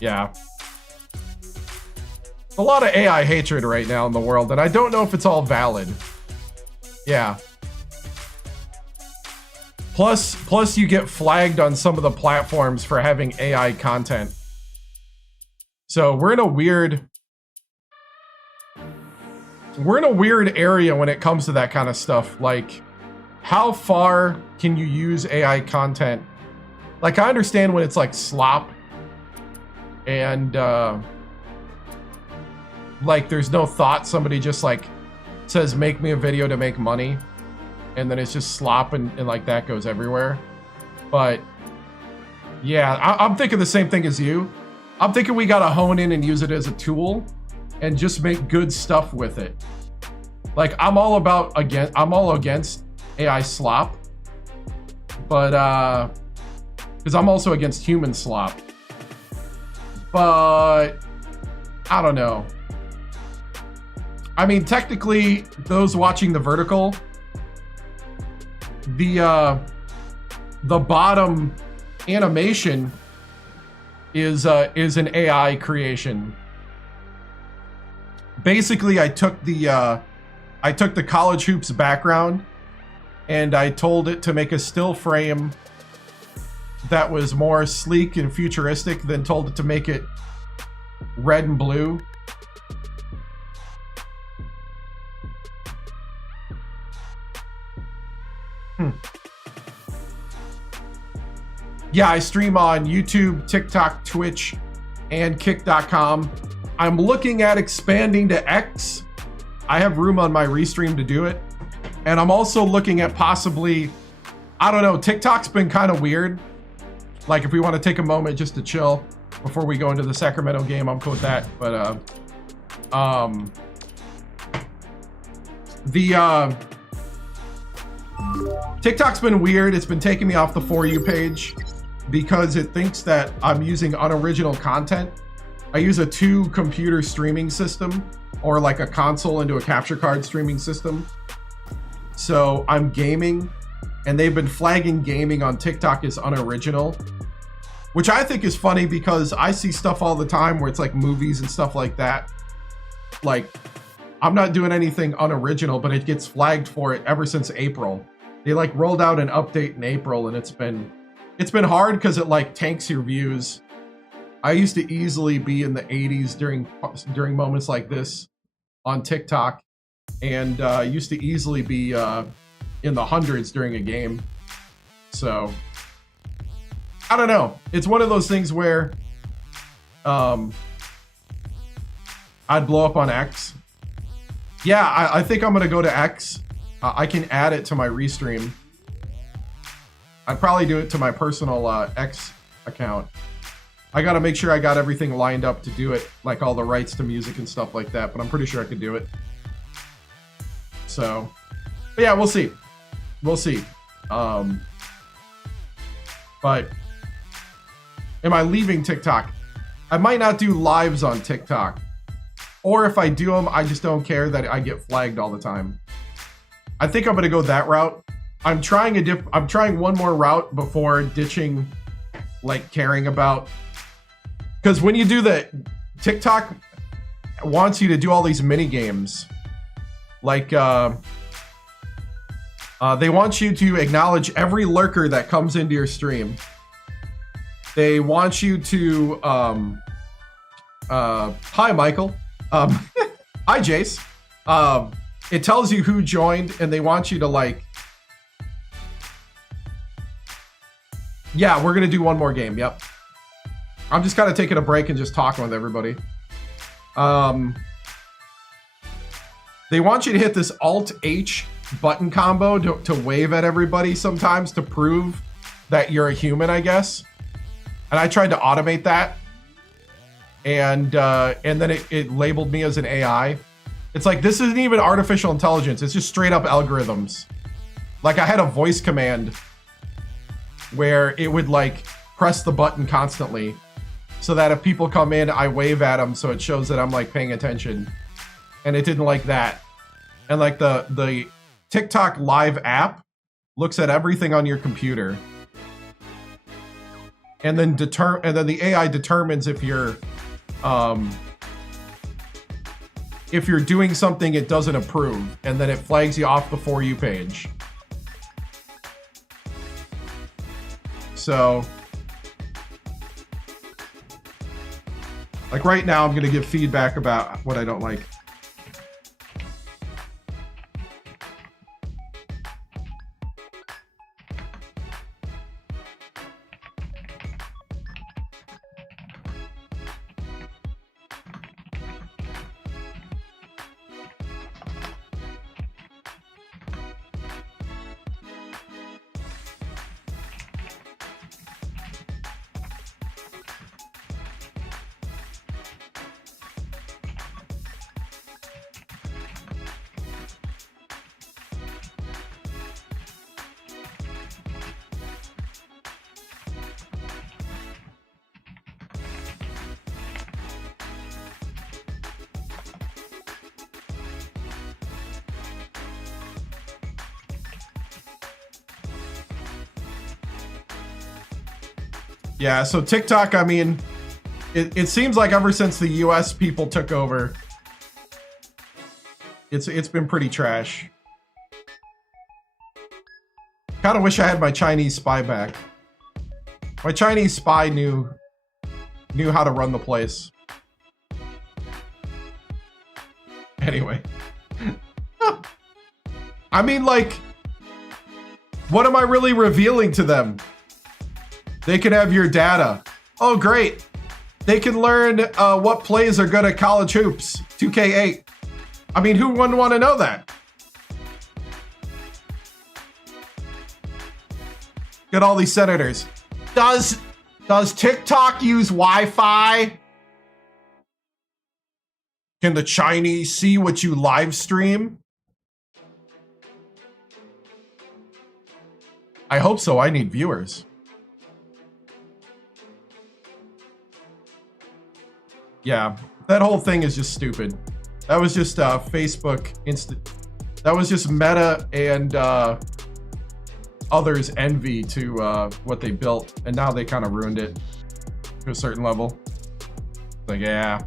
Yeah. A lot of AI hatred right now in the world, and I don't know if it's all valid. Yeah. Plus you get flagged on some of the platforms for having AI content. So we're in a weird area when it comes to that kind of stuff. Like, how far can you use AI content? Like, I understand when it's like slop and like there's no thought. Somebody just like says, make me a video to make money. And then it's just slop and like that goes everywhere. But yeah, I'm thinking the same thing as you. I'm thinking we gotta hone in and use it as a tool and just make good stuff with it. Like, I'm all against AI slop, but because I'm also against human slop. But I don't know. I mean, technically, those watching the vertical, the bottom animation is an AI creation. Basically, I took the college hoops background and I told it to make a still frame that was more sleek and futuristic, then told it to make it red and blue. Yeah, I stream on YouTube, TikTok, Twitch, and Kick.com. I'm looking at expanding to X. I have room on my Restream to do it. And I'm also looking at possibly, I don't know, TikTok's been kind of weird. Like, if we want to take a moment just to chill before we go into the Sacramento game, I'm cool with that. But TikTok's been weird. It's been taking me off the For You page because it thinks that I'm using unoriginal content. I use a 2-computer streaming system, or like a console into a capture card streaming system. So I'm gaming, and they've been flagging gaming on TikTok as unoriginal, which I think is funny because I see stuff all the time where it's like movies and stuff like that. Like, I'm not doing anything unoriginal, but it gets flagged for it ever since April. They like rolled out an update in April, and it's been hard because it like tanks your views. I used to easily be in the 80s during moments like this on TikTok, and used to easily be in the hundreds during a game. So I don't know. It's one of those things where I'd blow up on X. Yeah, I think I'm gonna go to X. I can add it to my Restream. I'd probably do it to my personal X account. I gotta make sure I got everything lined up to do it, like all the rights to music and stuff like that, but I'm pretty sure I could do it. So, but yeah, we'll see. We'll see. But am I leaving TikTok? I might not do lives on TikTok. Or if I do them, I just don't care that I get flagged all the time. I think I'm gonna go that route. I'm trying one more route before ditching, like, caring about. Because when you do the TikTok wants you to do all these mini games, like they want you to acknowledge every lurker that comes into your stream. They want you to hi Michael. Hi Jace. It tells you who joined, and they want you to, like, yeah, we're gonna do one more game. Yep. I'm just kind of taking a break and just talking with everybody. They want you to hit this Alt-H button combo to wave at everybody sometimes to prove that you're a human, I guess. And I tried to automate that. And then it labeled me as an AI. It's like, this isn't even artificial intelligence. It's just straight up algorithms. Like, I had a voice command where it would, like, press the button constantly so that if people come in, I wave at them so it shows that I'm, like, paying attention. And it didn't like that. And, like, the TikTok live app looks at everything on your computer. And then the AI determines if you're doing something it doesn't approve, and then it flags you off the For You page. So, like, right now I'm gonna give feedback about what I don't like. Yeah, so TikTok, I mean, it seems like ever since the US people took over, it's been pretty trash. Kind of wish I had my Chinese spy back. My Chinese spy knew how to run the place. Anyway. I mean, like, what am I really revealing to them? They can have your data. Oh, great. They can learn what plays are good at college hoops. 2K8. I mean, who wouldn't want to know that? Get all these senators. Does TikTok use Wi-Fi? Can the Chinese see what you live stream? I hope so. I need viewers. Yeah, that whole thing is just stupid. That was just Facebook that was just Meta and others' envy to what they built, and now they kind of ruined it to a certain level. Like, yeah.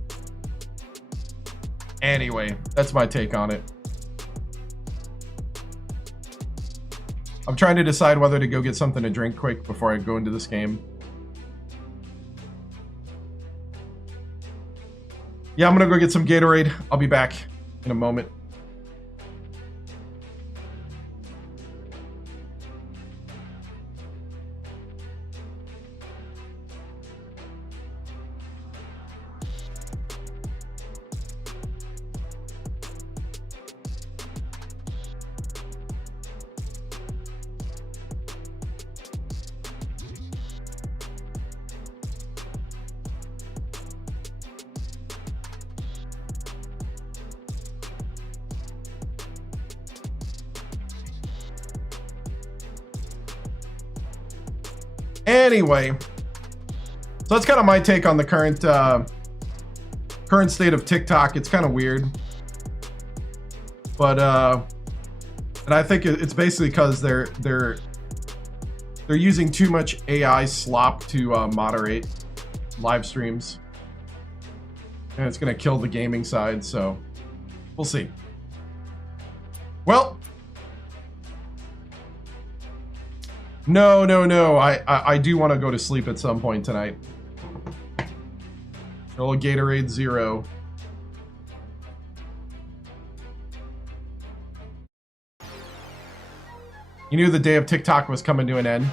Anyway, that's my take on it. I'm trying to decide whether to go get something to drink quick before I go into this game. Yeah, I'm gonna go get some Gatorade. I'll be back in a moment. Anyway, so that's kind of my take on the current state of TikTok. It's kind of weird, but and I think it's basically because they're using too much AI slop to moderate live streams, and it's gonna kill the gaming side. So we'll see. Well. No. I do want to go to sleep at some point tonight. A little Gatorade Zero. You knew the day of TikTok was coming to an end?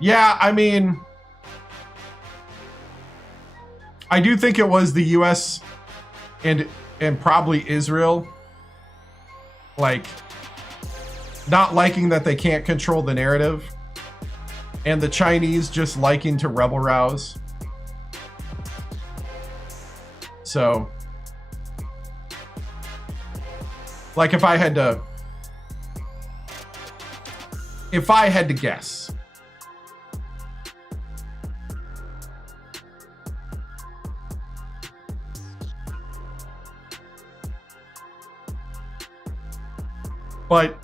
Yeah, I mean, I do think it was the US and probably Israel, like, not liking that they can't control the narrative, and the Chinese just liking to rebel rouse. So, like, if I had to guess, but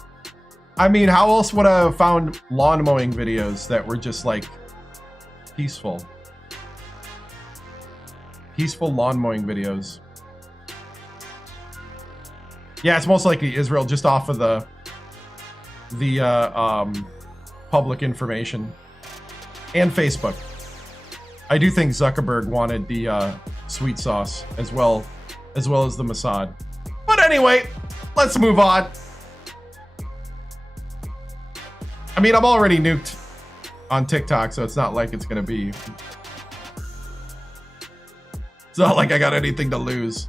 I mean, how else would I have found lawn mowing videos that were just like peaceful? Peaceful lawn mowing videos. Yeah, it's most likely Israel, just off of the public information, and Facebook. I do think Zuckerberg wanted the sweet sauce as well as the Mossad. But anyway, let's move on. I mean, I'm already nuked on TikTok, so it's not like it's gonna be. It's not like I got anything to lose.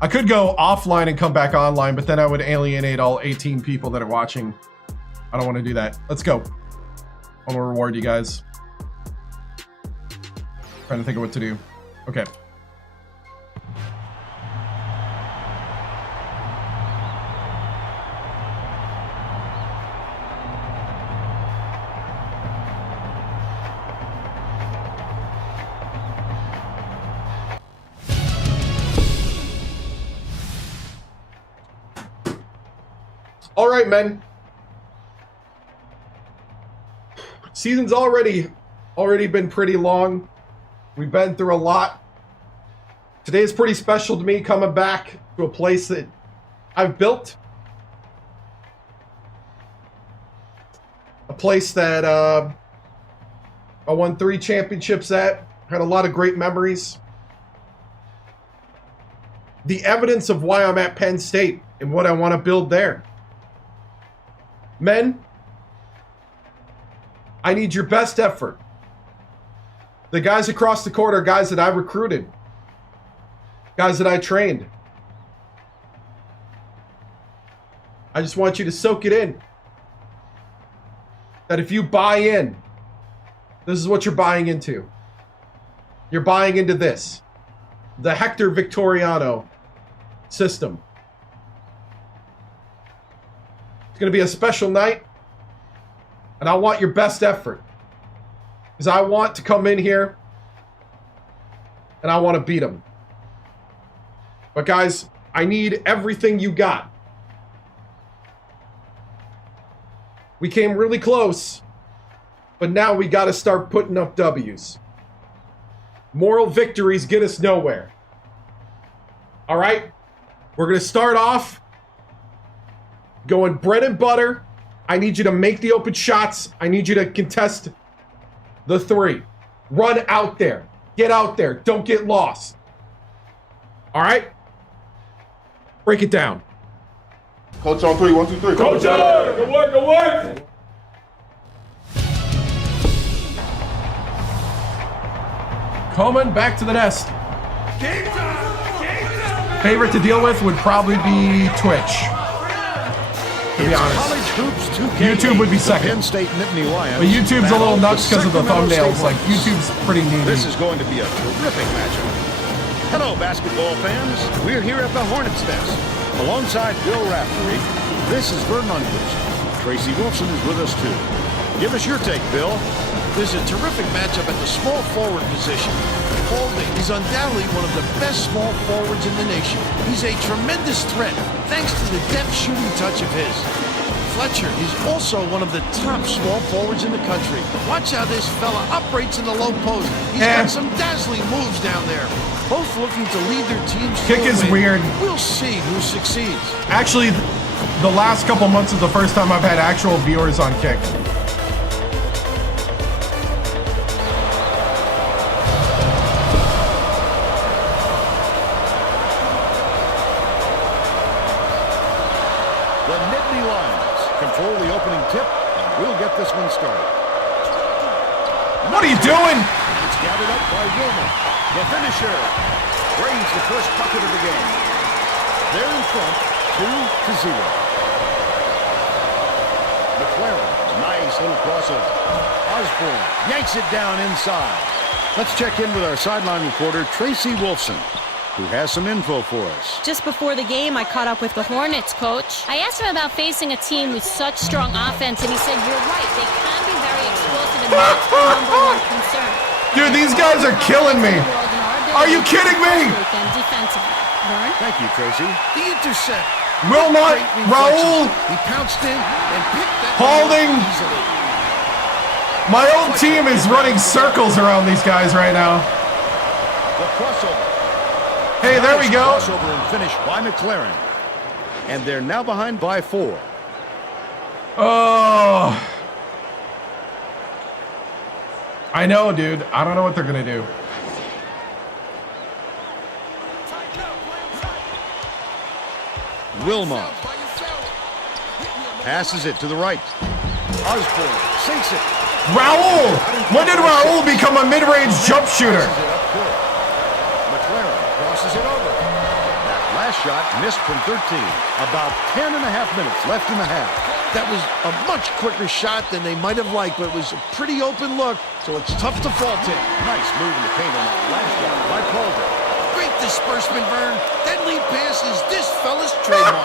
I could go offline and come back online, but then I would alienate all 18 people that are watching. I don't want to do that. Let's go. I want to reward you guys. Trying to think of what to do. Okay. All right, men. Season's already been pretty long. We've been through a lot. Today is pretty special to me, coming back to a place that I've built. A place that I won 3 championships at. Had a lot of great memories. The evidence of why I'm at Penn State and what I want to build there. Men, I need your best effort. The guys across the court are guys that I recruited. Guys that I trained. I just want you to soak it in. That if you buy in, this is what you're buying into. You're buying into this. The Hector Victoriano system. It's going to be a special night, and I want your best effort, because I want to come in here and I want to beat them. But guys, I need everything you got. We came really close, but now we got to start putting up W's. Moral victories get us nowhere. All right? We're going to start off going bread and butter. I need you to make the open shots. I need you to contest the 3. Run out there. Get out there. Don't get lost. All right? Break it down. Coach on 3, 1, 2, 3. Coach, good work, good work. Coming back to the nest. Favorite to deal with would probably be Twitch. To be honest. YouTube would be second. Penn State Nittany Lions. But YouTube's a little nuts because of the thumbnails. Like, YouTube's pretty neat. This is going to be a terrific matchup. Hello, basketball fans. We're here at the Hornets' Nest. Alongside Bill Raftery, this is Vern Lundquist. Tracy Wolfson is with us, too. Give us your take, Bill. There's a terrific matchup at the small forward position. Holding is undoubtedly one of the best small forwards in the nation. He's a tremendous threat, thanks to the depth shooting touch of his. Fletcher is also one of the top small forwards in the country. Watch how this fella operates in the low post. He's got some dazzling moves down there. Both looking to lead their teams. Kick is weird. We'll see who succeeds. Actually, the last couple months is the first time I've had actual viewers on Kick. The Nittany Lions control the opening tip, and we'll get this one started. What are you doing? It's gathered up by Wilmer. The finisher brings the first bucket of the game. They're in front, 2-0. McLaren, nice little crossover. Osborne yanks it down inside. Let's check in with our sideline reporter, Tracy Wolfson, who has some info for us. Just before the game, I caught up with the Hornets coach. I asked him about facing a team with such strong offense, and he said, you're right, they can be very explosive, and that's the number one concern. Dude, these guys are killing me. Are you kidding me? Thank you, Tracy. The intercept. Wilmot, Raul. He pounced in and picked that Holding. easily. My own team is running circles around these guys right now. The crossover. Hey, there we go. Crossover and finish by McLaren. And they're now behind by 4. Oh. I know, dude. I don't know what they're going to do. Wilmot passes it to the right. Osborne sinks it. Raul! When did Raul become a mid-range jump shooter? McLaren crosses it over. That last shot missed from 13. About 10 and a half minutes left in the half. That was a much quicker shot than they might have liked, but it was a pretty open look, so it's tough to fault him. Nice move in the paint on that last shot by Calder. Great disbursement, Vern. That lead pass is this fella's trademark.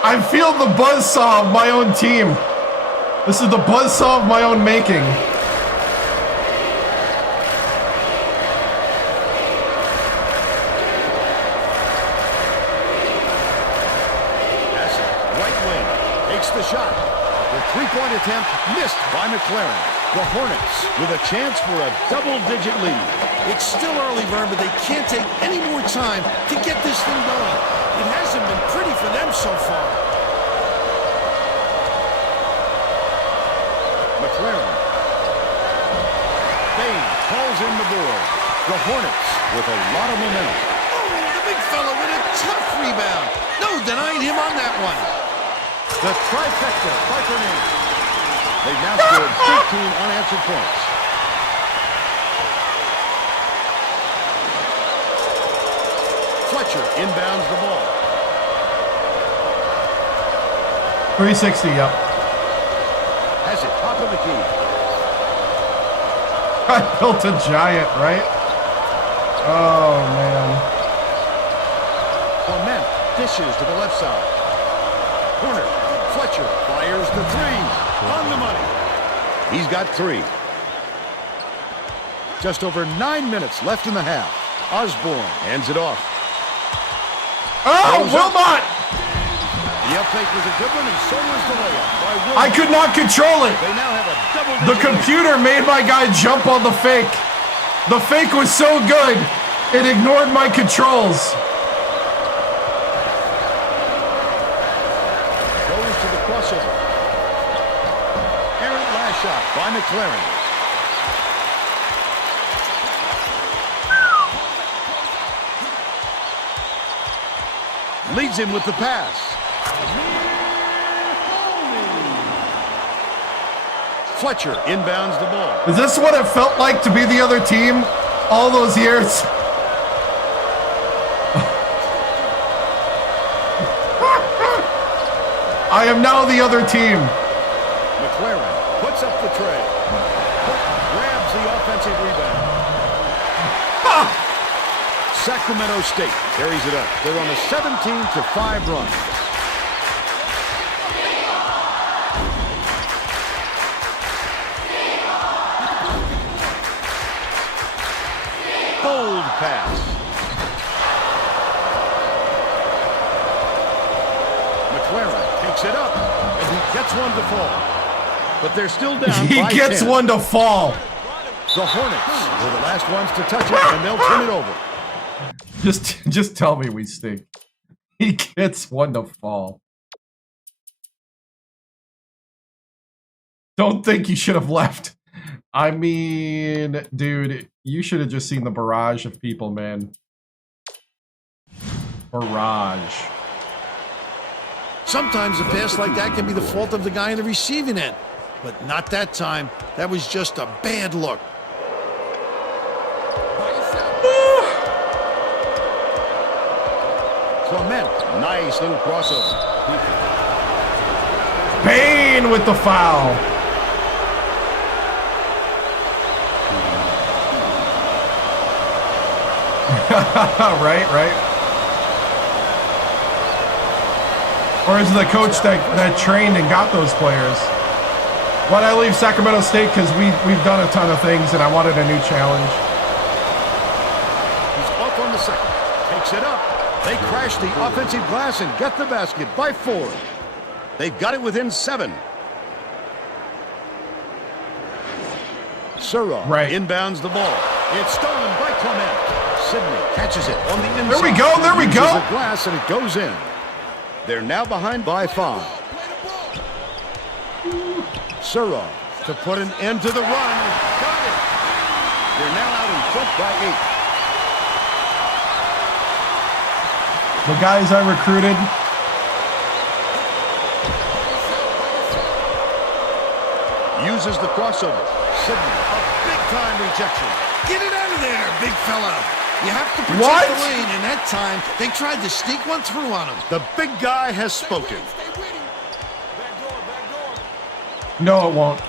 I feel the buzzsaw of my own team. This is the buzzsaw of my own making. Right wing takes the shot. The three-point attempt missed by McLaren. The Hornets with a chance for a double-digit lead. It's still early, Vern, but they can't take any more time to get this thing going. It hasn't been pretty for them so far. McLaren. Bain calls in the board. The Hornets with a lot of momentum. Oh, the big fella with a tough rebound. No denying him on that one. The trifecta by Fernandez. They've now scored 15 unanswered points. Fletcher inbounds the ball. 360, yep. Has it top of the key. I built a giant, right? Oh, man. Clement dishes to the left side. Corner. Fletcher fires the three. On the money. He's got 3. Just over 9 minutes left in the half. Osborne hands it off. Oh, Wilmot! The uptake was a good one, and so was the layup by Wilmot. I could not control it. They now have a double. The computer made my guy jump on the fake. The fake was so good, it ignored my controls. Goes to the crossover. Errant last shot by McLaren. Leads him with the pass. Fletcher inbounds the ball. Is this what it felt like to be the other team all those years? I am now the other team. McLaren puts up the tray. Grabs the offensive rebound. Sacramento State carries it up. They're on a 17-5 run. Bold pass. McLaren picks it up, and he gets one to fall. But they're still down He by gets 10. one to fall. The Hornets were the last ones to touch it, and they'll turn it over. Just tell me we stink. He gets one to fall. Don't think you should have left. I mean, dude, you should have just seen the barrage of people, man. Barrage. Sometimes a pass like that can be the fault of the guy in the receiving end. But not that time. That was just a bad look. Clement, nice little crossover. Payne with the foul. right. Or is it the coach that trained and got those players? Why'd I leave Sacramento State? Because we've done a ton of things and I wanted a new challenge. He's off on the second. Takes it up. They crash the offensive glass and get the basket by 4. They've got it within 7. Surratt inbounds the ball. It's stolen by Clement. Sidney catches it on the inside. There we go. There we go. The glass and it goes in. They're now behind by 5. Surratt to put an end to the run. Got it. They're now out in front by 8. The guys I recruited. Uses the crossover. Sidney, a big-time rejection. Get it out of there, big fella. You have to protect the lane, and that time they tried to sneak one through on him. The big guy has spoken. No, it won't.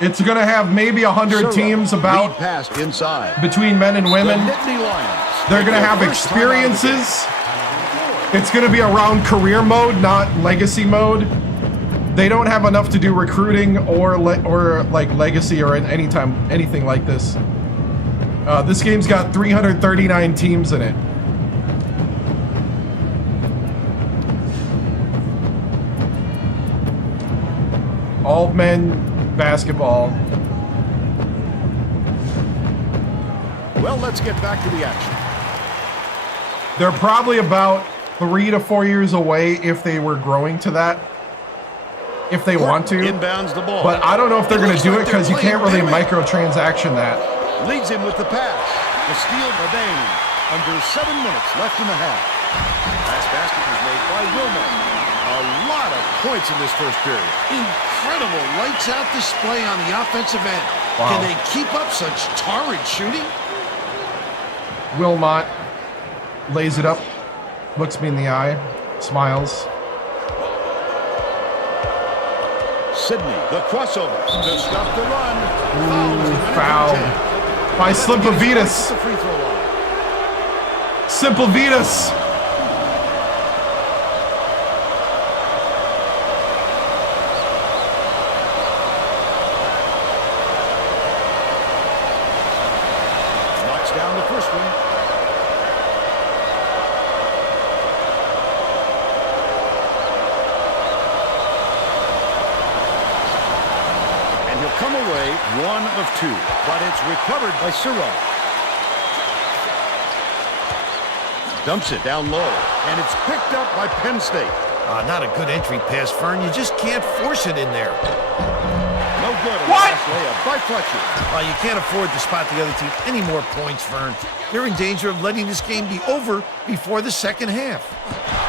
It's going to have maybe 100 teams about passed inside. Between men and women. The Nittany Lions. They're going to have experiences. It's going to be around career mode, not legacy mode. They don't have enough to do recruiting or like legacy or anything like this. This game's got 339 teams in it. All men basketball. Well, let's get back to the action. They're probably about 3 to 4 years away if they were growing to that. If they want to. Inbounds the ball. But I don't know if they're going to do it because you can't really microtransaction that. Leads him with the pass. The steal by Bain. Under 7 minutes left in the half. Last basket was made by Wilmot. A lot of points in this first period. Incredible lights-out display on the offensive end. Wow. Can they keep up such torrid shooting? Wilmot lays it up, looks me in the eye, smiles. Sidney, the crossover to stop the run. Foul by Slimpavitas. Slimpavitas. Knocks down the first one. will come away 1 of 2, but it's recovered by Surratt. Dumps it down low, and it's picked up by Penn State. Not a good entry pass, Fern. You just can't force it in there. No good on the last layup by Fletcher. Well, you can't afford to spot the other team any more points, Fern. They're in danger of letting this game be over before the second half.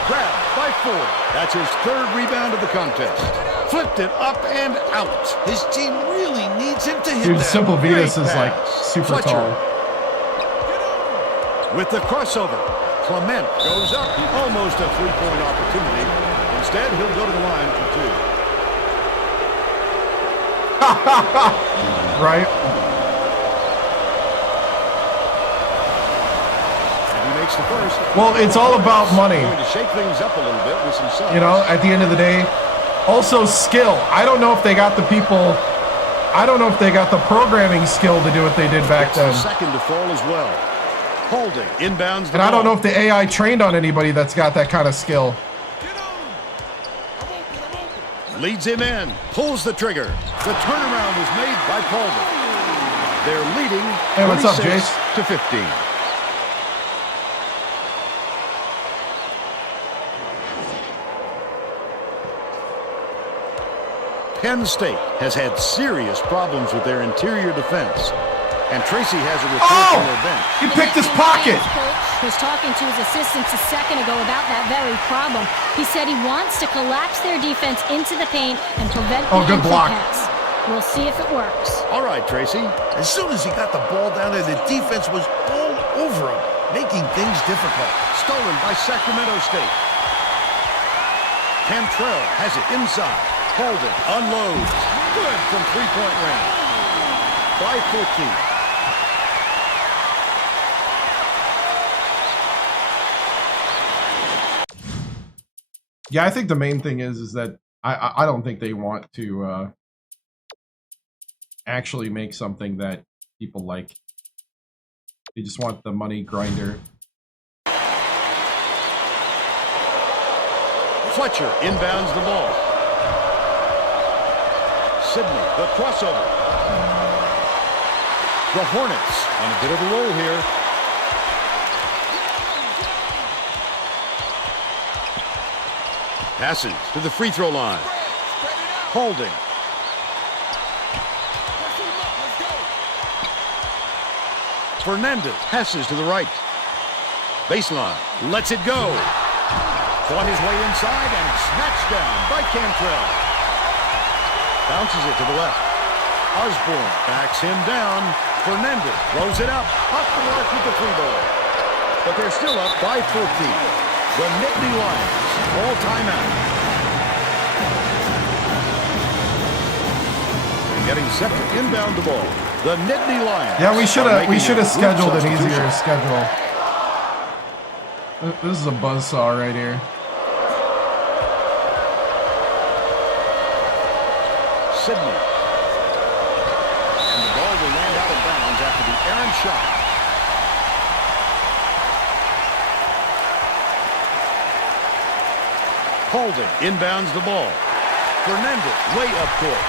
Grabbed by Ford. That's his 3rd rebound of the contest. Flipped it up and out. His team really needs him to hit Dude, that. Simple Vitas is like super Fletcher. tall. With the crossover, Clement goes up. Almost a 3-point opportunity. Instead, he'll go to the line for 2. Right? And he makes the first. Well, it's all about money. Going to shake things up a little bit with some subs. You know, at the end of the day. Also, skill. I don't know if they got the people. I don't know if they got the programming skill to do what they did back then. The second to fall as well. Holding, inbounds the And I don't know ball. if the AI trained on anybody that's got that kind of skill. Leads him in, pulls the trigger. The turnaround was made by Calder. They're leading. Hey, what's up, 26 Jace? to 15. Penn State has had serious problems with their interior defense. And Tracy has a report from their bench. He picked his pocket. Coach was talking to his assistants a second ago about that very problem. He said he wants to collapse their defense into the paint and prevent the good entry block. pass. We'll see if it works. All right, Tracy. As soon as he got the ball down there, the defense was all over him, making things difficult. Stolen by Sacramento State. Cantrell has it inside. Holden unloads. Good from 3-point range. By 14. Yeah, I think the main thing is that I don't think they want to actually make something that people like. They just want the money grinder. Fletcher inbounds the ball. Sidney, the crossover. The Hornets on a bit of a roll here. Passes to the free throw line. Holding. Fernandez passes to the right. Baseline. Lets it go. Fought his way inside and snatched down by Cantrell. Bounces it to the left. Osborne backs him down. Fernandez throws it up. Off the mark with the free ball. But they're still up by 14. The Nittany Lions call timeout. They're getting set to inbound the ball. The Nittany Lions. Yeah, we should have scheduled an easier schedule. This is a buzzsaw right here. Sidney. And the ball will land out of bounds after the errant shot. Holding inbounds the ball. Fernandez way up court.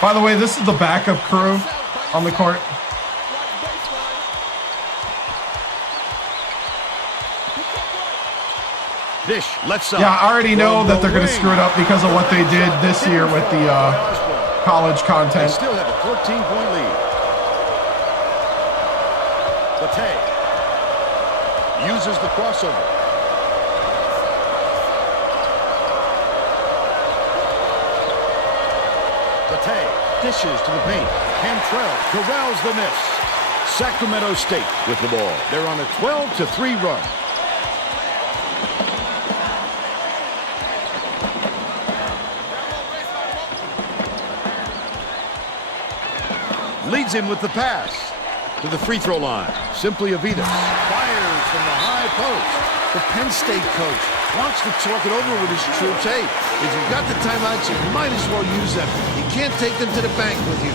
By the way, this is the backup crew on the court. Dish left side. Yeah, I already know that they're going to screw it up because of what they did this year with the college They content. still have a 14-point lead. Bate uses the crossover. Bate dishes to the paint. Cantrell corrals the miss. Sacramento State with the ball. They're on a 12-3 run. Leads him with the pass to the free throw line. Simply Avidas fires from the high post. The Penn State coach wants to talk it over with his troops. Hey, if you've got the timeouts, you might as well use them. You can't take them to the bank with you.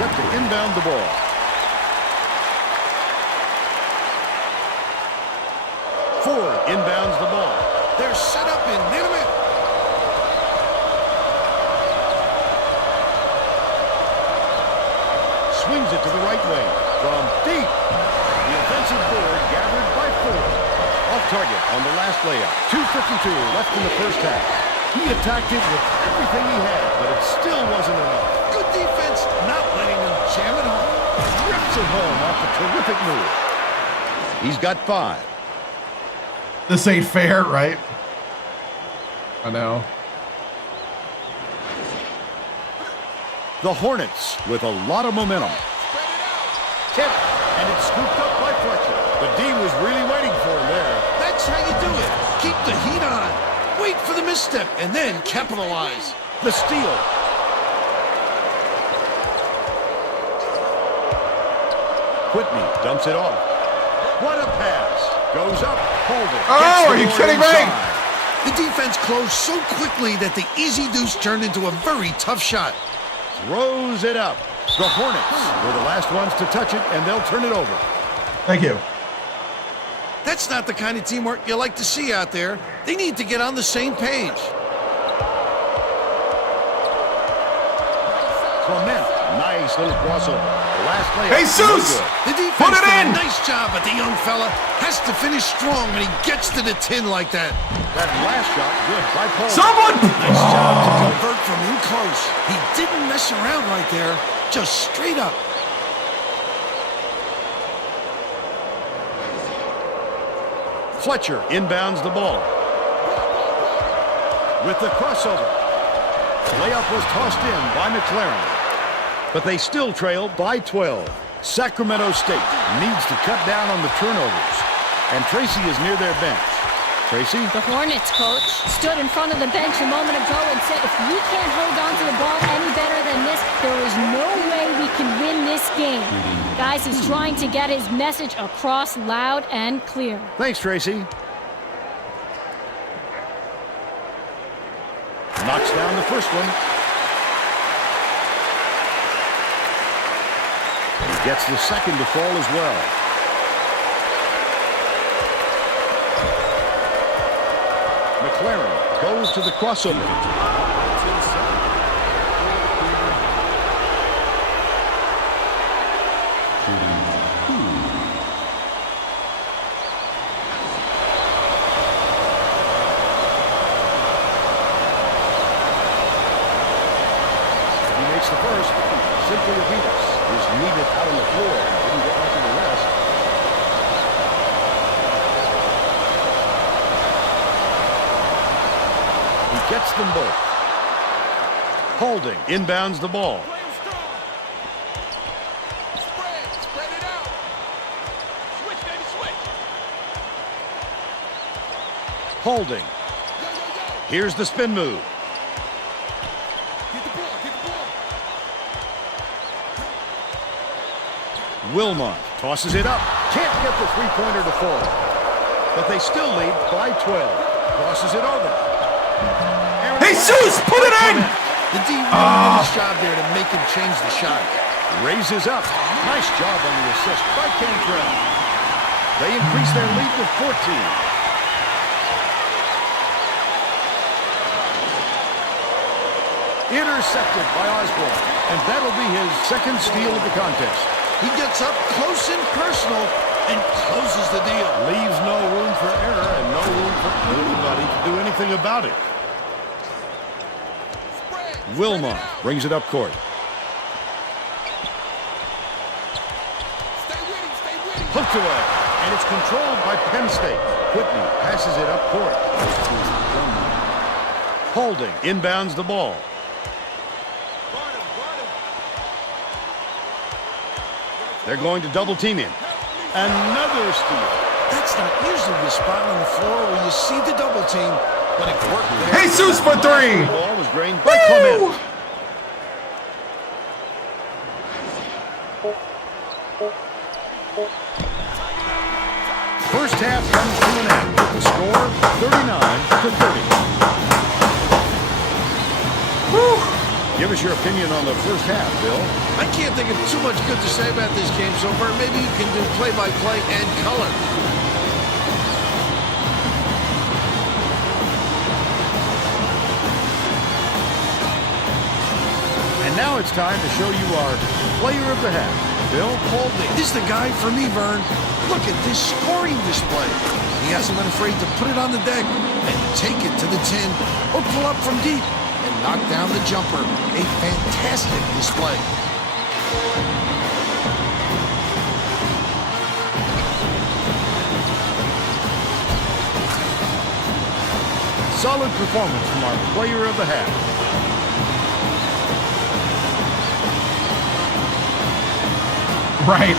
set to inbound the ball. Ford inbounds the ball. They're set up in minute. Swings it to the right wing from deep. The offensive board gathered by Ford. Off target on the last layup. 2:52 left in the first half. He attacked it with everything he had, but it still wasn't enough. Good defense, not letting them jam it home. Rips it home off a terrific move. He's got 5. This ain't fair, right? I know. The Hornets with a lot of momentum. Tip, and it's scooped up by Fletcher. The D was really waiting for him there. That's how you do it. Keep the heat on. Wait for the misstep and then capitalize. The steal. Whitney dumps it off. What a pass. Goes up, hold it. Oh, are you kidding me? The defense closed so quickly that the easy deuce turned into a very tough shot. Throws it up. The Hornets were the last ones to touch it, and they'll turn it over. Thank you. That's not the kind of teamwork you like to see out there. They need to get on the same page. Clement, nice little crossover. The last layup. Jesus! The defense Put it did in! a nice job, but the young fella has to finish strong when he gets to the tin like that. That last shot, good by Paul. Someone! Nice job to convert from in close. He didn't mess around right there, just straight up. Fletcher inbounds the ball. With the crossover. The layup was tossed in by McLaren. But they still trail by 12. Sacramento State needs to cut down on the turnovers. And Tracy is near their bench. Tracy? The Hornets coach stood in front of the bench a moment ago and said, if we can't hold on to the ball any better than this, there is no way we can win this game. Guys, he's trying to get his message across loud and clear. Thanks, Tracy. Knocks down the first one. He gets the second to fall as well. McLaren goes to the crossover. He makes the first. Simply Repeaters was needed out on the floor and didn't get much of the rest. He gets them both. Holding inbounds the ball. Spread it out. Switch, baby, switch. Holding. Here's the spin move. Get the ball. Wilmot tosses it up. Can't get the three-pointer to fall. But they still lead by 12. Crosses it over. Jesus, put it in! The D really did his job there to make him change the shot. Raises up. Nice job on the assist by Cantrell. They increase their lead to 14. Intercepted by Osborne. And that'll be his second steal of the contest. He gets up close and personal and closes the deal. Leaves no room for error and no room for anybody to do anything about it. Wilmot brings it up court. Hooked away, and it's controlled by Penn State. Whitney passes it up court. Holding inbounds the ball. They're going to double team him. Another steal. That's not usually the spot on the floor where you see the double team, but it worked there. Jesus for three! The ball was drained by Clement. First half comes to an end with the score 39-30. Give us your opinion on the first half, Bill. I can't think of too much good to say about this game so far. Maybe you can do play-by-play and color. And now it's time to show you our player of the half. Bill Holding. This is the guy for me, Vern. Look at this scoring display. He hasn't been afraid to put it on the deck and take it to the tin or pull up from deep and knock down the jumper. A fantastic display. Solid performance from our player of the half. Right.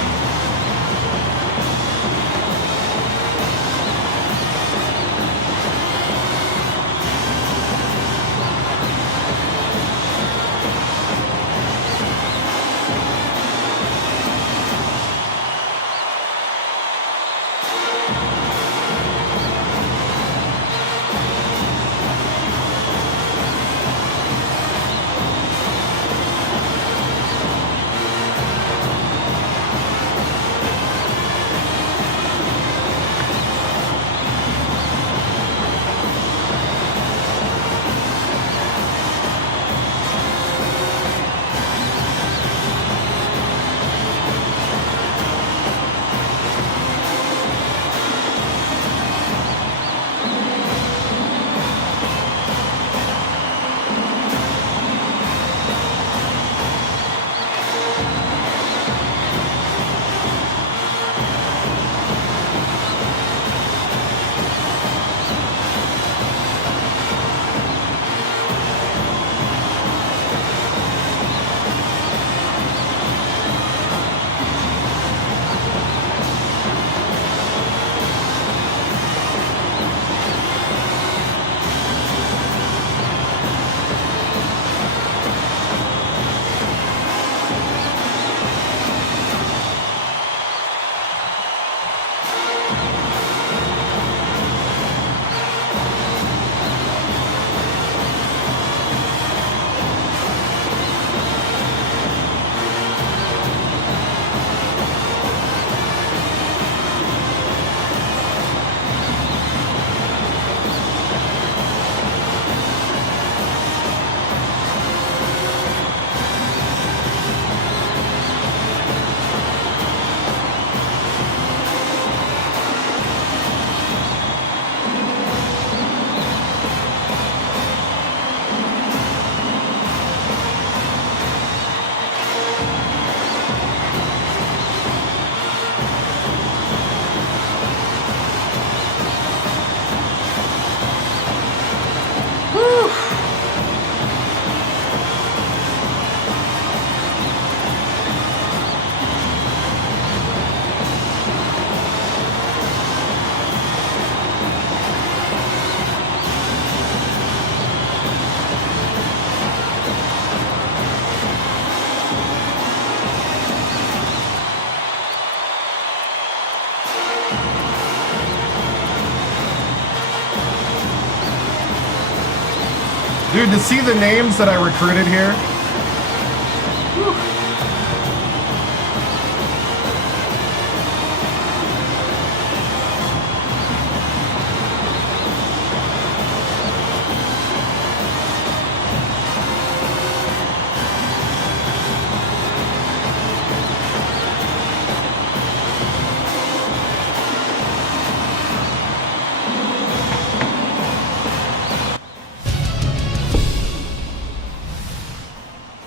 Dude, to see the names that I recruited here.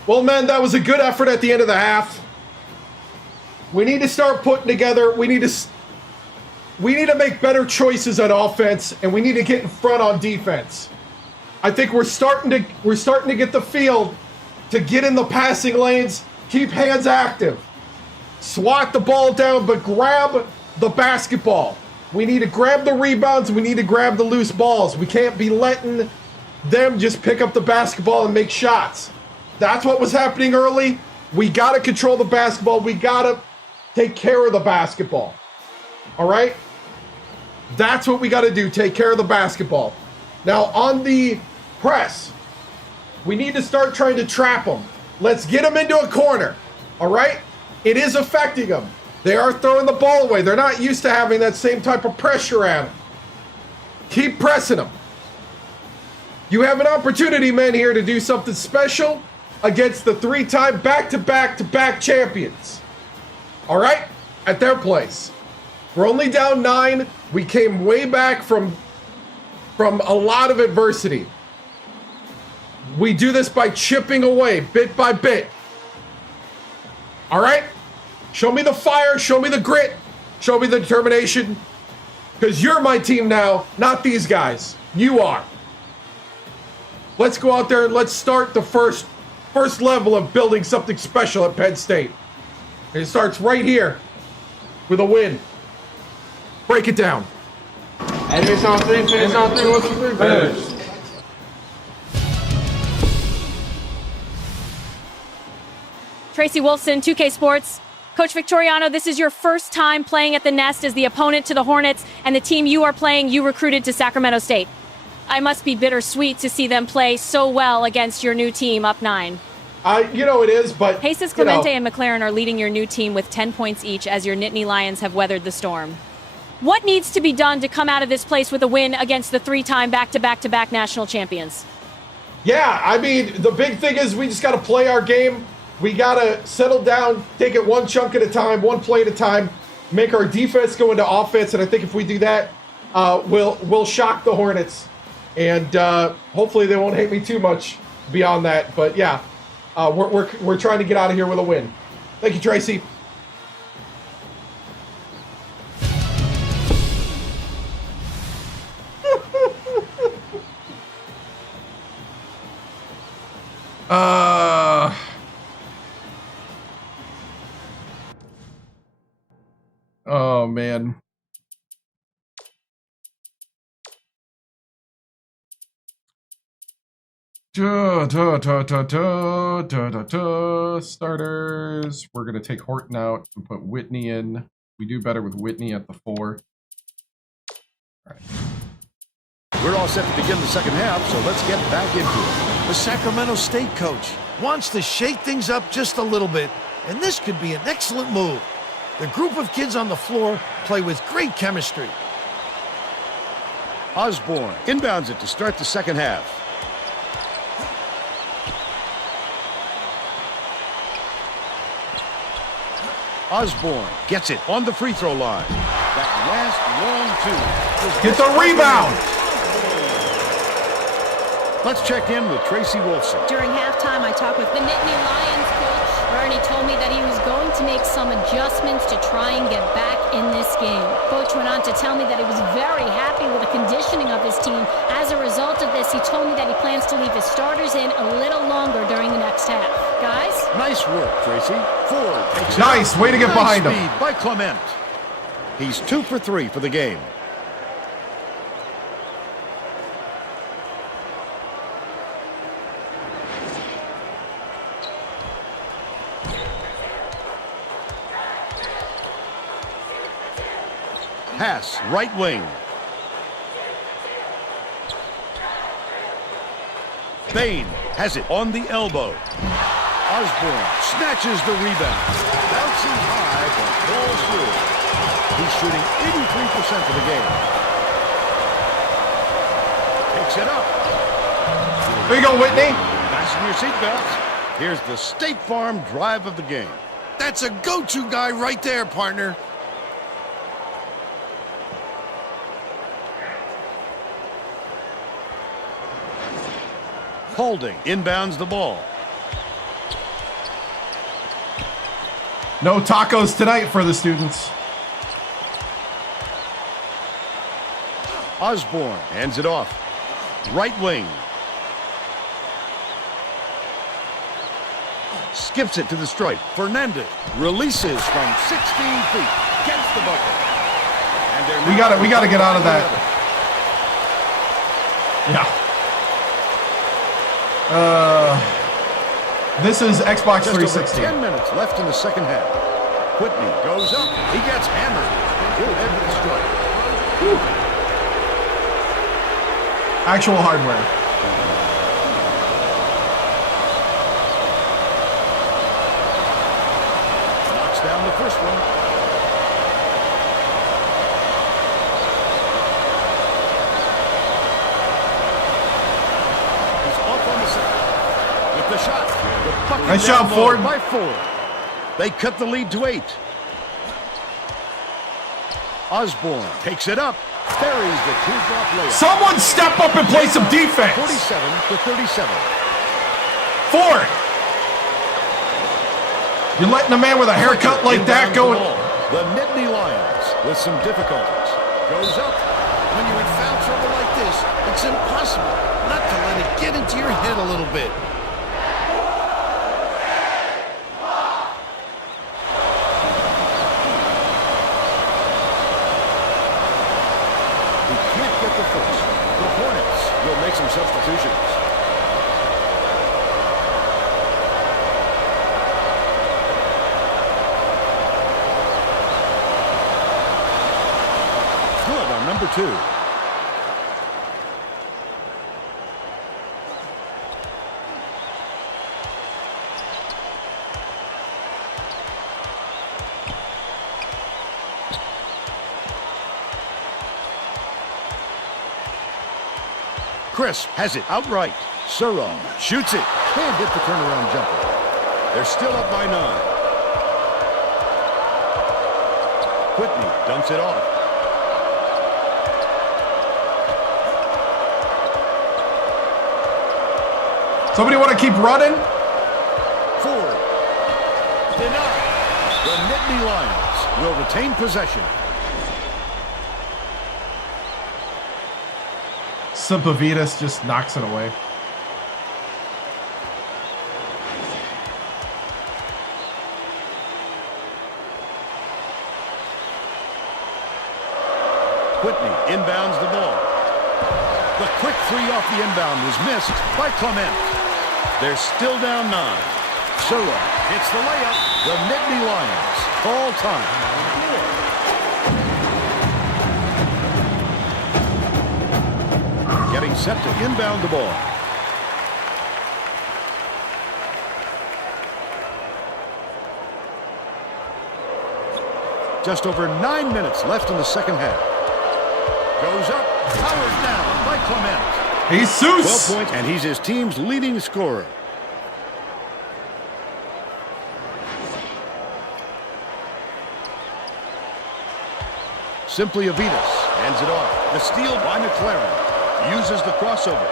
Well, man, that was a good effort at the end of the half. We need to start putting together. We need to make better choices on offense, and we need to get in front on defense. I think we're starting to get the field to get in the passing lanes, keep hands active, swat the ball down, but grab the basketball. We need to grab the rebounds. We need to grab the loose balls. We can't be letting them just pick up the basketball and make shots. That's what was happening early. We got to control the basketball. We got to take care of the basketball. All right? That's what we got to do, take care of the basketball. Now, on the press, We need to start trying to trap them. Let's get them into a corner. All right? It is affecting them. They are throwing the ball away. They're not used to having that same type of pressure at them. Keep pressing them. You have an opportunity, men, here to do something special against the 3-time back-to-back-to-back champions. All right? At their place. We're only down 9. We came way back from a lot of adversity. We do this by chipping away bit by bit. All right? Show me the fire. Show me the grit. Show me the determination. Because you're my team now, not these guys. You are. Let's go out there and let's start the first level of building something special at Penn State. And it starts right here with a win. Break it down. And it's on 3, finish on 3, 1, 2, 3, finish. Tracy Wolfson, 2K Sports. Coach Victoriano, this is your first time playing at the Nest as the opponent to the Hornets, and the team you are playing, you recruited to Sacramento State. I must be bittersweet to see them play so well against your new team up 9. It is, but... Jesus Clemente and McLaren are leading your new team with 10 points each as your Nittany Lions have weathered the storm. What needs to be done to come out of this place with a win against the 3-time back-to-back-to-back national champions? Yeah, I mean, the big thing is we just got to play our game. We got to settle down, take it one chunk at a time, one play at a time, make our defense go into offense, and I think if we do that, we'll shock the Hornets. And hopefully they won't hate me too much beyond that. But yeah, we're trying to get out of here with a win. Thank you, Tracy. Oh man. Starters. We're gonna take Horton out and put Whitney in. We do better with Whitney at the 4. All right. We're all set to begin the second half, so let's get back into it. The Sacramento State coach wants to shake things up just a little bit, and this could be an excellent move. The group of kids on the floor play with great chemistry. Osborne inbounds it to start the second half. Osborne gets it on the free throw line. That last long 2. Get the rebound! Let's check in with Tracy Wolfson. During halftime, I talked with the Nittany Lions coach. Bernie told me that he was going to make some adjustments to try and get back in this game. Coach went on to tell me that he was very happy with the conditioning of his team. As a result of this, he told me that he plans to leave his starters in a little longer during the next half. Guys? Nice work, Tracy. Ford takes nice. Way to get behind him. By Clement. He's 2 for 3 for the game. Pass, right wing. Bain has it on the elbow. Osborne snatches the rebound. Bouncing high, but falls through. He's shooting 83% for the game. Picks it up. There you go, Whitney. Fasten your seatbelts. Here's the State Farm drive of the game. That's a go-to guy right there, partner. Holding inbounds the ball. No tacos tonight for the students. Osborne hands it off. Right wing. Skips it to the stripe. Fernandez releases from 16 feet. Gets the bucket. And we gotta get out of that. Yeah. This is Xbox 360. 10 minutes left in the second half. Whitney goes up. He gets hammered. He'll head to the strike. Actual hardware. Nice job, Ford. By 4. They cut the lead to 8. Osborne takes it up. Buries the teardrop layup. Someone step up and play some defense. 47-37. Ford. You're letting a man with a haircut like that go. The Nittany Lions with some difficulties. Goes up. When you're in foul trouble like this, it's impossible not to let it get into your head a little bit. He can't get the first. The Hornets will make some substitutions. Good on number 2. Crisp has it outright. Surratt shoots it. Can't hit the turnaround jumper. They're still up by 9. Whitney dumps it off. Somebody want to keep running? Ford. Denied. The Nittany Lions will retain possession. Simpavitas just knocks it away. Whitney inbounds the ball. The quick 3 off the inbound was missed by Clement. They're still down 9. Surratt hits the layup. The Nittany Lions all time. Getting set to inbound the ball. Just over 9 minutes left in the second half. Goes up, powered down by Clement. Jesus! 12 points, and he's his team's leading scorer. Simply Avitas hands it off. The steal by McLaren. Uses the crossover.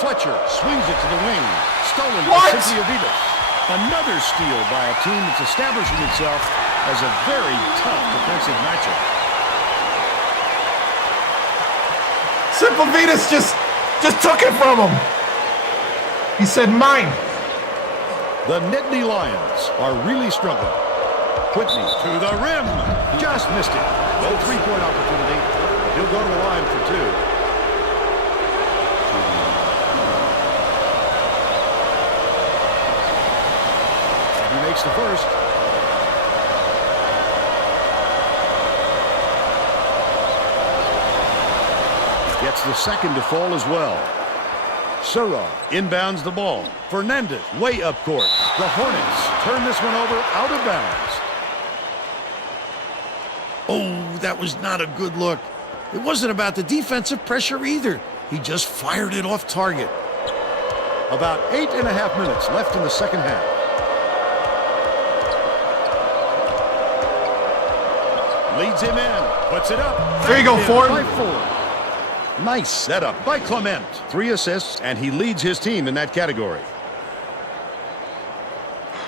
Fletcher swings it to the wing. Stolen by Simply Avitas. Another steal by a team that's establishing itself as a very tough defensive matchup. Simpavitas just took it from him. He said, mine. The Nittany Lions are really struggling. Whitney to the rim. Just missed it. No three-point opportunity. He'll go to the line for 2. He makes the first. Gets the second to fall as well. Surratt inbounds the ball. Fernandez way up court. The Hornets turn this one over out of bounds. Oh, that was not a good look. It wasn't about the defensive pressure either. He just fired it off target. About 8.5 minutes left in the second half. Leads him in. Puts it up. There you go, Ford. Nice setup by Clement. 3 assists, and he leads his team in that category.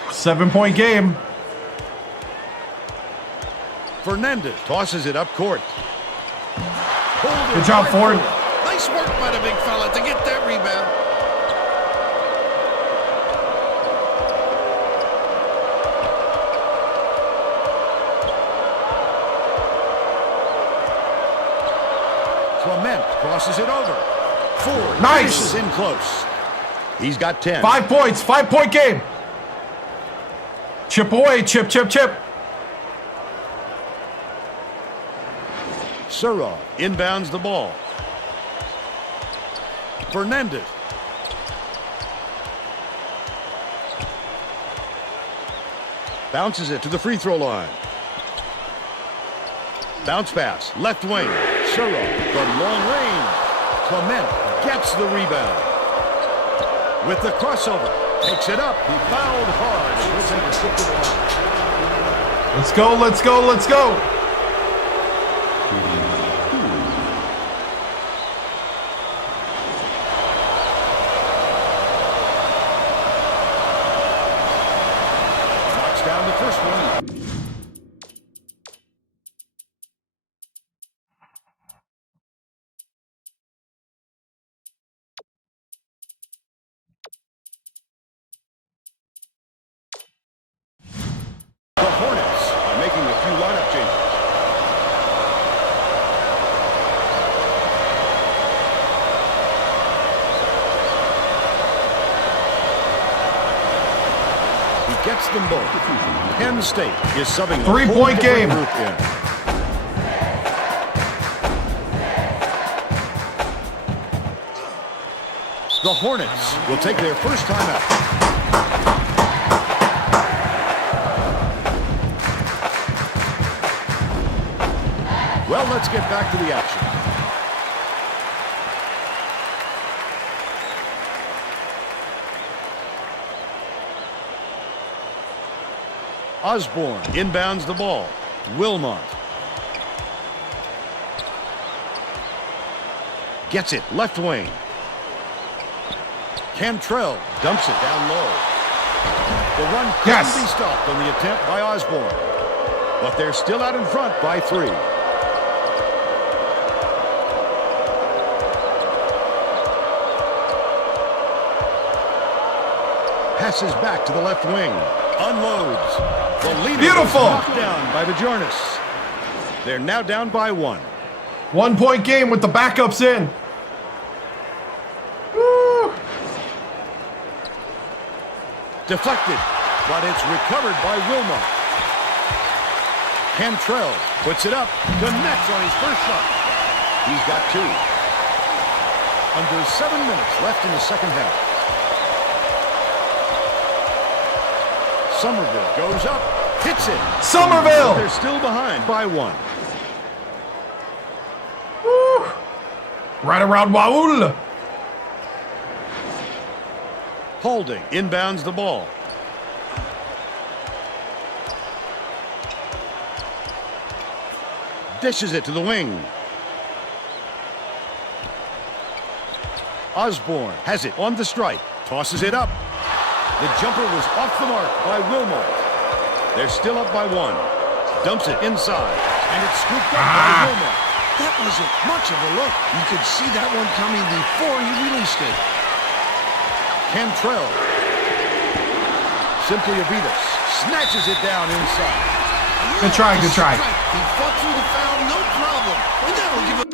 7-point game. Fernandez tosses it up court. Good job, Ford. Nice work by the big fella to get that rebound. Clement crosses it over. Ford nice. Finishes in close. He's got 10. 5 points. 5-point game. Chip away. Chip, chip, chip. Surratt inbounds the ball. Fernandez. Bounces it to the free throw line. Bounce pass, left wing. Surratt from long range. Clement gets the rebound. With the crossover, Takes it up. He fouled hard. He'll take a stick to the line. Let's go, let's go, let's go. Knocks down the first one. The Hornets are making a few lineup changes. He gets them both. Penn State is subbing the 3-point game. Group in. The Hornets will take their first time out. Well, let's get back to the action. Osborne inbounds the ball. Wilmot gets it left wing. Cantrell dumps it down low. The run couldn't be stopped on the attempt by Osborne, but they're still out in front by 3. Passes back to the left wing. Unloads. The leader Beautiful. was knocked down by Bajornis. They're now down by 1. 1-point game with the backups in. Woo. Deflected, but it's recovered by Wilmot. Cantrell puts it up. Connects on his first shot. He's got 2. Under 7 minutes left in the second half. Somerville goes up, hits it. Somerville! They're still behind by 1. Woo. Right around Waul. Holding inbounds the ball. Dishes it to the wing. Osborne has it on the strike. Tosses it up. The jumper was off the mark by Wilmot. They're still up by 1. Dumps it inside, and it's scooped up by Wilmot. That wasn't much of a look. You could see that one coming before he released it. Cantrell. Simply Avitas snatches it down inside. Good try, good try. He fought through the foul, no problem. And that'll give it.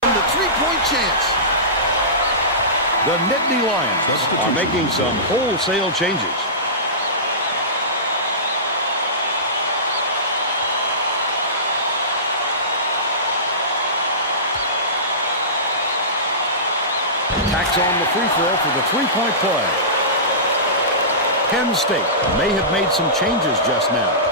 The three-point chance. The Nittany Lions are making some wholesale changes. Tacks on the free throw for the three-point play. Penn State may have made some changes just now.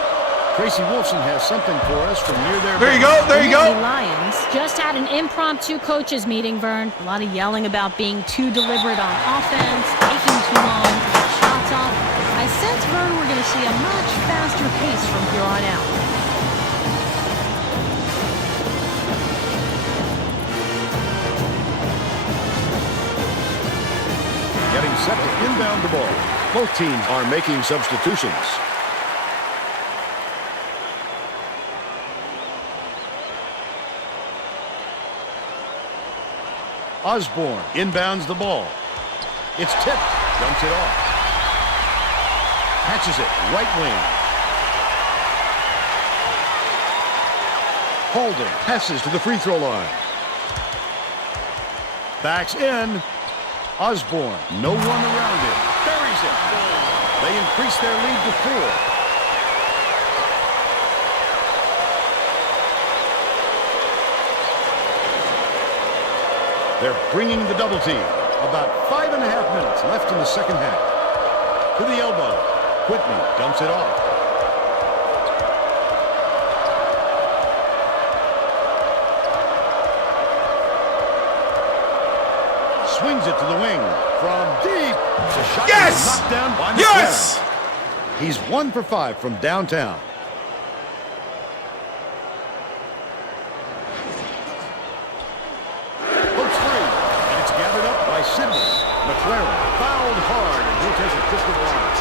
Tracy Wolfson has something for us from near their... There you go, there you go. The Lions just had an impromptu coaches meeting, Vern. A lot of yelling about being too deliberate on offense, taking too long to get shots off. I sense, Vern, we're going to see a much faster pace from here on out. Getting set to inbound the ball. Both teams are making substitutions. Osborne inbounds the ball. It's tipped. Dumps it off. Catches it. Right wing. Holding. Passes to the free throw line. Backs in. Osborne. No one around him. Buries it. They increase their lead to 4. They're bringing the double team. About 5.5 minutes left in the second half. To the elbow. Whitney dumps it off. Swings it to the wing. From deep. The shot is knocked down by McLaren. Yes! He's 1 for 5 from downtown. Hooks free. And it's gathered up by Sidney. McLaren fouled hard, and he'll take a trip to the line.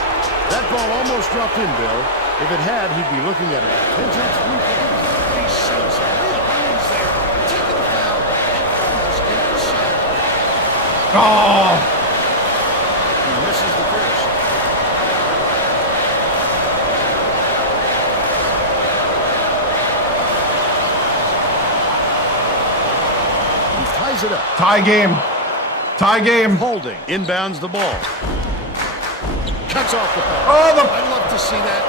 That ball almost dropped in, Bill. If it had, he'd be looking at it. Penn State's 3 points. He shows some real hands there. Taking the foul and almost getting the shot. Oh! He misses the first. He ties it up. Tie game. Tie game. Holding. Inbounds the ball. Cuts off the ball. Oh, I'd love to see that.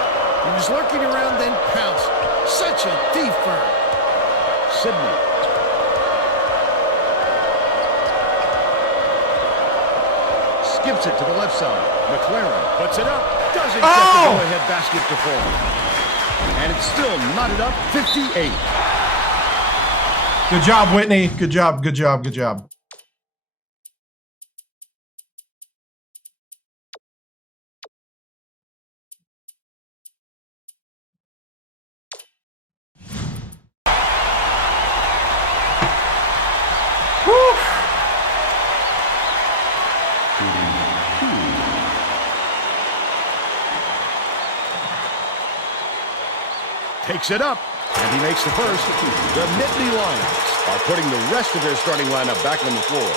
He was lurking around, then pounced. Such a thief bird. Sidney. Skips it to the left side. McLaren puts it up. Doesn't get the go-ahead basket to fall. And it's still knotted up 58. Good job, Whitney. Good job, good job, good job. Takes it up, and he makes the first. The Nittany Lions are putting the rest of their starting lineup back on the floor.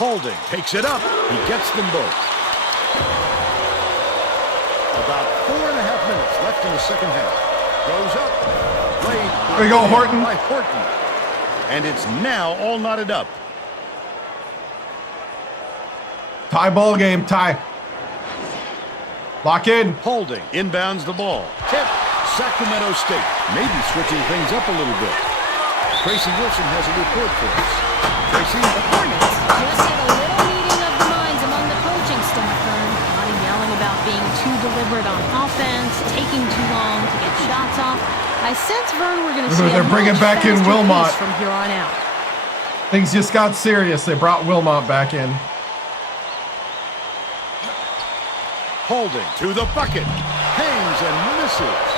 Holding takes it up. He gets them both. About 4.5 minutes left in the second half. Goes up. Played. There we go, Horton. By Horton. And it's now all knotted up. Tie ball game, tie. Lock in. Holding inbounds the ball. Tip. Sacramento State. Maybe switching things up a little bit. Tracy Wilson has a report for us. Tracy, The Hornets just had a little meeting of the minds among the coaching staff. A lot of yelling about being too deliberate on offense, taking too long to get shots off. I sense, Vern, we're going to see They're bringing back in Wilmot from here on out. Things just got serious. They brought Wilmot back in. Holding to the bucket. Hangs and misses.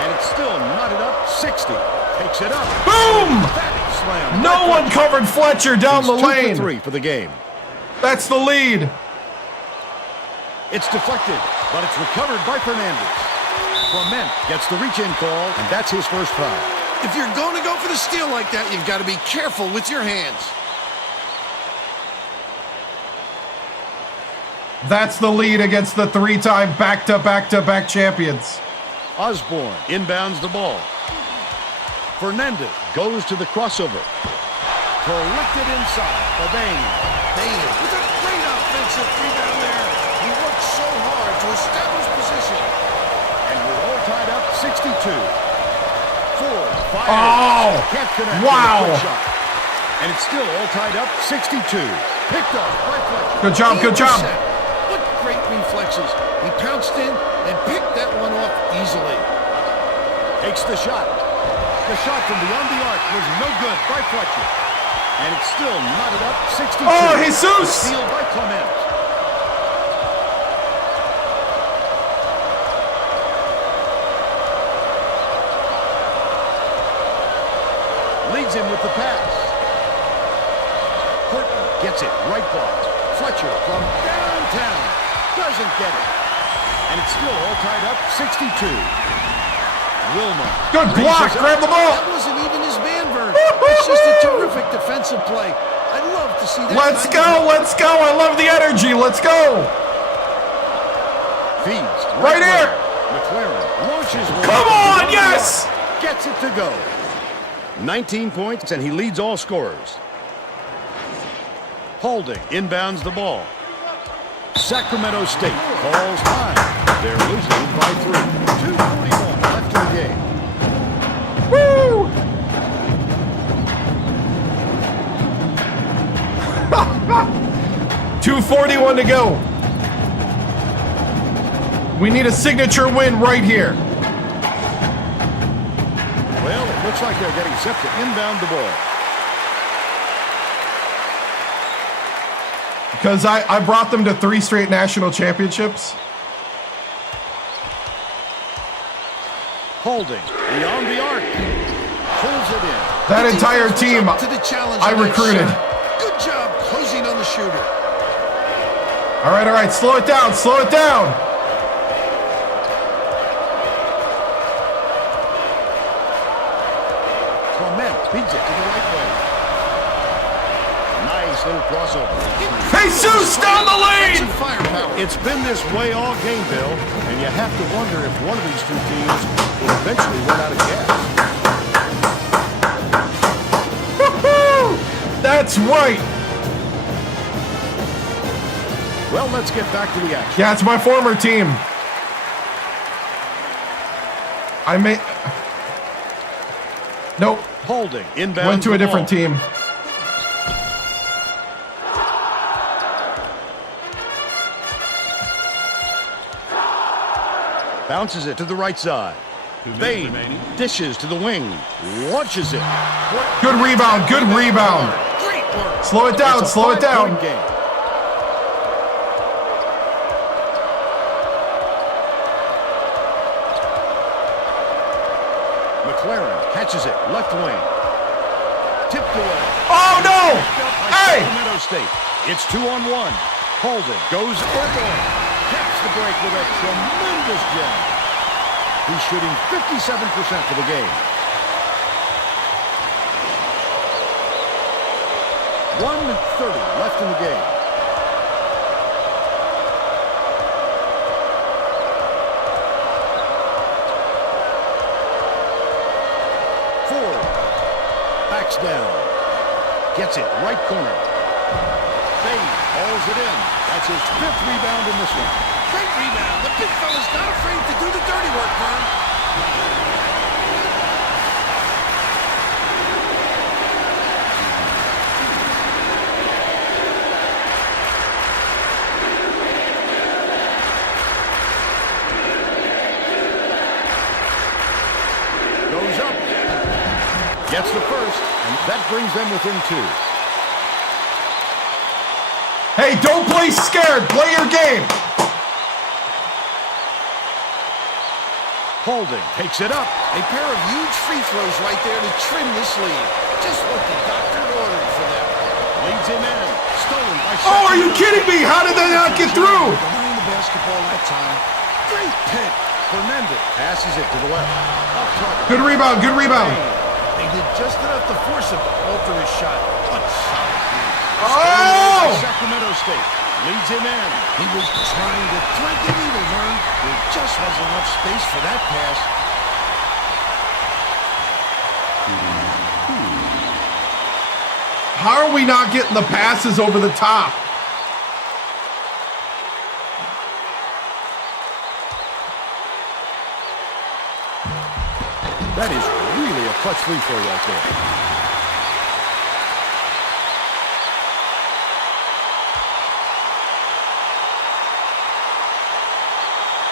And it's still knotted up 60. Takes it up. Boom! Slam. No one covered Fletcher down the lane. 2 for 3 for the game. That's the lead. It's deflected, but it's recovered by Fernandez. Clement gets the reach-in call, and that's his first foul. If you're going to go for the steal like that, you've got to be careful with your hands. That's the lead against the 3-time back-to-back-to-back champions. Osborne inbounds the ball. Fernandez goes to the crossover. Collected inside. Bain with a great offensive rebound there. He worked so hard to establish position. And we're all tied up 62. 4, 5. Oh! Can't connect. Wow! With a quick shot. And it's still all tied up 62. Picked up by Fletcher. Good job, good job. What great reflexes. He pounced in and picked that one off easily. Takes the shot. The shot from beyond the arc was no good by Fletcher. And it's still knotted up 62. Oh, Jesus! Steal by Clement. Leads him with the pass. Horton gets it right blocked. Fletcher from downtown doesn't get it. And it's still all tied up 62. Wilmot. Good block. Grab the ball. That wasn't even his man, Vern. It's just a terrific defensive play. I'd love to see that. Let's go. Let's go. I love the energy. Let's go. Feeds. Right here. McLaren launches. Come on. Yes. Gets it to go. 19 points, and he leads all scorers. Holding inbounds the ball. Sacramento State calls time. They're losing by 3. 2:41 left in the game. game. Woo! 2:41 to go. We need a signature win right here. Well, it looks like they're getting set to inbound the ball. Because I brought them to 3 straight national championships. Holding beyond the arc. Pulls it in. That entire team I recruited. Good job closing on the shooter. All right. Slow it down. Slow it down. Clement beats it to the right wing. Nice little crossover. Jesus down the lane! It's been this way all game, Bill, and you have to wonder if one of these two teams will eventually run out of gas. Woo-hoo! That's right. Well, let's get back to the action. Yeah, it's my former team. Nope. Holding inbound. Went to a different team. Bounces it to the right side. Bain dishes to the wing. Launches it. Good rebound. Good rebound. Great work. Slow it down. Slow it down. Game. McLaren catches it. Left wing. Tipped away. Oh, no. Hey. Sacramento State. It's 2-on-1. Holding. Goes airborne. Taps the break with a tremendous jam. He's shooting 57% for the game. 1:30 left in the game. Ford backs down. Gets it right corner. Bain hauls it in. That's his 5th rebound in this one. Great rebound. The big fella's not afraid to do the dirty work, Vern. Goes up. Gets the first, and that brings them within 2. Hey, don't play scared. Play your game. Holding takes it up. A pair of huge free throws right there to trim this lead. Just what the doctor ordered for them. Leads him in. Stolen by Oh, are you kidding me? How did they not get through? Behind the basketball that time. Great pick. Fernandez passes it to the left. Up top. Good rebound. Good rebound. They did just enough to force him to alter his shot. What shot. Oh! Sacramento State leads him in. He was trying to thread the needle, Vern. There just wasn't enough space for that pass. How are we not getting the passes over the top? That is really a clutch free throw right there.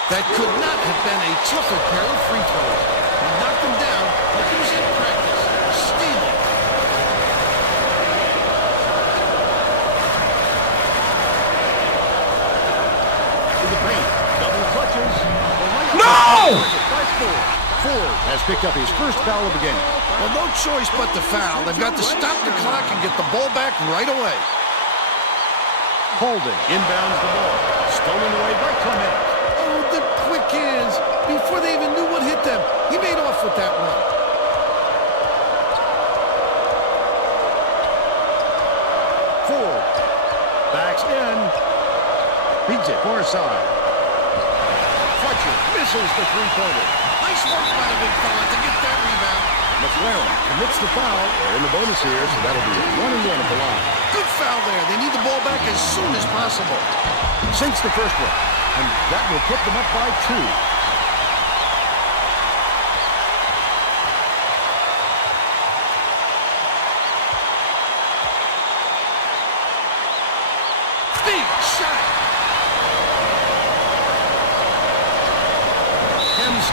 That could not have been a tougher pair of free throws. He knocked them down like he was in practice. Stealing. To the paint. Double clutches. No! Ford has picked up his first foul of the game. Well, no choice but to foul. They've got to stop the clock and get the ball back right away. Holding inbounds the ball. Stolen away by Clement. Oh, the quick hands. Before they even knew what hit them, he made off with that one. Ford backs in. Beats it far side. Fletcher misses the three-pointer. Nice work by the big fella to get that rebound. McLaren commits the foul. They're in the bonus here, so that'll be a 1-and-1 at the line. Good foul there. They need the ball back as soon as possible. Sinks the first one, and that will put them up by 2.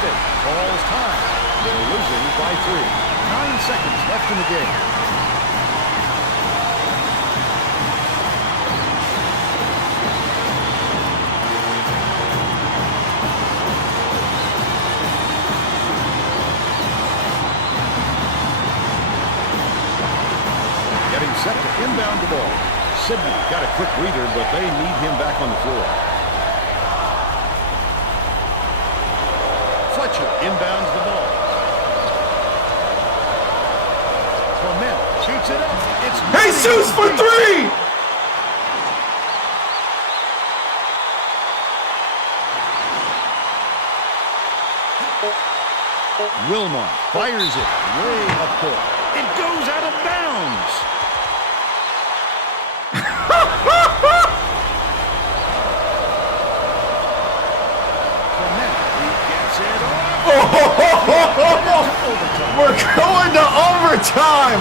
State calls time. They're losing by 3. 9 seconds left in the game. Getting set to inbound the ball. Sidney got a quick breather, but they need him back on the floor. Fletcher inbounds the ball. Clement shoots it up. It's Jesus for 3! Wilmot fires it way up court. It goes out of bounds. Clement gets it off. We're going to overtime.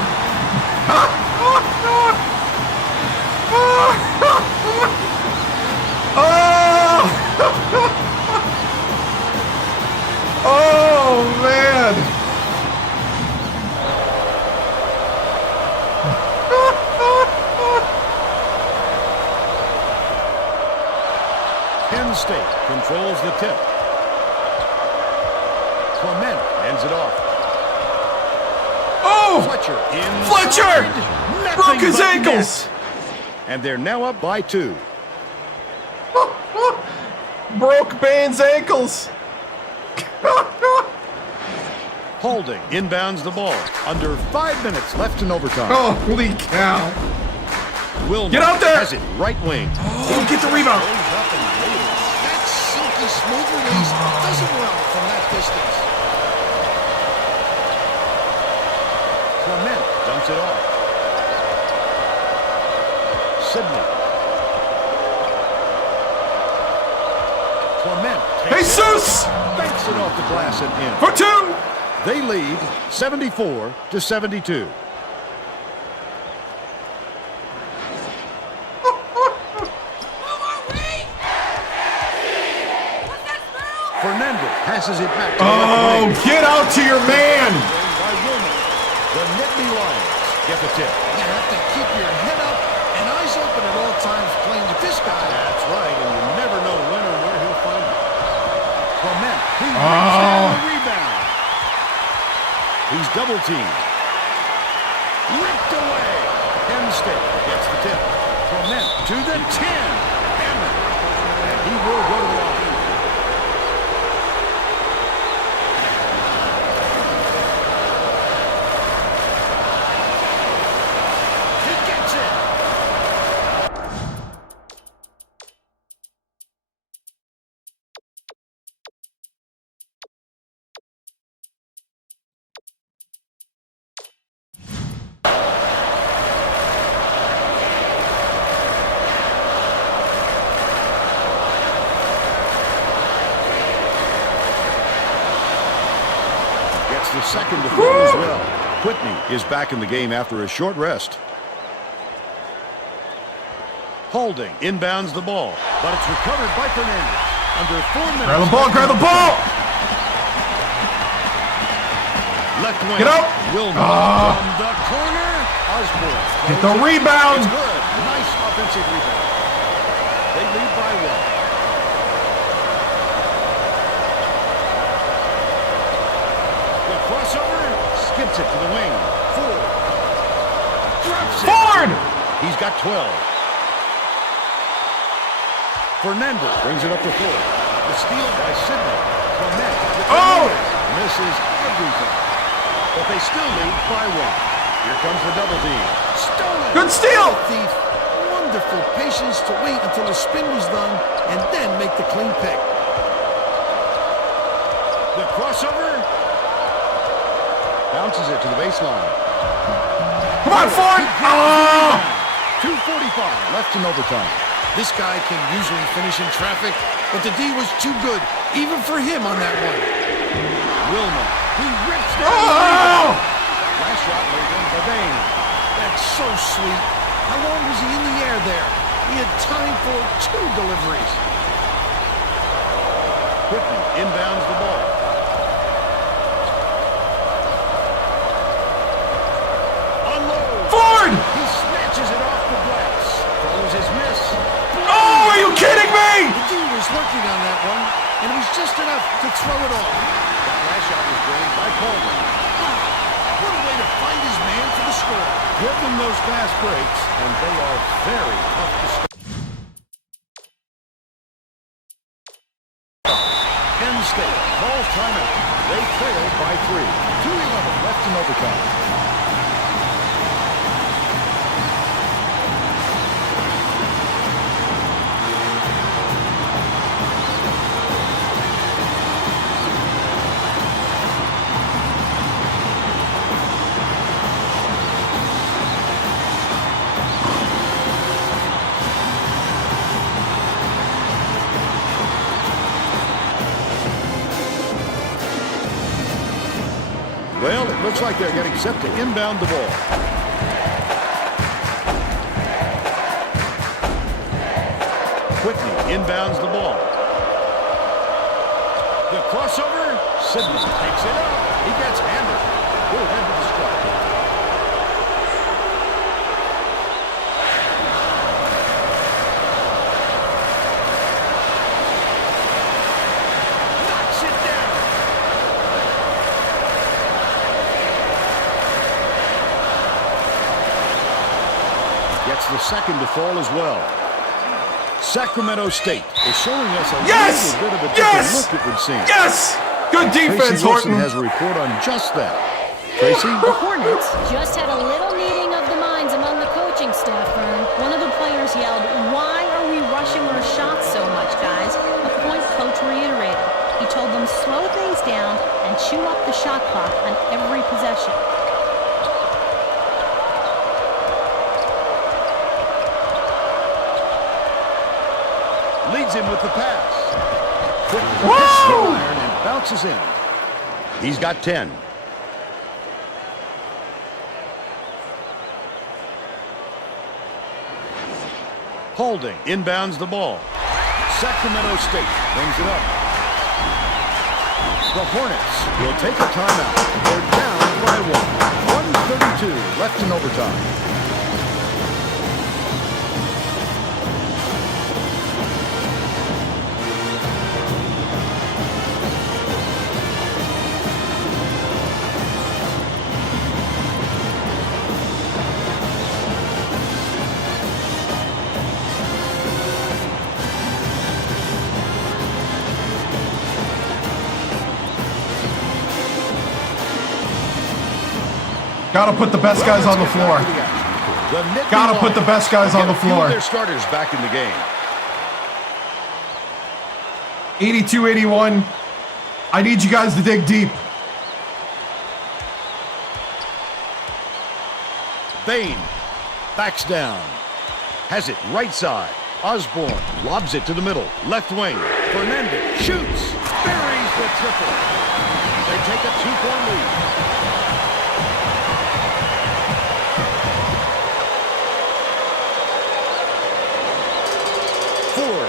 Oh, man. Penn State controls the tip. Clement ends it off. Oh! Fletcher in. Fletcher! Broke his ankles. And they're now up by 2. Broke Bane's ankles. Holding inbounds the ball. Under 5 minutes left in overtime. Holy cow. Wilmot Get out there. has it right wing. Oh, get the rebound. That silky smooth release does it well from that distance. Clement dumps it off. Sidney. Clement takes Jesus! banks it off the glass and in. For 2! They lead 74-72. Fernandez passes it back to the left wing. Get out to your man! By Wilmot. The Nittany Lions get the tip. You have to keep your head up and eyes open at all times playing with this guy. That's right, and you never know when or where he'll find you. Clement, he breaks down the rebound. He's double teamed. Ripped away. Penn State gets the tip. Clement to the 10. And he will go to the line. The second to throw as well. Whitney is back in the game after a short rest. Holding inbounds the ball, but it's recovered by Fernandez. Under 4 minutes. Grab the ball, grab the ball! Left wing. Get out! Wilmot from the corner. Osborne. Get the rebound! It's good. Nice offensive rebound. They lead by 1. Crossover, skips it to the wing. Ford. Drops it. Ford! He's got 12. Fernandez brings it up the floor. The steal by Sidney. Clement. Misses everything. But they still lead by 1. Here comes the double team. Stolen. Good steal! Thief. Wonderful patience to wait until the spin was done and then make the clean pick. The crossover. Bounces it to the baseline. Come on, Ford! 2:45 left in overtime. This guy can usually finish in traffic, but the D was too good, even for him on that one. Wilmot, he rips down. Last shot laid in by Bain. That's so sweet. How long was he in the air there? He had time for 2 deliveries. Whitney inbounds the ball. just enough to throw it off. That last shot was drained by Coleman. What a way to find his man for the score. Give them those fast breaks, and they are very tough to stop. Penn State calls timeout. They trail by 3. 2:11 left in overtime. Well, it looks like they're getting set to inbound the ball. Whitney inbounds the ball. The crossover. Sidney takes it up. He gets hammered. We'll head to the strike. Gets the second to fall as well. Sacramento State is showing us a little bit of a different look, it would seem. Yes! Good defense, Tracy Wilson Horton. has a report on just that. Tracy? The Hornets just had a little meeting of the minds among the coaching staff, Vern. One of the players yelled, "Why are we rushing our shots so much, guys?" A point coach reiterated. He told them, slow things down and chew up the shot clock on every possession. Leads him with the pass. Quickly hits the iron and bounces in. He's got 10. Holding inbounds the ball. Sacramento State brings it up. The Hornets will take a timeout. They're down by 1. 1:32 left in overtime. Gotta put the best guys on the floor. Gotta put the best guys on the floor. Their starters back in the game. 82-81. I need you guys to dig deep. Bain backs down. Has it right side. Osborne lobs it to the middle. Left wing. Fernandez shoots. Buries the triple. They take a 2-point lead.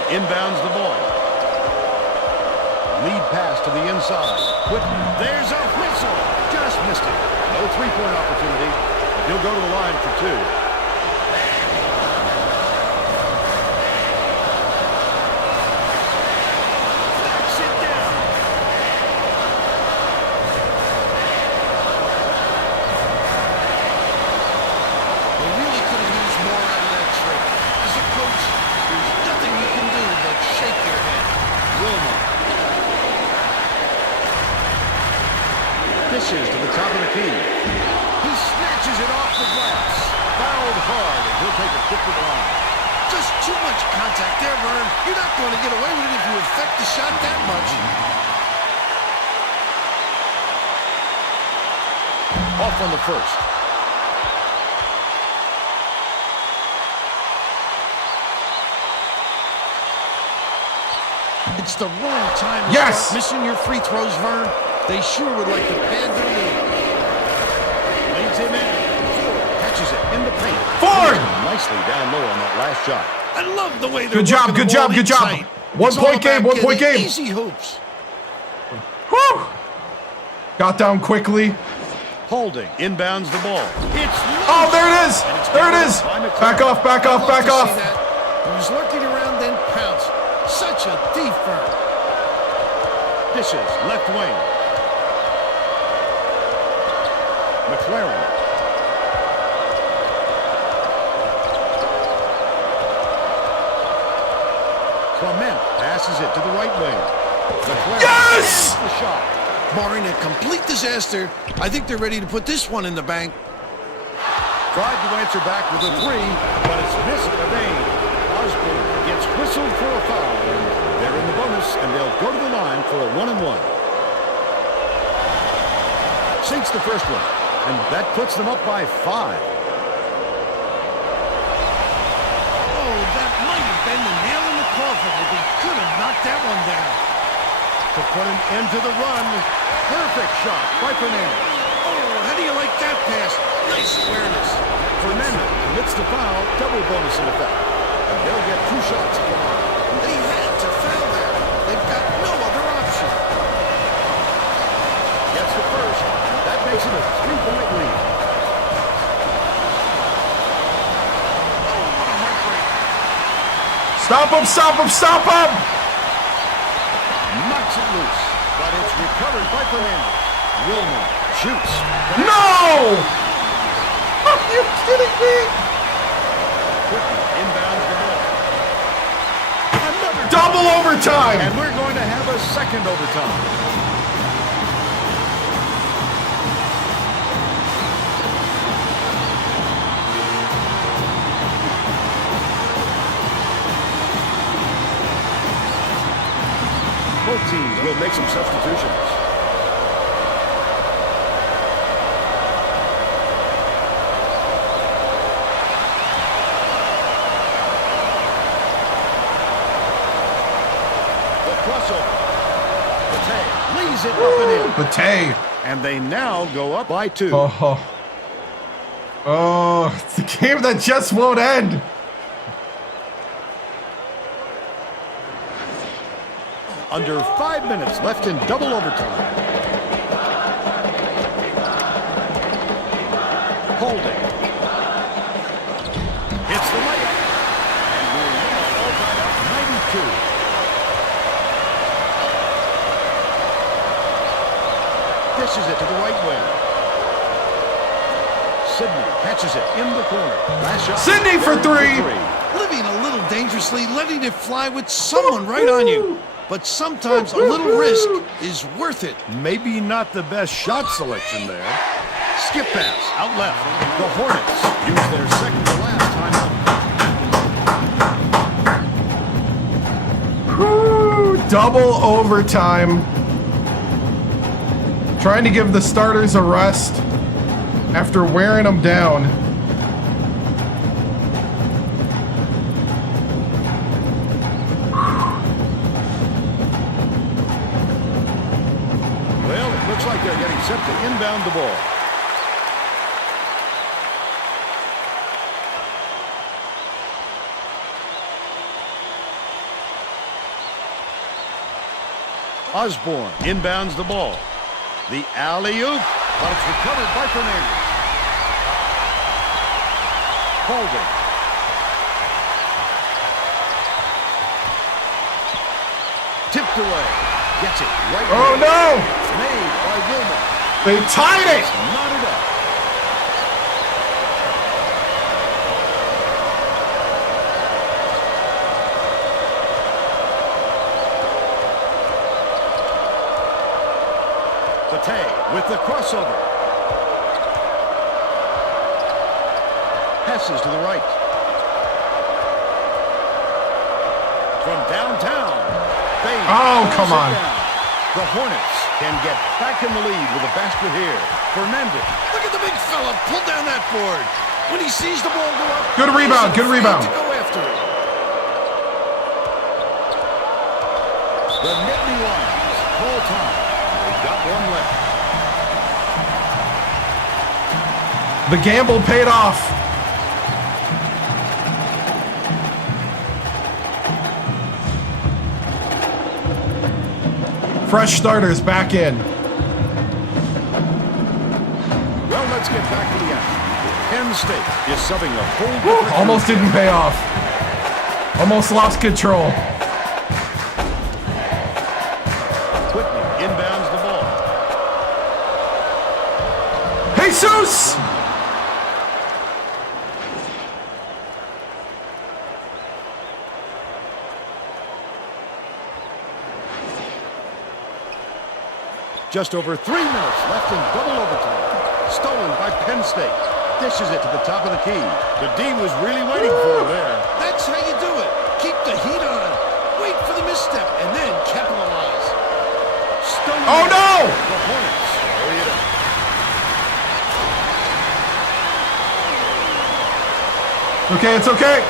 Inbounds the ball. Lead pass to the inside. Whitney. There's a whistle. Just missed it. No three-point opportunity. But he'll go to the line for 2. Knocks it down. They really could have used more out of that trick. As a coach, there's nothing you can do but shake your head. Wilma. Dishes to the top of the key. He snatches it off the glass. Fouled hard, and he'll take a trip to the line. Just too much contact there, Vern. You're not going to get away with it if you affect the shot that much. Off on the first. It's the wrong time to Yes! start missing your free throws, Vern. They sure would like to pad their lead. Leads him in. Ford catches it in the paint. Ford! Nicely down low on that last shot. I love the way they're Good job, working good the job, ball good job. inside. 1 It's all point game, about 1 point getting game. Easy hoops. Whew. Got down quickly. Holding inbounds the ball. It's Oh, there it is. There it is. Back off, back off, back off. He was lurking around, then pounced. Such a thief, Vern. Dishes, left wing. McLaren. Clement passes it to the right wing. McLaren. Yes! The shot. Barring a complete disaster, I think they're ready to put this one in the bank. Tried to answer back with a three, but it's missed again. Osborne gets whistled for a foul, and they're in the bonus, and they'll go to the line for a 1-and-1. Sinks the first one, and that puts them up by 5. Oh, that might have been the nail in the coffin if he could have knocked that one down. To put an end to the run, perfect shot by Fernandez. Oh, how do you like that pass? Nice awareness. Fernandez commits the foul, double bonus in effect, and they'll get 2 shots at the line. They had to foul there. They've got no other option. Gets the first. That makes it a 3-point lead. Oh, what a heartbreak. Stop him, stop him, stop him! Knocks it loose, but it's recovered by Fernandez. Wilmer shoots. No! Are you kidding me? Quickly inbounds the ball. Another Double overtime! And we're going to have a second overtime. Both teams will make some substitutions. It up and in. Bate. And they now go up by 2. Oh, it's a game that just won't end. Under 5 minutes left in double overtime. Holding. Hits the layup. And we're all tied up 92. Dishes it to the right wing. Sidney catches it in the corner. Last shot. Sidney for 3. Living a little dangerously, letting it fly with someone right on you. But sometimes a little risk is worth it. Maybe not the best shot selection there. Skip pass out left. The Hornets use their second to last timeout. Whew, double overtime. Trying to give the starters a rest after wearing them down. Well, it looks like they're getting set to inbound the ball. Osborne inbounds the ball. The alley-oop, but it's recovered by Fernandez. Holding. Tipped away. Gets it right. Oh, no! Made by Wilmer. They tied it! Knotted up. With the crossover. Passes to the right. From downtown. Oh, come on. The Hornets can get back in the lead with a basket here. Fernandez. Look at the big fella pull down that board. When he sees the ball go up. Good rebound, good rebound. To go after it. The Nittany Lions call time. They've got one left. The gamble paid off. Fresh starters back in. Well, let's get back to the action. Penn State is subbing a whole almost didn't pay off. Almost lost control. Whitney Jesus! Just over 3 minutes left in double overtime. Stolen by Penn State. Dishes it to the top of the key. The D was really waiting for it there. That's how you do it. Keep the heat on. Wait for the misstep and then capitalize. Stolen. Oh no! The Hornets carry it up. Okay, it's okay.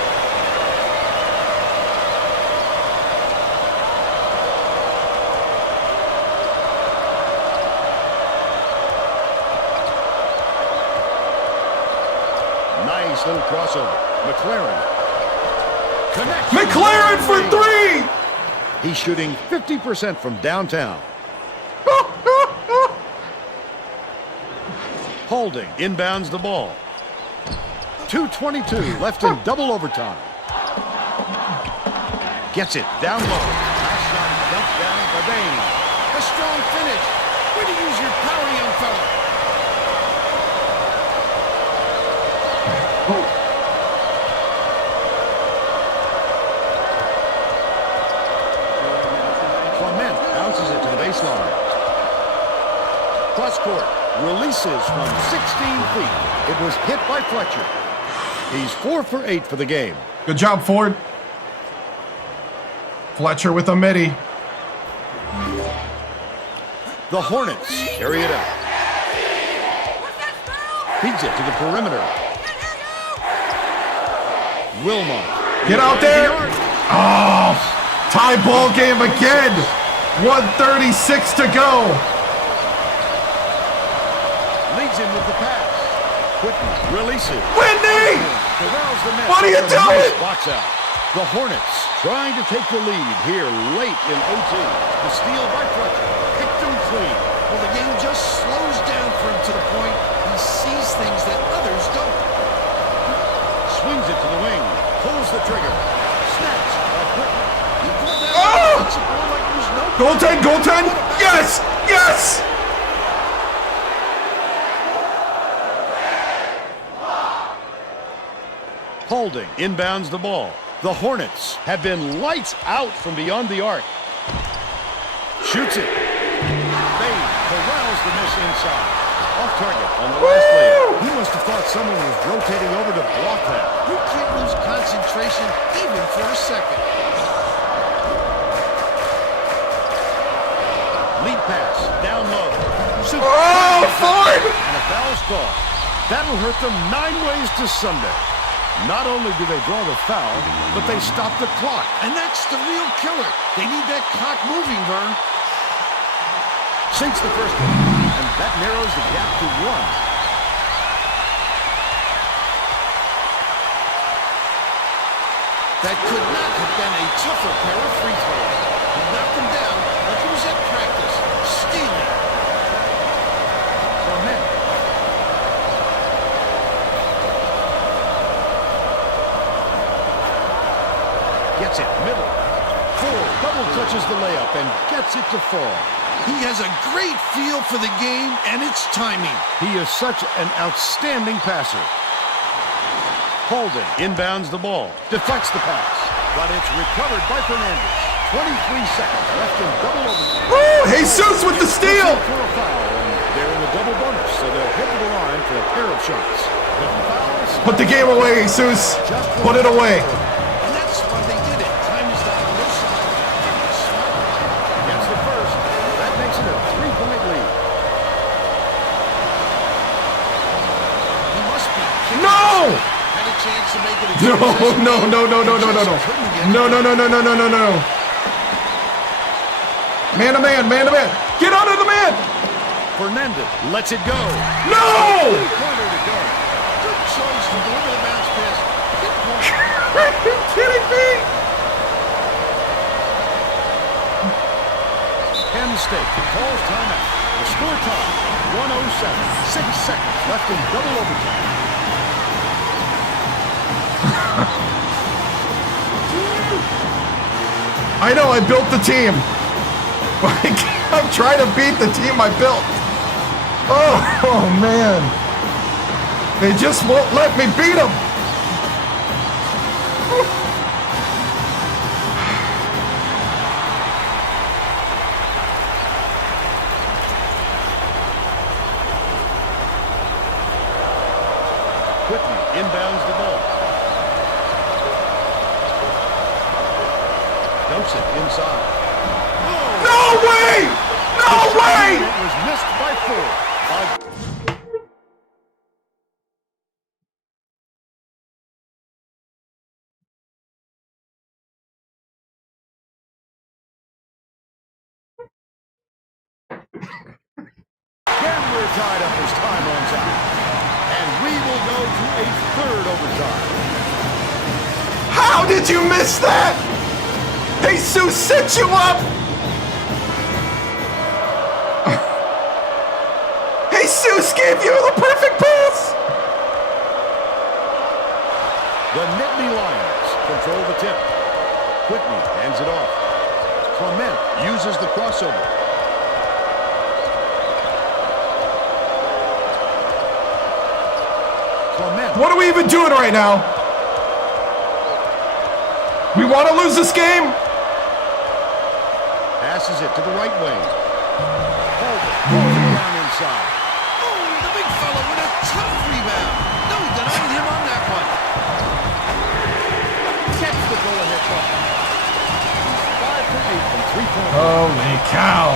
Nice little crossover. McLaren. Connects. McLaren for three! He's shooting 50% from downtown. Holding inbounds the ball. 2:22 left in double overtime. Gets it down low. Last shot dumped down by Bain. A strong finish. Way to use your power, young fella. Clement bounces it to the baseline. Cross court. Releases from 16 feet. It was hit by Fletcher. He's 4 for 8 for the game. Good job, Ford. Fletcher with a midi. The Hornets carry it out. Feeds it to the perimeter. Wilmot. Get out there. Oh, tie ball game again. 1:36 to go. Leads him with the pass. Quickly releases. Whitney! Corrals the net. What are you doing? Spots out. The Hornets trying to take the lead here late in OT. The steal by Fletcher. Picked him clean. Well, the game just slows down for him to the point he sees things that others don't. Swings it to the wing. Pulls the trigger. Snaps by Whitney. He pulled out. Oh! It's a ball like there's no Goaltend, goaltend. Yes, yes. Holding inbounds the ball. The Hornets have been lights out from beyond the arc. Shoots it. Bain corrals the miss inside. Off target on the last layup. He must have thought someone was rotating over to block that. You can't lose concentration even for a second. Lead pass down low. Oh, Ford! And a foul's called. That'll hurt them 9 ways to Sunday. Not only do they draw the foul, but they stop the clock. And that's the real killer. They need that clock moving, Vern. Sinks the first one, and that narrows the gap to 1. That could not have been a tougher pair of free throws. He knocked them down like he was at practice. Stealing. Clement. Gets it middle. Ford double touches the layup and gets it to fall. He has a great feel for the game and its timing. He is such an outstanding passer. Holden inbounds the ball, deflects the pass, but it's recovered by Fernandez. 23 seconds left in double overtime. Woo! Jesus with the steal. For a foul, and they're in the double bonus, so they'll head to the line for a pair of shots. The foul. Put the game away, Jesus. Put it away. And that's why they did it. Time is not on their side. Gets the first. That makes it a 3-point lead. He must be kidding. No! Had a chance to make it a No, no, no, no, no, no, no, no. No, no, no, no, no, no, no, no. Man to man, man to man. Get out of the man. Fernandez lets it go. No! Three-pointer to go. Good choice to deliver the bounce pass. Good point. Are you kidding me? Penn State calls timeout. The score time, 107. 6 seconds left in double overtime. I know, I built the team. I'm trying to beat the team I built. Oh man. They just won't let me beat them. Whitney inbounds the ball. Dumps it inside. No way! No way! It was missed by 4. Again, we're tied up as time runs out. And we will go to a 3rd overtime. How did you miss that? Jesus set you up! Jesus gave you the perfect pass! The Nittany Lions control the tip. Whitney hands it off. Clement uses the crossover. Clement. What are we even doing right now? We want to lose this game? Passes it to the right wing. Holden down inside. Oh, the big fella with a tough rebound. No, denied him on that one. Gets the go-ahead shot. 5 for 8 from 3-point. Holy cow.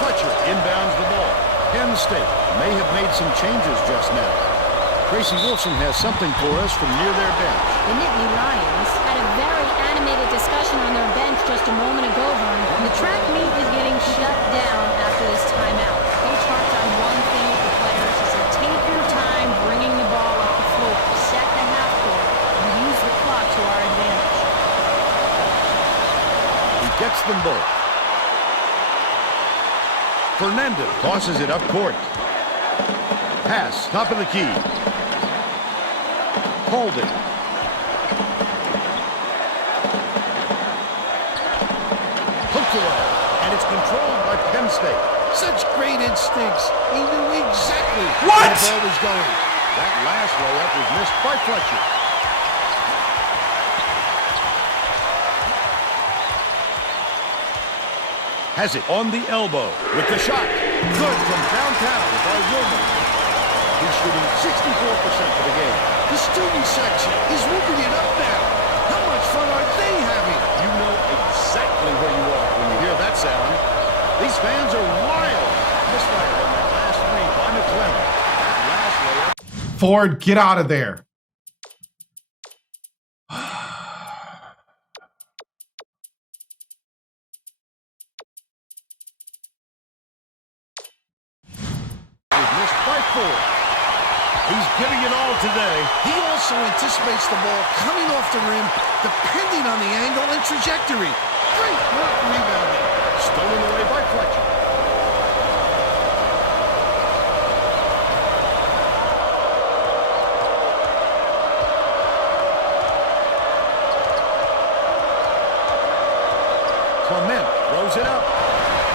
Fletcher inbounds the ball. Penn State may have made some changes just now. Tracy Wilson has something for us from near their bench. The Nittany Lions had a very animated discussion on their bench just a moment ago, Vern. The track meet is getting shut down after this timeout. Coach harped on one thing with the players. He said, take your time bringing the ball up the floor. Set the half court and use the clock to our advantage. He gets them both. Fernandez tosses it up court. Pass, top of the key. Holding. Hooked away, and it's controlled by Penn State. Such great instincts. He knew exactly What? where the ball was going. That last layup was missed by Fletcher. Has it on the elbow with the shot. Good from downtown by Wilman. He's shooting 64% for the game. The student section is whooping it up now. How much fun are they having? You know exactly where you are when you hear that sound. These fans are wild. Misfire on that last three by McClellan. That last layup. Ford, get out of there. Was missed by 4. He's giving it all today. He also anticipates the ball coming off the rim, depending on the angle and trajectory. Great work rebounding. Stolen away by Fletcher. Clement throws it up.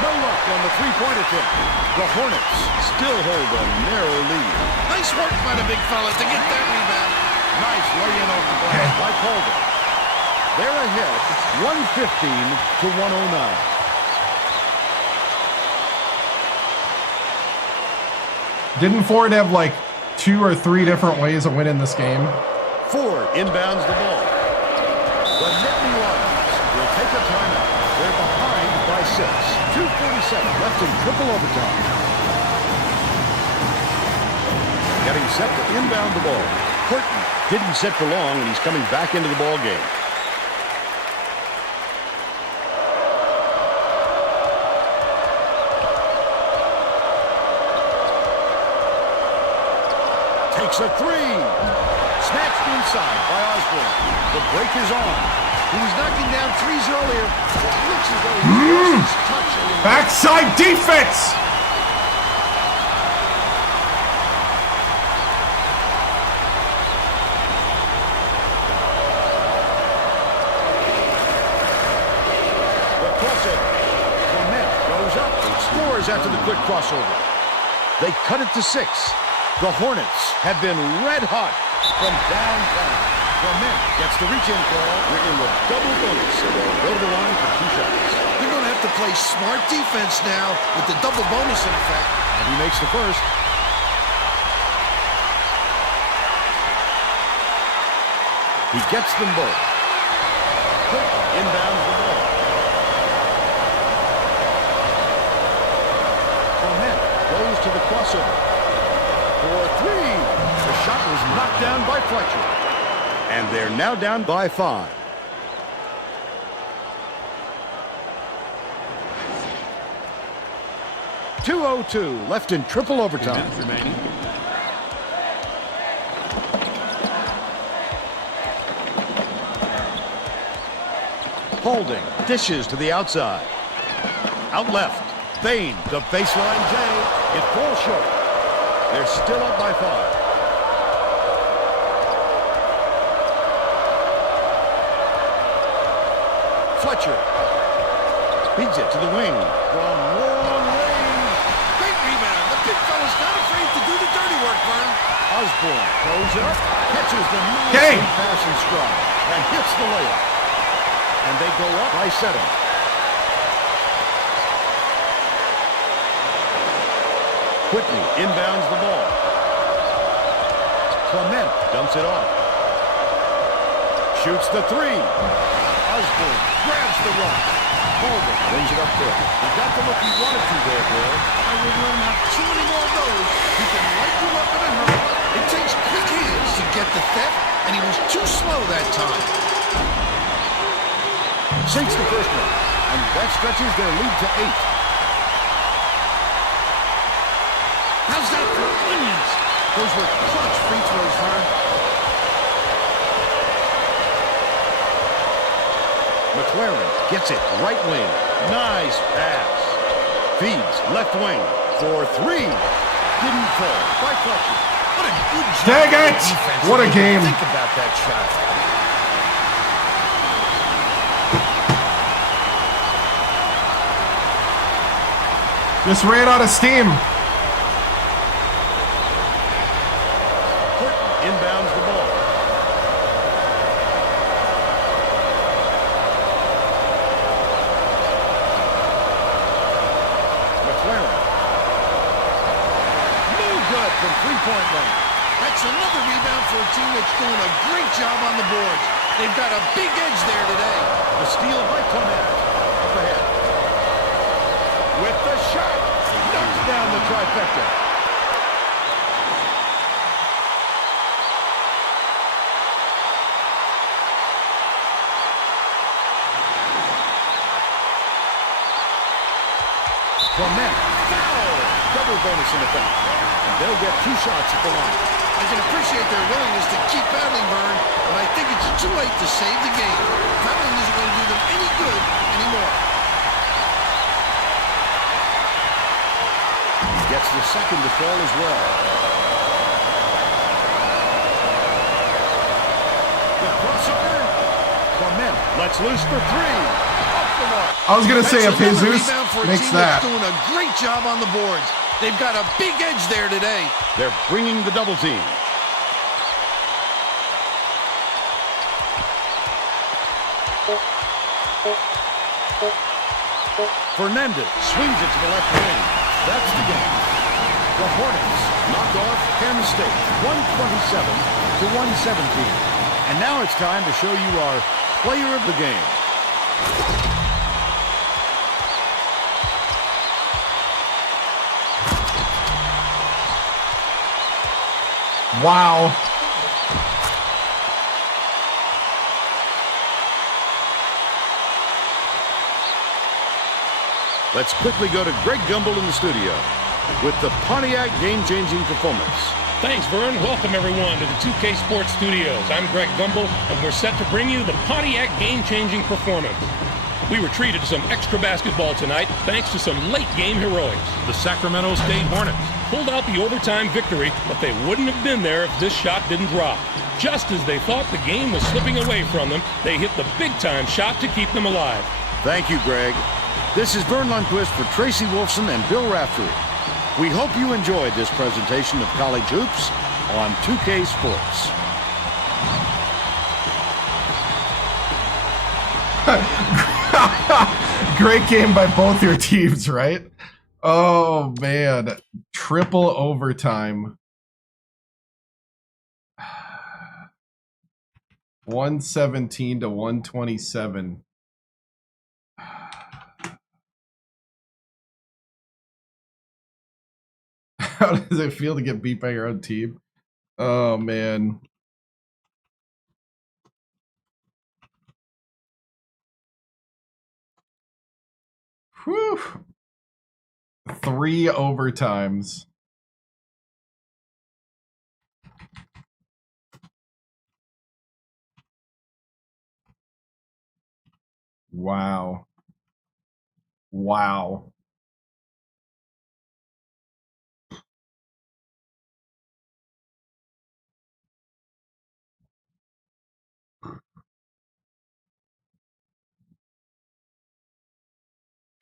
No luck on the three-point attempt. The Hornets still hold a narrow lead. Nice work by the big fella to get that rebound. Nice lay-in off the glass by Calder. They're ahead, 115 to 109. Didn't Ford have like 2 or 3 different ways of winning this game? Ford inbounds the ball. The Nittany Lions will take a timeout. They're behind by 6. 2:47 left in triple overtime. Getting set to inbound the ball. Horton didn't sit for long, and he's coming back into the ball game. Takes a 3. Snatched inside by Osborne. The break is on. He was knocking down threes earlier. It looks as though he's lost his touch. Backside defense! The crossover. Clement goes up and scores scores after the quick crossover. They cut it to 6. The Hornets have been red hot from downtown. Clement gets the reach-in call. We're in with double bonus, so they'll go to the line for 2 shots. They're going to have to play smart defense now with the double bonus in effect. And he makes the first. He gets them both. Quick inbounds the ball. Clement goes to the crossover. For 3. The shot was knocked down by Fletcher. And they're now down by 5. .202 left in triple overtime. Remaining. Holding, dishes to the outside. Out left, Bain, the baseline J. It falls short. They're still up by 5. Fletcher beats it to the wing from long range. Great rebound. The big fella's not afraid to do the dirty work, Vern. Osborne throws it up, catches the nice pass and stride, and hits the layup. And they go up by 7. Whitney inbounds the ball. Clement dumps it off. Shoots the 3. Osborne grabs the rock. Holden brings it up there. He got the look he wanted to there, Bill. I would let him have too many more of those. He can light you up in a hurry. It takes quick hands to get the theft, and he was too slow that time. Sinks the first one, and that stretches their lead to 8. How's that for onions? Those were clutch free throws, Vern. McLaren gets it right wing. Nice pass. Feeds left wing for 3. Didn't fall by Fletcher. What a good job. Dang it! What a game. Think about that shot. Just ran out of steam. Horton inbounds the ball. McLaren. No good from three-point range. That's another rebound for a team that's doing a great job on the boards. They've got a big edge there today. The steal by Clement. Up ahead. With the shot. Knocks down the trifecta. Clement. Foul. Double bonus in effect. And they'll get 2 shots at the line. I can appreciate their willingness to keep battling, Vern, but I think it's too late to save the game. Battling isn't going to do them any good anymore. Gets the second to fall as well. The crossover. Clement lets loose for 3. Off the mark. I was going to say if That's another Jesus rebound for a makes team that. that's doing a great job on the boards. They've got a big edge there today. They're bringing the double team. Fernandez swings it to the left wing. That's the game. The Hornets knock off Penn State 127 to 117. And now it's time to show you our player of the game. Wow. Let's quickly go to Greg Gumbel in the studio with the Pontiac game-changing performance. Thanks, Vern. Welcome, everyone, to the 2K Sports Studios. I'm Greg Gumbel, and we're set to bring you the Pontiac game-changing performance. We were treated to some extra basketball tonight thanks to some late-game heroics. The Sacramento State Hornets pulled out the overtime victory, but they wouldn't have been there if this shot didn't drop. Just as they thought the game was slipping away from them, they hit the big-time shot to keep them alive. Thank you, Greg. This is Vern Lundquist for Tracy Wolfson and Bill Raftery. We hope you enjoyed this presentation of College Hoops on 2K Sports. Great game by both your teams, right? Oh, man. Triple overtime. 117 to 127. How does it feel to get beat by your own team? Oh, man. Whew. 3 overtimes. Wow. Wow.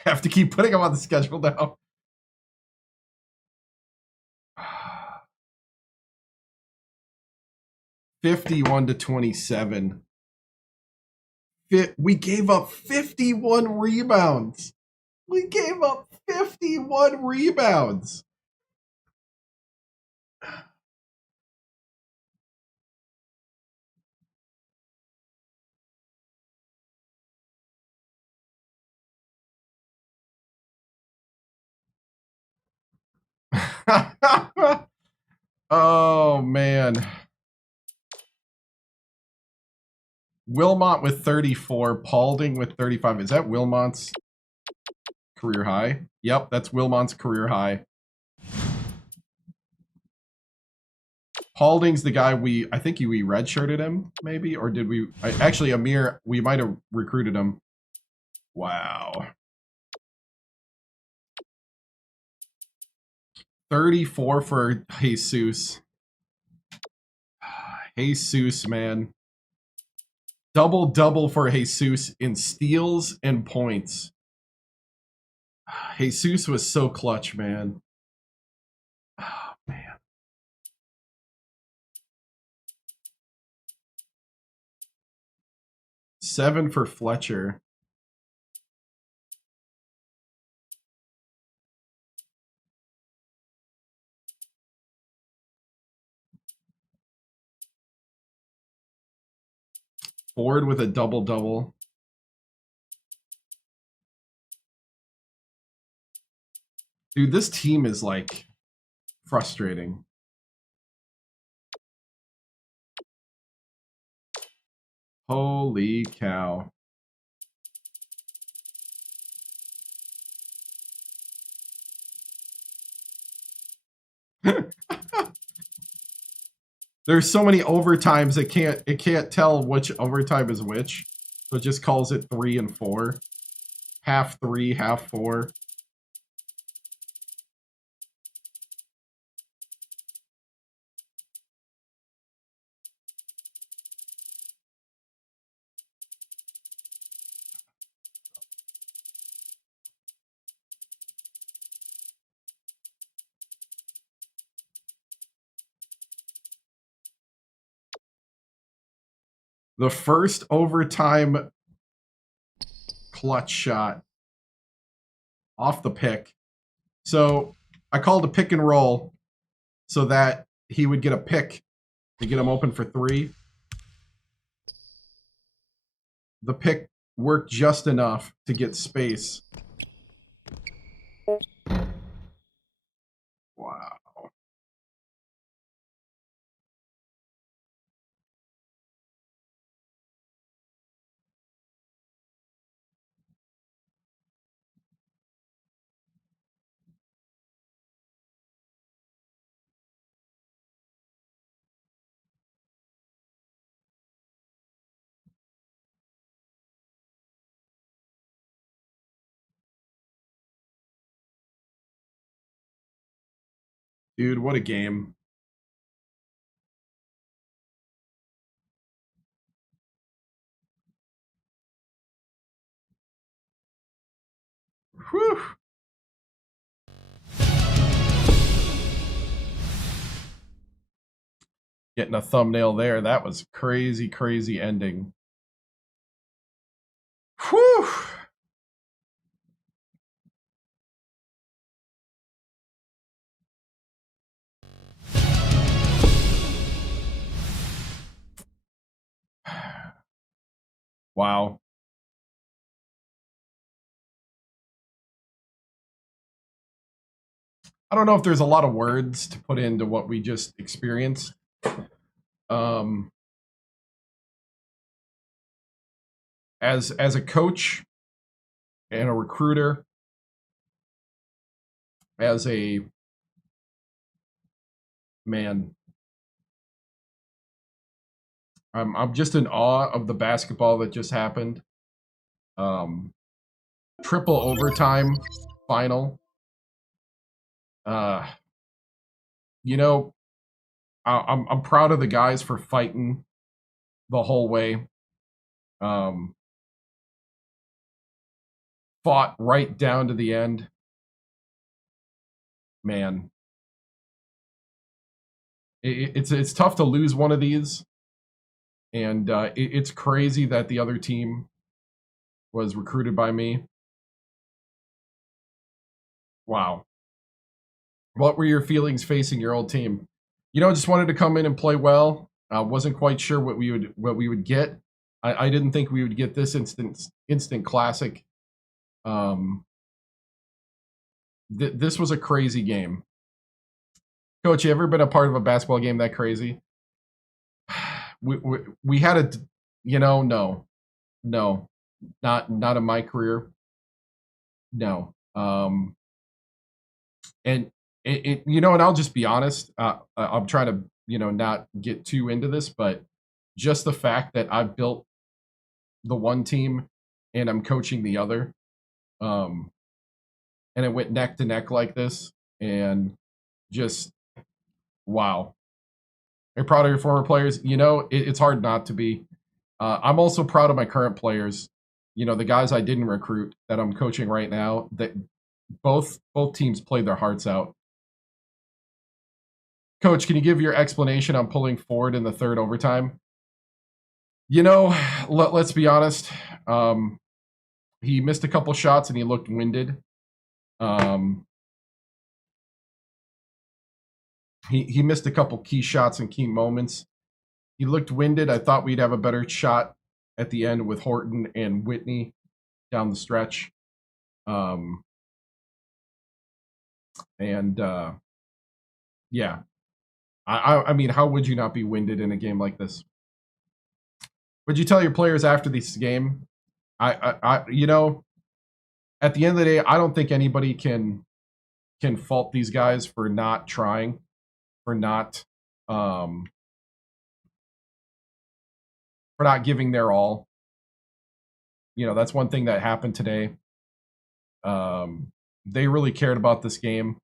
Have to keep putting them on the schedule now. $51 to 27. We gave up 51 rebounds. We gave up 51 rebounds. Oh, man. Wilmot with 34, Paulding with 35. Is that Wilmot's career high? Yep, that's Wilmot's career high. Paulding's the guy I think we redshirted him, maybe? Or did we? Actually, Amir, we might have recruited him. Wow. 34 for Jesus. Jesus, man. Double for Jesus in steals and points. Jesus was so clutch, man. Oh, man. Seven for Fletcher. Ford with a double-double. Dude, this team is, like, frustrating. Holy cow. There's so many overtimes it can't tell which overtime is which. So it just calls it 3 and 4. Half 3, half 4. The first overtime clutch shot off the pick. So I called a pick and roll so that he would get a pick to get him open for 3. The pick worked just enough to get space. Wow. Dude, what a game. Whew. Getting a thumbnail there. That was crazy, crazy ending. Whew. Wow. I don't know if there's a lot of words to put into what we just experienced. As a coach and a recruiter, as a man, I'm just in awe of the basketball that just happened. Triple overtime final. You know, I'm proud of the guys for fighting the whole way. Fought right down to the end. Man, it's tough to lose one of these, and it's crazy that the other team was recruited by me. Wow. What were your feelings facing your old team? Just wanted to come in and play well. Wasn't quite sure what we would get. I didn't think we would get this instant classic. This was a crazy game. Coach, you ever been a part of a basketball game that crazy? We had a, no, not in my career. No. And and I'll just be honest. I'm trying to, not get too into this, but just the fact that I've built the one team and I'm coaching the other, and it went neck to neck like this, and just wow. You're proud of your former players. It's hard not to be. I'm also proud of my current players. The guys I didn't recruit that I'm coaching right now. That both teams played their hearts out. Coach, can you give your explanation on pulling forward in the third overtime? Let's be honest. He missed a couple shots and he looked winded. He missed a couple key shots and key moments. He looked winded. I thought we'd have a better shot at the end with Horton and Whitney down the stretch. Yeah. I mean, how would you not be winded in a game like this? Would you tell your players after this game? At the end of the day, I don't think anybody can fault these guys for not trying, for not giving their all. That's one thing that happened today. They really cared about this game.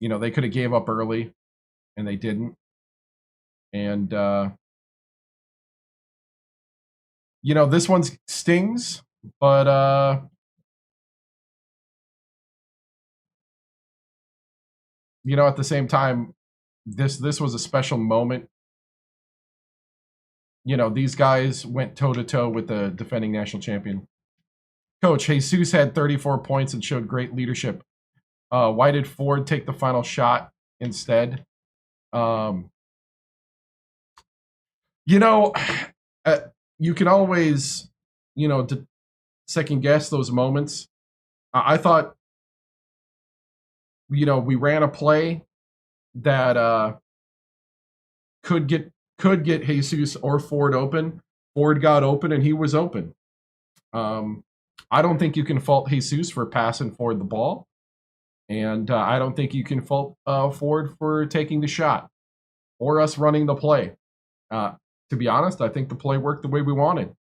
They could have gave up early, and they didn't. And this one stings, but at the same time, this was a special moment. These guys went toe-to-toe with the defending national champion. Coach, Jesus had 34 points and showed great leadership. Why did Ford take the final shot instead? You can always, second guess those moments. I thought, we ran a play that could get Jesus or Ford open. Ford got open and he was open. I don't think you can fault Jesus for passing Ford the ball. And I don't think you can fault Ford for taking the shot or us running the play. To be honest, I think the play worked the way we wanted.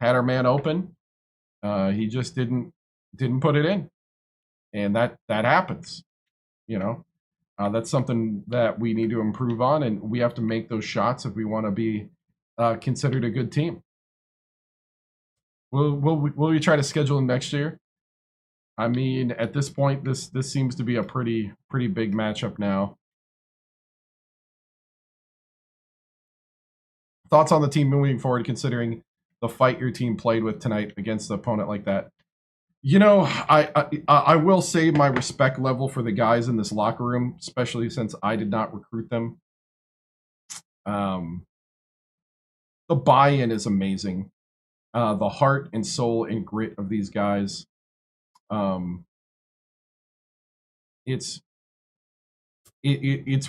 Had our man open. He just didn't put it in. And that happens. That's something that we need to improve on, and we have to make those shots if we want to be considered a good team. Will we try to schedule him next year? I mean, at this point, this seems to be a pretty big matchup now. Thoughts on the team moving forward, considering the fight your team played with tonight against an opponent like that? You know, I will say my respect level for the guys in this locker room, especially since I did not recruit them. The buy-in is amazing. The heart and soul and grit of these guys. It's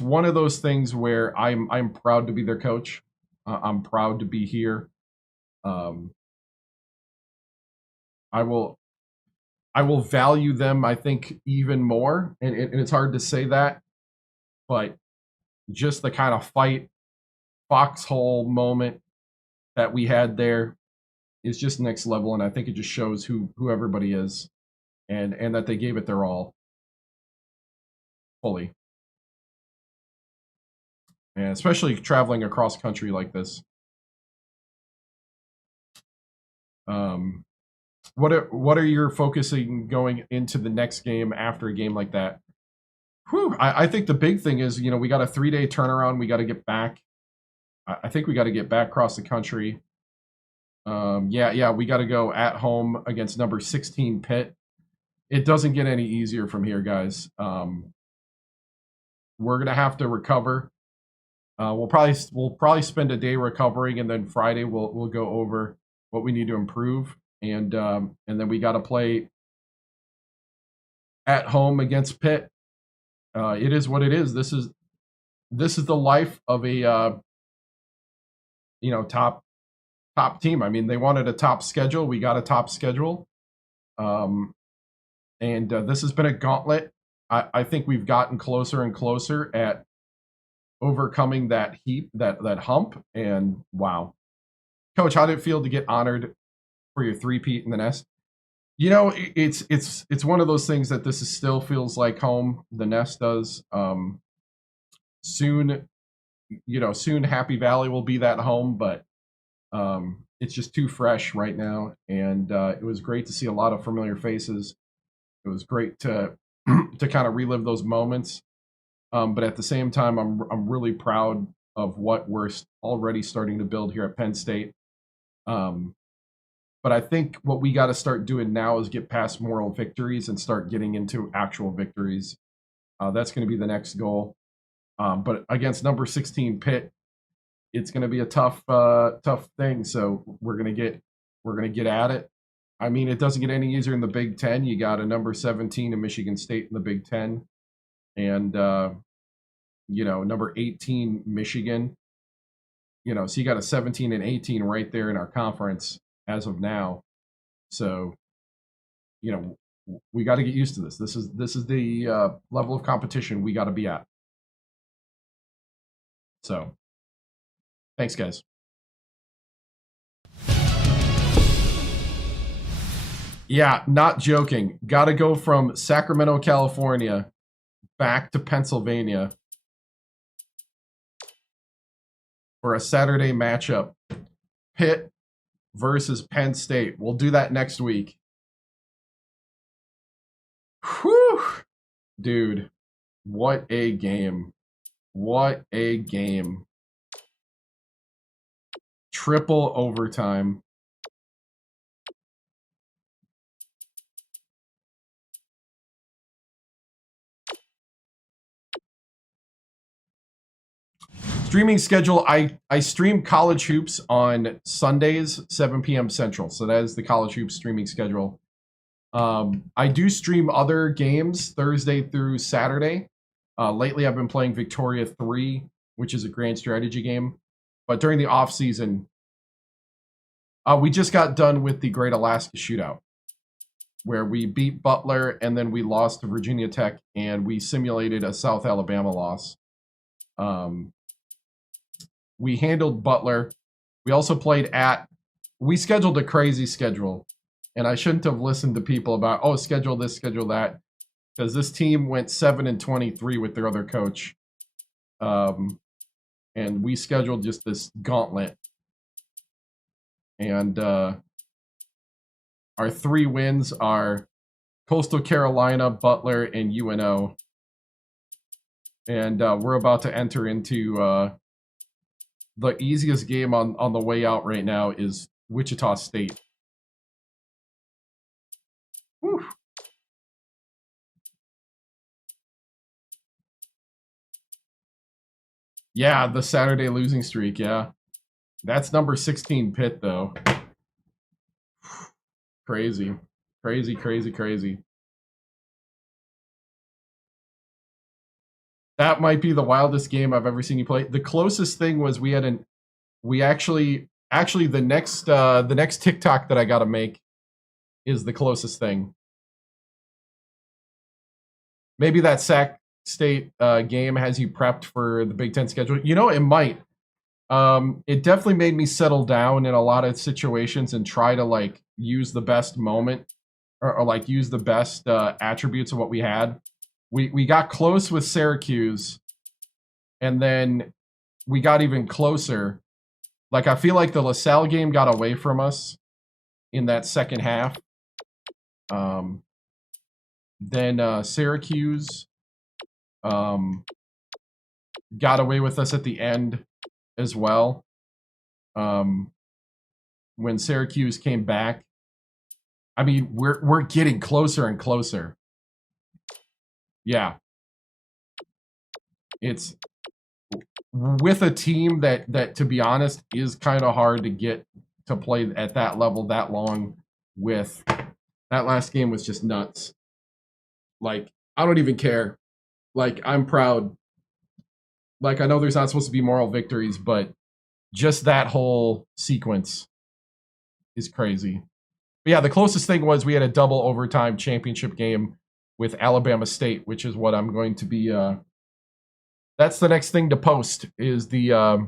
one of those things where I'm proud to be their coach. I'm proud to be here. I will value them, I think, even more. And it's hard to say that, but just the kind of fight, foxhole moment that we had there is just next level. And I think it just shows who everybody is and that they gave it their all fully. And especially traveling across country like this. What are your focusing going into the next game after a game like that? I think the big thing is, you know, we got a 3-day turnaround. We got to get back. I think we got to get back across the country. Yeah, we got to go at home against number 16 Pitt. It doesn't get any easier from here, guys. We're gonna have to recover. We'll probably spend a day recovering, and then Friday we'll go over what we need to improve, and then we got to play at home against Pitt. It is what it is. This is the life of a top team. I mean, they wanted a top schedule. We got a top schedule, and this has been a gauntlet. I think we've gotten closer and closer at overcoming that hump. And wow, Coach, how did it feel to get honored for your three-peat in the Nest? You know, it's one of those things that this still feels like home. The Nest does. Soon Happy Valley will be that home, but it's just too fresh right now. And it was great to see a lot of familiar faces. It was great to kind of relive those moments. But at the same time, I'm really proud of what we're already starting to build here at Penn State. But I think what we got to start doing now is get past moral victories and start getting into actual victories. That's going to be the next goal. But against number 16 Pitt, it's going to be a tough thing. So we're going to get at it. I mean, it doesn't get any easier in the Big Ten. You got a number 17 in Michigan State in the Big Ten, and number 18 Michigan. So you got a 17 and 18 right there in our conference as of now. So, we got to get used to this. This is the level of competition we got to be at. So, thanks, guys. Yeah, not joking. Got to go from Sacramento, California, back to Pennsylvania for a Saturday matchup. Pitt versus Penn State. We'll do that next week. Whew. Dude, what a game. What a game. Triple overtime. Streaming schedule, I stream college hoops on Sundays, 7 p.m. Central. So that is the college hoops streaming schedule. I do stream other games Thursday through Saturday. Lately, I've been playing Victoria 3, which is a grand strategy game. But during the off season, we just got done with the Great Alaska Shootout, where we beat Butler and then we lost to Virginia Tech, and we simulated a South Alabama loss. We handled Butler. We also played we scheduled a crazy schedule, and I shouldn't have listened to people about, schedule this, schedule that, because this team went 7-23 with their other coach. And we scheduled just this gauntlet. And our 3 wins are Coastal Carolina, Butler, and UNO. And we're about to enter into the easiest game on the way out right now is Wichita State. Whew. Yeah, the Saturday losing streak, yeah. That's number 16 Pitt, though. Crazy. Crazy, crazy, crazy. That might be the wildest game I've ever seen you play. The closest thing was we actually the next TikTok that I got to make is the closest thing. Maybe that Sac State game has you prepped for the Big Ten schedule. You know, it might. It definitely made me settle down in a lot of situations and try to like use the best moment or like use the best attributes of what we had. We got close with Syracuse, and then we got even closer. Like, I feel like the LaSalle game got away from us in that second half. Then Syracuse got away with us at the end as well. When Syracuse came back, I mean, we're getting closer and closer. Yeah. It's with a team that to be honest is kind of hard to get to play at that level that long with. That last game was just nuts. Like, I don't even care. Like, I'm proud. Like, I know there's not supposed to be moral victories, but just that whole sequence is crazy. But yeah, the closest thing was we had a double overtime championship game with Alabama State, which is what I'm going to be that's the next thing to post is the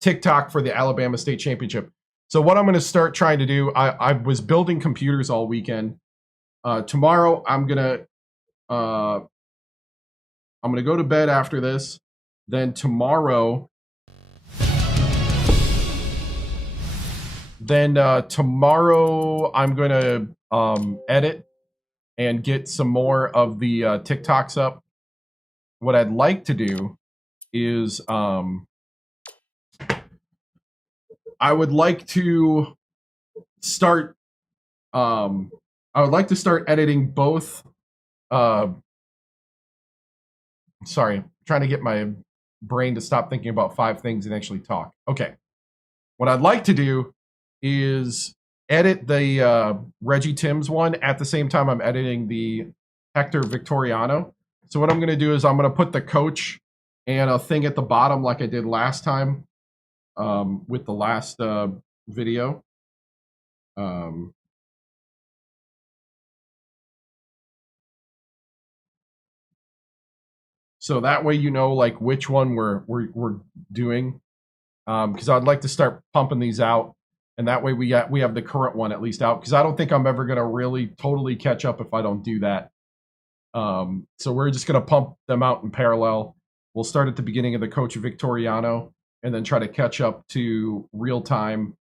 TikTok for the Alabama State Championship. So what I'm going to start trying to do, I was building computers all weekend. Tomorrow I'm going to go to bed after this. Then tomorrow I'm going to edit and get some more of the TikToks up. What I'd like to do is I would like to start editing both sorry, I'm trying to get my brain to stop thinking about 5 things and actually talk. Okay. What I'd like to do is edit the Reggie Timms one at the same time I'm editing the Hector Victoriano. So what I'm going to do is I'm going to put the coach and a thing at the bottom like I did last time with the last video. So that way you know like which one we're doing, because I'd like to start pumping these out, and that way we have the current one at least out, because I don't think I'm ever going to really totally catch up if I don't do that. So we're just going to pump them out in parallel. We'll start at the beginning of the Coach Victoriano and then try to catch up to real time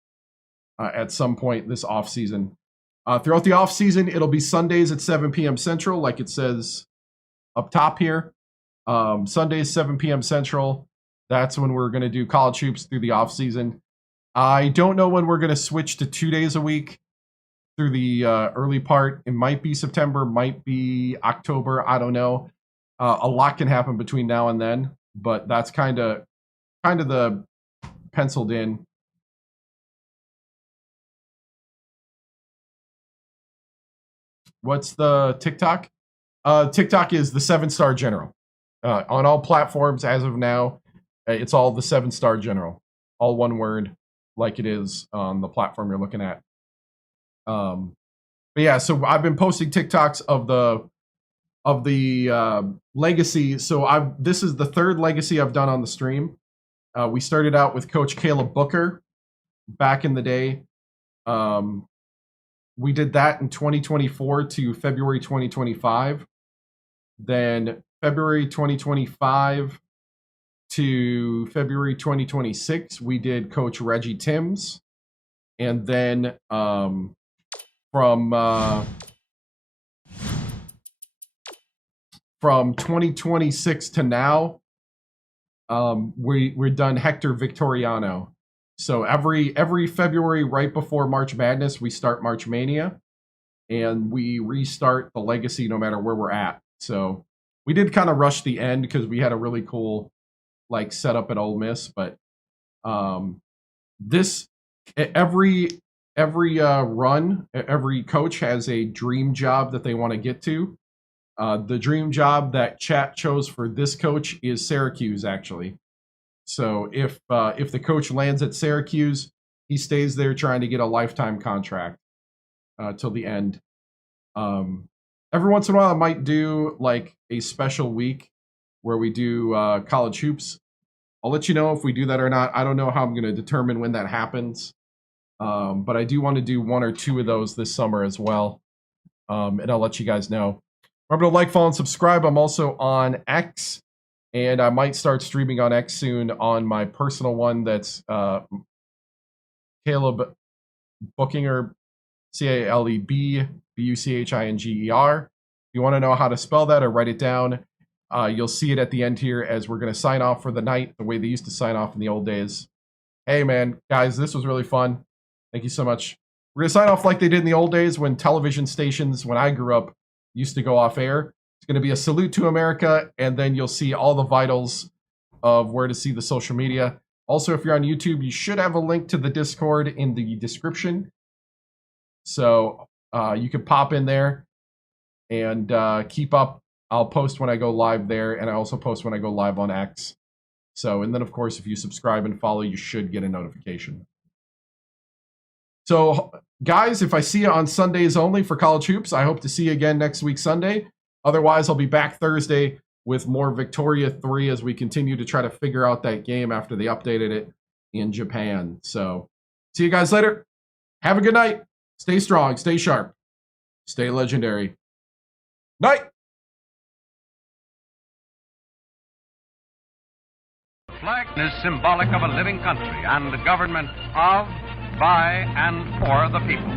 at some point this off season. Throughout the off season, it'll be Sundays at 7 p.m. Central, like it says up top here. Sundays, 7 p.m. Central. That's when we're going to do college hoops through the off season. I don't know when we're going to switch to 2 days a week through the early part. It might be September, might be October. I don't know. A lot can happen between now and then, but that's kind of the penciled in. What's the TikTok? TikTok is the 7-star general. On all platforms as of now, it's all the 7-star general. All one word, like it is on the platform you're looking at. But yeah, so I've been posting TikToks of the legacy. So this is the 3rd legacy I've done on the stream. We started out with Coach CalebBuchinger back in the day. We did that in 2024 to February 2025. Then February 2025 to February 2026, we did Coach Reggie Timms. And then from from 2026 to now, we're done Hector Victoriano. So every February, right before March Madness, we start March Mania, and we restart the legacy no matter where we're at. So we did kind of rush the end because we had a really cool like setup at Ole Miss, but this every run, every coach has a dream job that they want to get to. The dream job that chat chose for this coach is Syracuse, actually. So if the coach lands at Syracuse, he stays there trying to get a lifetime contract till the end. Every once in a while, I might do like a special week where we do college hoops. I'll let you know if we do that or not. I don't know how I'm going to determine when that happens. But I do want to do 1 or 2 of those this summer as well. And I'll let you guys know. Remember to like, follow, and subscribe. I'm also on X. And I might start streaming on X soon on my personal one. That's CalebBuchinger, CalebBuchinger. If you want to know how to spell that or write it down, you'll see it at the end here as we're going to sign off for the night the way they used to sign off in the old days. Hey, man, guys, this was really fun. Thank you so much. We're going to sign off like they did in the old days when television stations, when I grew up, used to go off air. It's going to be a salute to America, and then you'll see all the vitals of where to see the social media. Also, if you're on YouTube, you should have a link to the Discord in the description. So you can pop in there and keep up. I'll post when I go live there, and I also post when I go live on X. So, and then, of course, if you subscribe and follow, you should get a notification. So, guys, if I see you on Sundays only for College Hoops, I hope to see you again next week, Sunday. Otherwise, I'll be back Thursday with more Victoria 3 as we continue to try to figure out that game after they updated it in Japan. So, see you guys later. Have a good night. Stay strong. Stay sharp. Stay legendary. Night. The flag is symbolic of a living country and the government of, by, and for the people.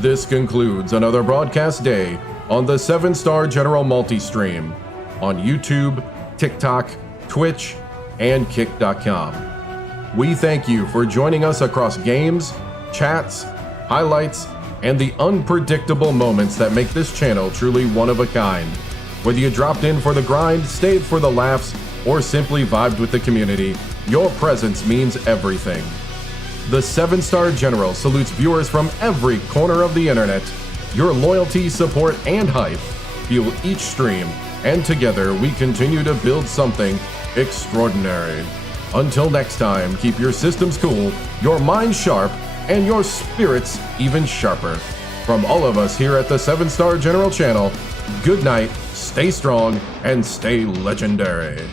This concludes another broadcast day on the 7-Star General Multi-Stream on YouTube, TikTok, Twitch, and Kick.com. We thank you for joining us across games, chats, highlights, and the unpredictable moments that make this channel truly one of a kind. Whether you dropped in for the grind, stayed for the laughs, or simply vibed with the community, your presence means everything. The 7-Star General salutes viewers from every corner of the internet. Your loyalty, support, and hype fuel each stream, and together we continue to build something extraordinary. Until next time, keep your systems cool, your minds sharp, and your spirits even sharper. From all of us here at the 7-Star General channel, good night, stay strong, and stay legendary.